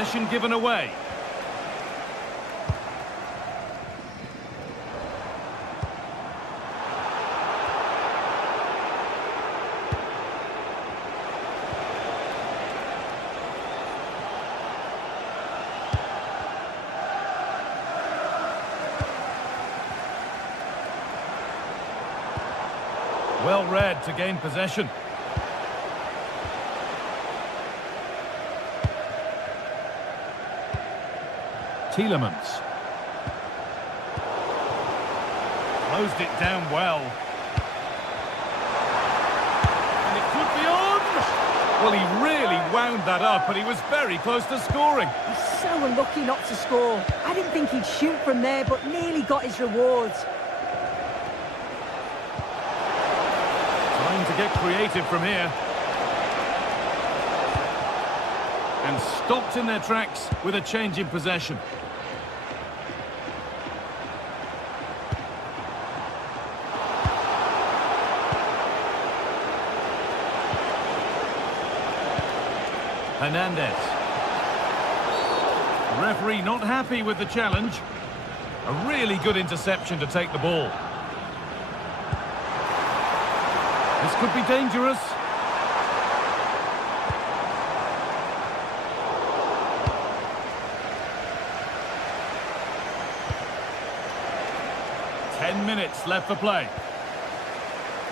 Possession given away. Well read to gain possession. Tielemans. Closed it down well. And it could be on! Well, he really wound that up, and he was very close to scoring. He's so unlucky not to score. I didn't think he'd shoot from there, but nearly got his rewards. Trying to get creative from here. And stopped in their tracks with a change in possession. Hernandez. The referee not happy with the challenge. A really good interception to take the ball. This could be dangerous. Ten minutes left for play.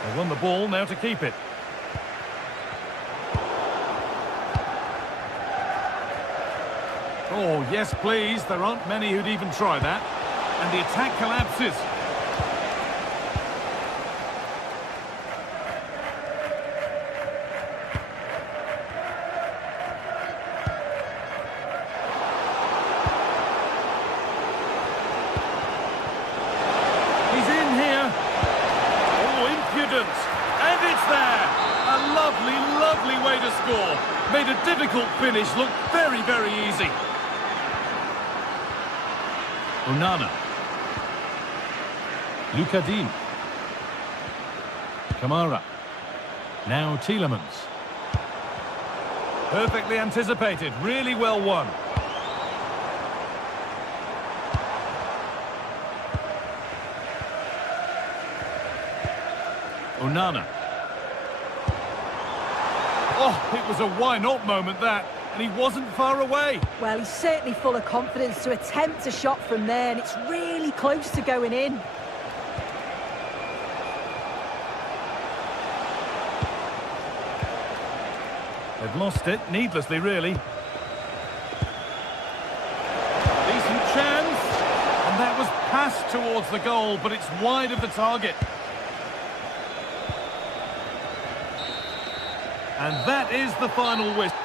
They won the ball, now to keep it. Oh, yes, please. There aren't many who'd even try that. And the attack collapses. He's in here. Oh, impudence. And it's there. A lovely, lovely way to score. Made a difficult finish look very, very easy. Onana. Luka Dean. Kamara. Now Tielemans. Perfectly anticipated. Really well won. Onana. Oh, it was a why-not moment, that. And he wasn't far away. Well, he's certainly full of confidence to attempt a shot from there, and it's really close to going in. They've lost it, needlessly, really. Decent chance. And that was passed towards the goal, but it's wide of the target. And that is the final whistle.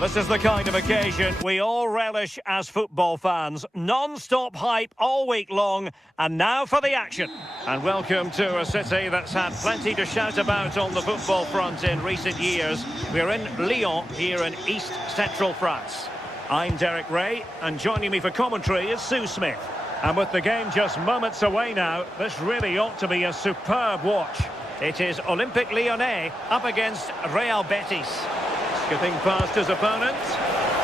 This is the kind of occasion we all relish as football fans. Non-stop hype all week long, and now for the action. And welcome to a city that's had plenty to shout about on the football front in recent years. We're in Lyon, here in East Central France. I'm Derek Ray, and joining me for commentary is Sue Smith. And with the game just moments away now, this really ought to be a superb watch. It is Olympique Lyonnais up against Real Betis. Skipping past his opponent.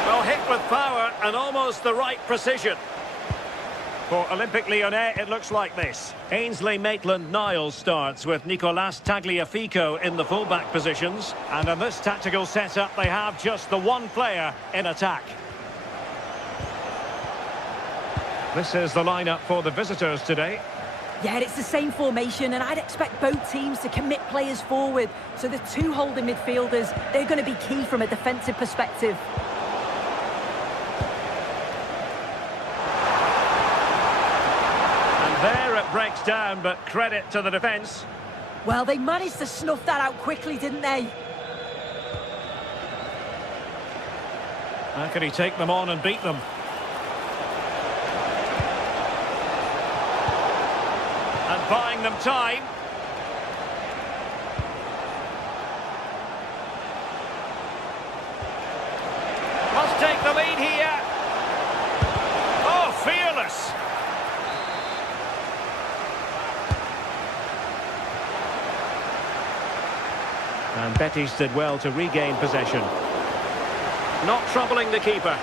Well, hit with power and almost the right precision. For Olympique Lyonnais, it looks like this. Ainsley Maitland-Niles starts with Nicolas Tagliafico in the fullback positions. And in this tactical setup, they have just the one player in attack. This is the lineup for the visitors today. Yeah, it's the same formation, and I'd expect both teams to commit players forward. So the two holding midfielders, they're going to be key from a defensive perspective. And there it breaks down, but credit to the defence. Well, they managed to snuff that out quickly, didn't they? How can he take them on and beat them? And buying them time. Must take the lead here. Oh, fearless. And Betis did well to regain possession. Not troubling the keeper.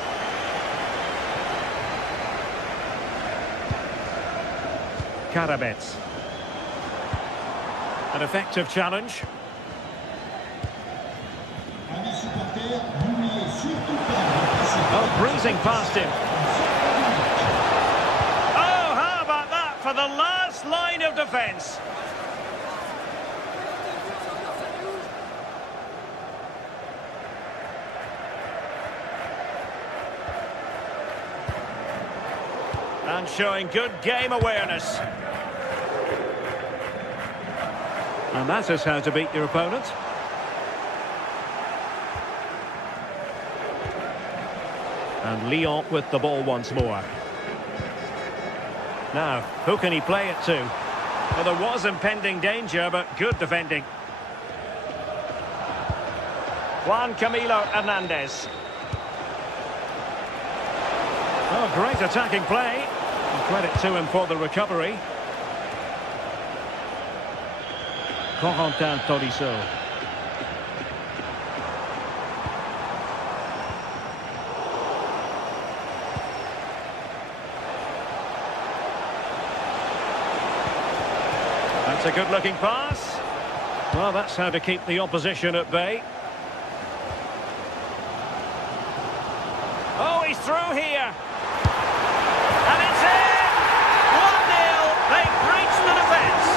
Karabets. An effective challenge. Oh, breezing past him. Oh, how about that for the last line of defence? And showing good game awareness. And that is how to beat your opponent. And Lyon with the ball once more. Now, who can he play it to? Well, there was impending danger, but good defending. Juan Camilo Hernandez. Oh, great attacking play. And credit to him for the recovery. Corentin Tolisso. That's a good-looking pass. Well, that's how to keep the opposition at bay. Oh, he's through here. And it's in! 1-0. They've breached the defence.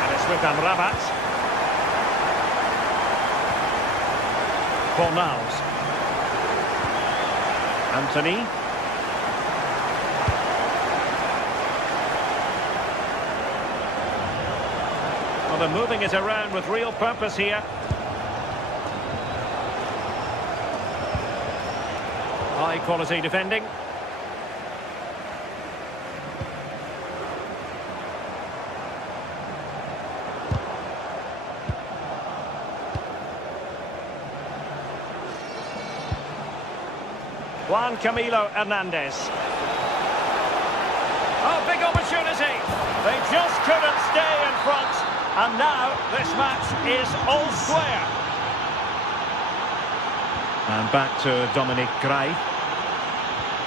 And it's with Amrabat. Fornals. Anthony. Well, they're moving it around with real purpose here. High quality defending. Juan Camilo Hernandez. Oh, big opportunity. They just couldn't stay in front. And now this match is all square. And back to Dominic Gray.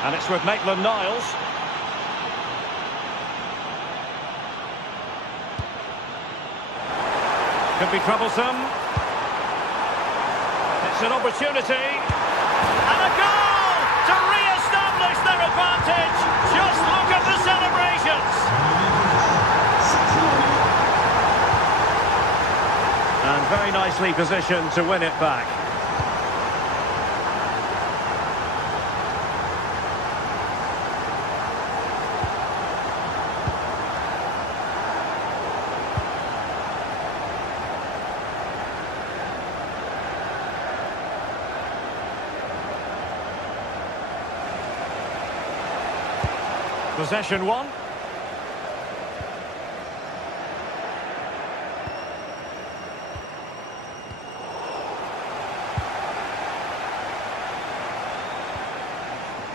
And it's with Maitland-Niles. Could be troublesome. It's an opportunity. And a goal to re-establish their advantage. Just look at the celebrations. And very nicely positioned to win it back. Possession one.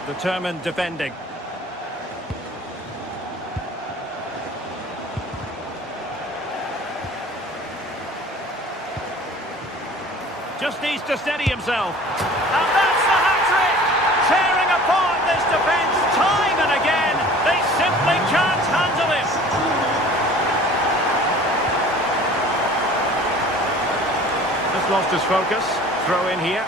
Determined defending. Just needs to steady himself. And that's the hat-trick! Tearing apart this defence time and again. They simply can't handle him. Just lost his focus. Throw in here.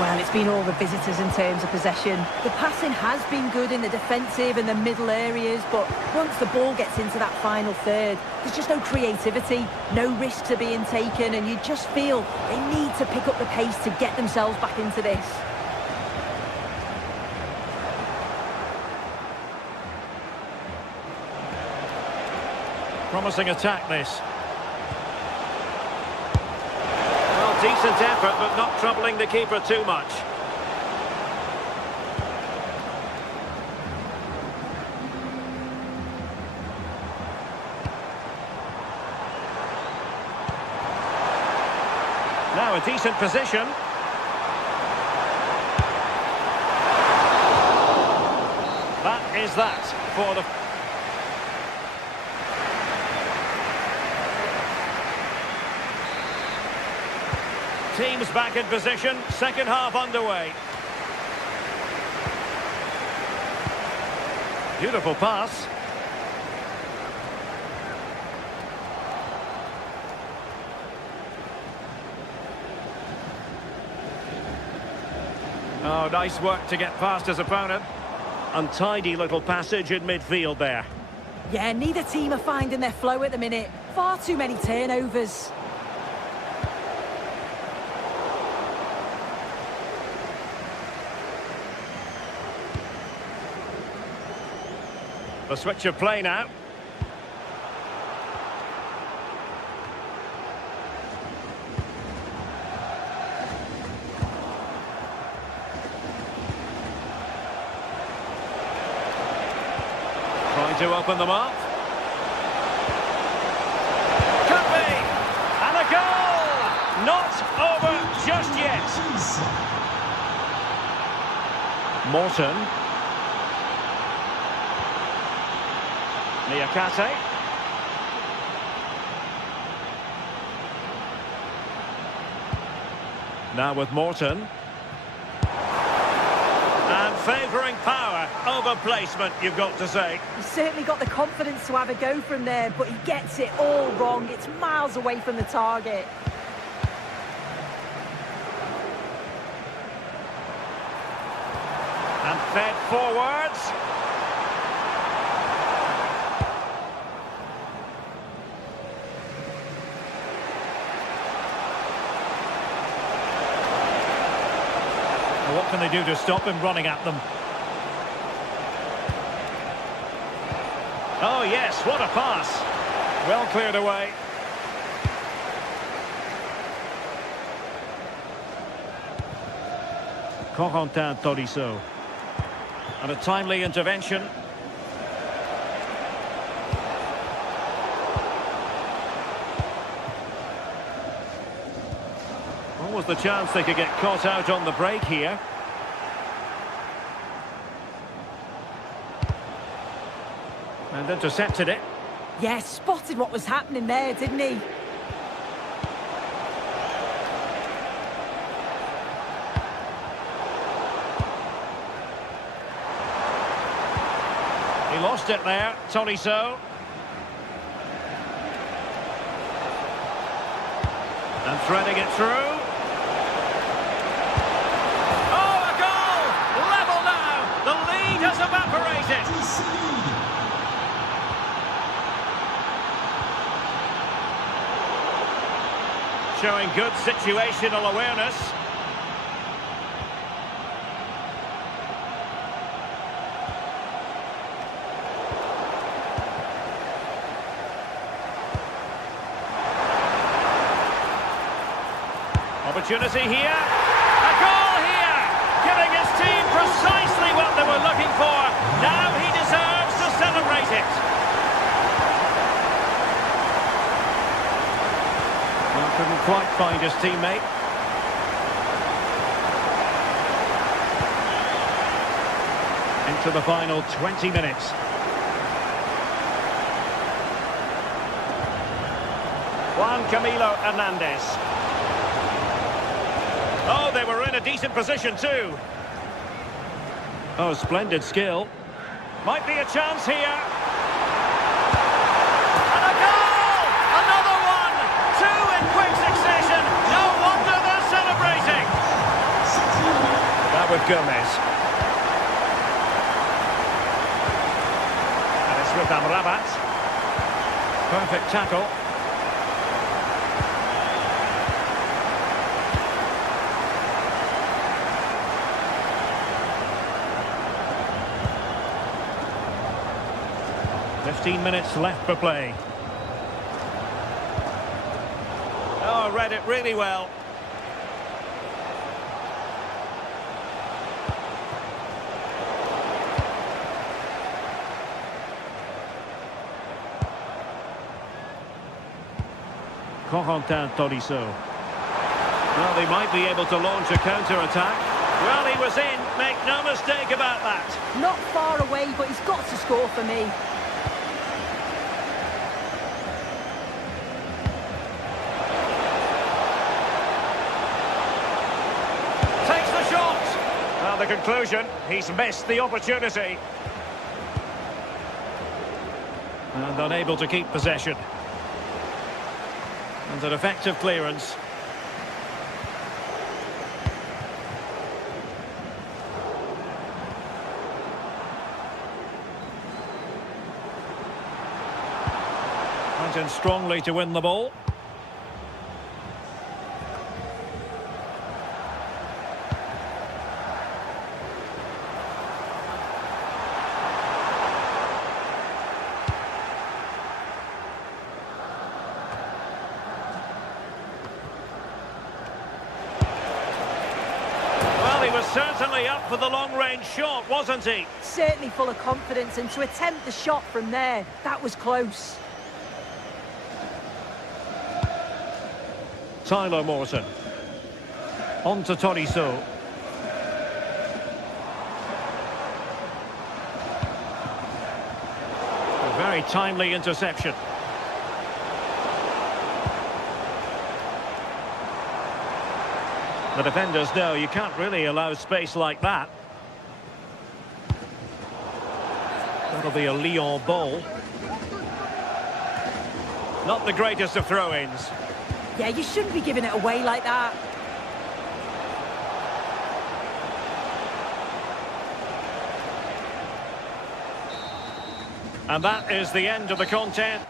Well, it's been all the visitors in terms of possession. The passing has been good in the defensive and the middle areas, but once the ball gets into that final third, there's just no creativity, no risks are being taken, and you just feel they need to pick up the pace to get themselves back into this. Promising attack, this. Decent effort, but not troubling the keeper too much. Now a decent position. That is that for the... Teams back in position, second half underway. Beautiful pass. Oh, nice work to get past his opponent. Untidy little passage in midfield there. Yeah, neither team are finding their flow at the minute. Far too many turnovers. The switch of play now. Trying to open them up. Could be! And a goal! Not over just yet. Morton. Niakate. Now with Morton. And favouring power over placement, you've got to say. He's certainly got the confidence to have a go from there, but he gets it all wrong. It's miles away from the target. And fed forwards. What can they do to stop him running at them? Oh yes, what a pass. Well cleared away. Corentin Tolisso. And a timely intervention. What was the chance they could get caught out on the break here? And intercepted it. Yeah, spotted what was happening there, didn't he? He lost it there, Tolisso. And threading it through. Oh, a goal! Level now! The lead has evaporated. Showing good situational awareness. Opportunity here. A goal here! Giving his team precisely what they were looking for. Now it. Well, couldn't quite find his teammate. Into the final 20 minutes. Juan Camilo Hernandez. Oh, they were in a decent position too. Oh, splendid skill. Might be a chance here. And a goal! Another one! Two in quick succession. No wonder they're celebrating. That with Gomez. And it's with Amrabat. Perfect tackle. Fifteen minutes left for play. Oh, read it really well. Corentin Tolisso. Well, they might be able to launch a counter-attack. Well, he was in. Make no mistake about that. Not far away, but he's got to score for me. Takes the shot. Well, the conclusion, he's missed the opportunity. And unable to keep possession. And an effective clearance. Went in strongly to win the ball. He was certainly up for the long-range shot, wasn't he? Certainly full of confidence, and to attempt the shot from there, that was close. Tyler Morton. On to Tolisso. A very timely interception. The defenders know you can't really allow space like that. That'll be a Lyon ball. Not the greatest of throw-ins. Yeah, you shouldn't be giving it away like that. And that is the end of the content.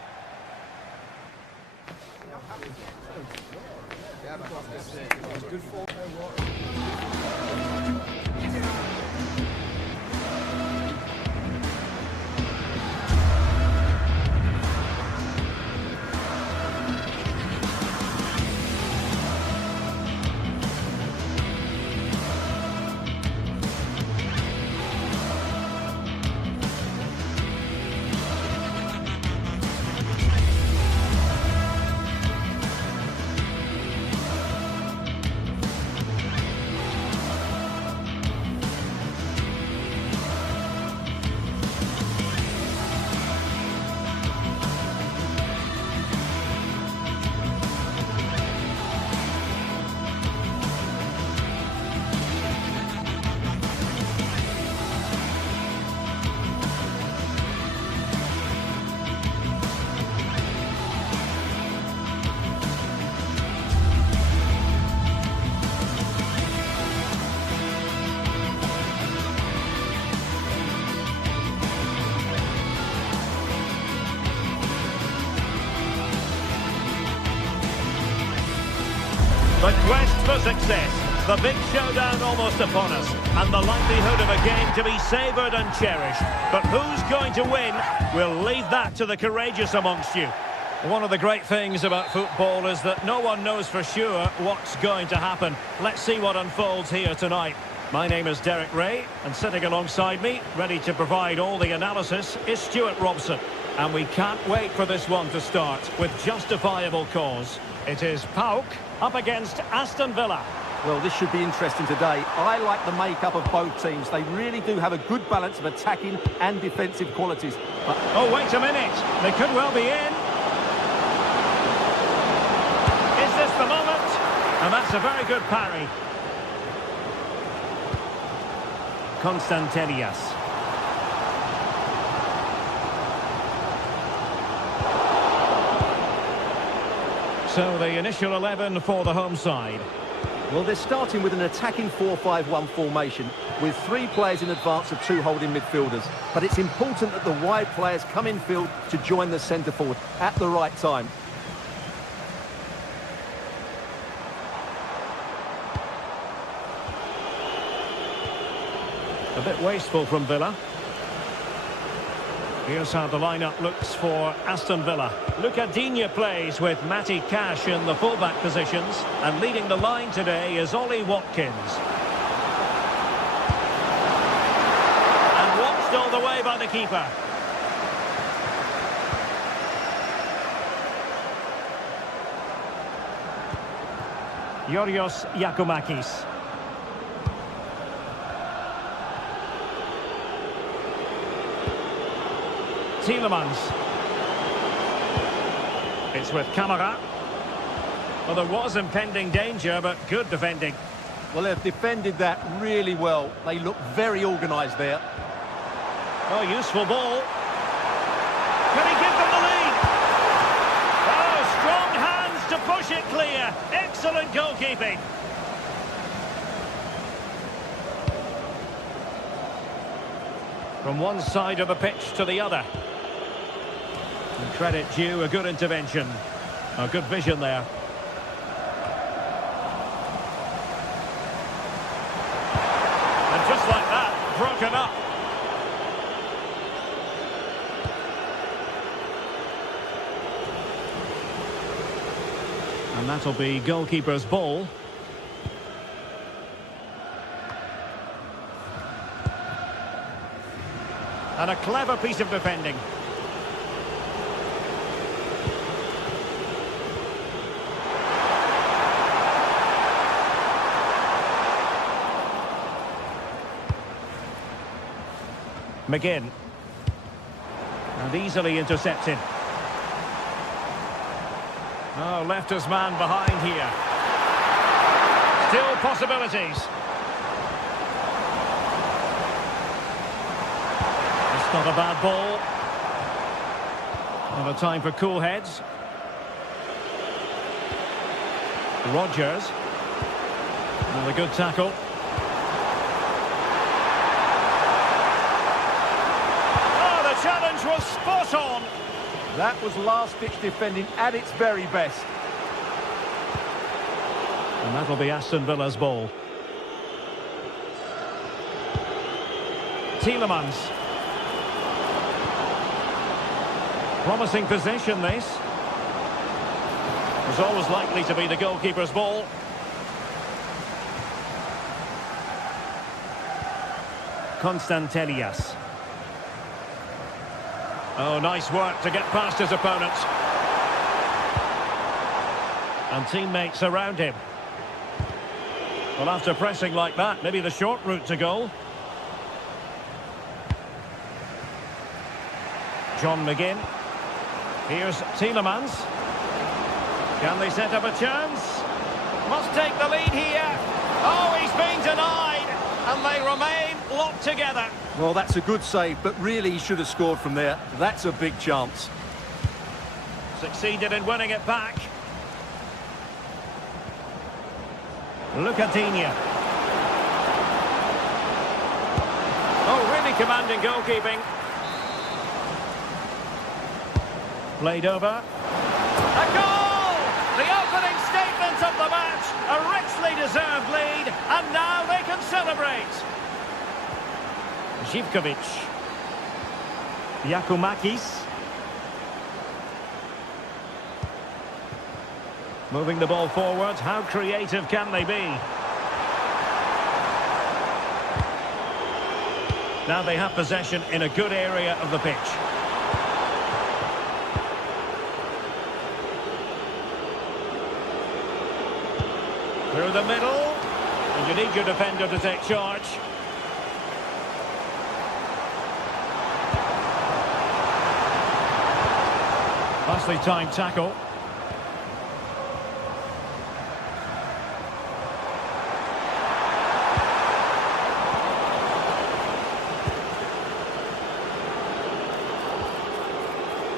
The quest for success, the big showdown almost upon us, and the likelihood of a game to be savoured and cherished. But who's going to win? We'll leave that to the courageous amongst you. One of the great things about football is that no one knows for sure what's going to happen. Let's see what unfolds here tonight. My name is Derek Ray, and sitting alongside me, ready to provide all the analysis, is Stuart Robson. And we can't wait for this one to start with justifiable cause. It is PAOK up against Aston Villa. Well, this should be interesting today. I like the makeup of both teams. They really do have a good balance of attacking and defensive qualities. But oh, wait a minute. They could well be in. Is this the moment? And that's a very good parry. Constantelias. So the initial 11 for the home side. well, they're starting with an attacking 4-5-1 formation with 3 players in advance of 2 holding midfielders. But it's important that the wide players come in field to join the centre forward at the right time. A bit wasteful from Villa. Here's how the lineup looks for Aston Villa. Luca Digne plays with Matty Cash in the fullback positions, and leading the line today is Ollie Watkins. And watched all the way by the keeper. Yorios Giacomakis. Tielemans. It's with Camara. Well, there was impending danger, but good defending. Well, they've defended that really well. They look very organised there. Oh, useful ball. Can he give them the lead? Oh, strong hands to push it clear. Excellent goalkeeping. From one side of the pitch to the other. And credit due, a good intervention. A good vision there. And just like that, broken up. And that'll be goalkeeper's ball. And a clever piece of defending. McGinn. And easily intercepted. Oh, left his man behind here. Still possibilities. It's not a bad ball. Not a time for cool heads. Rodgers. And a good tackle. Challenge was spot on. That was last-ditch defending at its very best. And that'll be Aston Villa's ball. Tielemans. Promising possession, this. Was always likely to be the goalkeeper's ball. Constantelias. Oh, nice work to get past his opponent. And teammates around him. Well, after pressing like that, maybe the short route to goal. John McGinn. Here's Tielemans. Can they set up a chance? Must take the lead here. Oh, he's been denied. And they remain locked together. Well, that's a good save, but really he should have scored from there. That's a big chance. Succeeded in winning it back. Luca Digne. Oh, really commanding goalkeeping. Played over. A goal! The opening statement of the match. A richly deserved lead, and now they can celebrate. Živkovic. Giacomakis. Moving the ball forward. How creative can they be? Now they have possession in a good area of the pitch. Through the middle. And you need your defender to take charge. Nicely timed tackle.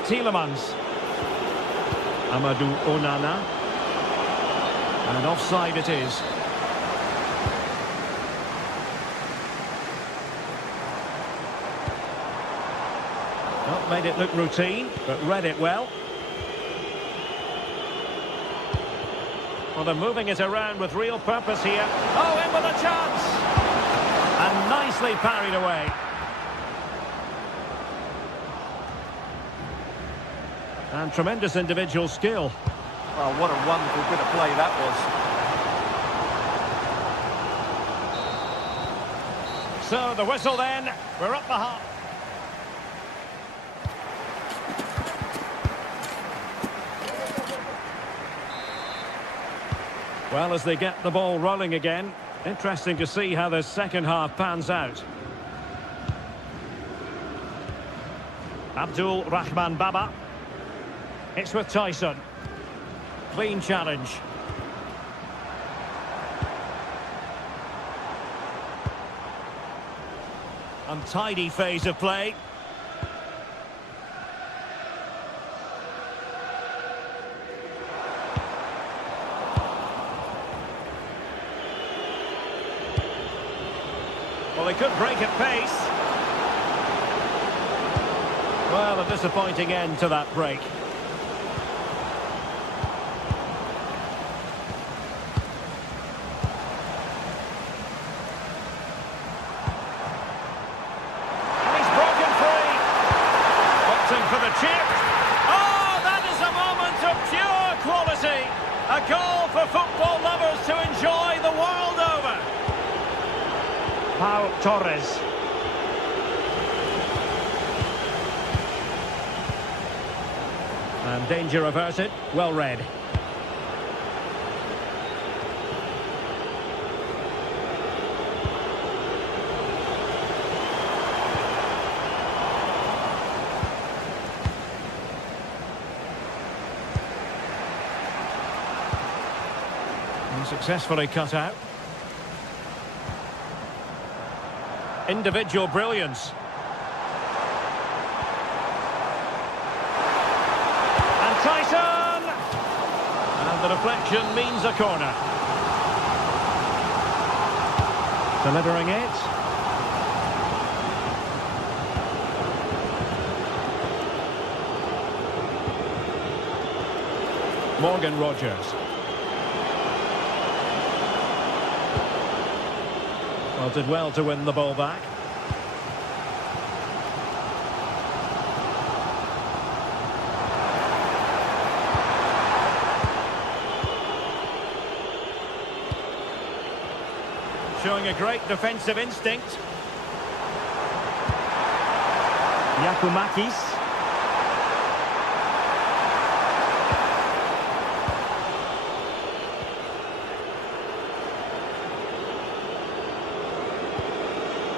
Tielemans. Amadou Onana. And offside it is. Not made it look routine, but read it well. Well, they're moving it around with real purpose here. Oh, in with a chance! And nicely parried away. And tremendous individual skill. Oh, what a wonderful bit of play that was. So, the whistle then. We're up the half. Well, as they get the ball rolling again, interesting to see how the second half pans out. Abdul Rahman Baba. It's with Tyson. Clean challenge. Untidy phase of play. Well, they could break at pace. Well, a disappointing end to that break. For the chip. Oh, that is a moment of pure quality. A goal for football lovers to enjoy the world over. Pau Torres. And danger averted. Well read. Successfully cut out. Individual brilliance. And Tyson! And the deflection means a corner. Delivering it. Morgan Rogers. Well, did well to win the ball back. Showing a great defensive instinct. Yakumakis.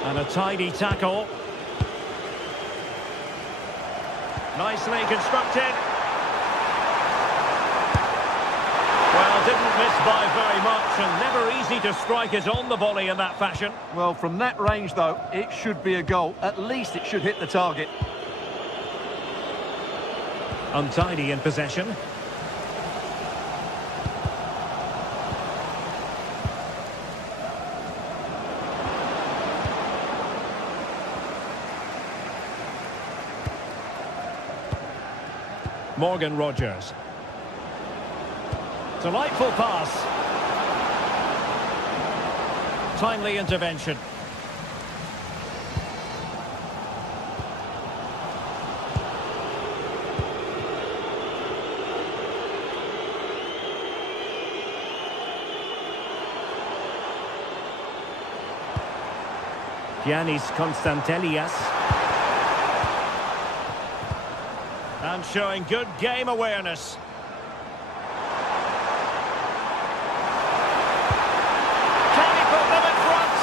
And a tidy tackle. Nicely constructed. Well, didn't miss by very much, and never easy to strike it on the volley in that fashion. Well, from that range, though, it should be a goal. At least it should hit the target. Untidy in possession. Morgan Rogers. Delightful pass. Timely intervention. Giannis Constantelias. And showing good game awareness. Can he put them in front?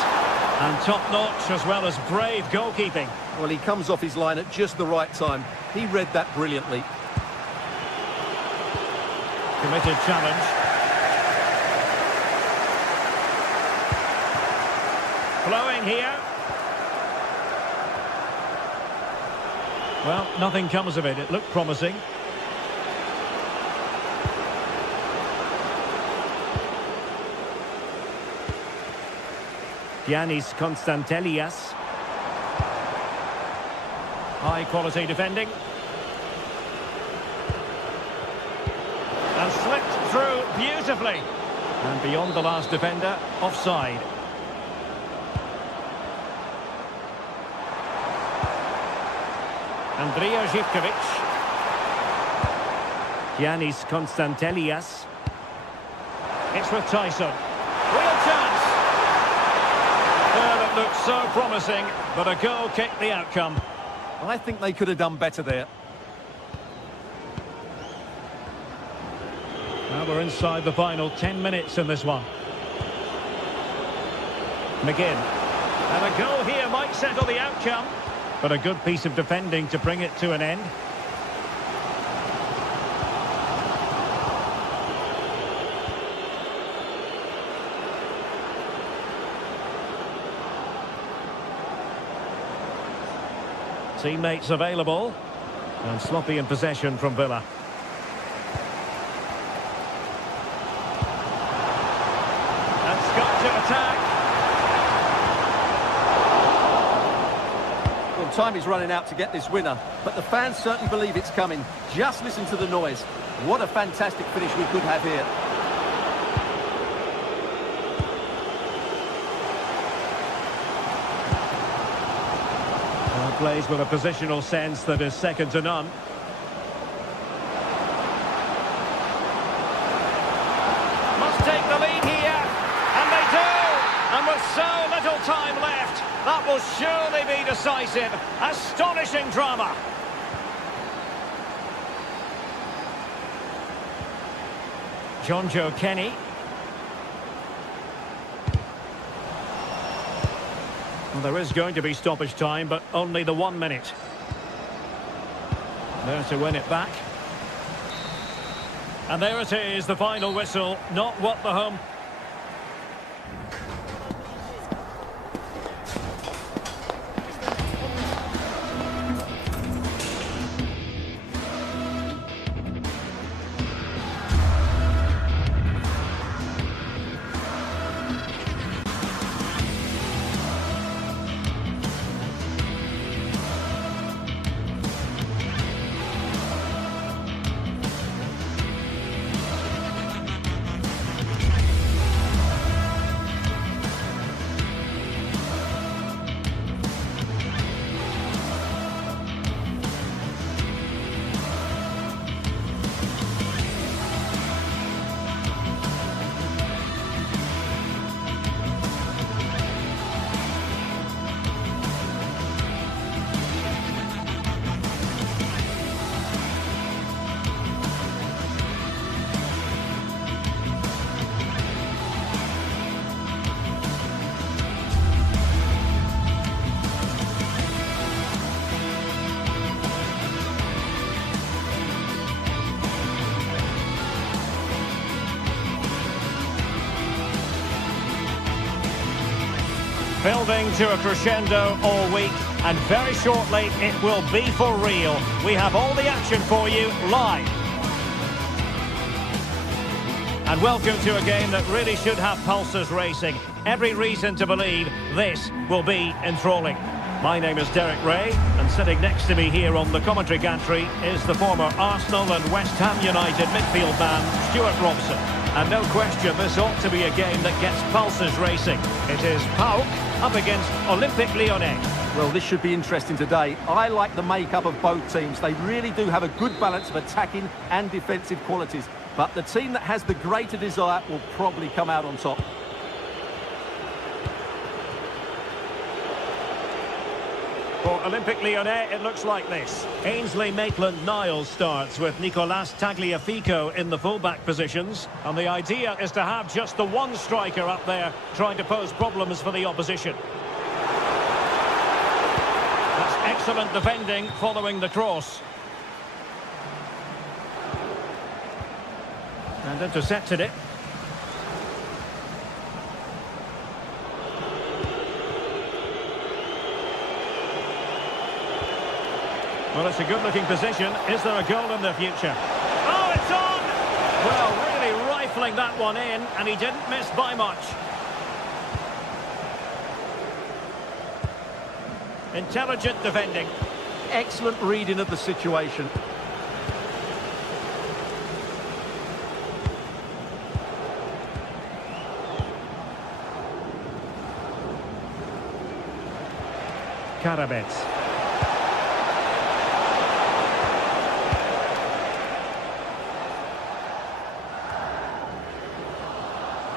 And top-notch as well as brave goalkeeping. Well, he comes off his line at just the right time. He read that brilliantly. Committed challenge. Flowing here. Well, nothing comes of it. It looked promising. Giannis Constantelias. High quality defending. And slipped through beautifully. And beyond the last defender, offside. Andrija Zivkovic. Giannis Constantelias. It's with Tyson. Real chance. Well, it looked so promising, but a goal kicked the outcome. I think they could have done better there. Well, we're inside the final 10 minutes in this one. McGinn. And a goal here might settle the outcome. But a good piece of defending to bring it to an end. Teammates available. And sloppy in possession from Villa. And Scott to attack. Well, time is running out to get this winner, but the fans certainly believe it's coming. Just listen to the noise. What a fantastic finish we could have here. Well, plays with a positional sense that is second to none. Must take the lead here, and they do! And with so little time left, that will surely be decisive. Astonishing drama. Jonjo Kenny. Well, there is going to be stoppage time, but only the 1 minute. There to win it back. And there it is, the final whistle. Not what the home... Building to a crescendo all week, and very shortly it will be for real. We have all the action for you live. And welcome to a game that really should have pulses racing. Every reason to believe this will be enthralling. My name is Derek Ray, and sitting next to me here on the commentary gantry is the former Arsenal and West Ham United midfield man, Stuart Robson. And no question, this ought to be a game that gets pulses racing. It is PAOK up against Olympique Lyonnais. Well, this should be interesting today. I like the makeup of both teams. They really do have a good balance of attacking and defensive qualities. But the team that has the greater desire will probably come out on top. Olympique Lyonnais, it looks like this. Ainsley Maitland-Niles starts with Nicolas Tagliafico in the full-back positions. And the idea is to have just the one striker up there trying to pose problems for the opposition. That's excellent defending following the cross. And intercepted it. Well, it's a good-looking position. Is there a goal in the future? Oh, it's on! Well, really rifling that one in, and he didn't miss by much. Intelligent defending. Excellent reading of the situation. Karabets.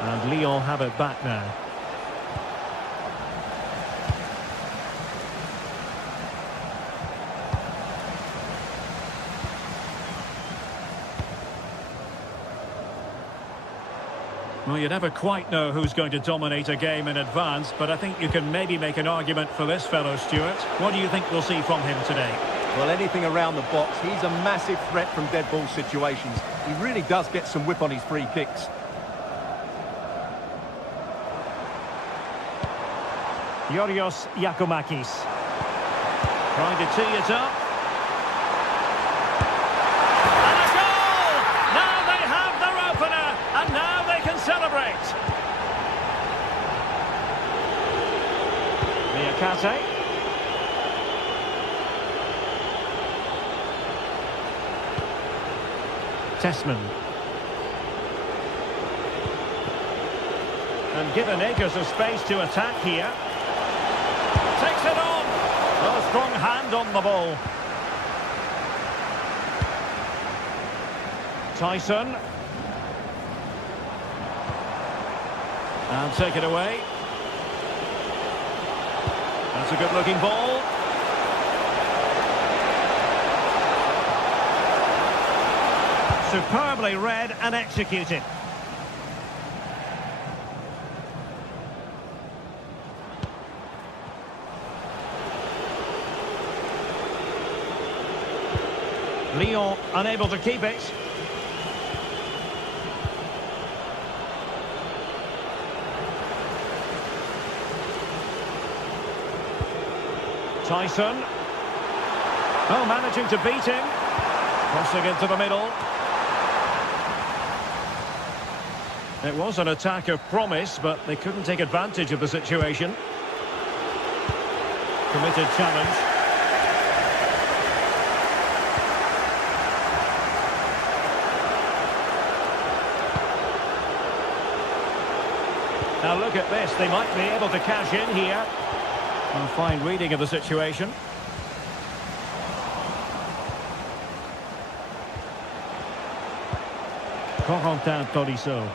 And Lyon have it back now. Well, you never quite know who's going to dominate a game in advance, but I think you can maybe make an argument for this fellow, Stuart. What do you think we'll see from him today? Well, anything around the box. He's a massive threat from dead ball situations. He really does get some whip on his free kicks. Yorios Yakomakis. Trying to tee it up. And a goal! Now they have their opener, and now they can celebrate. Niakate. Tessman. And given acres of space to attack here. Takes it on. Well, a strong hand on the ball. Tyson. And take it away. That's a good-looking ball. Superbly read and executed. Lyon unable to keep it. Tyson. Oh, managing to beat him. Crossing into the middle. It was an attack of promise, but they couldn't take advantage of the situation. Committed challenge. Now look at this, they might be able to cash in here. A fine reading of the situation. Corentin Tolisso.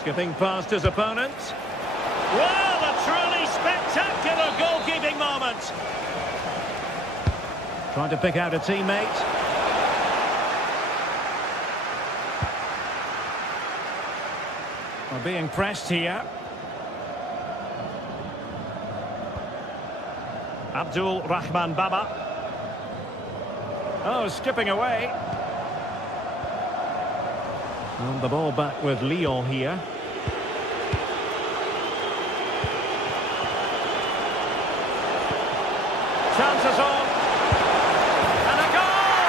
Skipping past his opponent. Well, a truly spectacular goalkeeping moment. Trying to pick out a teammate. We're being pressed here. Abdul Rahman Baba. Oh, skipping away. And the ball back with Lyon here. Chances on. And a goal!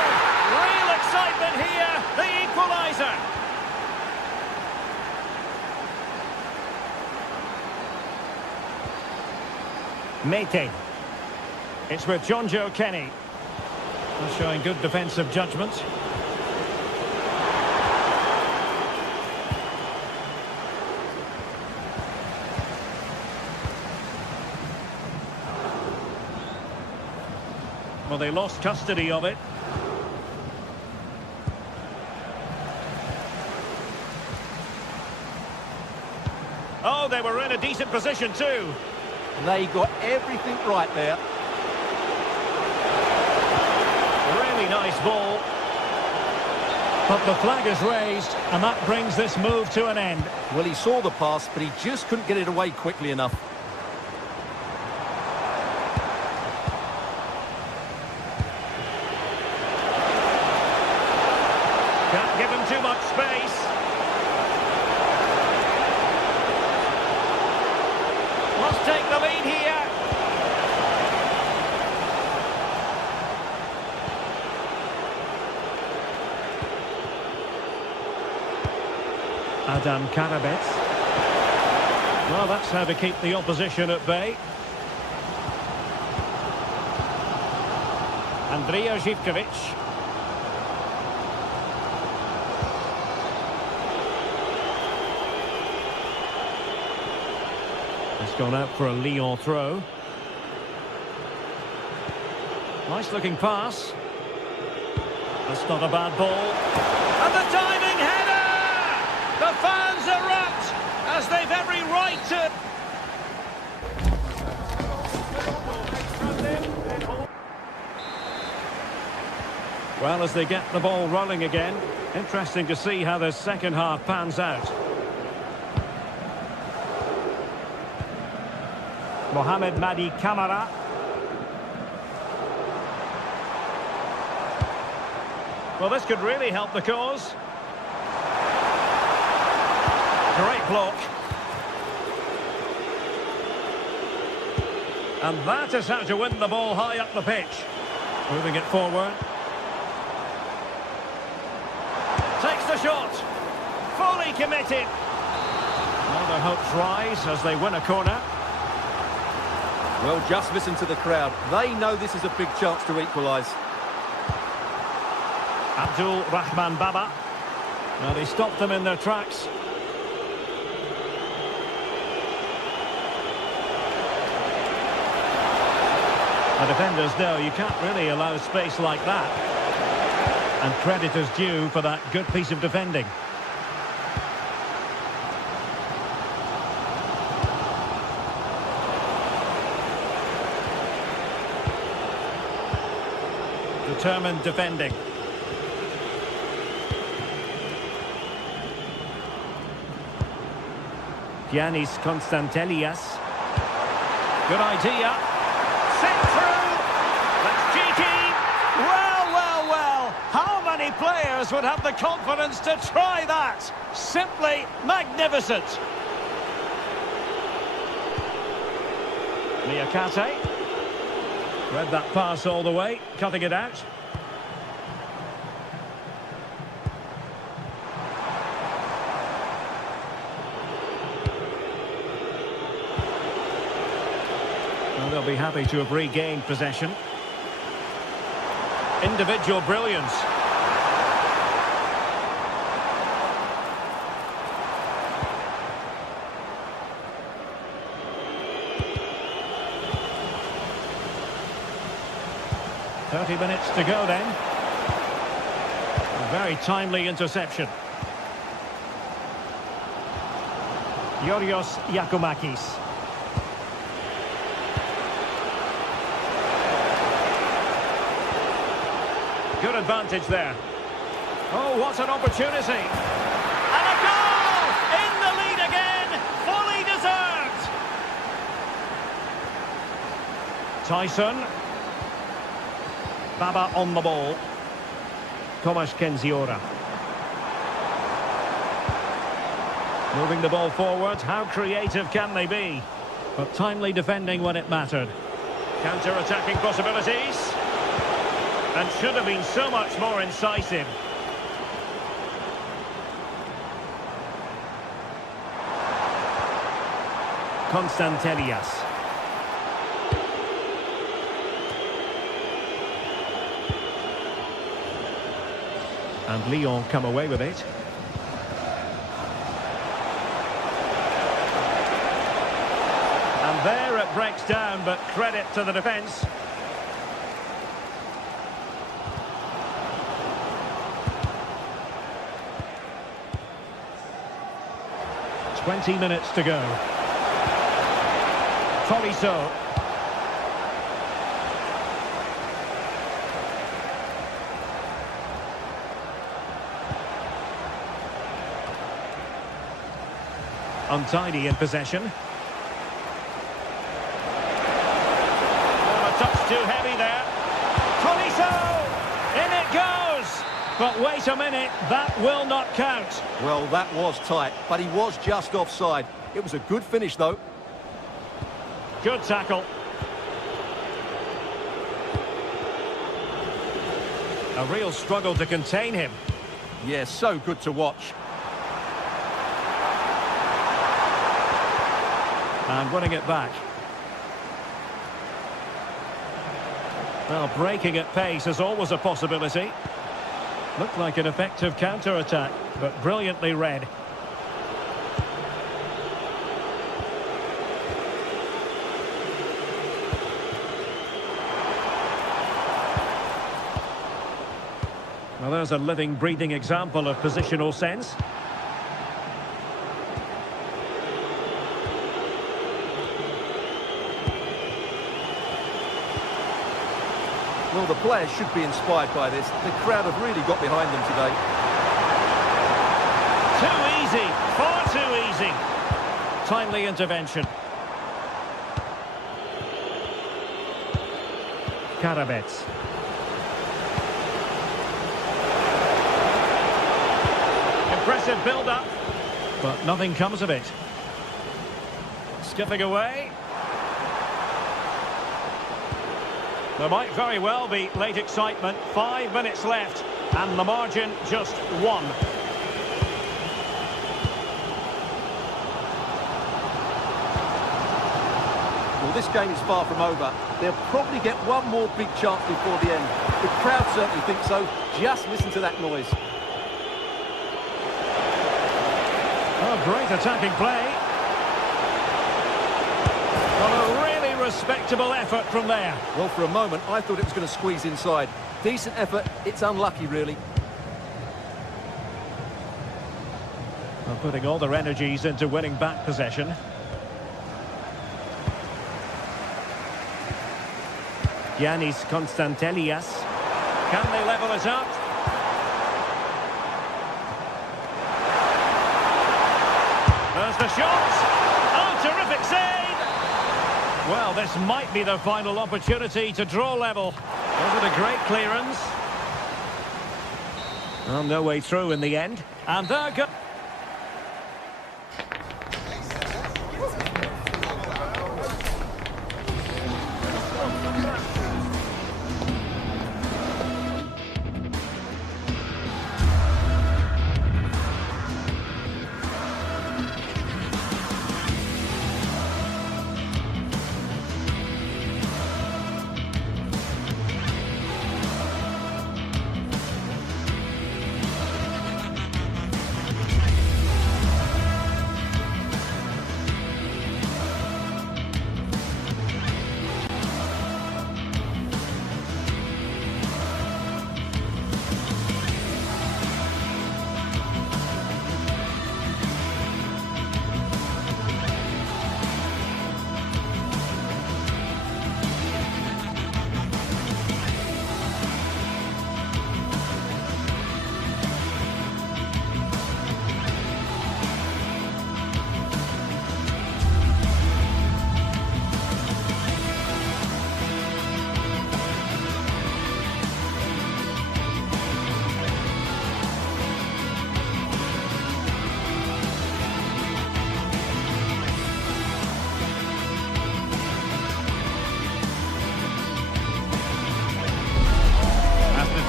Real excitement here. The equaliser. Mete. It's with John Joe Kenny. Showing good defensive judgment. Well, they lost custody of it. decent position too. They got everything right there. Really nice ball. But the flag is raised, and that brings this move to an end. Well, he saw the pass, but he just couldn't get it away quickly enough. Can't give him too much space. Must take the lead here. Adam Karabets. Well, that's how to keep the opposition at bay. Andrija Živković. It's gone out for a Lyon throw. Nice looking pass. That's not a bad ball. And the diving header! The fans erupt as they've every right to... Well, as they get the ball rolling again, interesting to see how the second half pans out. Mohamed Madi Camara. Well, this could really help the cause. Great block. And that is how to win the ball high up the pitch. Moving it forward. Takes the shot. Fully committed. Now their hopes rise as they win a corner. Well, just listen to the crowd. They know this is a big chance to equalise. Abdul Rahman Baba. Now they stopped them in their tracks. The defenders know you can't really allow space like that. And credit is due for that good piece of defending. Determined defending. Giannis Konstantelias. Good idea. Set through. That's cheeky. Well. How many players would have the confidence to try that? Simply magnificent. Niakate. Read that pass all the way, cutting it out. Well, they'll be happy to have regained possession. Individual brilliance. .30 minutes to go then. A very timely interception. Yorios Yakumakis. Good advantage there. Oh, what an opportunity. And a goal! In the lead again! Fully deserved! Tyson. Baba on the ball. Tomasz Kenziora. Moving the ball forward. How creative can they be? But timely defending when it mattered. Counter-attacking possibilities. And should have been so much more incisive. Konstantelias. And Lyon come away with it. And there it breaks down, but credit to the defence. .20 minutes to go. Tolisso. Untidy in possession. Oh, a touch too heavy there. Tolisso! In it goes! But wait a minute, that will not count. Well, that was tight, but he was just offside. It was a good finish, though. Good tackle. A real struggle to contain him. Yeah, so good to watch. And winning it back. Well, breaking at pace is always a possibility. Looked like an effective counter-attack, but brilliantly read. Well, there's a living, breathing example of positional sense. Well, the players should be inspired by this. The crowd have really got behind them today. Too easy, far too easy. Timely intervention. Karabets. Impressive build-up, but nothing comes of it. Skipping away. There might very well be late excitement. 5 minutes left, and the margin just 1. Well, this game is far from over. They'll probably get one more big chance before the end. The crowd certainly think so. Just listen to that noise. Oh, great attacking play. Well, a really respectable effort from there. Well, for a moment, I thought it was going to squeeze inside. Decent effort. It's unlucky, really. Well, putting all their energies into winning back possession. Giannis Konstantelias. Can they level it up? There's the shot. Oh, terrific save. Well, this might be their final opportunity to draw level. Was it a great clearance? Well, no way through in the end. And there goes.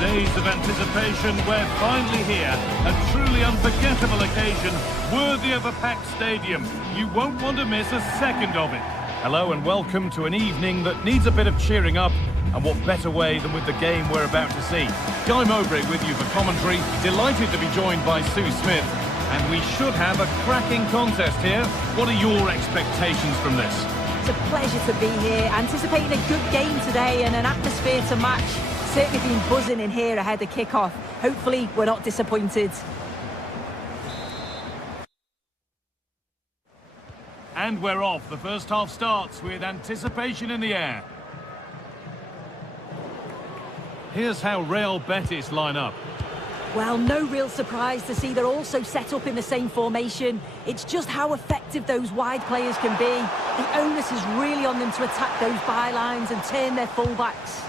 Days of anticipation, we're finally here. A truly unforgettable occasion, worthy of a packed stadium. You won't want to miss a second of it. Hello and welcome to an evening that needs a bit of cheering up, and what better way than with the game we're about to see. Guy Mowbray with you for commentary, delighted to be joined by Sue Smith, and we should have a cracking contest here. What are your expectations from this? It's a pleasure to be here, anticipating a good game today and an atmosphere to match. Certainly been buzzing in here ahead of kick-off. Hopefully, we're not disappointed. And we're off. The first half starts with anticipation in the air. Here's how Real Betis line up. Well, no real surprise to see they're also set up in the same formation. It's just how effective those wide players can be. The onus is really on them to attack those bylines and turn their fullbacks.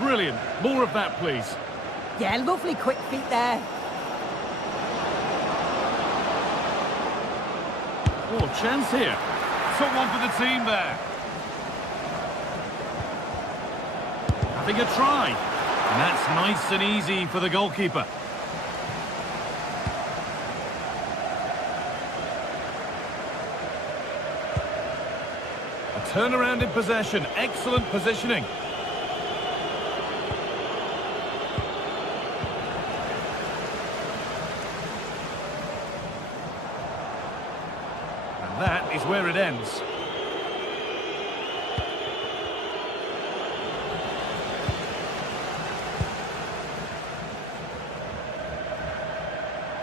Brilliant. More of that, please. Yeah, lovely quick feet there. Oh, chance here. Took one for the team there. Having a try. And that's nice and easy for the goalkeeper. A turnaround in possession. Excellent positioning. And that is where it ends.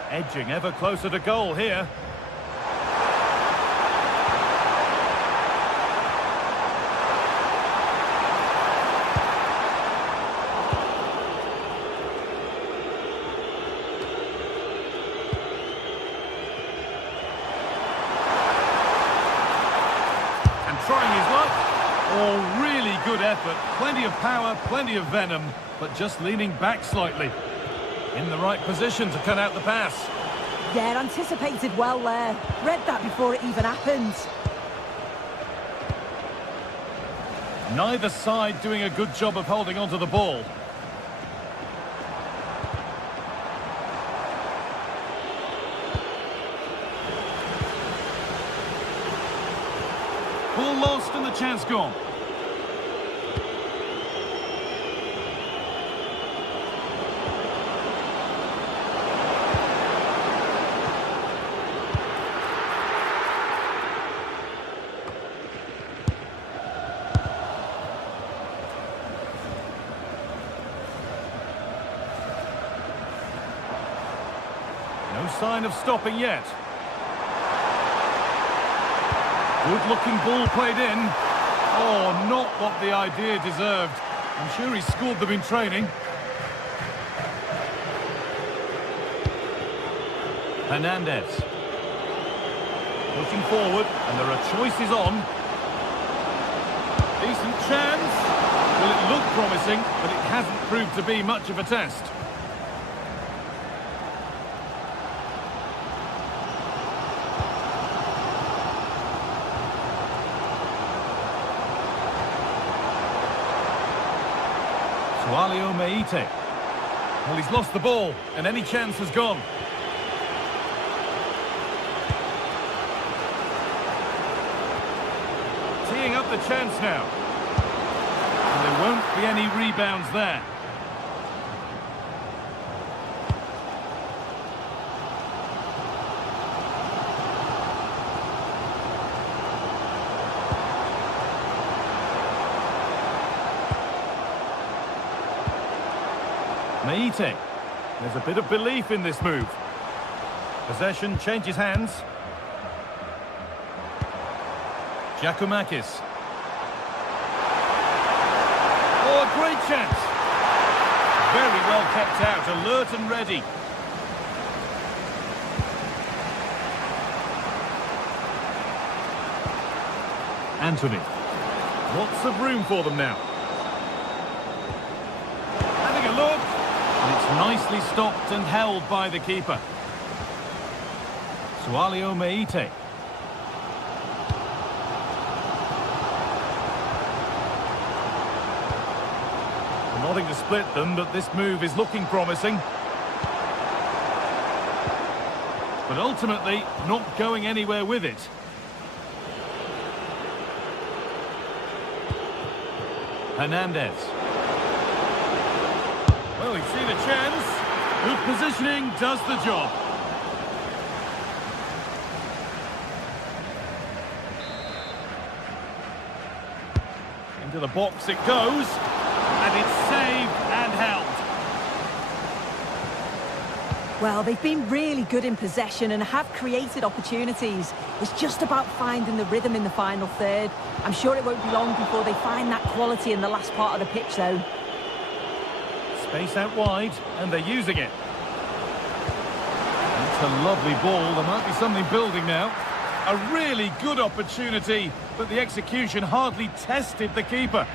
Edging ever closer to goal here. And trying his luck. Oh, really good effort. Plenty of power, plenty of venom, but just leaning back slightly. In the right position to cut out the pass. Yeah, anticipated well there. Read that before it even happened. Neither side doing a good job of holding onto the ball. Ball lost and the chance gone. No sign of stopping yet. Good-looking ball played in. Oh, not what the idea deserved. I'm sure he scored them in training. Hernandez. Pushing forward, and there are choices on. Decent chance. Well, it looked promising, but it hasn't proved to be much of a test. Meite. Well, he's lost the ball, and any chance has gone. Teeing up the chance now. And there won't be any rebounds there. Meite. There's a bit of belief in this move. Possession changes hands. Giacomakis. Oh, a great chance. Very well kept out, alert and ready. Anthony. Lots of room for them now. Having a look. And it's nicely stopped and held by the keeper. Meite. Nothing to split them, but this move is looking promising. But ultimately, not going anywhere with it. Hernandez. Well, he's seen a chance. Good positioning does the job. Into the box it goes. And it's saved and held. Well, they've been really good in possession and have created opportunities. It's just about finding the rhythm in the final third. I'm sure it won't be long before they find that quality in the last part of the pitch, though. Space out wide, and they're using it. It's a lovely ball. There might be something building now. A really good opportunity, but the execution hardly tested the keeper.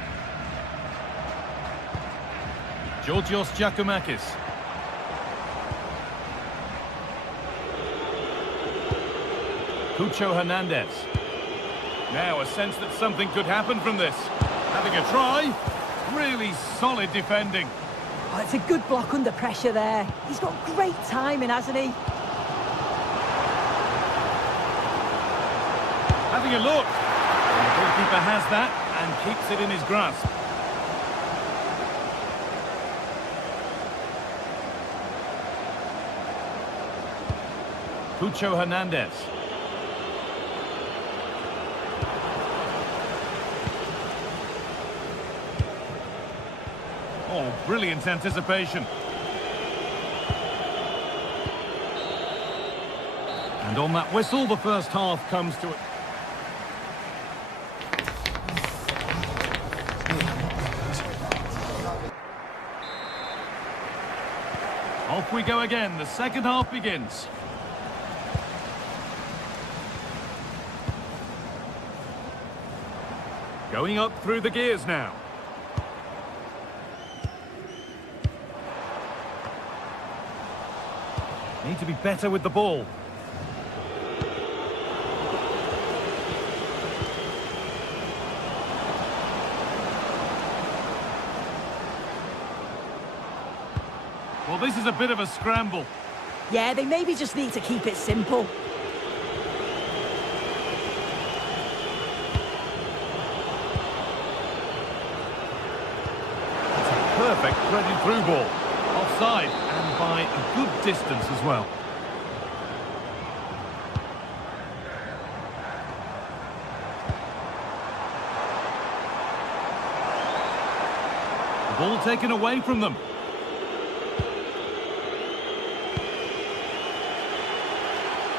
Georgios Giacomakis. Cucho Hernandez. Now a sense that something could happen from this. Having a try. Really solid defending. Oh, it's a good block under pressure there. He's got great timing, hasn't he? Having a look. And the goalkeeper has that and keeps it in his grasp. Cucho Hernandez. Oh, brilliant anticipation. And on that whistle, the first half comes to it. Off we go again. The second half begins. Going up through the gears now. Need to be better with the ball. Well, this is a bit of a scramble. Yeah, they maybe just need to keep it simple. It's a perfect threaded through ball. Offside, and by a good distance as well. The ball taken away from them.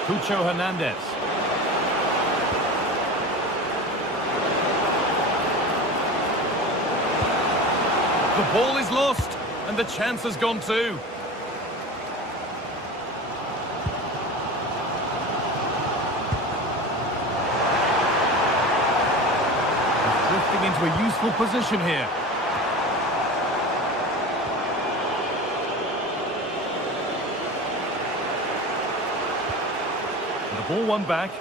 Cucho Hernandez. The ball is lost, and the chance has gone too. He's drifting into a useful position here. Ball one back.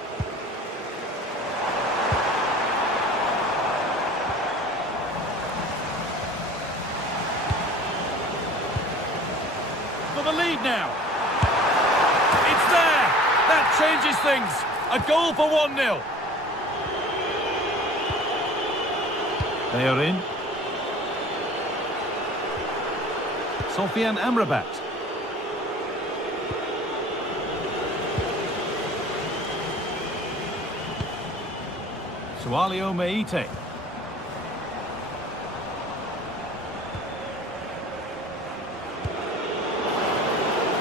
For the lead now. It's there. That changes things. A goal for 1-0. They are in. Sofian Amrabat. Sualio Meite.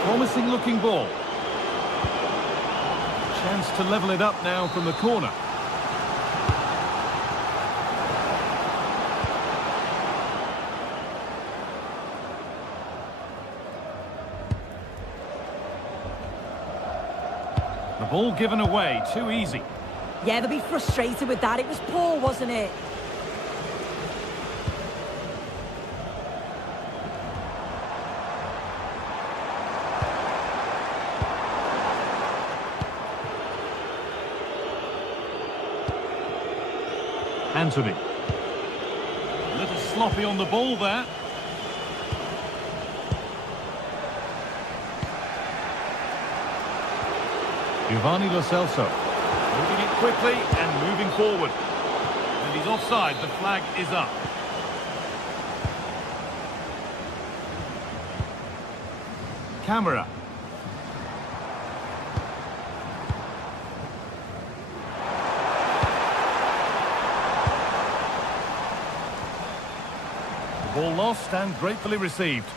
Promising looking ball. Chance to level it up now from the corner. The ball given away, too easy. Yeah, they'll be frustrated with that. It was poor, wasn't it? Anthony. A little sloppy on the ball there. Giovanni Lo Celso. Moving it quickly and moving forward. And he's offside. The flag is up. Camera. Ball lost and gratefully received.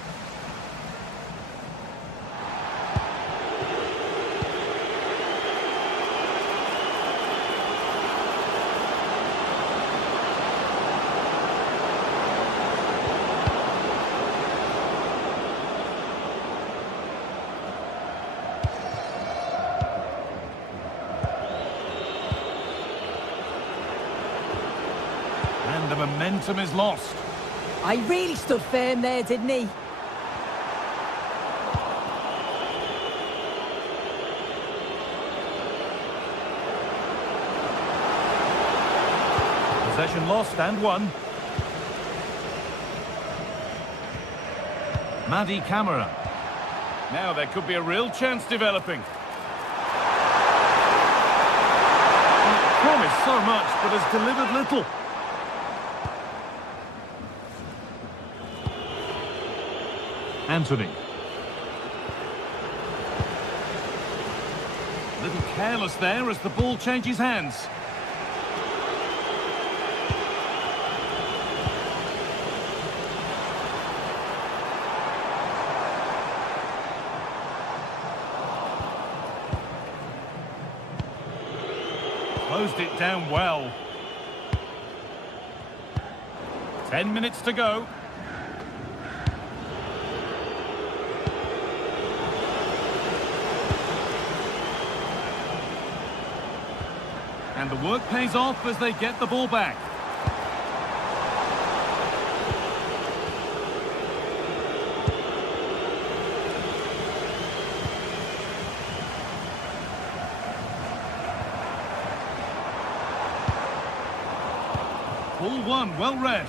And the momentum is lost. I really stood firm there, didn't he? Possession lost and won. Madi Camara. Now there could be a real chance developing. Promised so much, but has delivered little. Anthony. A little careless there as the ball changes hands. Closed it down well. 10 minutes to go. And the work pays off as they get the ball back. Ball one, well read.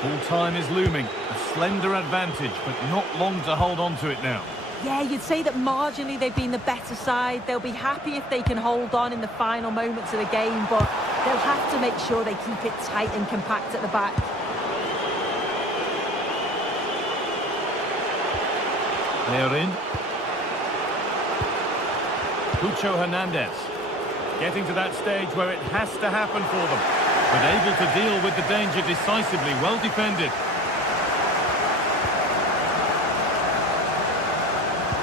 Full time is looming. A slender advantage, but not long to hold on to it now. Yeah, you'd say that marginally they've been the better side. They'll be happy if they can hold on in the final moments of the game, but they'll have to make sure they keep it tight and compact at the back. They are in. Pucho Hernandez. Getting to that stage where it has to happen for them. But able to deal with the danger decisively, well defended.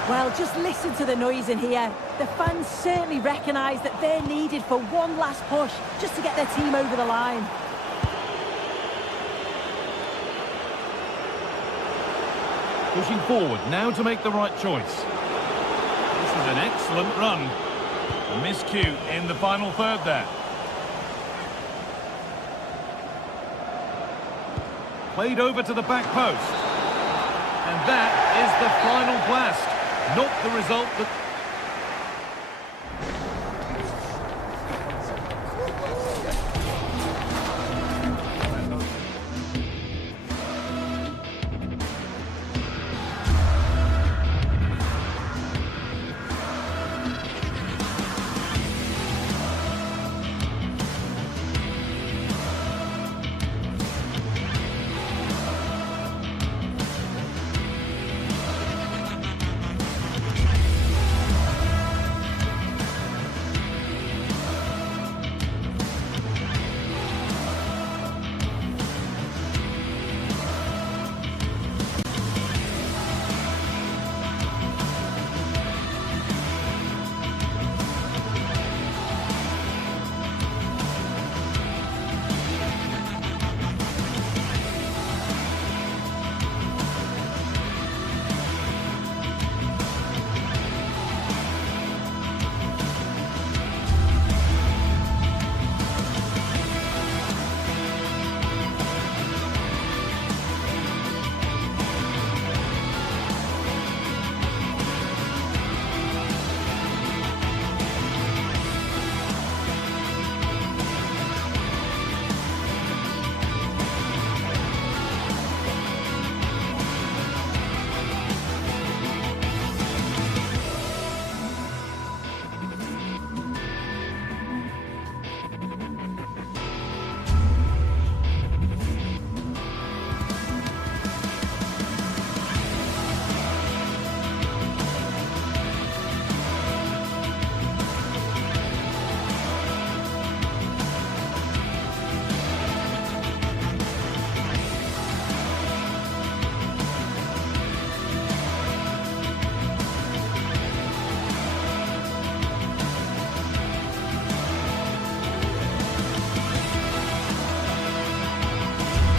Well, just listen to the noise in here. The fans certainly recognise that they're needed for one last push, just to get their team over the line. Pushing forward, now to make the right choice. This is an excellent run. A miscue in the final third there. Played over to the back post. And that is the final blast. Not the result that...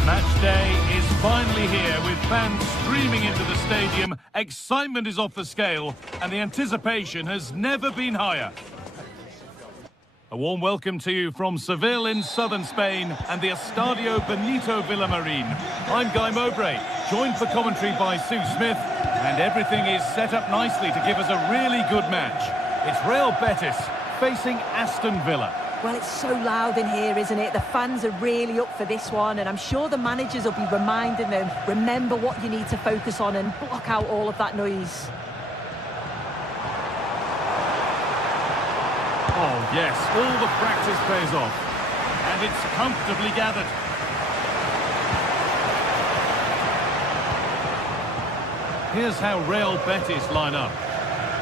Match day is finally here with fans streaming into the stadium. Excitement is off the scale and the anticipation has never been higher. A warm welcome to you from Seville in southern Spain and the Estadio Benito Villamarin. I'm Guy Mowbray, joined for commentary by Sue Smith, and everything is set up nicely to give us a really good match. It's Real Betis facing Aston Villa. Well, it's so loud in here, isn't it? The fans are really up for this one, and I'm sure the managers will be reminding them, remember what you need to focus on and block out all of that noise. Oh, yes, all the practice pays off. And it's comfortably gathered. Here's how Real Betis line up.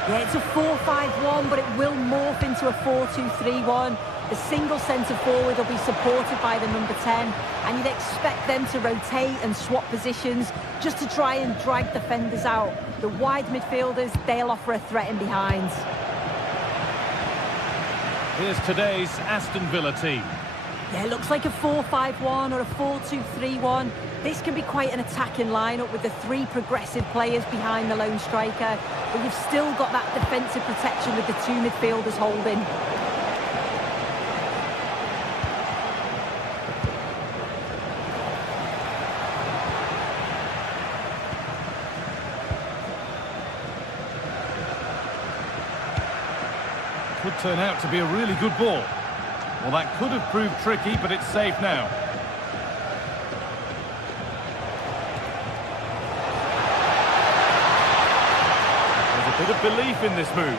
Yeah, it's a 4-5-1, but it will morph into a 4-2-3-1. The single centre-forward will be supported by the number 10, and you'd expect them to rotate and swap positions just to try and drag defenders out. The wide midfielders, they'll offer a threat in behind. Here's today's Aston Villa team. Yeah, it looks like a 4-5-1 or a 4-2-3-1. This can be quite an attacking lineup with the three progressive players behind the lone striker, but you've still got that defensive protection with the two midfielders holding. Could turn out to be a really good ball. Well, that could have proved tricky, but it's safe now. There's a bit of belief in this move.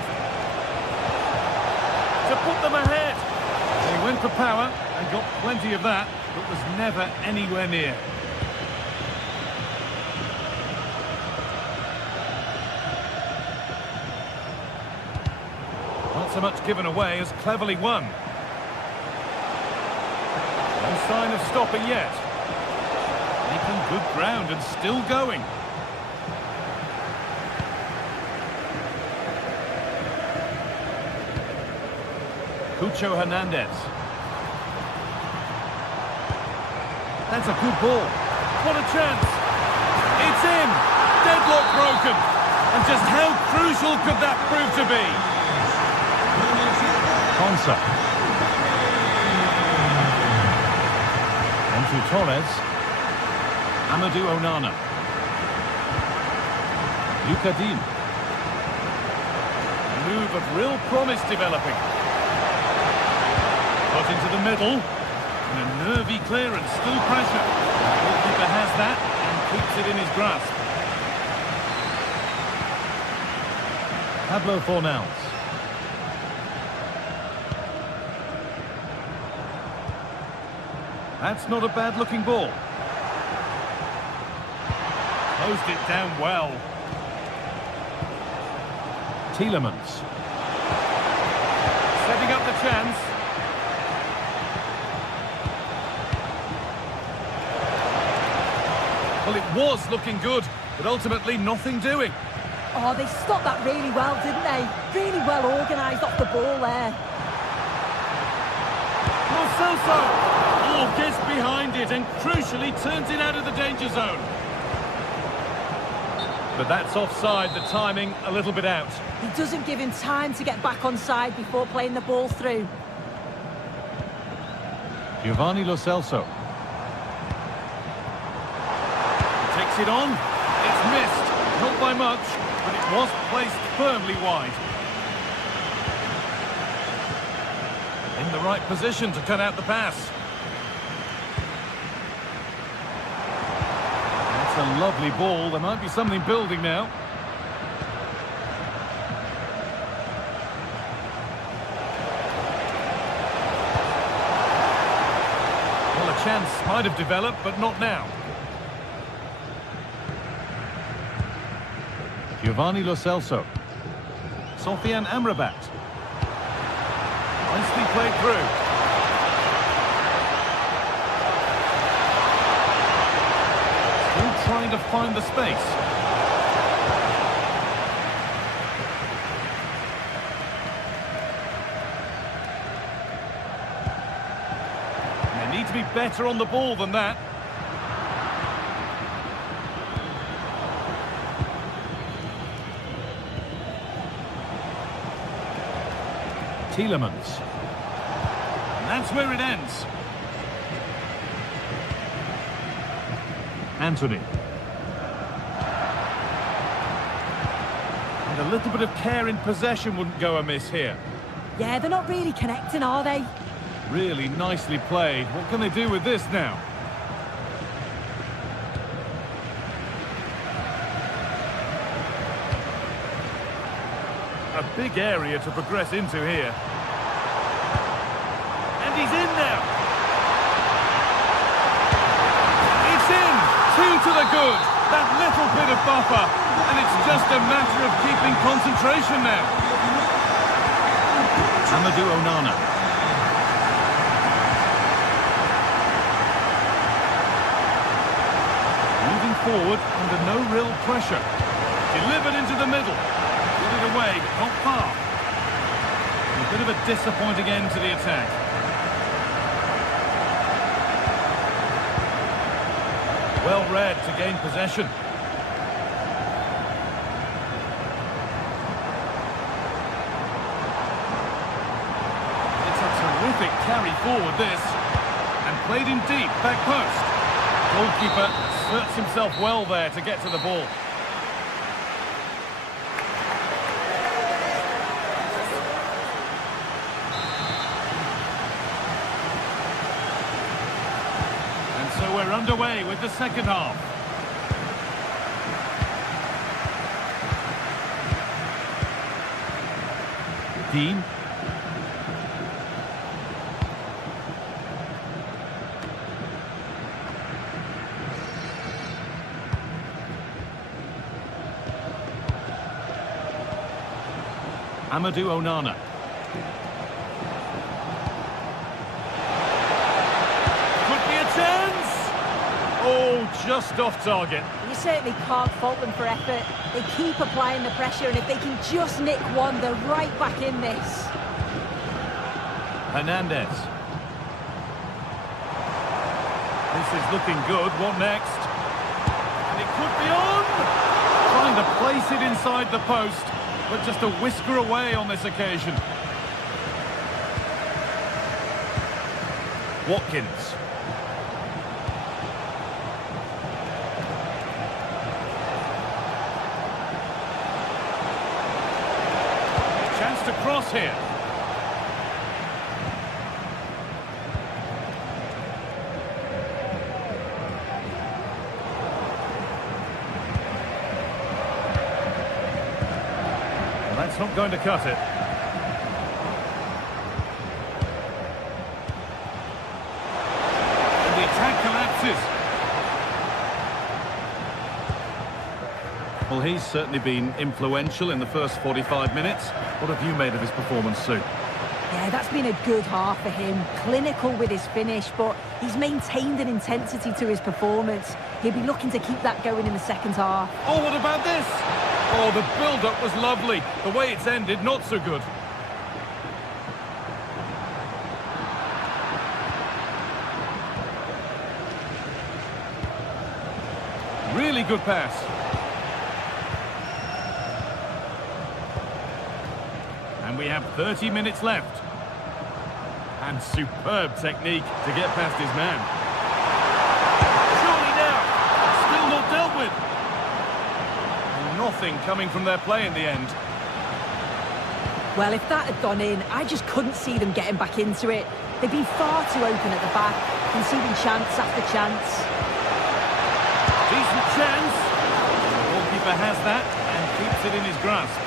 To put them ahead. They went for power and got plenty of that, but was never anywhere near. Not so much given away as cleverly won. No sign of stopping yet. Making good ground and still going. Cucho Hernandez. That's a good ball. What a chance. It's in. Deadlock broken. And just how crucial could that prove to be? Consa. On to Torres. Amadou Onana. Lucadine. A move of real promise developing. Got into the middle. And a nervy clearance, still pressure. The goalkeeper has that and keeps it in his grasp. Pablo Fornals. That's not a bad-looking ball. Closed it down well. Tielemans. Setting up the chance. Well, it was looking good, but ultimately nothing doing. Oh, they stopped that really well, didn't they? Really well organised off the ball there. Lo Celso! Oh, gets behind it and crucially turns it out of the danger zone. But that's offside, the timing a little bit out. He doesn't give him time to get back on side before playing the ball through. Giovanni Lo Celso. Takes it on. It's missed. Not by much, but it was placed firmly wide. In the right position to cut out the pass. That's a lovely ball. There might be something building now. Well, a chance might have developed, but not now. Giovanni Lo Celso. Sofiane Amrabat. Nicely played through. Still trying to find the space. And they need to be better on the ball than that. Tielemans. That's where it ends. Anthony. And a little bit of care in possession wouldn't go amiss here. Yeah, they're not really connecting, are they? Really nicely played. What can they do with this now? A big area to progress into here. And he's in now. It's in! 2 to the good. That little bit of buffer. And it's just a matter of keeping concentration now. Amadou Onana. Moving forward under no real pressure. Delivered into the middle. Got it away, but not far. A bit of a disappointing end to the attack. Well read to gain possession. It's a terrific carry forward, this. And played in deep, back post. Goalkeeper asserts himself well there to get to the ball. So we're underway with the second half. Dean. Amadou Onana. Oh, just off target. You certainly can't fault them for effort. They keep applying the pressure, and if they can just nick one, they're right back in this. Hernandez. This is looking good. What next? And it could be on! Trying to place it inside the post, but just a whisker away on this occasion. Watkins. To cross here. Well, that's not going to cut it. And the attack collapses. Well, he's certainly been influential in the first 45 minutes. What have you made of his performance, Sue? Yeah, that's been a good half for him. Clinical with his finish, but he's maintained an intensity to his performance. He'll be looking to keep that going in the second half. Oh, what about this? Oh, the build-up was lovely. The way it's ended, not so good. Really good pass. And we have 30 minutes left. And superb technique to get past his man. Surely now, still not dealt with. And nothing coming from their play in the end. Well, if that had gone in, I just couldn't see them getting back into it. They've been far too open at the back, conceding chance after chance. Decent chance. The goalkeeper has that and keeps it in his grasp.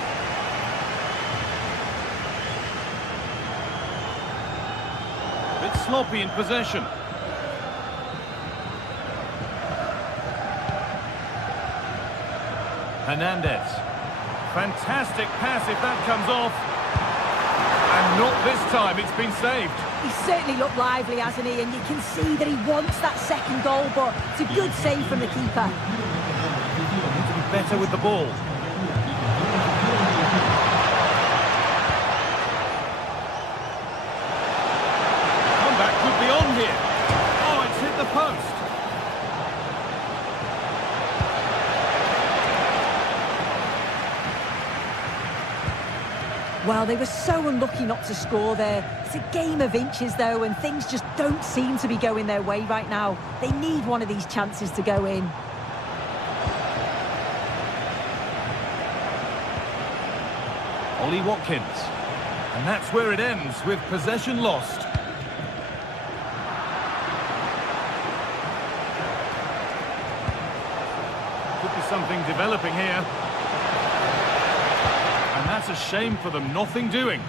Bit sloppy in possession. Hernandez. Fantastic pass if that comes off. And not this time, it's been saved. He's certainly looked lively, hasn't he? And you can see that he wants that second goal, but it's a good save from the keeper. Need to be better with the ball. Comeback could be on here. Oh, it's hit the post. Well, they were so unlucky not to score there. It's a game of inches, though, and things just don't seem to be going their way right now. They need one of these chances to go in. Ollie Watkins. And that's where it ends, with possession lost. Could be something developing here. And that's a shame for them, nothing doing.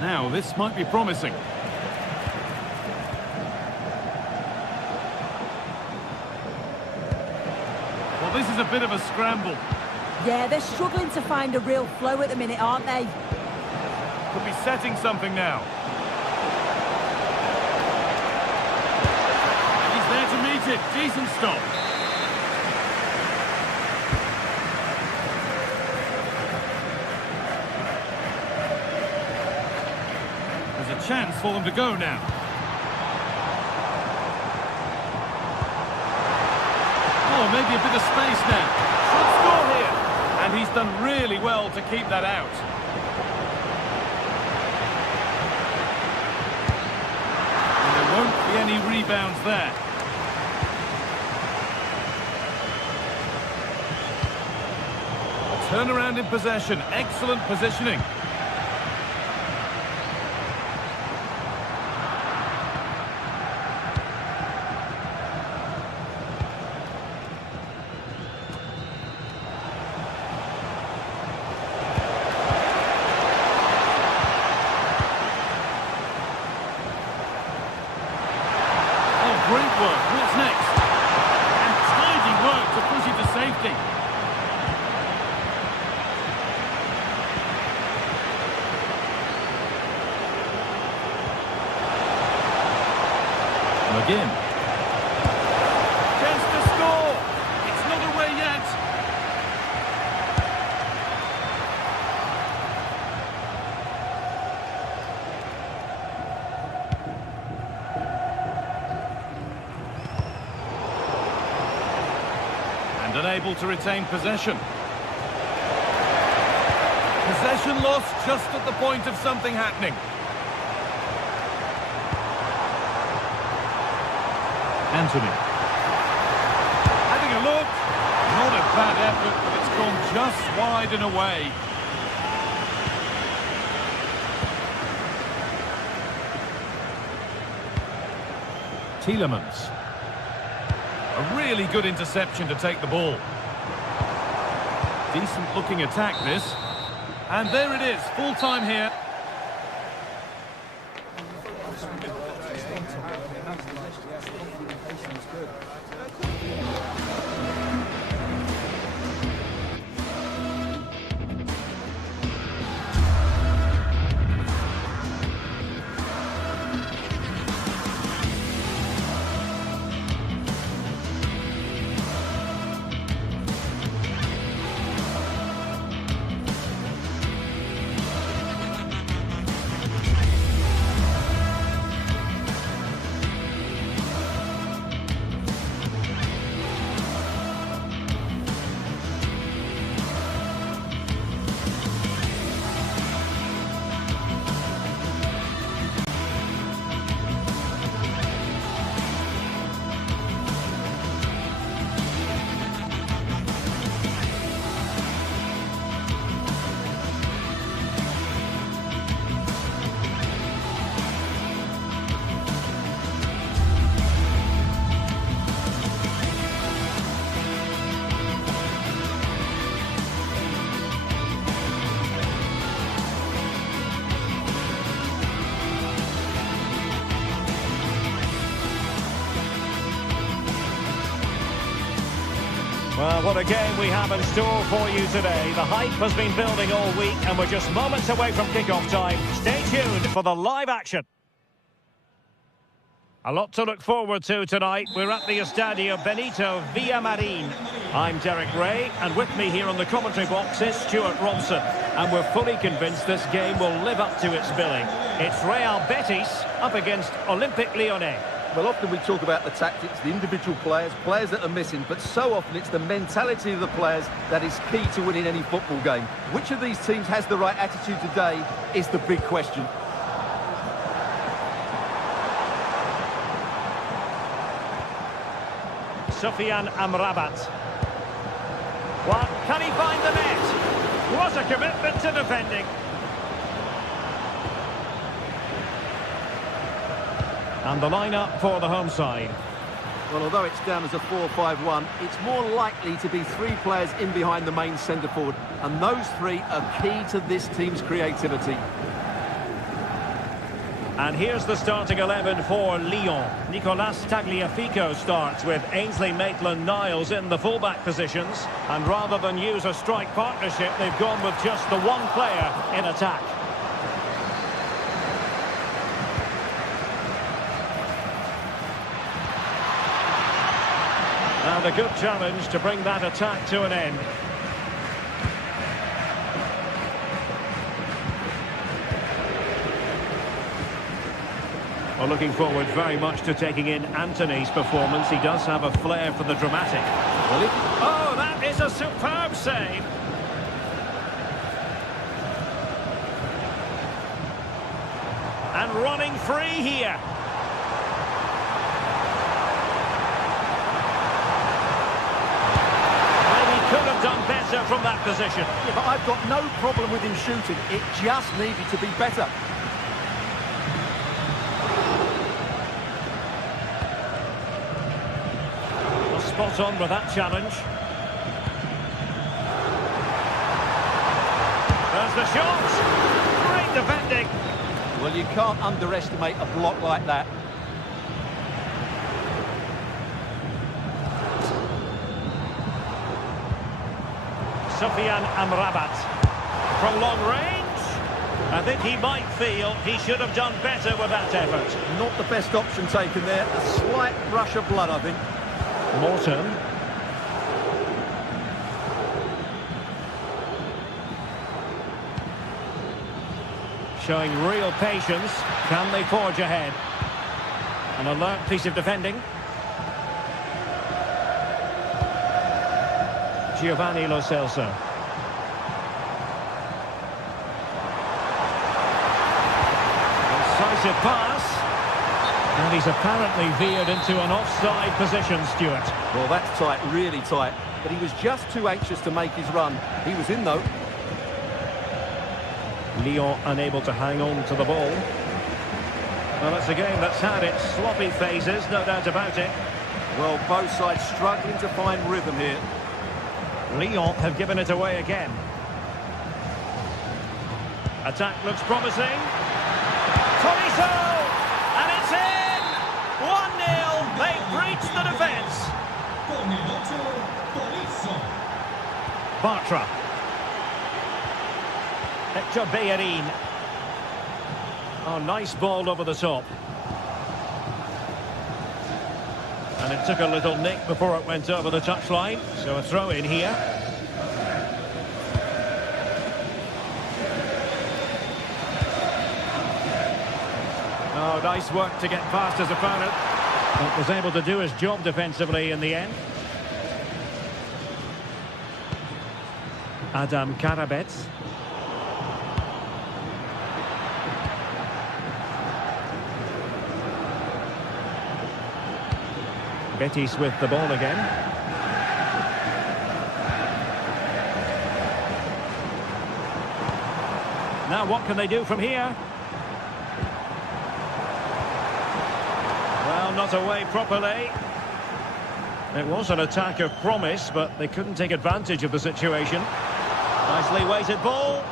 Now, this might be promising. Well, this is a bit of a scramble. Yeah, they're struggling to find a real flow at the minute, aren't they? Could be setting something now. And he's there to meet it. Decent stop. There's a chance for them to go now. Oh, maybe a bit of space now. Should score here. And he's done really well to keep that out. And there won't be any rebounds there. Turnaround in possession. Excellent positioning. Great work. What's next? And tidy work to push it to safety. McGinn. Chance to score. It's not away yet. Unable to retain possession. Possession lost just at the point of something happening. Anthony. Having a look. Not a bad effort, but it's gone just wide and away. Tielemans. A really good interception to take the ball. Decent looking attack this. And there it is, full time here. Well, what a game we have in store for you today. The hype has been building all week and we're just moments away from kick-off time. Stay tuned for the live action. A lot to look forward to tonight. We're at the Estadio Benito Villamarin. I'm Derek Ray, and with me here on the commentary box is Stuart Robson. And we're fully convinced this game will live up to its billing. It's Real Betis up against Olympique Lyonnais. Well, often we talk about the tactics, the individual players that are missing, but so often it's the mentality of the players that is key to winning any football game. Which of these teams has the right attitude today is the big question. Sufyan Amrabat. Can he find the net? What a commitment to defending. And the lineup for the home side. Well, although it's down as a 4-5-1, it's more likely to be three players in behind the main centre forward, and those three are key to this team's creativity. And here's the starting 11 for Lyon. Nicolas Tagliafico starts with Ainsley Maitland-Niles in the fullback positions. And rather than use a strike partnership, they've gone with just the one player in attack. And a good challenge to bring that attack to an end. Well, looking forward very much to taking in Anthony's performance. He does have a flair for the dramatic. Oh, that is a superb save. And running free here. Maybe could have done better from that position. Yeah, but I've got no problem with him shooting. It just needed to be better. Spot on with that challenge. There's the shot. Great defending. Well, you can't underestimate a block like that. Sufyan Amrabat. From long range. I think he might feel he should have done better with that effort. Not the best option taken there. A slight rush of blood, I think. Morton. Showing real patience. Can they forge ahead? An alert piece of defending. Giovanni Lo Celso. Incisive pass. And he's apparently veered into an offside position, Stuart. Well, that's tight, really tight. But he was just too anxious to make his run. He was in, though. Lyon unable to hang on to the ball. Well, it's a game that's had its sloppy phases, no doubt about it. Well, both sides struggling to find rhythm here. Lyon have given it away again. Attack looks promising. Tolisso! And it's in! 1-0. They've breached the defence. Bartra. Hector Bellerin. Oh, nice ball over the top. And it took a little nick before it went over the touchline. So a throw in here. Oh, nice work to get past his opponent. But was able to do his job defensively in the end. Adam Karabets. Betis with the ball again. Now what can they do from here? Well, not away properly. It was an attack of promise, but they couldn't take advantage of the situation. Nicely weighted ball.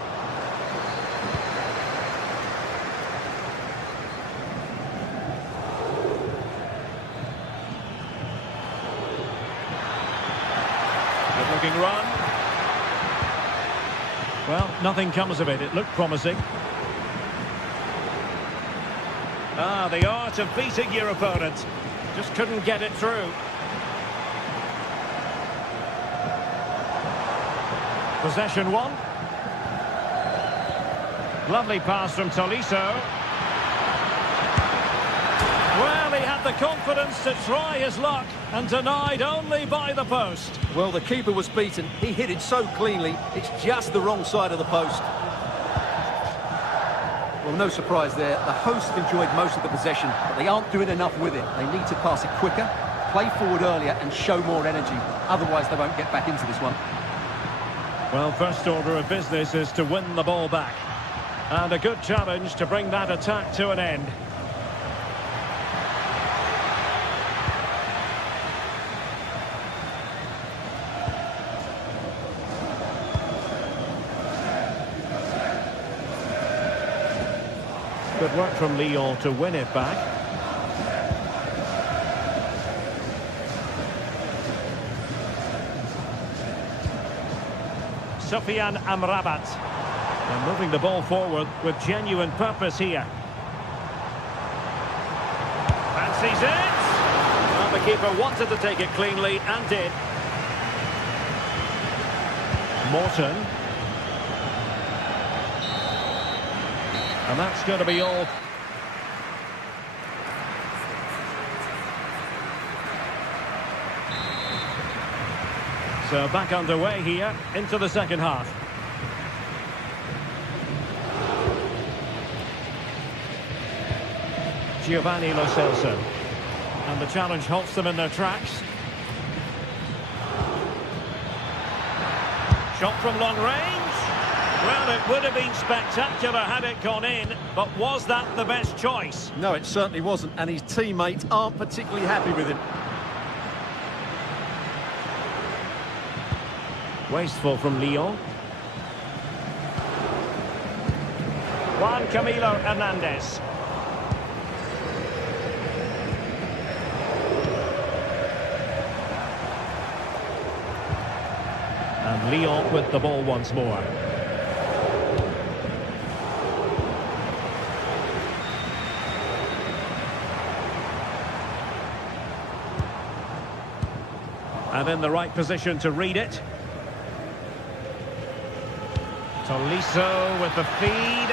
Good-looking run. Well, nothing comes of it. It looked promising. Ah, the art of beating your opponent. Just couldn't get it through. Possession one. Lovely pass from Tolisso. Well, he had the confidence to try his luck and denied only by the post. Well, the keeper was beaten. He hit it so cleanly, it's just the wrong side of the post. Well, no surprise there. The hosts have enjoyed most of the possession, but they aren't doing enough with it. They need to pass it quicker, play forward earlier and show more energy. Otherwise, they won't get back into this one. Well, first order of business is to win the ball back. And a good challenge to bring that attack to an end. Good work from Lyon to win it back. Sofiane Amrabat. And moving the ball forward with genuine purpose here. Fancies it! Well, the keeper wanted to take it cleanly and did. Morton. And that's going to be all. So back underway here into the second half. Giovanni Lo Celso. And the challenge halts them in their tracks. Shot from long range. Well, it would have been spectacular had it gone in, but was that the best choice? No, it certainly wasn't, and his teammates aren't particularly happy with him. Wasteful from Lyon. Juan Camilo Hernandez. And Lyon with the ball once more. And in the right position to read it. Tolisso with the feed.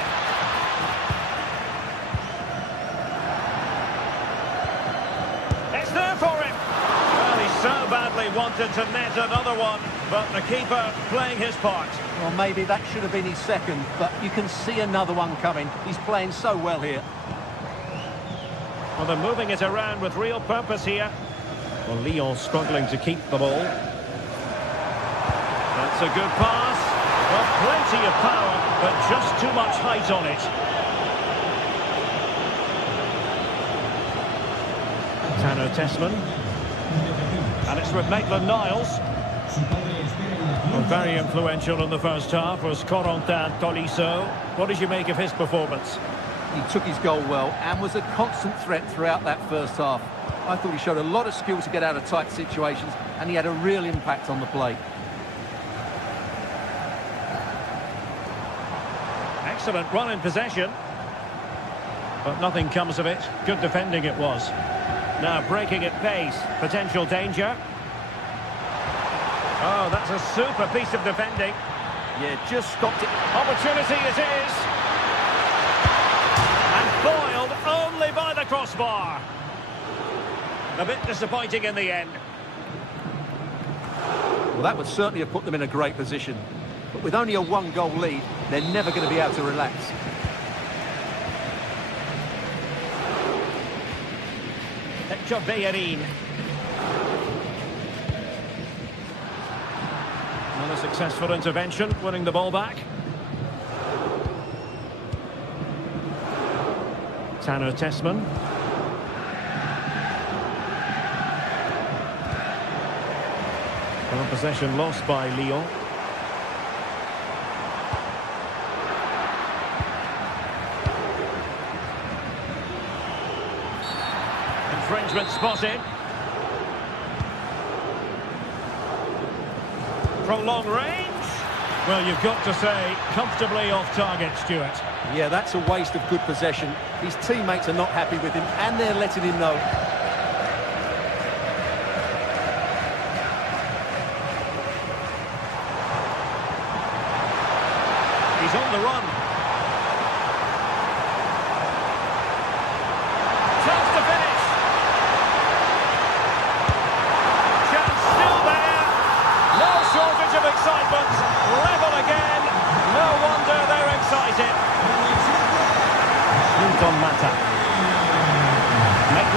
It's there for him. Well, he so badly wanted to net another one, but the keeper playing his part. Well, maybe that should have been his second, but you can see another one coming. He's playing so well here. Well, they're moving it around with real purpose here. Well, Lyon struggling to keep the ball. That's a good pass. Well, plenty of power, but just too much height on it. Tanner Tessman. And it's with Maitland-Niles. Well, very influential in the first half was Corentin Tolisso. What did you make of his performance? He took his goal well and was a constant threat throughout that first half. I thought he showed a lot of skill to get out of tight situations, and he had a real impact on the play. Excellent run in possession. But nothing comes of it. Good defending it was. Now breaking at pace. Potential danger. Oh, that's a super piece of defending. Yeah, just stopped it. Opportunity it is. And foiled only by the crossbar. A bit disappointing in the end. Well, that would certainly have put them in a great position. But with only a one-goal lead, they're never going to be able to relax. Hector Bellerin. Another successful intervention, winning the ball back. Tanner Tessman. Well, possession lost by Lyon. Infringement spotted. From long range. Well, you've got to say, comfortably off target, Stuart. Yeah, that's a waste of good possession. His teammates are not happy with him, and they're letting him know. He's on the run. Chance to finish.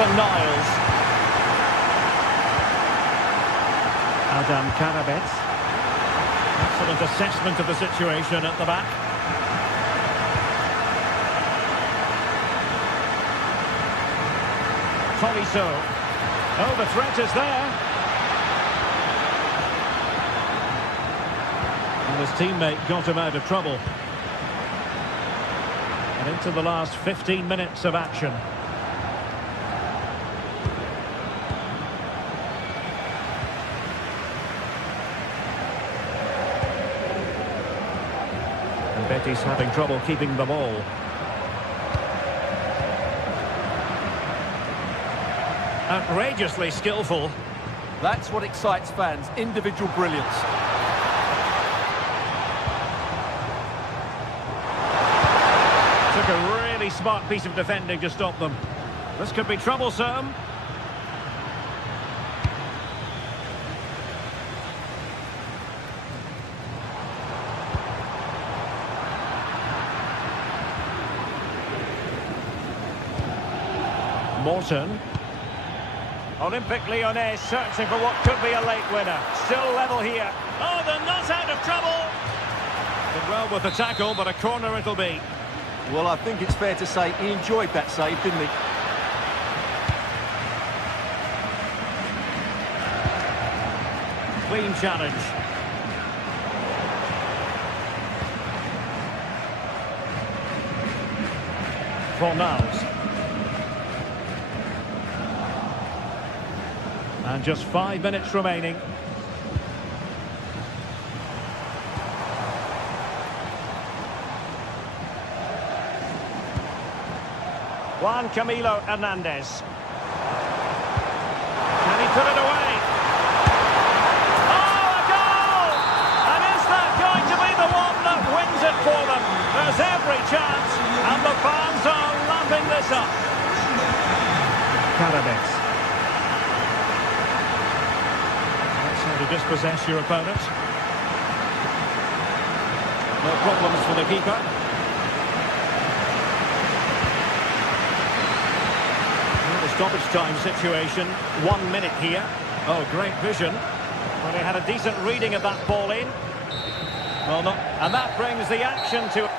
Niles. Adam Karabets. Excellent assessment of the situation at the back. Tolisso. Oh, the threat is there. And his teammate got him out of trouble. And into the last 15 minutes of action. And Betty's having trouble keeping the ball. Outrageously skillful. That's what excites fans, individual brilliance. Took a really smart piece of defending to stop them. This could be troublesome. Morton. Olympique Lyonnais searching for what could be a late winner. Still level here. Oh, they're not out of trouble. Did well with the tackle, but a corner it'll be. Well, I think it's fair to say he enjoyed that save, didn't he? Clean challenge. Fornals. And just 5 minutes remaining. Juan Camilo Hernandez. Can he put it away? Oh, a goal! And is that going to be the one that wins it for them? There's every chance, and the fans are lapping this up. Karabets. That's how to dispossess your opponent. No problems for the keeper. Stoppage time situation, 1 minute here. Oh, great vision. Well, they had a decent reading of that ball in. Well, not, and that brings the action to...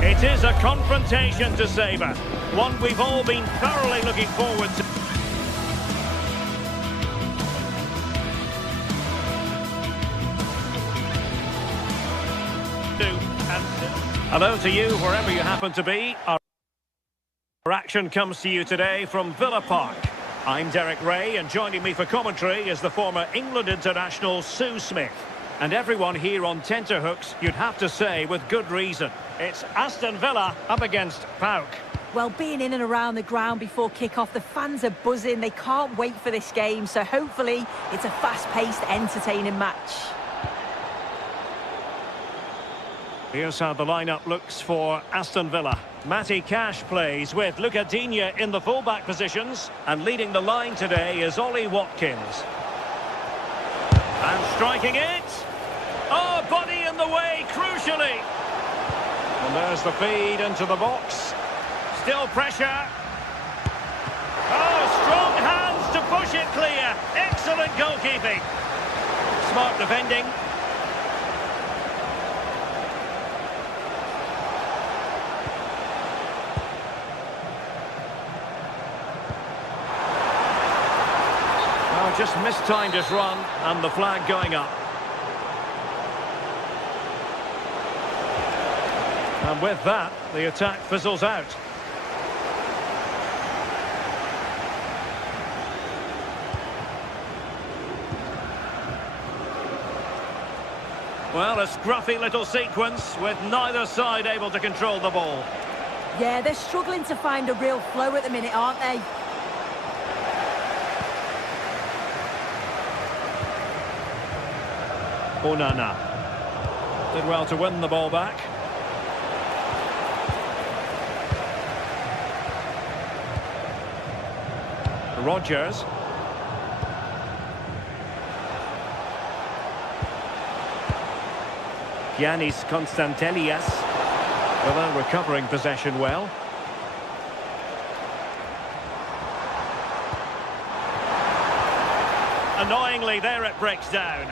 It is a confrontation to savour, one we've all been thoroughly looking forward to. Hello to you, wherever you happen to be. Our action comes to you today from Villa Park. I'm Derek Ray, and joining me for commentary is the former England international Sue Smith. And everyone here on tenterhooks, you'd have to say with good reason. It's Aston Villa up against PAOK. Well, being in and around the ground before kick-off, the fans are buzzing. They can't wait for this game, so hopefully it's a fast-paced, entertaining match. Here's how the lineup looks for Aston Villa. Matty Cash plays with Luca Digne in the fullback positions, and leading the line today is Ollie Watkins. And striking it. Oh, body in the way, crucially. And there's the feed into the box. Still pressure. Oh, strong hands to push it clear. Excellent goalkeeping. Smart defending. Oh, just mistimed his run, and the flag going up. And with that, the attack fizzles out. Well, a scruffy little sequence with neither side able to control the ball. Yeah, they're struggling to find a real flow at the minute, aren't they? Onana did well to win the ball back. Rodgers. Giannis Constantelias. Villa recovering possession well. Annoyingly, there it breaks down.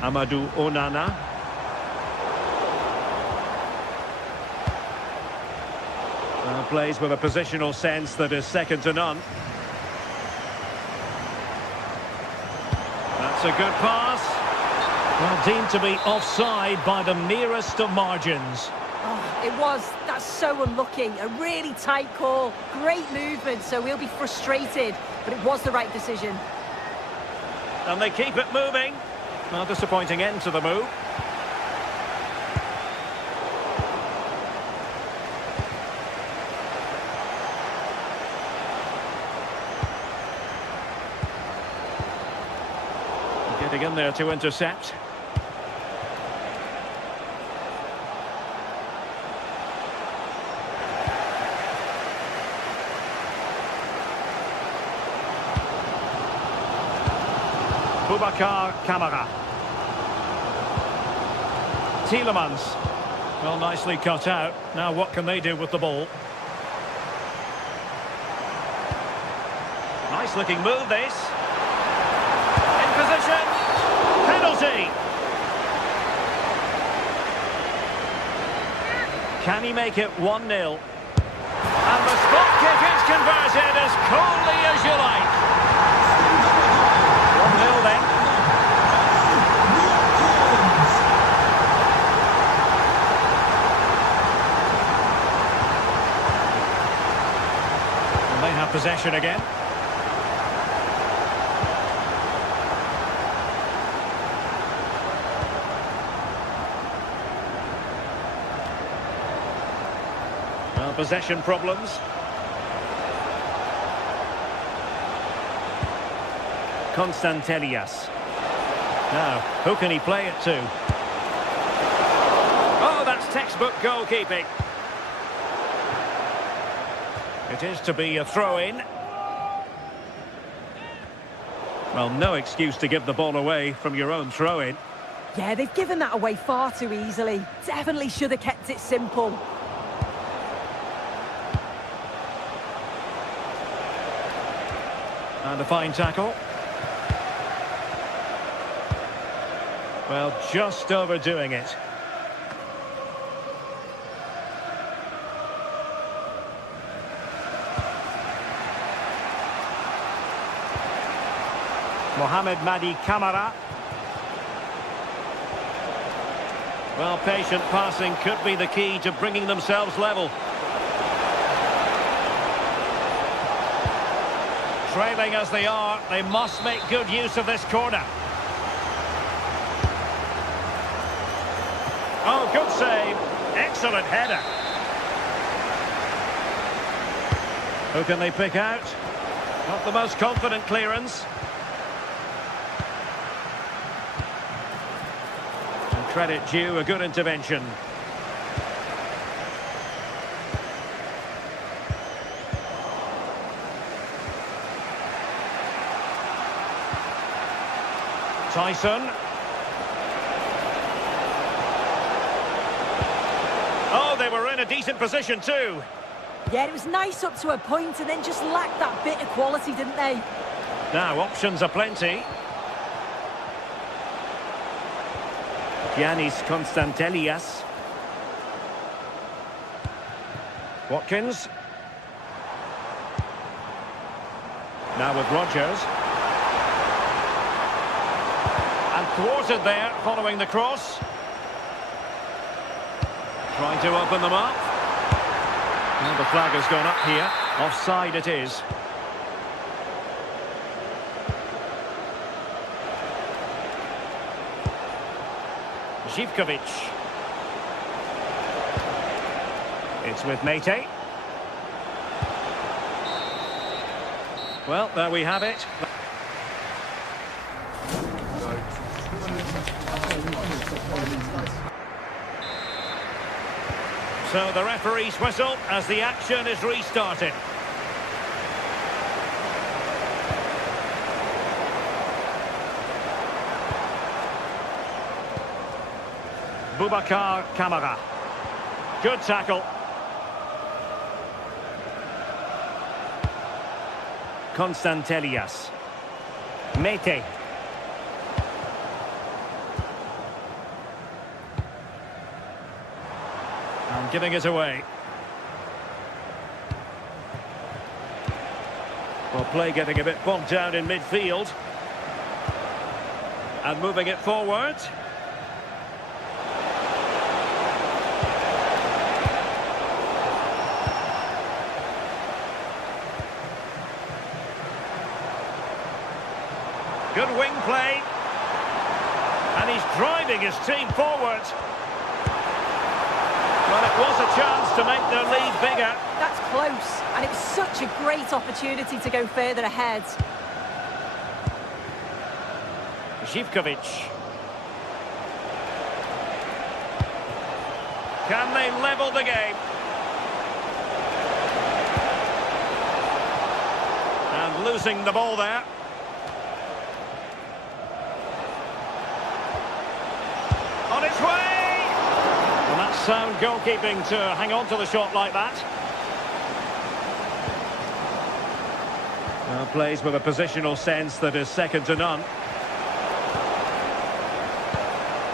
Amadou Onana. Plays with a positional sense that is second to none. That's a good pass. Well, deemed to be offside by the merest of margins. Oh, it was. That's so unlucky. A really tight call. Great movement, so we'll be frustrated. But it was the right decision. And they keep it moving. Well, disappointing end to the move. Getting in there to intercept. Boubacar Kamara. Tielemans. Well, nicely cut out. Now what can they do with the ball? Nice looking move this. In position. Penalty. Can he make it 1-0? And the spot kick is converted as coolly as you like. 1-0 then. And they have possession again. Possession problems. Constantelias. Now, who can he play it to? Oh, that's textbook goalkeeping. It is to be a throw-in. Well, no excuse to give the ball away from your own throw-in. Yeah, they've given that away far too easily. Definitely should have kept it simple. And a fine tackle. Well, just overdoing it. Mohamed Madi Kamara. Well, patient passing could be the key to bringing themselves level. Trailing as they are, they must make good use of this corner. Oh, good save. Excellent header. Who can they pick out? Not the most confident clearance. And credit due, a good intervention. Tyson. Oh, they were in a decent position too. Yeah, it was nice up to a point and then just lacked that bit of quality, didn't they? Now, options are plenty. Giannis Constantelias. Watkins. Now with Rodgers. And thwarted there following the cross. Trying to open them up. Well, the flag has gone up here. Offside it is. Zivkovic. It's with Mete. Well, there we have it. So the referee's whistle as the action is restarted. Boubacar Kamara. Good tackle. Constantelias. Mete. And giving it away. Well, play getting a bit bogged down in midfield. And moving it forward. Good wing play. And he's driving his team forward. Well, it was a chance to make their lead bigger. That's close, and it was such a great opportunity to go further ahead. Zivkovic. Can they level the game? And losing the ball there. On its way! Well, that's sound goalkeeping to hang on to the shot like that. Well, plays with a positional sense that is second to none.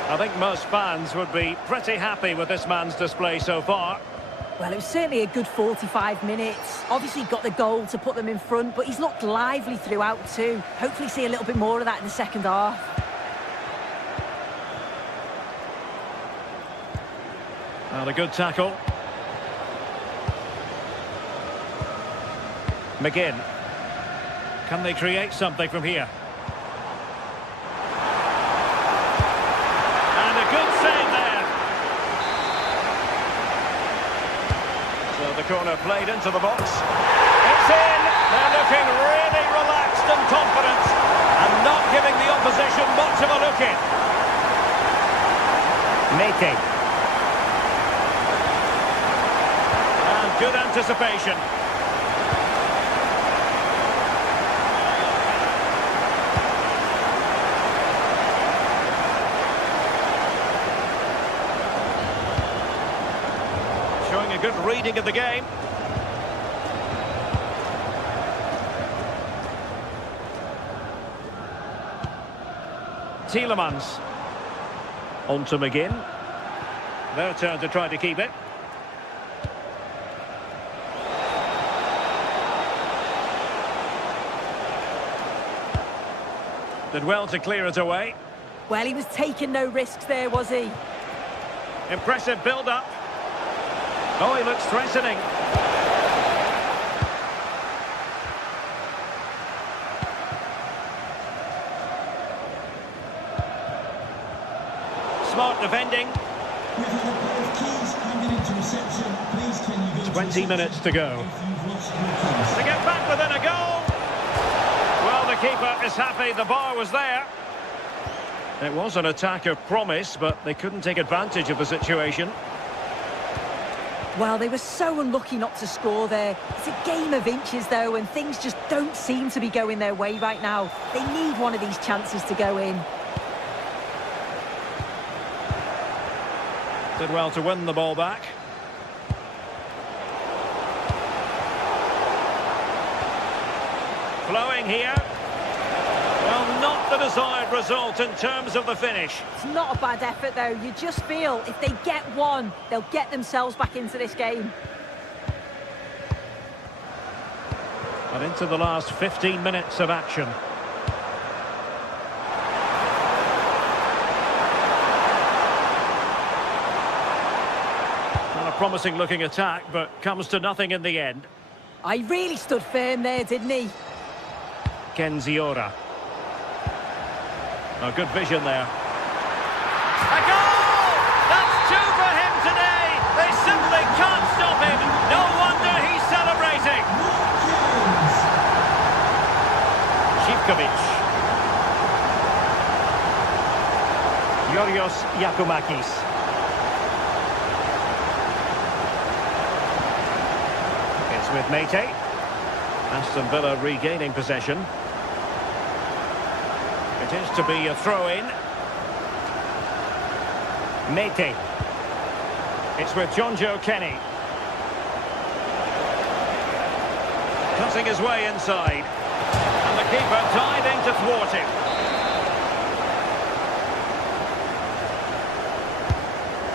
I think most fans would be pretty happy with this man's display so far. Well, it was certainly a good 45 minutes. Obviously got the goal to put them in front, but he's looked lively throughout too. Hopefully see a little bit more of that in the second half. Well, a good tackle. McGinn. Can they create something from here? And a good save there. So the corner played into the box. It's in. They're looking really relaxed and confident and not giving the opposition much of a look in. Mete. Good anticipation. Showing a good reading of the game. Tielemans. On to McGinn. Their turn to try to keep it. Did well to clear it away. Well, he was taking no risks there, was he? Impressive build-up. Oh, he looks threatening. Smart defending. 20 minutes to go. To get back within a goal. keeper is happy the bar was there. It was an attack of promise, but they couldn't take advantage of the situation. Well, they were so unlucky not to score there. It's a game of inches, though, and things just don't seem to be going their way right now. They need one of these chances to go in. Did well to win the ball back. Flowing here. Well, not the desired result in terms of the finish. It's not a bad effort, though. You just feel if they get one, they'll get themselves back into this game. And into the last 15 minutes of action. Not a promising looking attack, but comes to nothing in the end. I really stood firm there, didn't he? Kenziora. Oh, good vision there. A goal! That's two for him today! They simply can't stop him! No wonder he's celebrating! Zivkovic. Yorios Yakumakis. It's with Mete. Aston Villa regaining possession. It is to be a throw-in. Mete. It's with John Joe Kenny. Cutting his way inside. And the keeper diving to thwart him.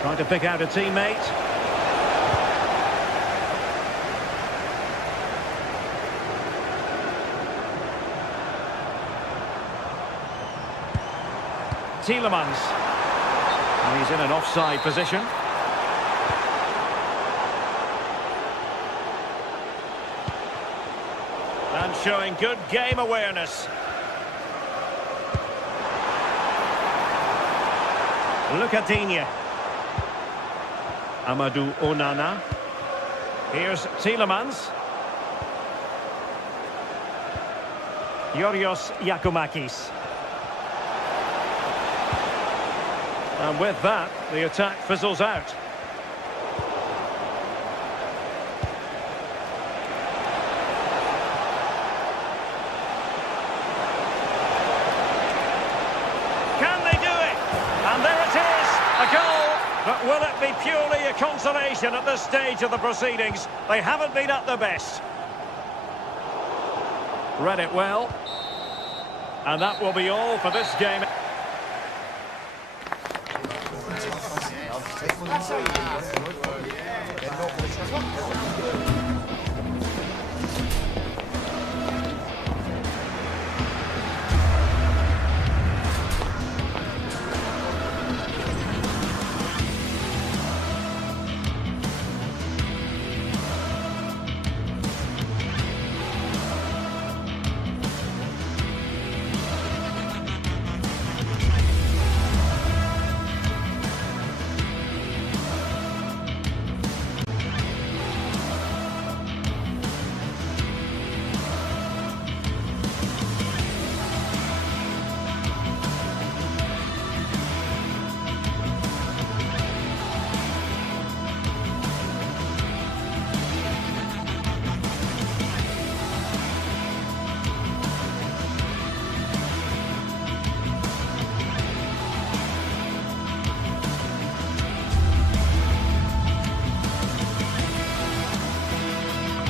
Trying to pick out a teammate. Tielemans. And he's in an offside position. And showing good game awareness. Lucadinha. Amadou Onana. Here's Tielemans. Yorios Yakumakis. And with that, the attack fizzles out. Can they do it? And there it is, a goal. But will it be purely a consolation at this stage of the proceedings? They haven't been at their best. Read it well. And that will be all for this game.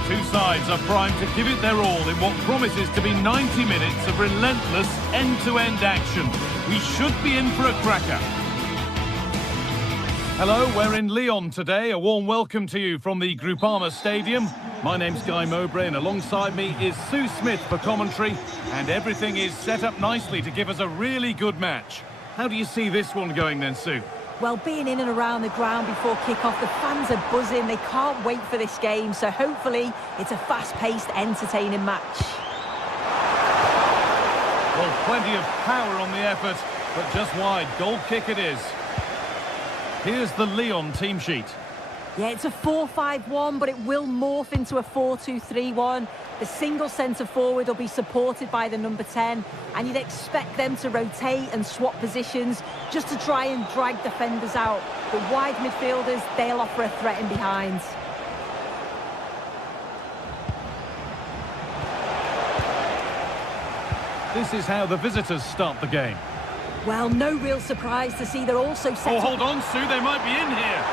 Two sides are primed to give it their all in what promises to be 90 minutes of relentless end-to-end action. We should be in for a cracker. Hello, we're in Lyon today. A warm welcome to you from the Groupama Stadium. My name's Guy Mowbray and alongside me is Sue Smith for commentary, and everything is set up nicely to give us a really good match. How do you see this one going then, Sue? Well, being in and around the ground before kick-off, the fans are buzzing. They can't wait for this game, so hopefully it's a fast-paced, entertaining match. Well, plenty of power on the effort, but just wide. Goal kick it is. Here's the Lyon team sheet. Yeah, it's a 4-5-1, but it will morph into a 4-2-3-1. The single centre-forward will be supported by the number 10, and you'd expect them to rotate and swap positions just to try and drag defenders out. The wide midfielders, they'll offer a threat in behind. This is how the visitors start the game. Well, no real surprise to see they're also set Oh, up. hold on, Sue, they might be in here.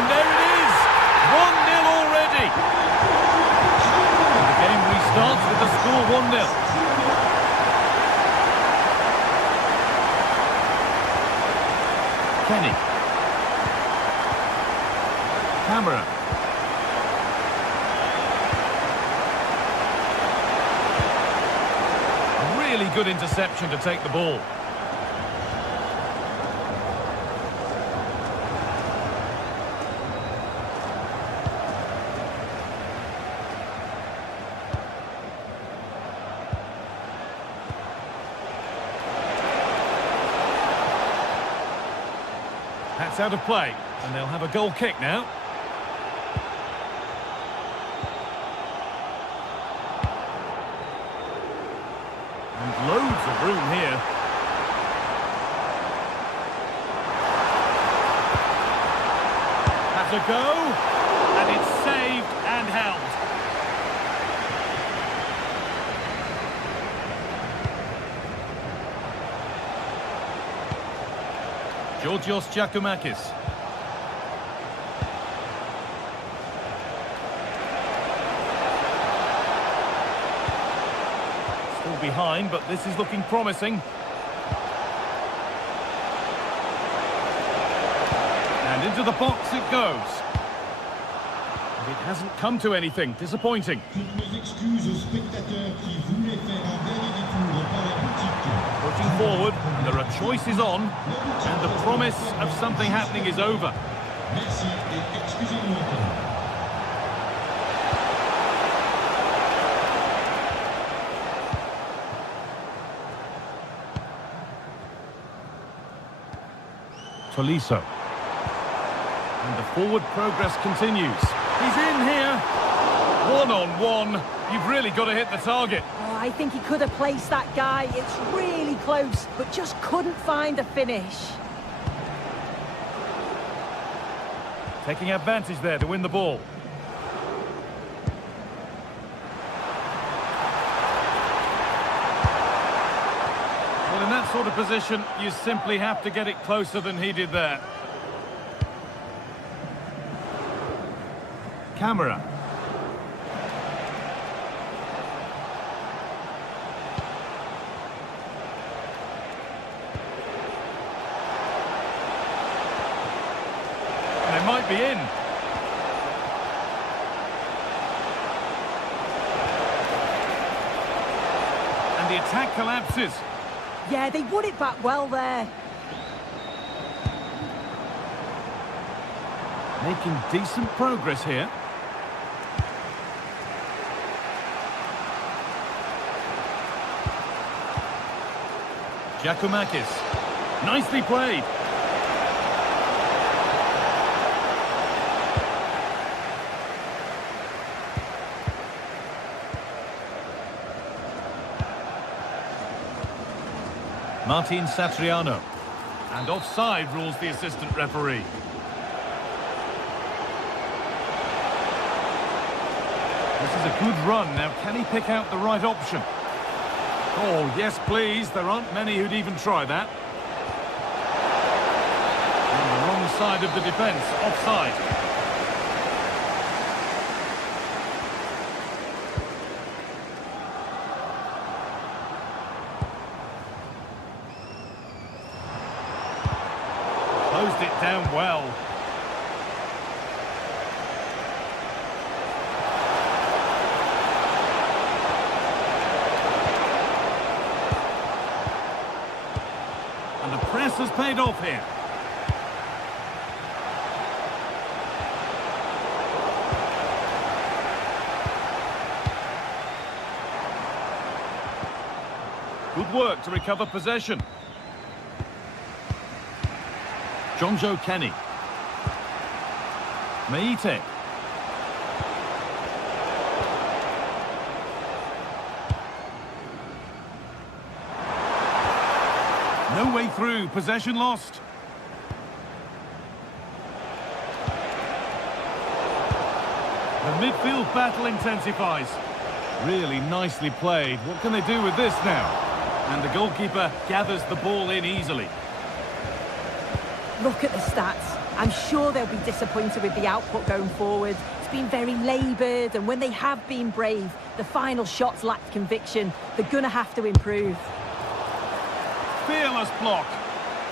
And there it is! 1-0 already! And the game restarts with the score 1-0. Kenny. Camera. Really good interception to take the ball. That's out of play, and they'll have a goal kick now. And loads of room here. Has a go, and it's saved and held. Georgios Giacomakis. Still behind, but this is looking promising. And into the box it goes. And it hasn't come to anything. Disappointing. Pushing forward, there are choices on, and the promise of something happening is over. Tolisso. And the forward progress continues. He's in here. One-on-one. You've really got to hit the target. Oh, I think he could have placed that guy. It's really close, but just couldn't find a finish. Taking advantage there to win the ball. Well, in that sort of position, you simply have to get it closer than he did there. Camera. And they might be in. And the attack collapses. Yeah, they won it back well there. Making decent progress here. Giacomakis. Nicely played. Martin Satriano. And offside rules the assistant referee. This is a good run. Now, can he pick out the right option? Oh, yes, please. There aren't many who'd even try that. On the wrong side of the defence. Offside. Closed it down well. And the press has paid off here. Good work to recover possession. Jonjo Kenny. Meite. No way through, possession lost. The midfield battle intensifies. Really nicely played. What can they do with this now? And the goalkeeper gathers the ball in easily. Look at the stats. I'm sure they'll be disappointed with the output going forward. It's been very laboured, and when they have been brave, the final shots lacked conviction. They're going to have to improve. Fearless block.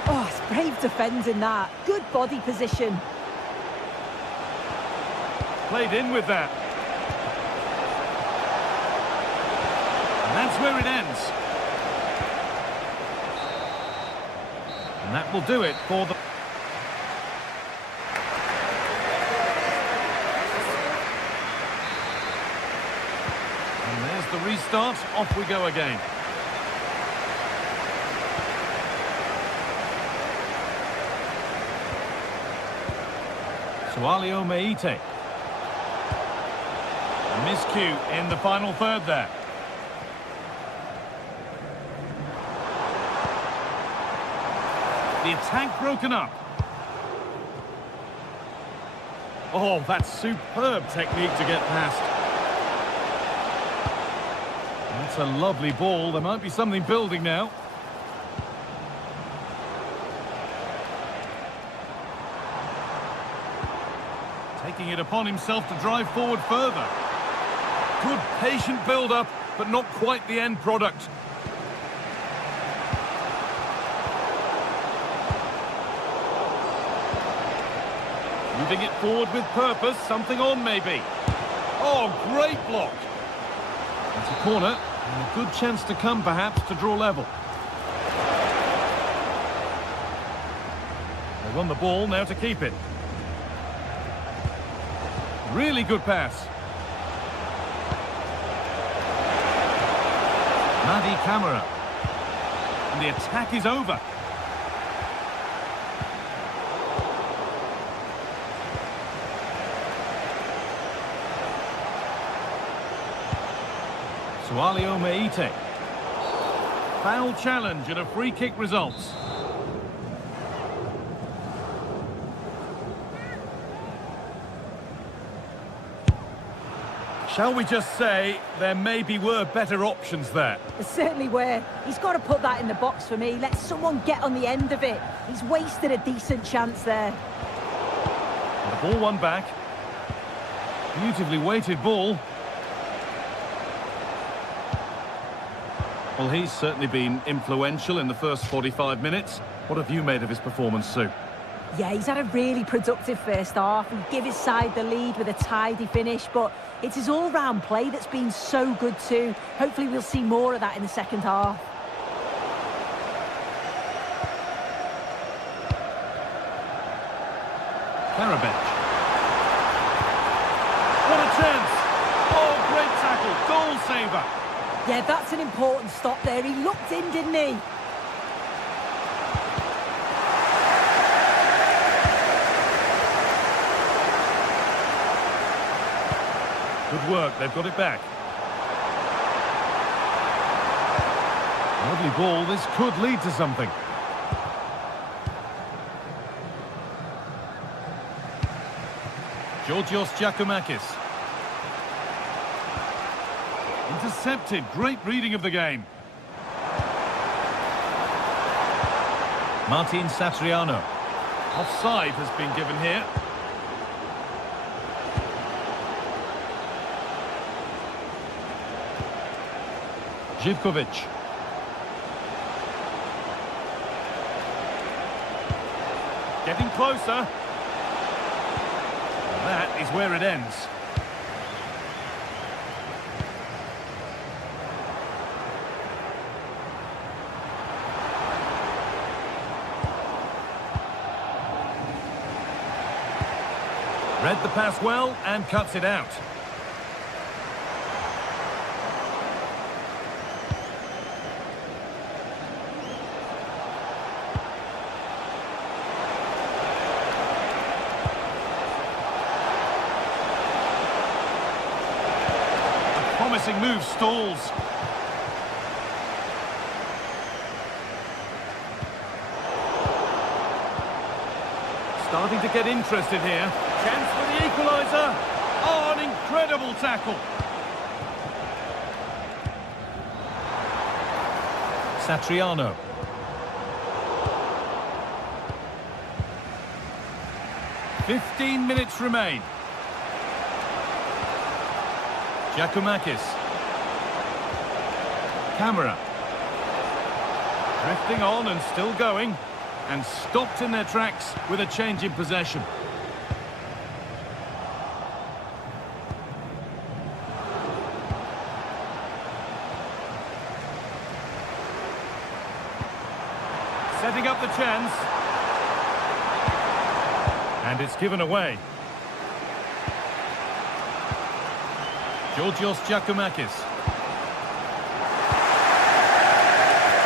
Oh, it's brave defending that. Good body position. Played in with that. And that's where it ends. And that will do it for the... And there's the restart. Off we go again. Sualio Meite. A miscue in the final third there. The attack broken up. Oh, that's superb technique to get past. That's a lovely ball. There might be something building now. Taking it upon himself to drive forward further. Good patient build-up, but not quite the end product. Moving it forward with purpose, something on maybe. Oh, great block. It's a corner, and a good chance to come perhaps to draw level. They won the ball, now to keep it. Really good pass. Madi Camara. And the attack is over. Sualio Meite. Foul challenge and a free kick results. Shall we just say there maybe were better options there? There certainly were. He's got to put that in the box for me. Let someone get on the end of it. He's wasted a decent chance there. And the ball won back. Beautifully weighted ball. Well, he's certainly been influential in the first 45 minutes. What have you made of his performance, Sue? Yeah, he's had a really productive first half. He gave his side the lead with a tidy finish, but it's his all-round play that's been so good too. Hopefully we'll see more of that in the second half. Karabech. What a chance! Oh, great tackle, goal saver. Yeah, that's an important stop there. He looked in, didn't he? Good work, they've got it back. Lovely ball, this could lead to something. Georgios Giacomakis. Intercepted, great reading of the game. Martin Satriano. Offside has been given here. Živkovic. Getting closer. And that is where it ends. Read the pass well and cuts it out. A promising move stalls. Starting to get interested here. Chance for the equaliser. Oh, an incredible tackle. Satriano. "15 minutes remain. Giacomakis. Camera. Drifting on and still going. And stopped in their tracks with a change in possession. Setting up the chance. And it's given away. Georgios Giacomakis.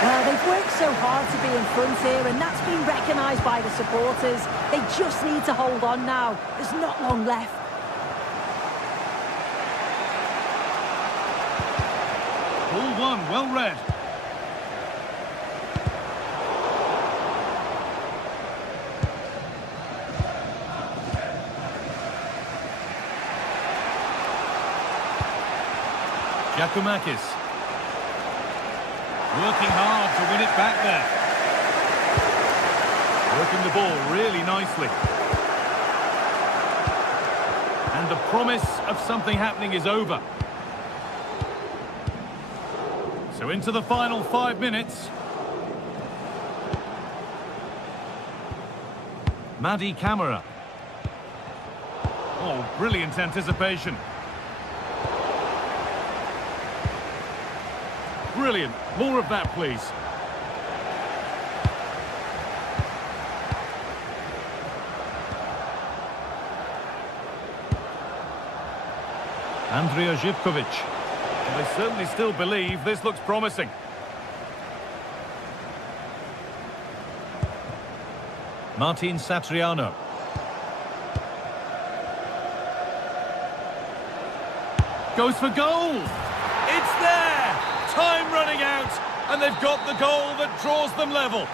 Well, they've worked so hard to be in front here, and that's been recognised by the supporters. They just need to hold on now. There's not long left. Ball one, well read. Giacomakis. Working hard to win it back there. Working the ball really nicely. And the promise of something happening is over. So into the final 5 minutes. Madi Camara. Oh, brilliant anticipation. Brilliant. More of that, please. Andrija Živković. They certainly still believe this looks promising. Martin Satriano. Goes for goal. It's there. Time running out, and they've got the goal that draws them level.